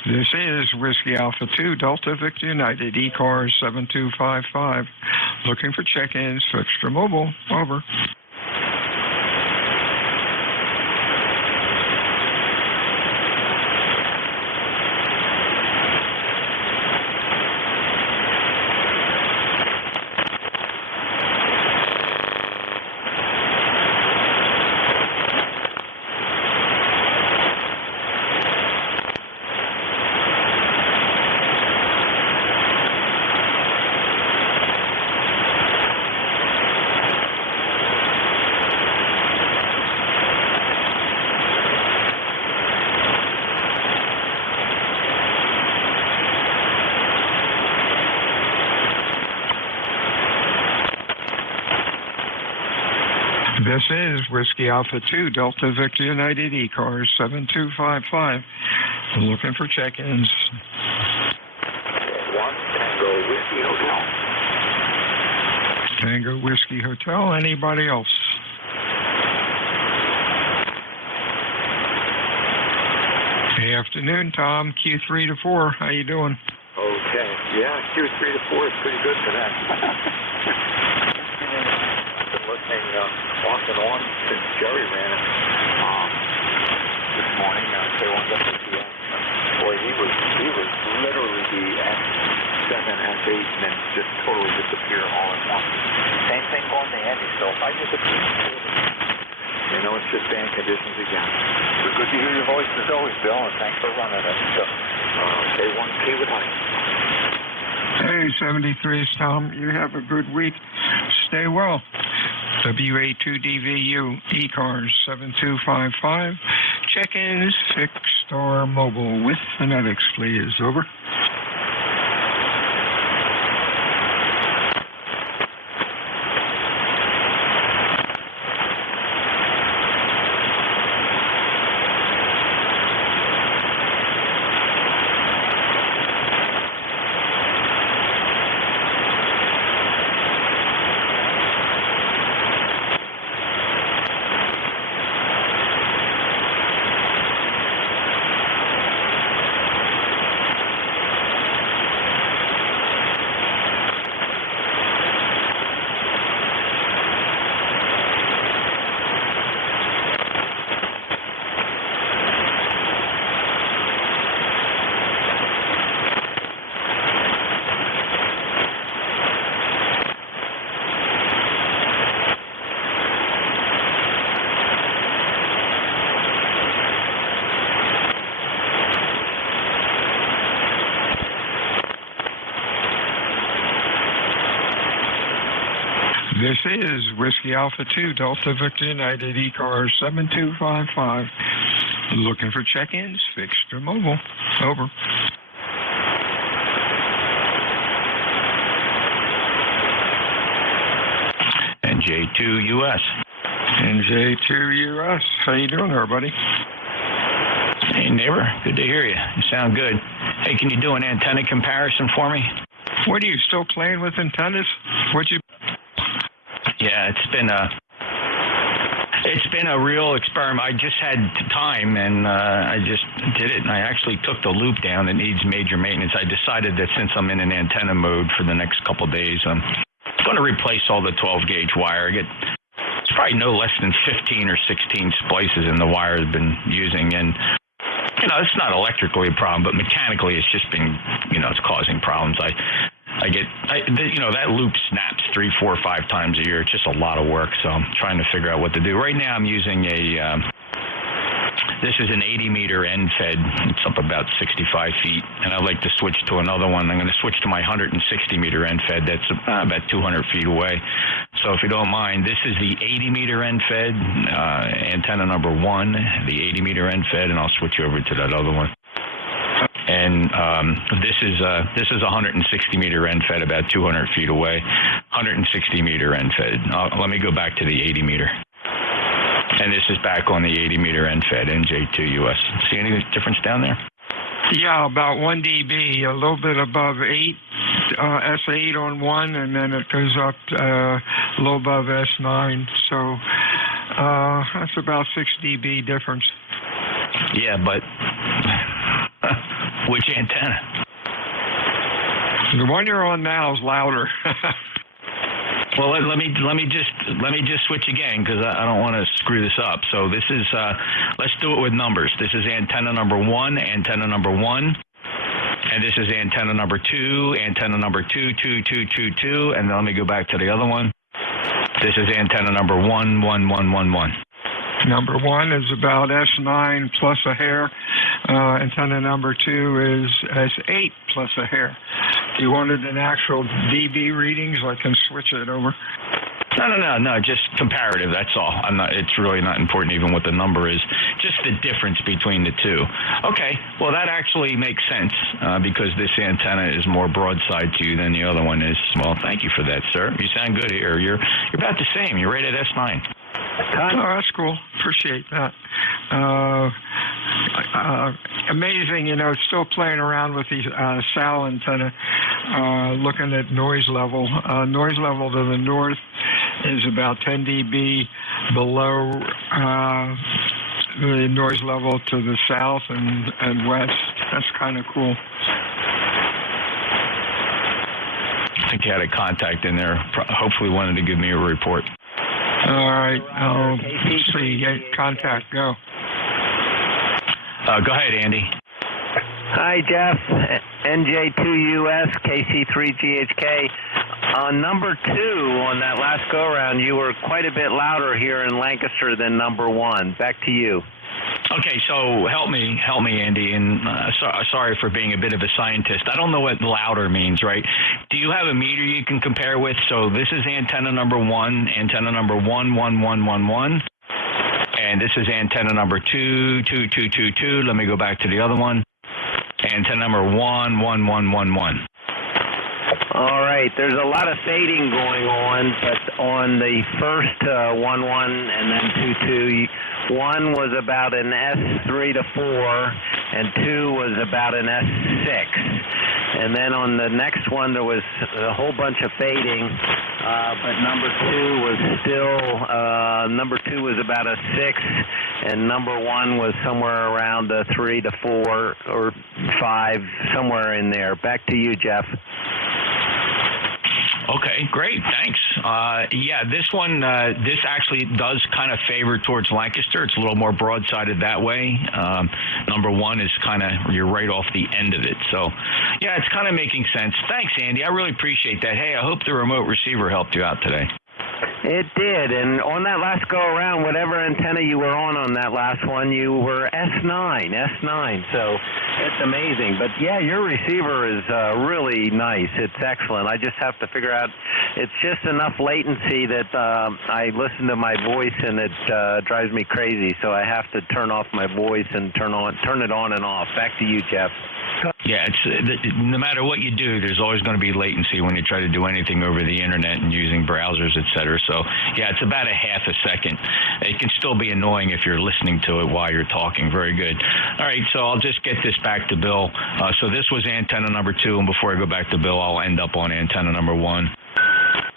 This is Whiskey Alpha 2, Delta Victor United, ECARS 7255. Looking for check-ins, fixed or mobile. Over. This is Whiskey Alpha 2, Delta Victor United, ECARS 7255. Looking for check-ins. 1 Tango Whiskey Hotel. Tango Whiskey Hotel. Anybody else? Hey, afternoon, Tom. Q3 to 4. How you doing? Okay. Yeah, Q3 to 4 is pretty good for that. Been listening off and on since Jerry ran it this morning. K1WTS. Boy, he was literally the F7, F8, and then just totally disappear all at once. Same thing going to Andy. So if I disappear, you know, it's just band conditions again. But good to hear your voice as always, Bill, and thanks for running it. So, K1K with us. Hey, 73 is Tom. You have a good week. Stay well. WA2DVU, ECARS 7255. check-ins, fixed or mobile with phonetics, please. Over. This is Whiskey Alpha 2, Delta Victor United, ECARS 7255. Looking for check-ins, fixed or mobile. Over. NJ2US. NJ2US. How you doing there, buddy? Hey, neighbor. Good to hear you. You sound good. Hey, can you do an antenna comparison for me? What are you still playing with antennas? What'd you... Yeah, it's been a real experiment. I just had time, and I just did it, and I actually took the loop down that needs major maintenance. I decided that since I'm in an antenna mode for the next couple of days, I'm going to replace all the 12-gauge wire. It's probably no less than 15 or 16 splices in the wire I've been using, and it's not electrically a problem, but mechanically it's just been, it's causing problems. That loop snaps 3, 4, 5 times a year. It's just a lot of work, so I'm trying to figure out what to do. Right now I'm using this is an 80-meter end fed. It's up about 65 feet, and I'd like to switch to another one. I'm going to switch to my 160-meter end fed. That's about 200 feet away. So if you don't mind, this is the 80-meter end fed, antenna number 1, the 80-meter end fed, and I'll switch over to that other one. And this is a 160-meter end fed about 200 feet away, 160-meter end fed. Let me go back to the 80-meter. And this is back on the 80-meter end fed, NJ2US. See any difference down there? Yeah, about 1 dB, a little bit above 8, S8 on one, and then it goes up a little above S9. So that's about 6 dB difference. Yeah, but which antenna? The one you're on now is louder. Well, let me just switch again because I don't want to screw this up. So this is let's do it with numbers. This is antenna number 1, antenna number 1, and this is antenna number 2, antenna number 2, 2, 2, 2, 2, and then let me go back to the other one. This is antenna number 1, 1, 1, 1, 1. Number 1 is about S9 plus a hair. Antenna number 2 is S8 plus a hair. If you wanted an actual dB readings, I can switch it over. No, just comparative, that's all. It's really not important even what the number is, just the difference between the two. Okay, well that actually makes sense because this antenna is more broadside to you than the other one is. Well, thank you for that, sir. You sound good here. You're about the same. You're right at S9. Oh, that's cool. Appreciate that. Amazing, still playing around with these SAL antenna, looking at noise level. Noise level to the north is about 10 dB below the noise level to the south and west. That's kind of cool. I think you had a contact in there, hopefully wanted to give me a report. All right, I'll see. Contact, go. Go ahead, Andy. Hi, Jeff. NJ2US, KC3GHK. On number 2, on that last go-around, you were quite a bit louder here in Lancaster than number 1. Back to you. Okay, so help me, Andy, and sorry for being a bit of a scientist. I don't know what louder means, right? Do you have a meter you can compare with? So this is antenna number 1, antenna number 1, 1, 1, 1, 1. And And this is antenna number 22222. Let me go back to the other one. Antenna number 11111. All right, there's a lot of fading going on, but on the first 11 and then 22, 1 was about an S3 to 4, and 2 was about an S6. And then on the next one, there was a whole bunch of fading, but number 2 was about a 6, and number 1 was somewhere around a 3 to 4 or 5, somewhere in there. Back to you, Jeff. Okay, great, thanks. Yeah, this one, this actually does kind of favor towards Lancaster. It's a little more broadsided that way. Number 1 is kind of, you're right off the end of it. So, yeah, it's kind of making sense. Thanks, Andy. I really appreciate that. Hey, I hope the remote receiver helped you out today. It did, and on that last go around, whatever antenna you were on that last one, you were S9, so it's amazing. But yeah, your receiver is really nice. It's excellent. I just have to figure out, it's just enough latency that I listen to my voice and it drives me crazy, so I have to turn off my voice and turn it on and off. Back to you, Jeff. Yeah, no matter what you do, there's always going to be latency when you try to do anything over the internet and using browsers, etc. So, yeah, it's about a half a second. It can still be annoying if you're listening to it while you're talking. Very good. All right, so I'll just get this back to Bill. So this was antenna number 2, and before I go back to Bill, I'll end up on antenna number 1.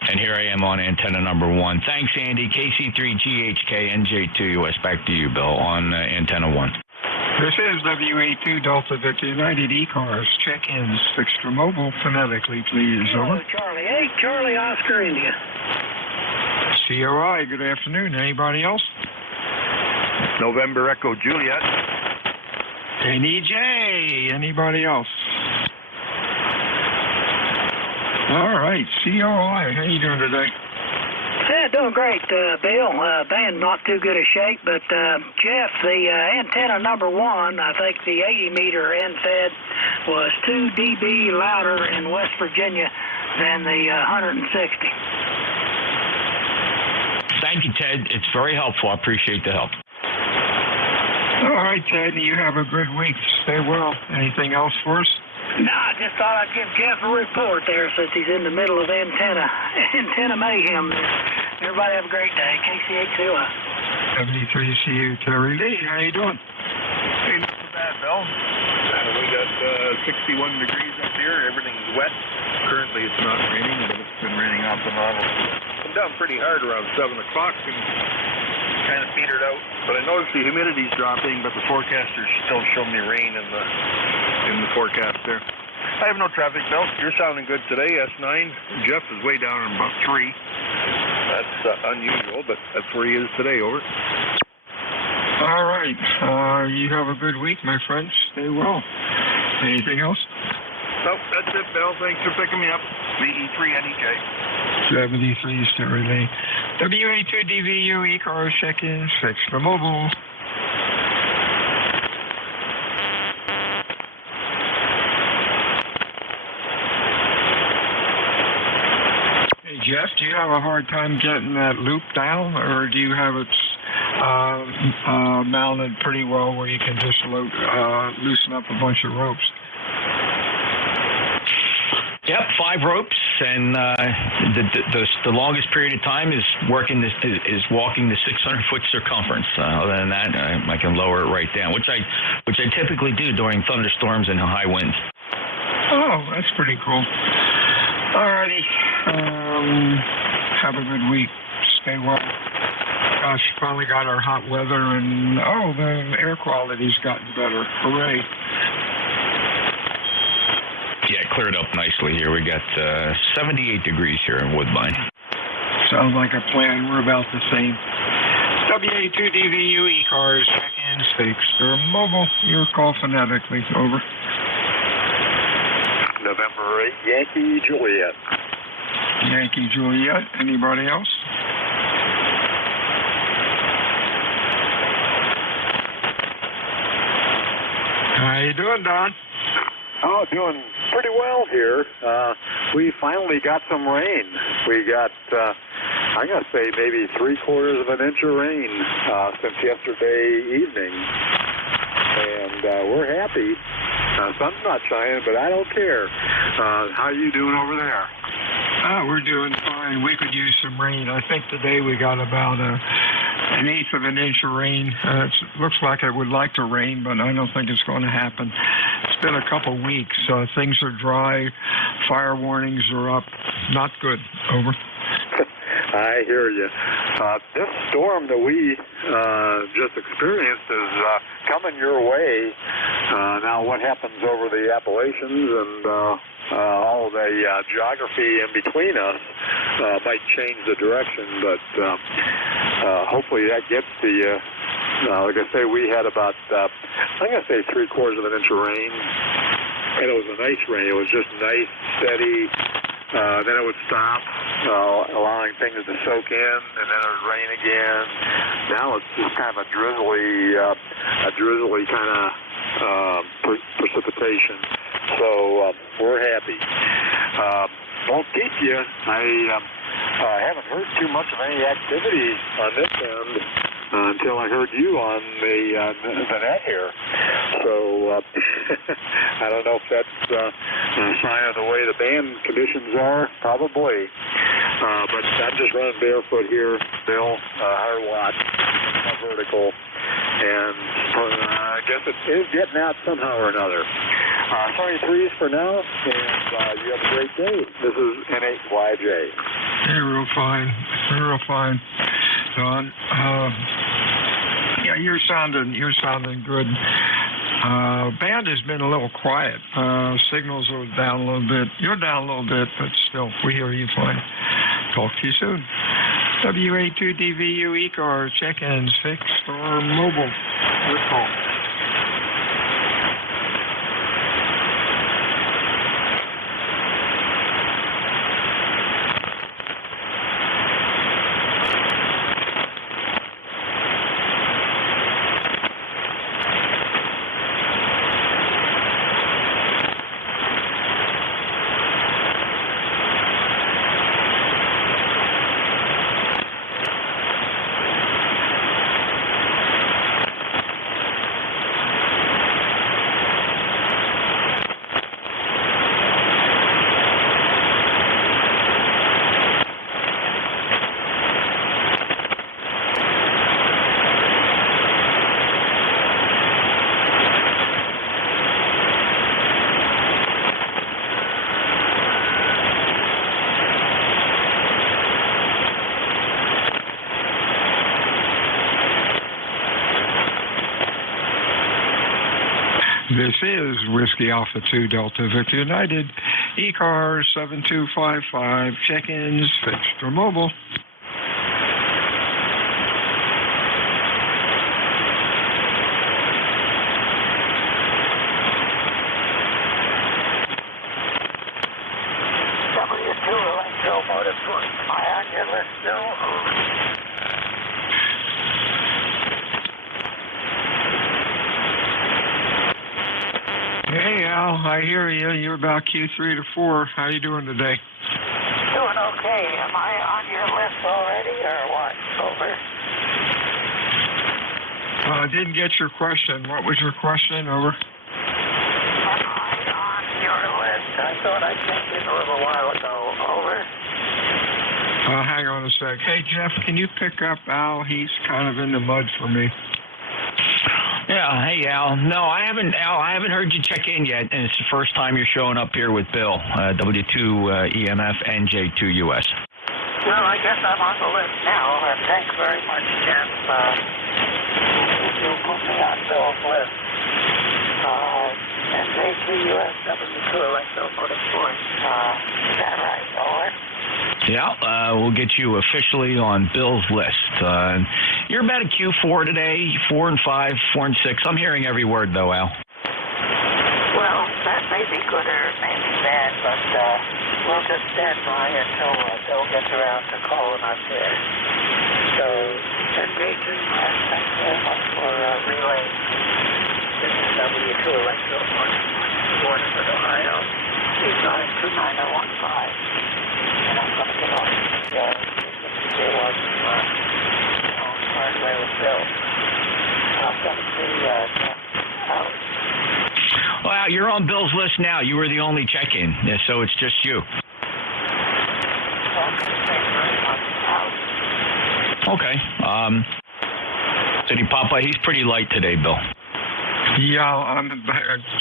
And here I am on antenna number 1. Thanks, Andy. KC3GHK NJ2US. Back to you, Bill, on antenna 1. This is WA2 Delta Victor United ECARS. Check-ins fixed for mobile phonetically, please. Over. Charlie. Hey, Charlie, Oscar, India. COI, good afternoon. Anybody else? November Echo Juliet. NEJ. Anybody else? All right, COI. How you doing today? Yeah, doing great, Bill. Band not too good a shape, but Jeff, the antenna number 1, I think the 80-meter end-fed was 2 dB louder in West Virginia than the 160. Thank you, Ted. It's very helpful. I appreciate the help. All right, Ted, you have a good week. Stay well. Anything else for us? No, I just thought I'd give Jeff a report there since he's in the middle of antenna mayhem there. Everybody have a great day. KC8COI. 73CU, Terry Lee. How you doing? Hey, not too bad, Bill. We got 61 degrees up here. Everything's wet. Currently, it's not raining, but it's been raining off and on. Come down pretty hard around 7 o'clock and kind of petered out. But I noticed the humidity's dropping, but the forecasters still show me rain in the forecast there. I have no traffic, Bill. You're sounding good today, S9. Jeff is way down at about 3. That's unusual, but that's where he is today, over. All right. You have a good week, my friends. Stay well. Anything else? Nope, that's it, Bill. Thanks for picking me up. VE3NEJ. 73 Stereo Lane. WA2DVU ECARS check-ins fixed for mobile. Hey, Jeff, do you have a hard time getting that loop down, or do you have it mounted pretty well where you can just loosen up a bunch of ropes? Yep, 5 ropes, and the longest period of time is walking the 600-foot circumference. Other than that, I can lower it right down, which I typically do during thunderstorms and high winds. Oh, that's pretty cool. All righty. Have a good week. Stay well. Gosh, finally got our hot weather, and the air quality's gotten better. Hooray. Yeah, it cleared up nicely here. We got 78 degrees here in Woodbine. Sounds like a plan. We're about the same. WA2DVU ECARS check-in fixed for mobile. Your call phonetically. Over. November 8, Yankee Juliet. Yankee Juliet. Anybody else? How you doing, Don? Oh, doing pretty well here. We finally got some rain. We got I'm going to say maybe 3/4 of an inch of rain since yesterday evening. And we're happy. Sun's not shining, but I don't care. How you doing over there? We're doing fine. We could use some rain. I think today we got about an eighth of an inch of rain. It looks like it would like to rain, but I don't think it's going to happen. It's been a couple weeks. Things are dry. Fire warnings are up. Not good. Over. I hear you. This storm that we just experienced is coming your way. Now, what happens over the Appalachians and all the geography in between us might change the direction, but hopefully that gets to you. Like I say, we had about, I'm going to say 3/4 of an inch of rain, and it was a nice rain. It was just nice, steady. Then it would stop, allowing things to soak in, and then it would rain again. Now it's just kind of a drizzly kind of precipitation. So we're happy. Won't keep you. I haven't heard too much of any activity on this end until I heard you on the net here. So I don't know if that's a sign of the way the band conditions are. Probably. But I'm just running barefoot here, Bill, 100 watts, vertical. And I guess it is getting out somehow or another. 23s for now, and you have a great day. This is N8YJ. Hey, real fine. Real fine, Don. Yeah, you're sounding good. Band has been a little quiet. Signals are down a little bit. You're down a little bit, but still, we hear you fine. Talk to you soon. WA2DVU ECARS check-ins fixed for mobile. Good call. This is Whiskey Alpha 2 Delta Victor United, ECARS 7255, check-ins fixed or mobile. W2 Electromotive 25 on your list, Bill. Hey, Al, I hear you. You're about Q3 to 4. How you doing today? Doing okay. Am I on your list already, or what? Over. I didn't get your question. What was your question? Over. Am I on your list? I thought I checked in a little while ago. Over. Hang on a sec. Hey, Jeff, can you pick up Al? He's kind of in the mud for me. Yeah, hey Al. No, I haven't heard you check in yet, and it's the first time you're showing up here with Bill, W2 EMF NJ2US. Well, I guess I'm on the list now. Thanks very much, Jeff. You'll put me on Bill's list. NJ2US W2 Electromotive Force. Is that right? Over. Yeah, we'll get you officially on Bill's list. You're about a Q4 today, 4 and 5, 4 and 6. I'm hearing every word, though, Al. Well, that may be good or it may be bad, but we'll just stand by until Bill gets around to calling us here. So, NJ2US, thanks very much for relaying. This is W2 Electromotive, Waterford, Ohio. He's on 29015. And I'm going to get on the away with Bill. I'll come see out. Well, you're on Bill's list now. You were the only check-in, so it's just you. Okay. Did he pop by? He's pretty light today, Bill. Yeah, I'm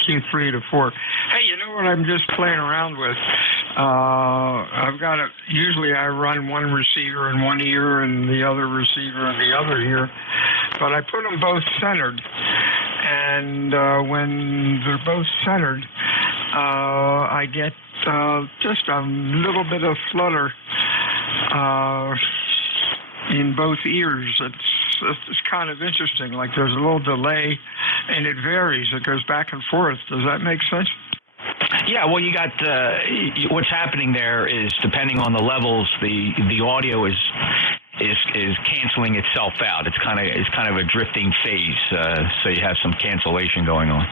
Q3 to 4. Hey, you know what I'm just playing around with? I've got usually I run one receiver in one ear and the other receiver in the other ear, but I put them both centered. And when they're both centered, I get just a little bit of flutter in both ears. It's kind of interesting. Like there's a little delay, and it varies. It goes back and forth. Does that make sense? Yeah, well, you got what's happening there is depending on the levels, the audio is canceling itself out. It's kind of a drifting phase, so you have some cancellation going on.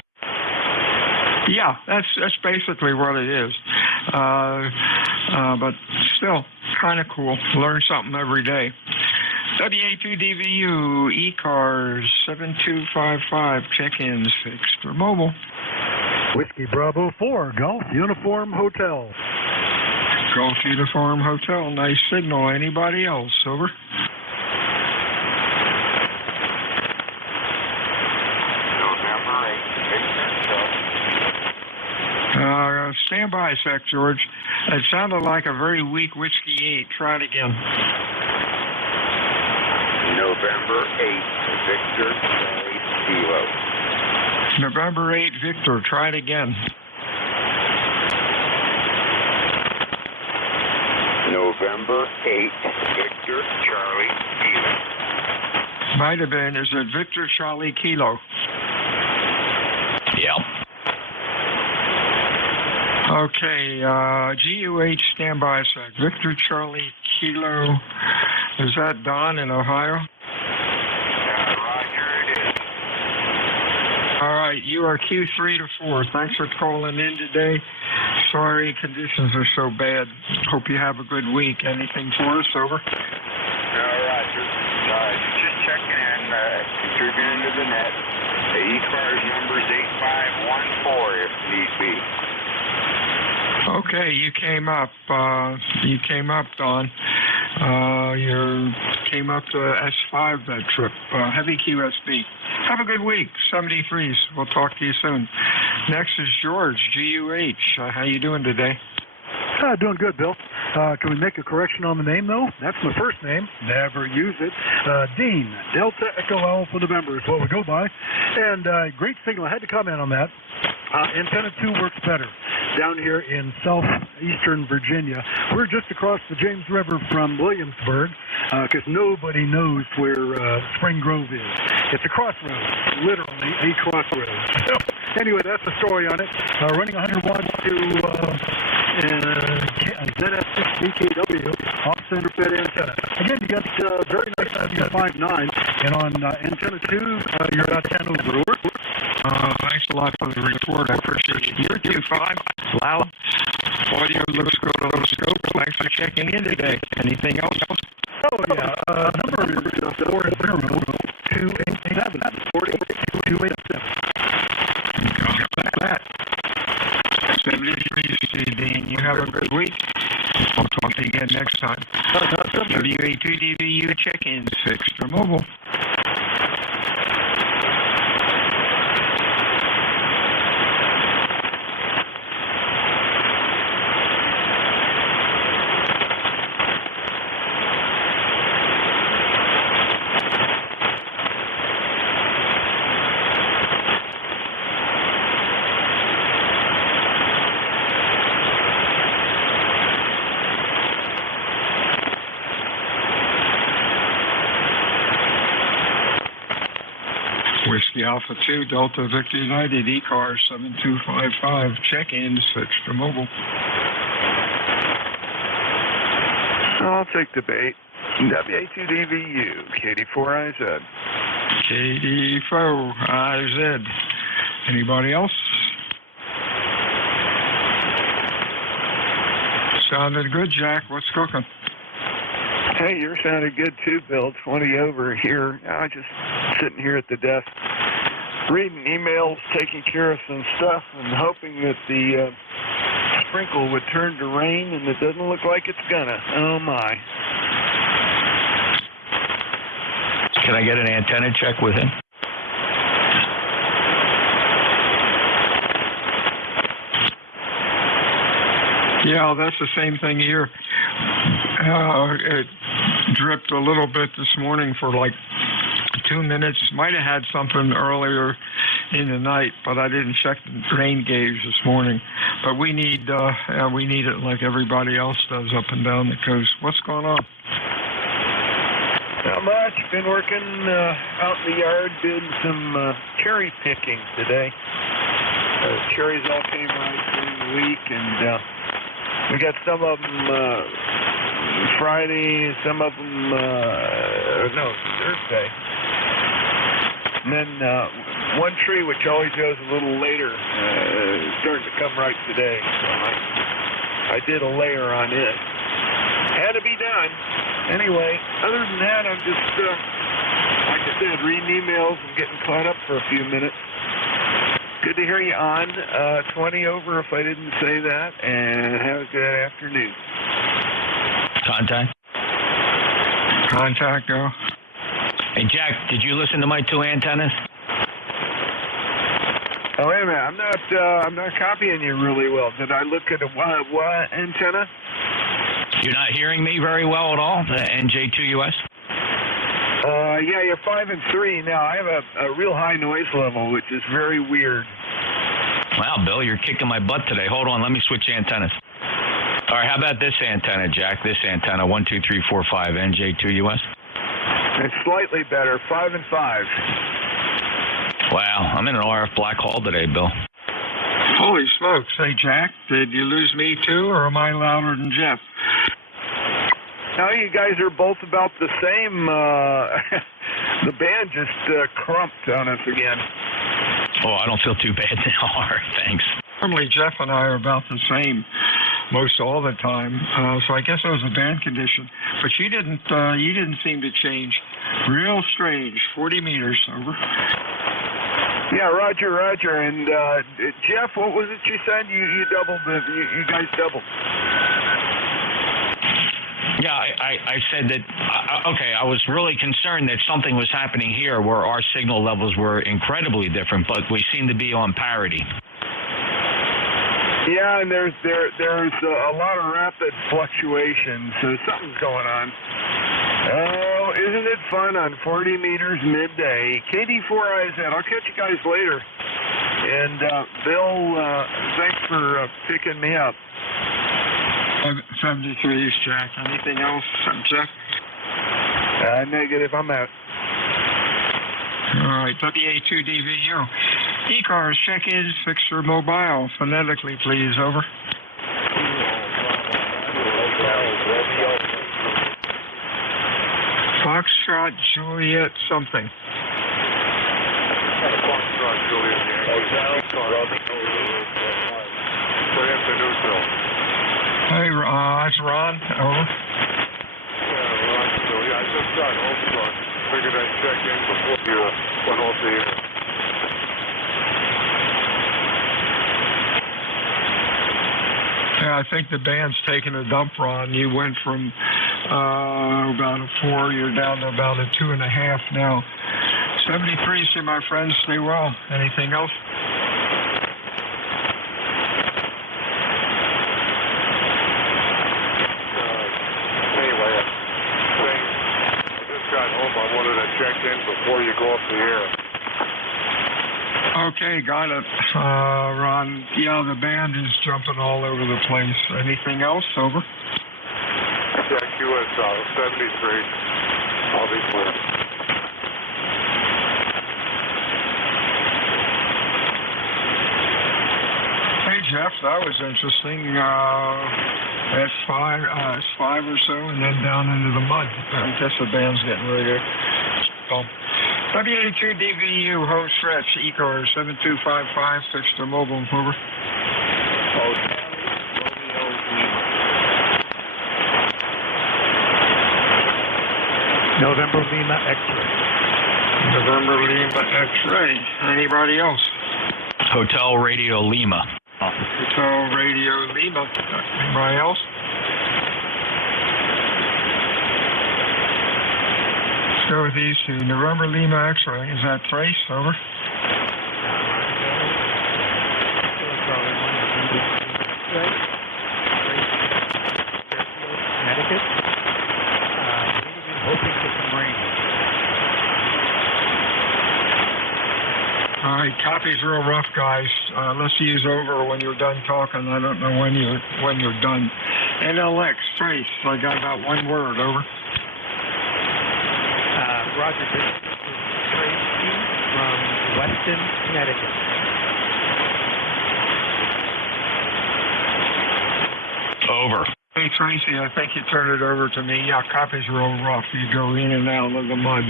Yeah, that's basically what it is. But still, kind of cool. Learn something every day. WA2DVU, ECARS 7255, check-ins fixed for mobile. Whiskey Bravo 4, Golf Uniform Hotel. Golf Uniform Hotel, nice signal. Anybody else? Over. Stand by a sec, George. It sounded like a very weak Whiskey 8. Try it again. November 8, Victor, Charlie, Kilo. November 8, Victor. Try it again. November 8, Victor, Charlie, Kilo. Might have been. Is it Victor, Charlie, Kilo? Yep. Okay, GUH, stand by a sec. Victor, Charlie, Kilo. Is that Don in Ohio? Roger, it is. All right, you are Q3 to 4. Thanks for calling in today. Sorry conditions are so bad. Hope you have a good week. Anything for us? Over. Roger. Just checking in, contributing to the net. The ECARS number is 8514 if need be. Okay, you came up. Don. You came up to S5 that trip. Heavy QSB. Have a good week. 73s. We'll talk to you soon. Next is George, GUH. How you doing today? Doing good, Bill. Can we make a correction on the name, though? That's my first name. Never use it. Dean, Delta Echo Alpha November is what we go by. And great signal. I had to comment on that. Antenna 2 works better down here in southeastern Virginia. We're just across the James River from Williamsburg because nobody knows where Spring Grove is. It's a crossroads, literally a crossroads. So, anyway, that's the story on it. Running 100 watts to ZS6 BKW off-center fed antenna. Again, you got very nice 5.9, and on antenna 2, you're about 10 over. Thanks a lot for the report. I appreciate it. You're 2.5, loud. Audio looks good on the scope. Thanks for checking in today. Anything else? Oh, yeah. Number is 40287. 40287. Got that. 73 Dean. You have a good week. I'll talk to you again next time. WA2DVU check-in fixed for mobile. Whiskey Alpha 2, Delta Victor United, ECARS 7255, check-in, switch to mobile. I'll take the bait. WA2DVU, KD4IZ. KD4IZ. Anybody else? Sounded good, Jack. What's cooking? Hey, you're sounding good too, Bill. 20 over here. I'm just sitting here at the desk, reading emails, taking care of some stuff, and hoping that the sprinkle would turn to rain, and it doesn't look like it's gonna. Oh my. Can I get an antenna check with him? Yeah, that's the same thing here. It dripped a little bit this morning for like 2 minutes. Might have had something earlier in the night, but I didn't check the rain gauge this morning. But we need it like everybody else does up and down the coast. What's going on? Not much. Been working out in the yard, doing some cherry picking today. Cherries all came right during the week, and we got some of them Friday, some of them, Thursday. And then one tree, which always goes a little later, starting to come right today. So I did a layer on it. Had to be done. Anyway, other than that, I'm just, like I said, reading emails and getting caught up for a few minutes. Good to hear you on. 20 over if I didn't say that, and have a good afternoon. Contact, go. Hey, Jack, did you listen to my 2 antennas? Oh, wait a minute. I'm not copying you really well. Did I look at a what antenna? You're not hearing me very well at all, the NJ2US? Yeah, you're 5 and 3. Now, I have a real high noise level, which is very weird. Wow, Bill, you're kicking my butt today. Hold on, let me switch antennas. All right, how about this antenna, Jack? This antenna, 1, 2, 3, 4, 5, NJ2US? It's slightly better, 5 and 5. Wow, I'm in an RF black hole today, Bill. Holy smokes. Hey, Jack, did you lose me too, or am I louder than Jeff? No, you guys are both about the same. The band just crumped on us again. Oh, I don't feel too bad now, thanks. Normally, Jeff and I are about the same most all the time, so I guess it was a band condition. But you didn't seem to change. Real strange. 40 meters, over. Yeah, Roger. And Jeff, what was it you said? You doubled. You guys doubled. Yeah, I said that, okay, I was really concerned that something was happening here where our signal levels were incredibly different, but we seem to be on parity. Yeah, and there's a lot of rapid fluctuation, so something's going on. Oh, isn't it fun on 40 meters midday? KD4IZ, I'll catch you guys later. And Bill, thanks for picking me up. 73 Jack. Anything else, Jeff? Negative. I'm out. All right. WA2DVU. ECARS, check-ins, fixture mobile. Phonetically, please. Over. Foxtrot Juliet something. Foxtrot Juliet. Put into neutral. Hey, it's Ron. Over. Yeah, Ron. So, yeah, I just got home, so I figured I'd check in before you went off the air. Yeah, I think the band's taking a dump, Ron. You went from about a 4, you're down to about a 2.5 now. 73, see my friends, stay well. Anything else? Check in before you go off the air. Okay, got it. Ron, yeah, the band is jumping all over the place. Anything else? Over. Yeah, QS 73. I'll be clear. Hey, Jeff, that was interesting. S5 or so, and then down into the mud. I guess the band's getting ready to come. WA2DVU, host stretch, ECARS 7255, fixture mobile, over. November Lima X-ray. November Lima X-ray. Anybody else? Hotel Radio Lima. Hotel Radio Lima. Anybody else? Let's go with these two. November Lima X-ray. Is that Trace? Over. Connecticut. Hoping for some rain. All right, copy's real rough, guys. Let's use over when you're done talking. I don't know when you're done. NLX, Trace. I got about one word. Over. Roger. This is Tracy from Weston, Connecticut. Over. Hey, Tracy, I think you turned it over to me. Yeah, copy's real rough. You go in and out of the mud.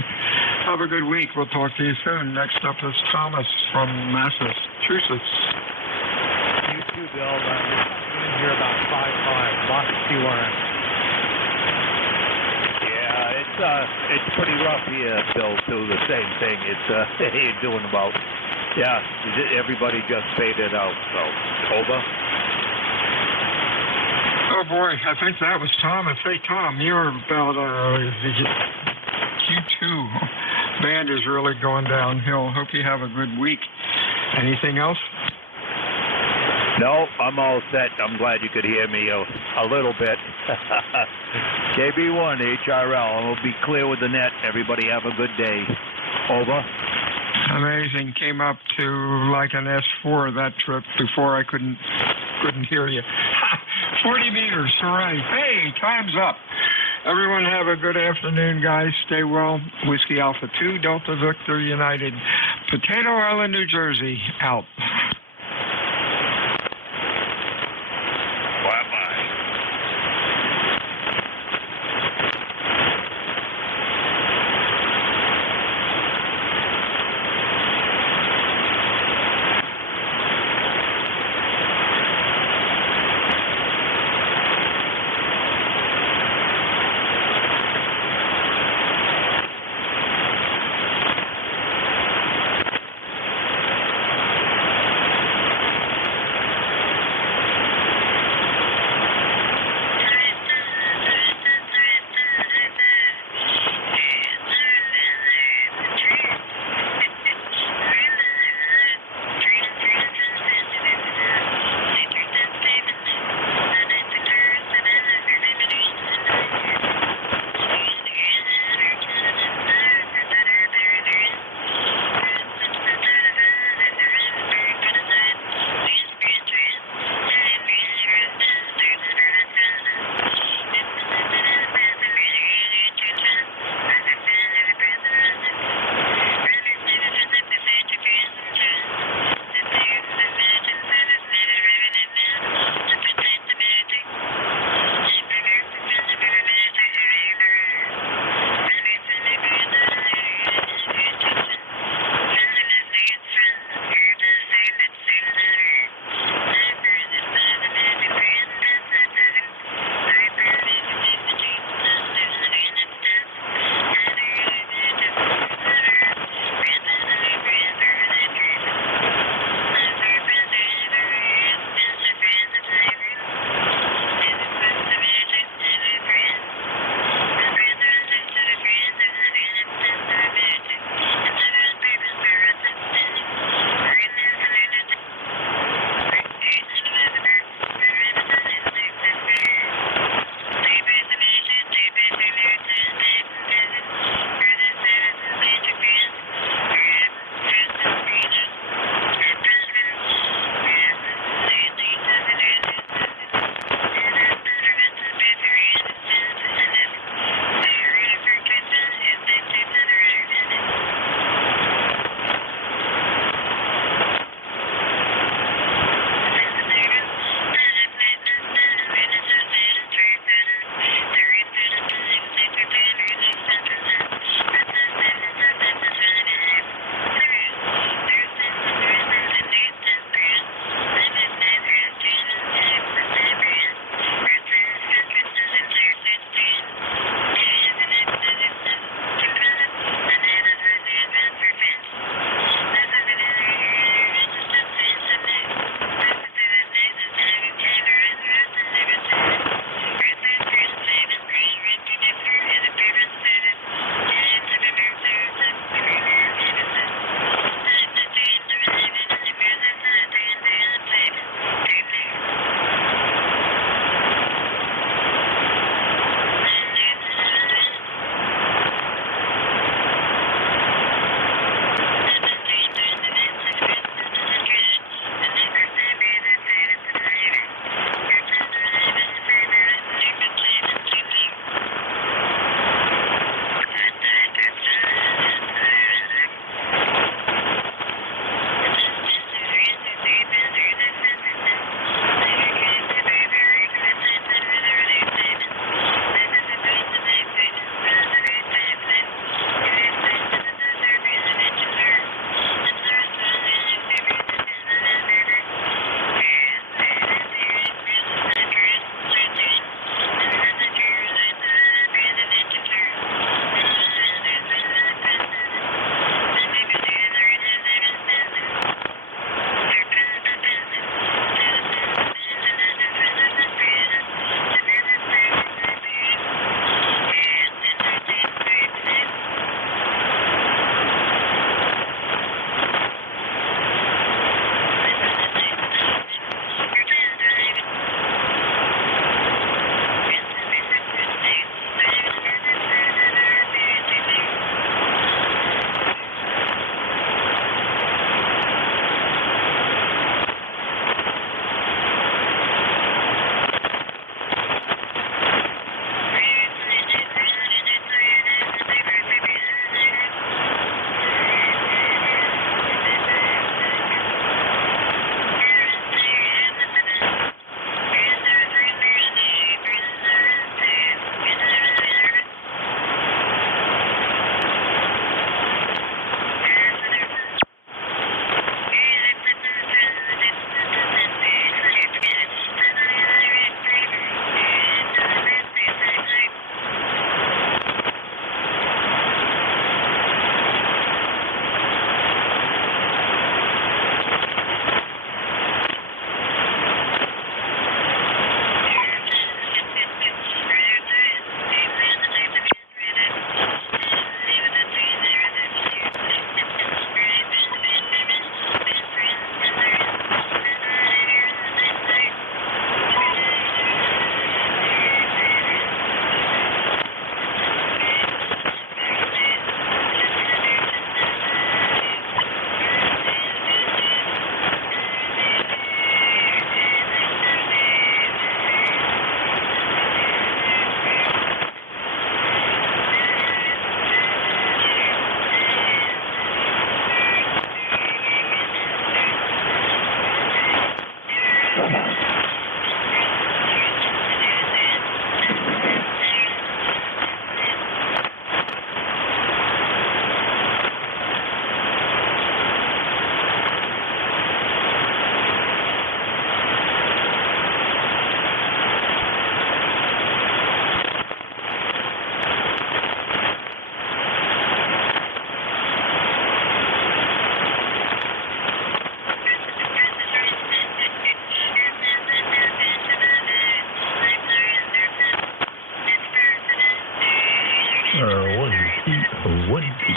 Have a good week. We'll talk to you soon. Next up is Thomas from Massachusetts. You too, Bill. We're in here about 5'5", lost QRM. Yeah, it's pretty rough here, Bill, too. The same thing. It's you're doing about, everybody just faded out, so, over. Oh, boy, I think that was Thomas. Hey, Tom, you're about Q2. Band is really going downhill. Hope you have a good week. Anything else? No, I'm all set. I'm glad you could hear me a little bit. KB1, HRL. I'll be clear with the net. Everybody have a good day. Over. Amazing. Came up to like an S4 that trip before I couldn't hear you. 40 meters. All right. Hey, time's up. Everyone have a good afternoon, guys. Stay well. Whiskey Alpha 2, Delta Victor United. Potato Island, New Jersey. Out. 1 2.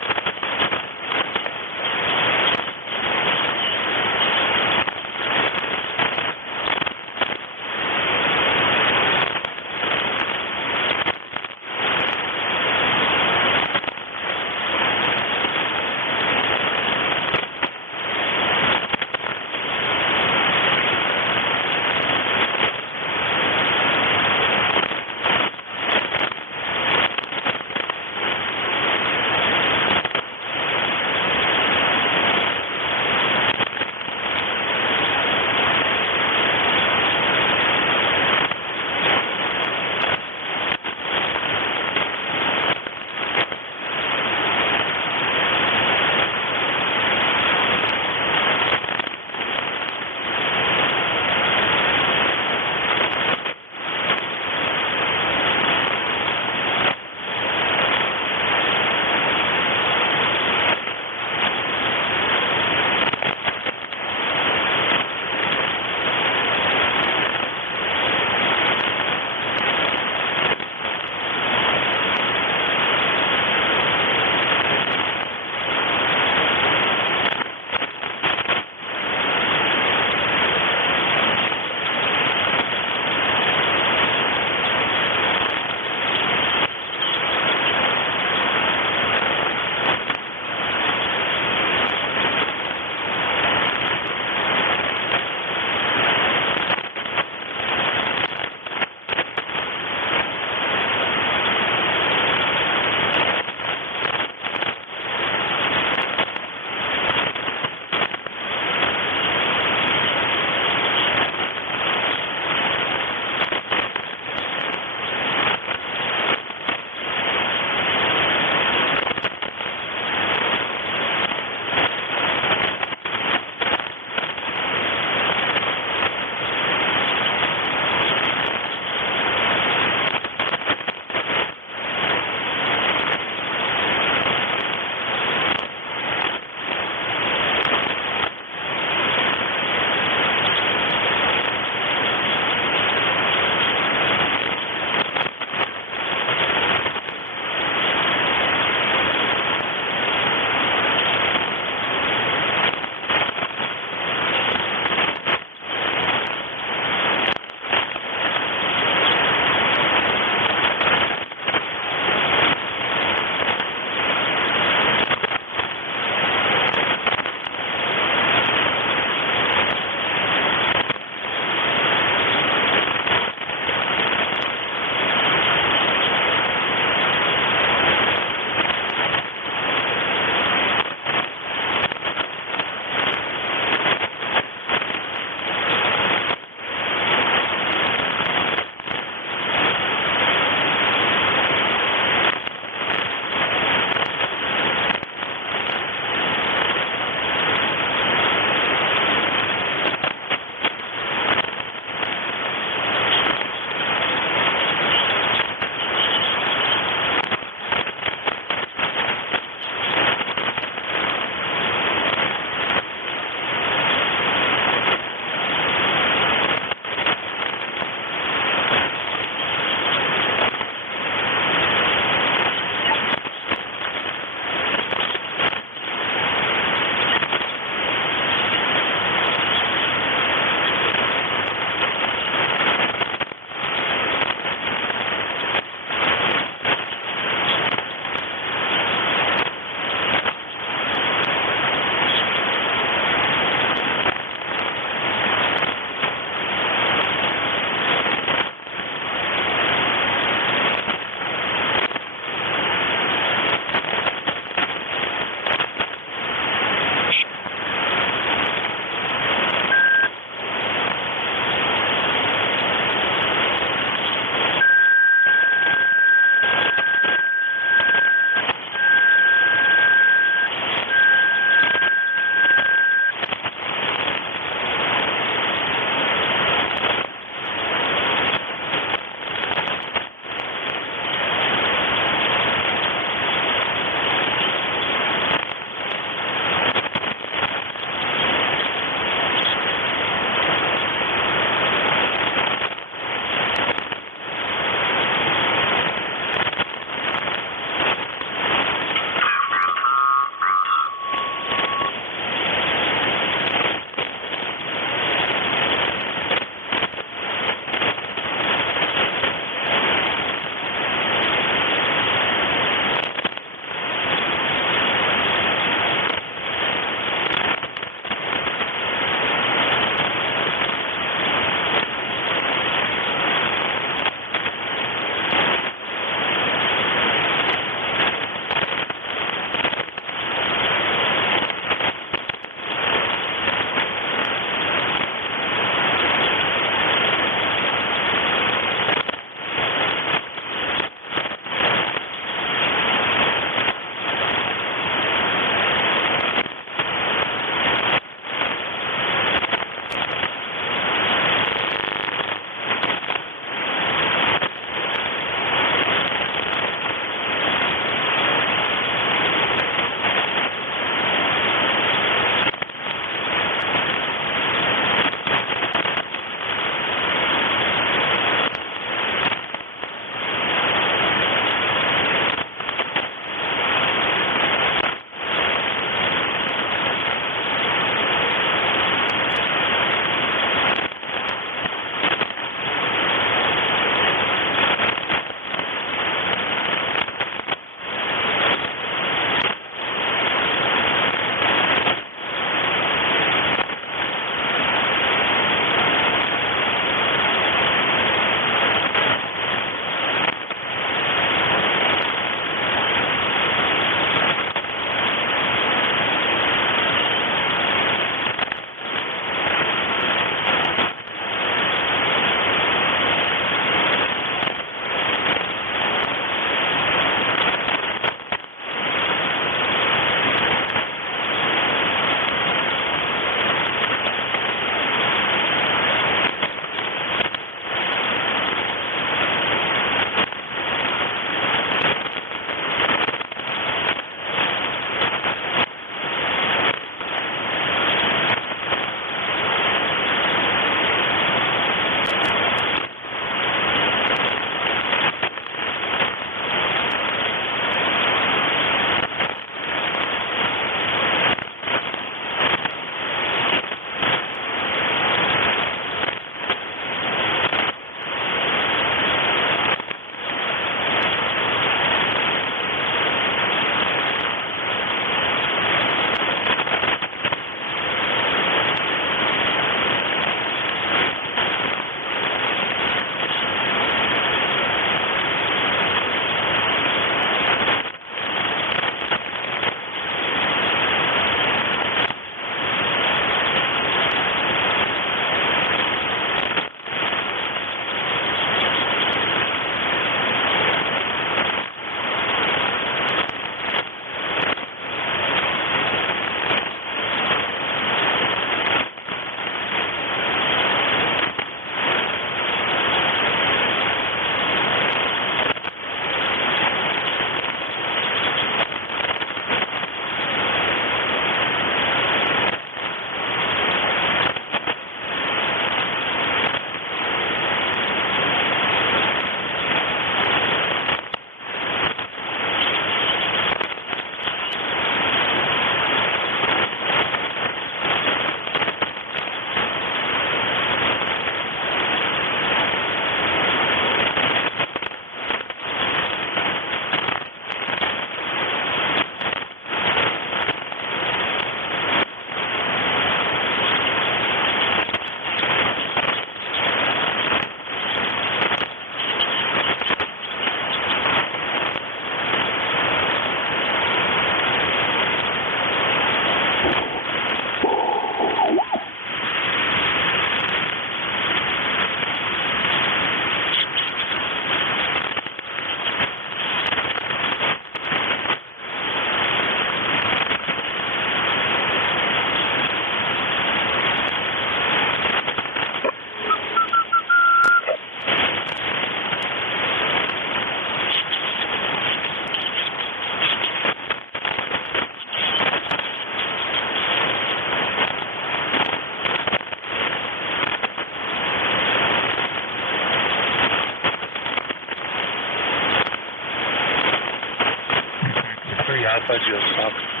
thought you were talking.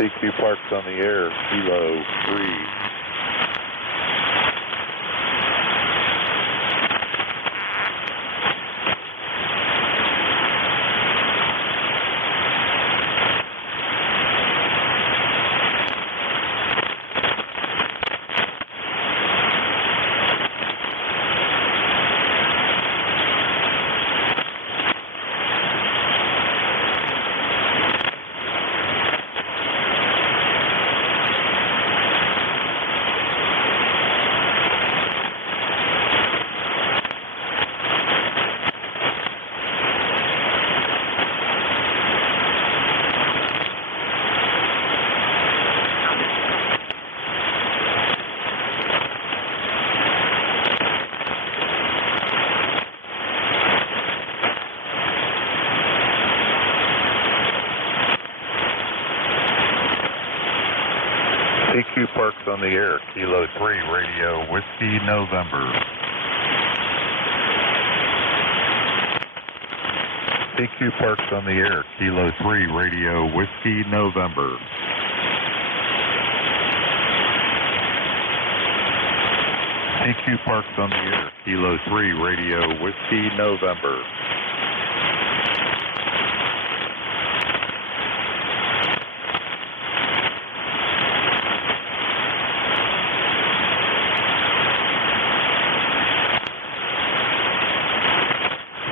CQ Parks on the air, Kilo 3. CQ Parks on the air, Kilo 3, Radio Whiskey November. CQ Parks on the air, Kilo 3, Radio Whiskey November. CQ Parks on the air, Kilo 3, Radio Whiskey November.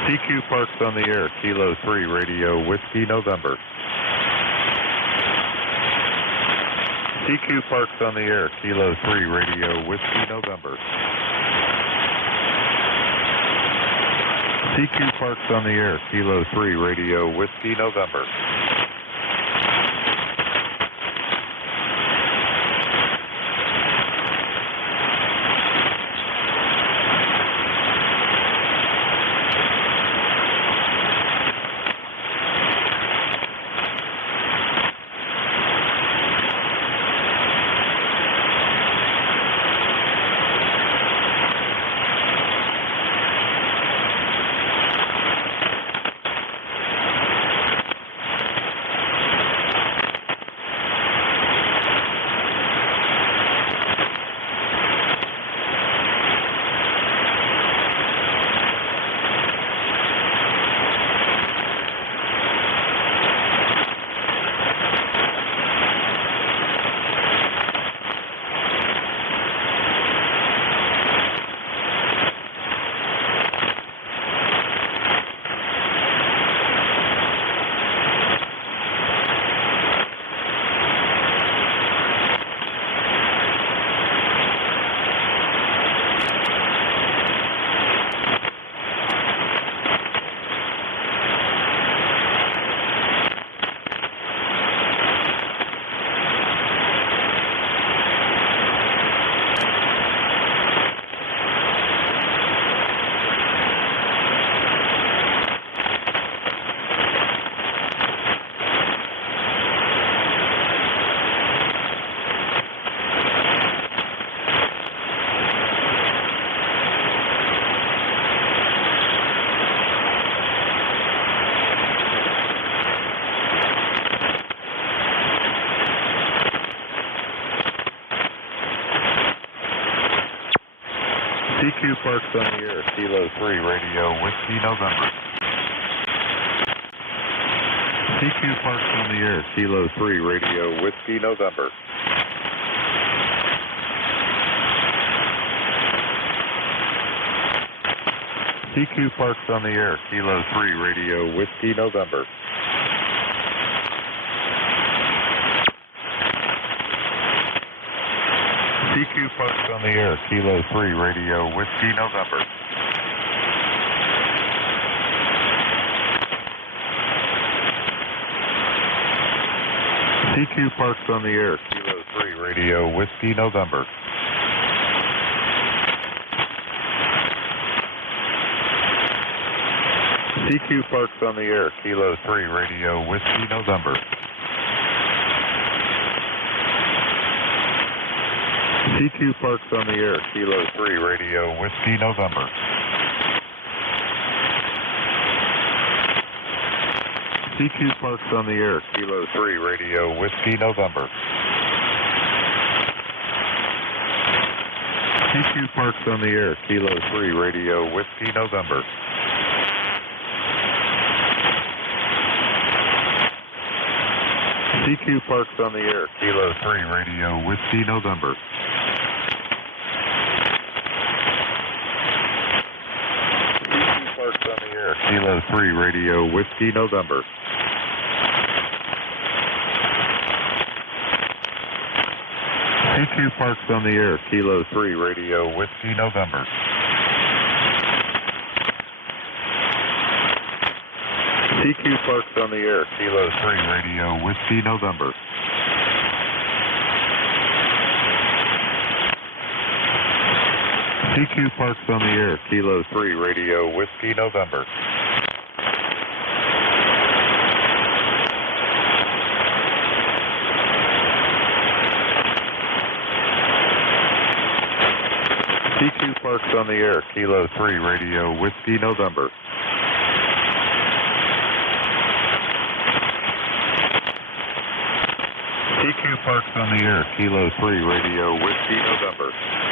CQ Parks on the air, Kilo 3, Radio Whiskey November. CQ Parks on the air, Kilo 3, Radio Whiskey November. CQ Parks on the air, Kilo 3, Radio Whiskey November. CQ Parks on the air, Kilo 3, Radio Whiskey November. CQ Parks on the air, Kilo 3, Radio Whiskey November. CQ Parks on the air, Kilo 3, Radio Whiskey November. CQ Parks on the air, Kilo 3, Radio Whiskey November. CQ Parks on the air, Kilo 3, Radio Whiskey November. CQ Parks on the air, Kilo 3, Radio Whiskey November. CQ Parks on the air, Kilo 3, Radio Whiskey November. CQ Parks on the air, Kilo 3, Radio Whiskey, November. CQ Parks on the air, Kilo 3, Radio Whiskey, November. CQ Parks on the air, Kilo 3, Radio Whiskey, November. CQ Parks on the air, Kilo 3, Radio Whiskey, November. CQ Parks on the air, Kilo 3, Radio Whiskey, November. CQ Parks on the air, Kilo 3, Radio Whiskey, November. CQ Parks on the air, Kilo 3, Radio Whiskey, November. CQ Parks on the air, Kilo 3, Radio Whiskey, November. CQ Parks on the air, Kilo 3, Radio Whiskey, November.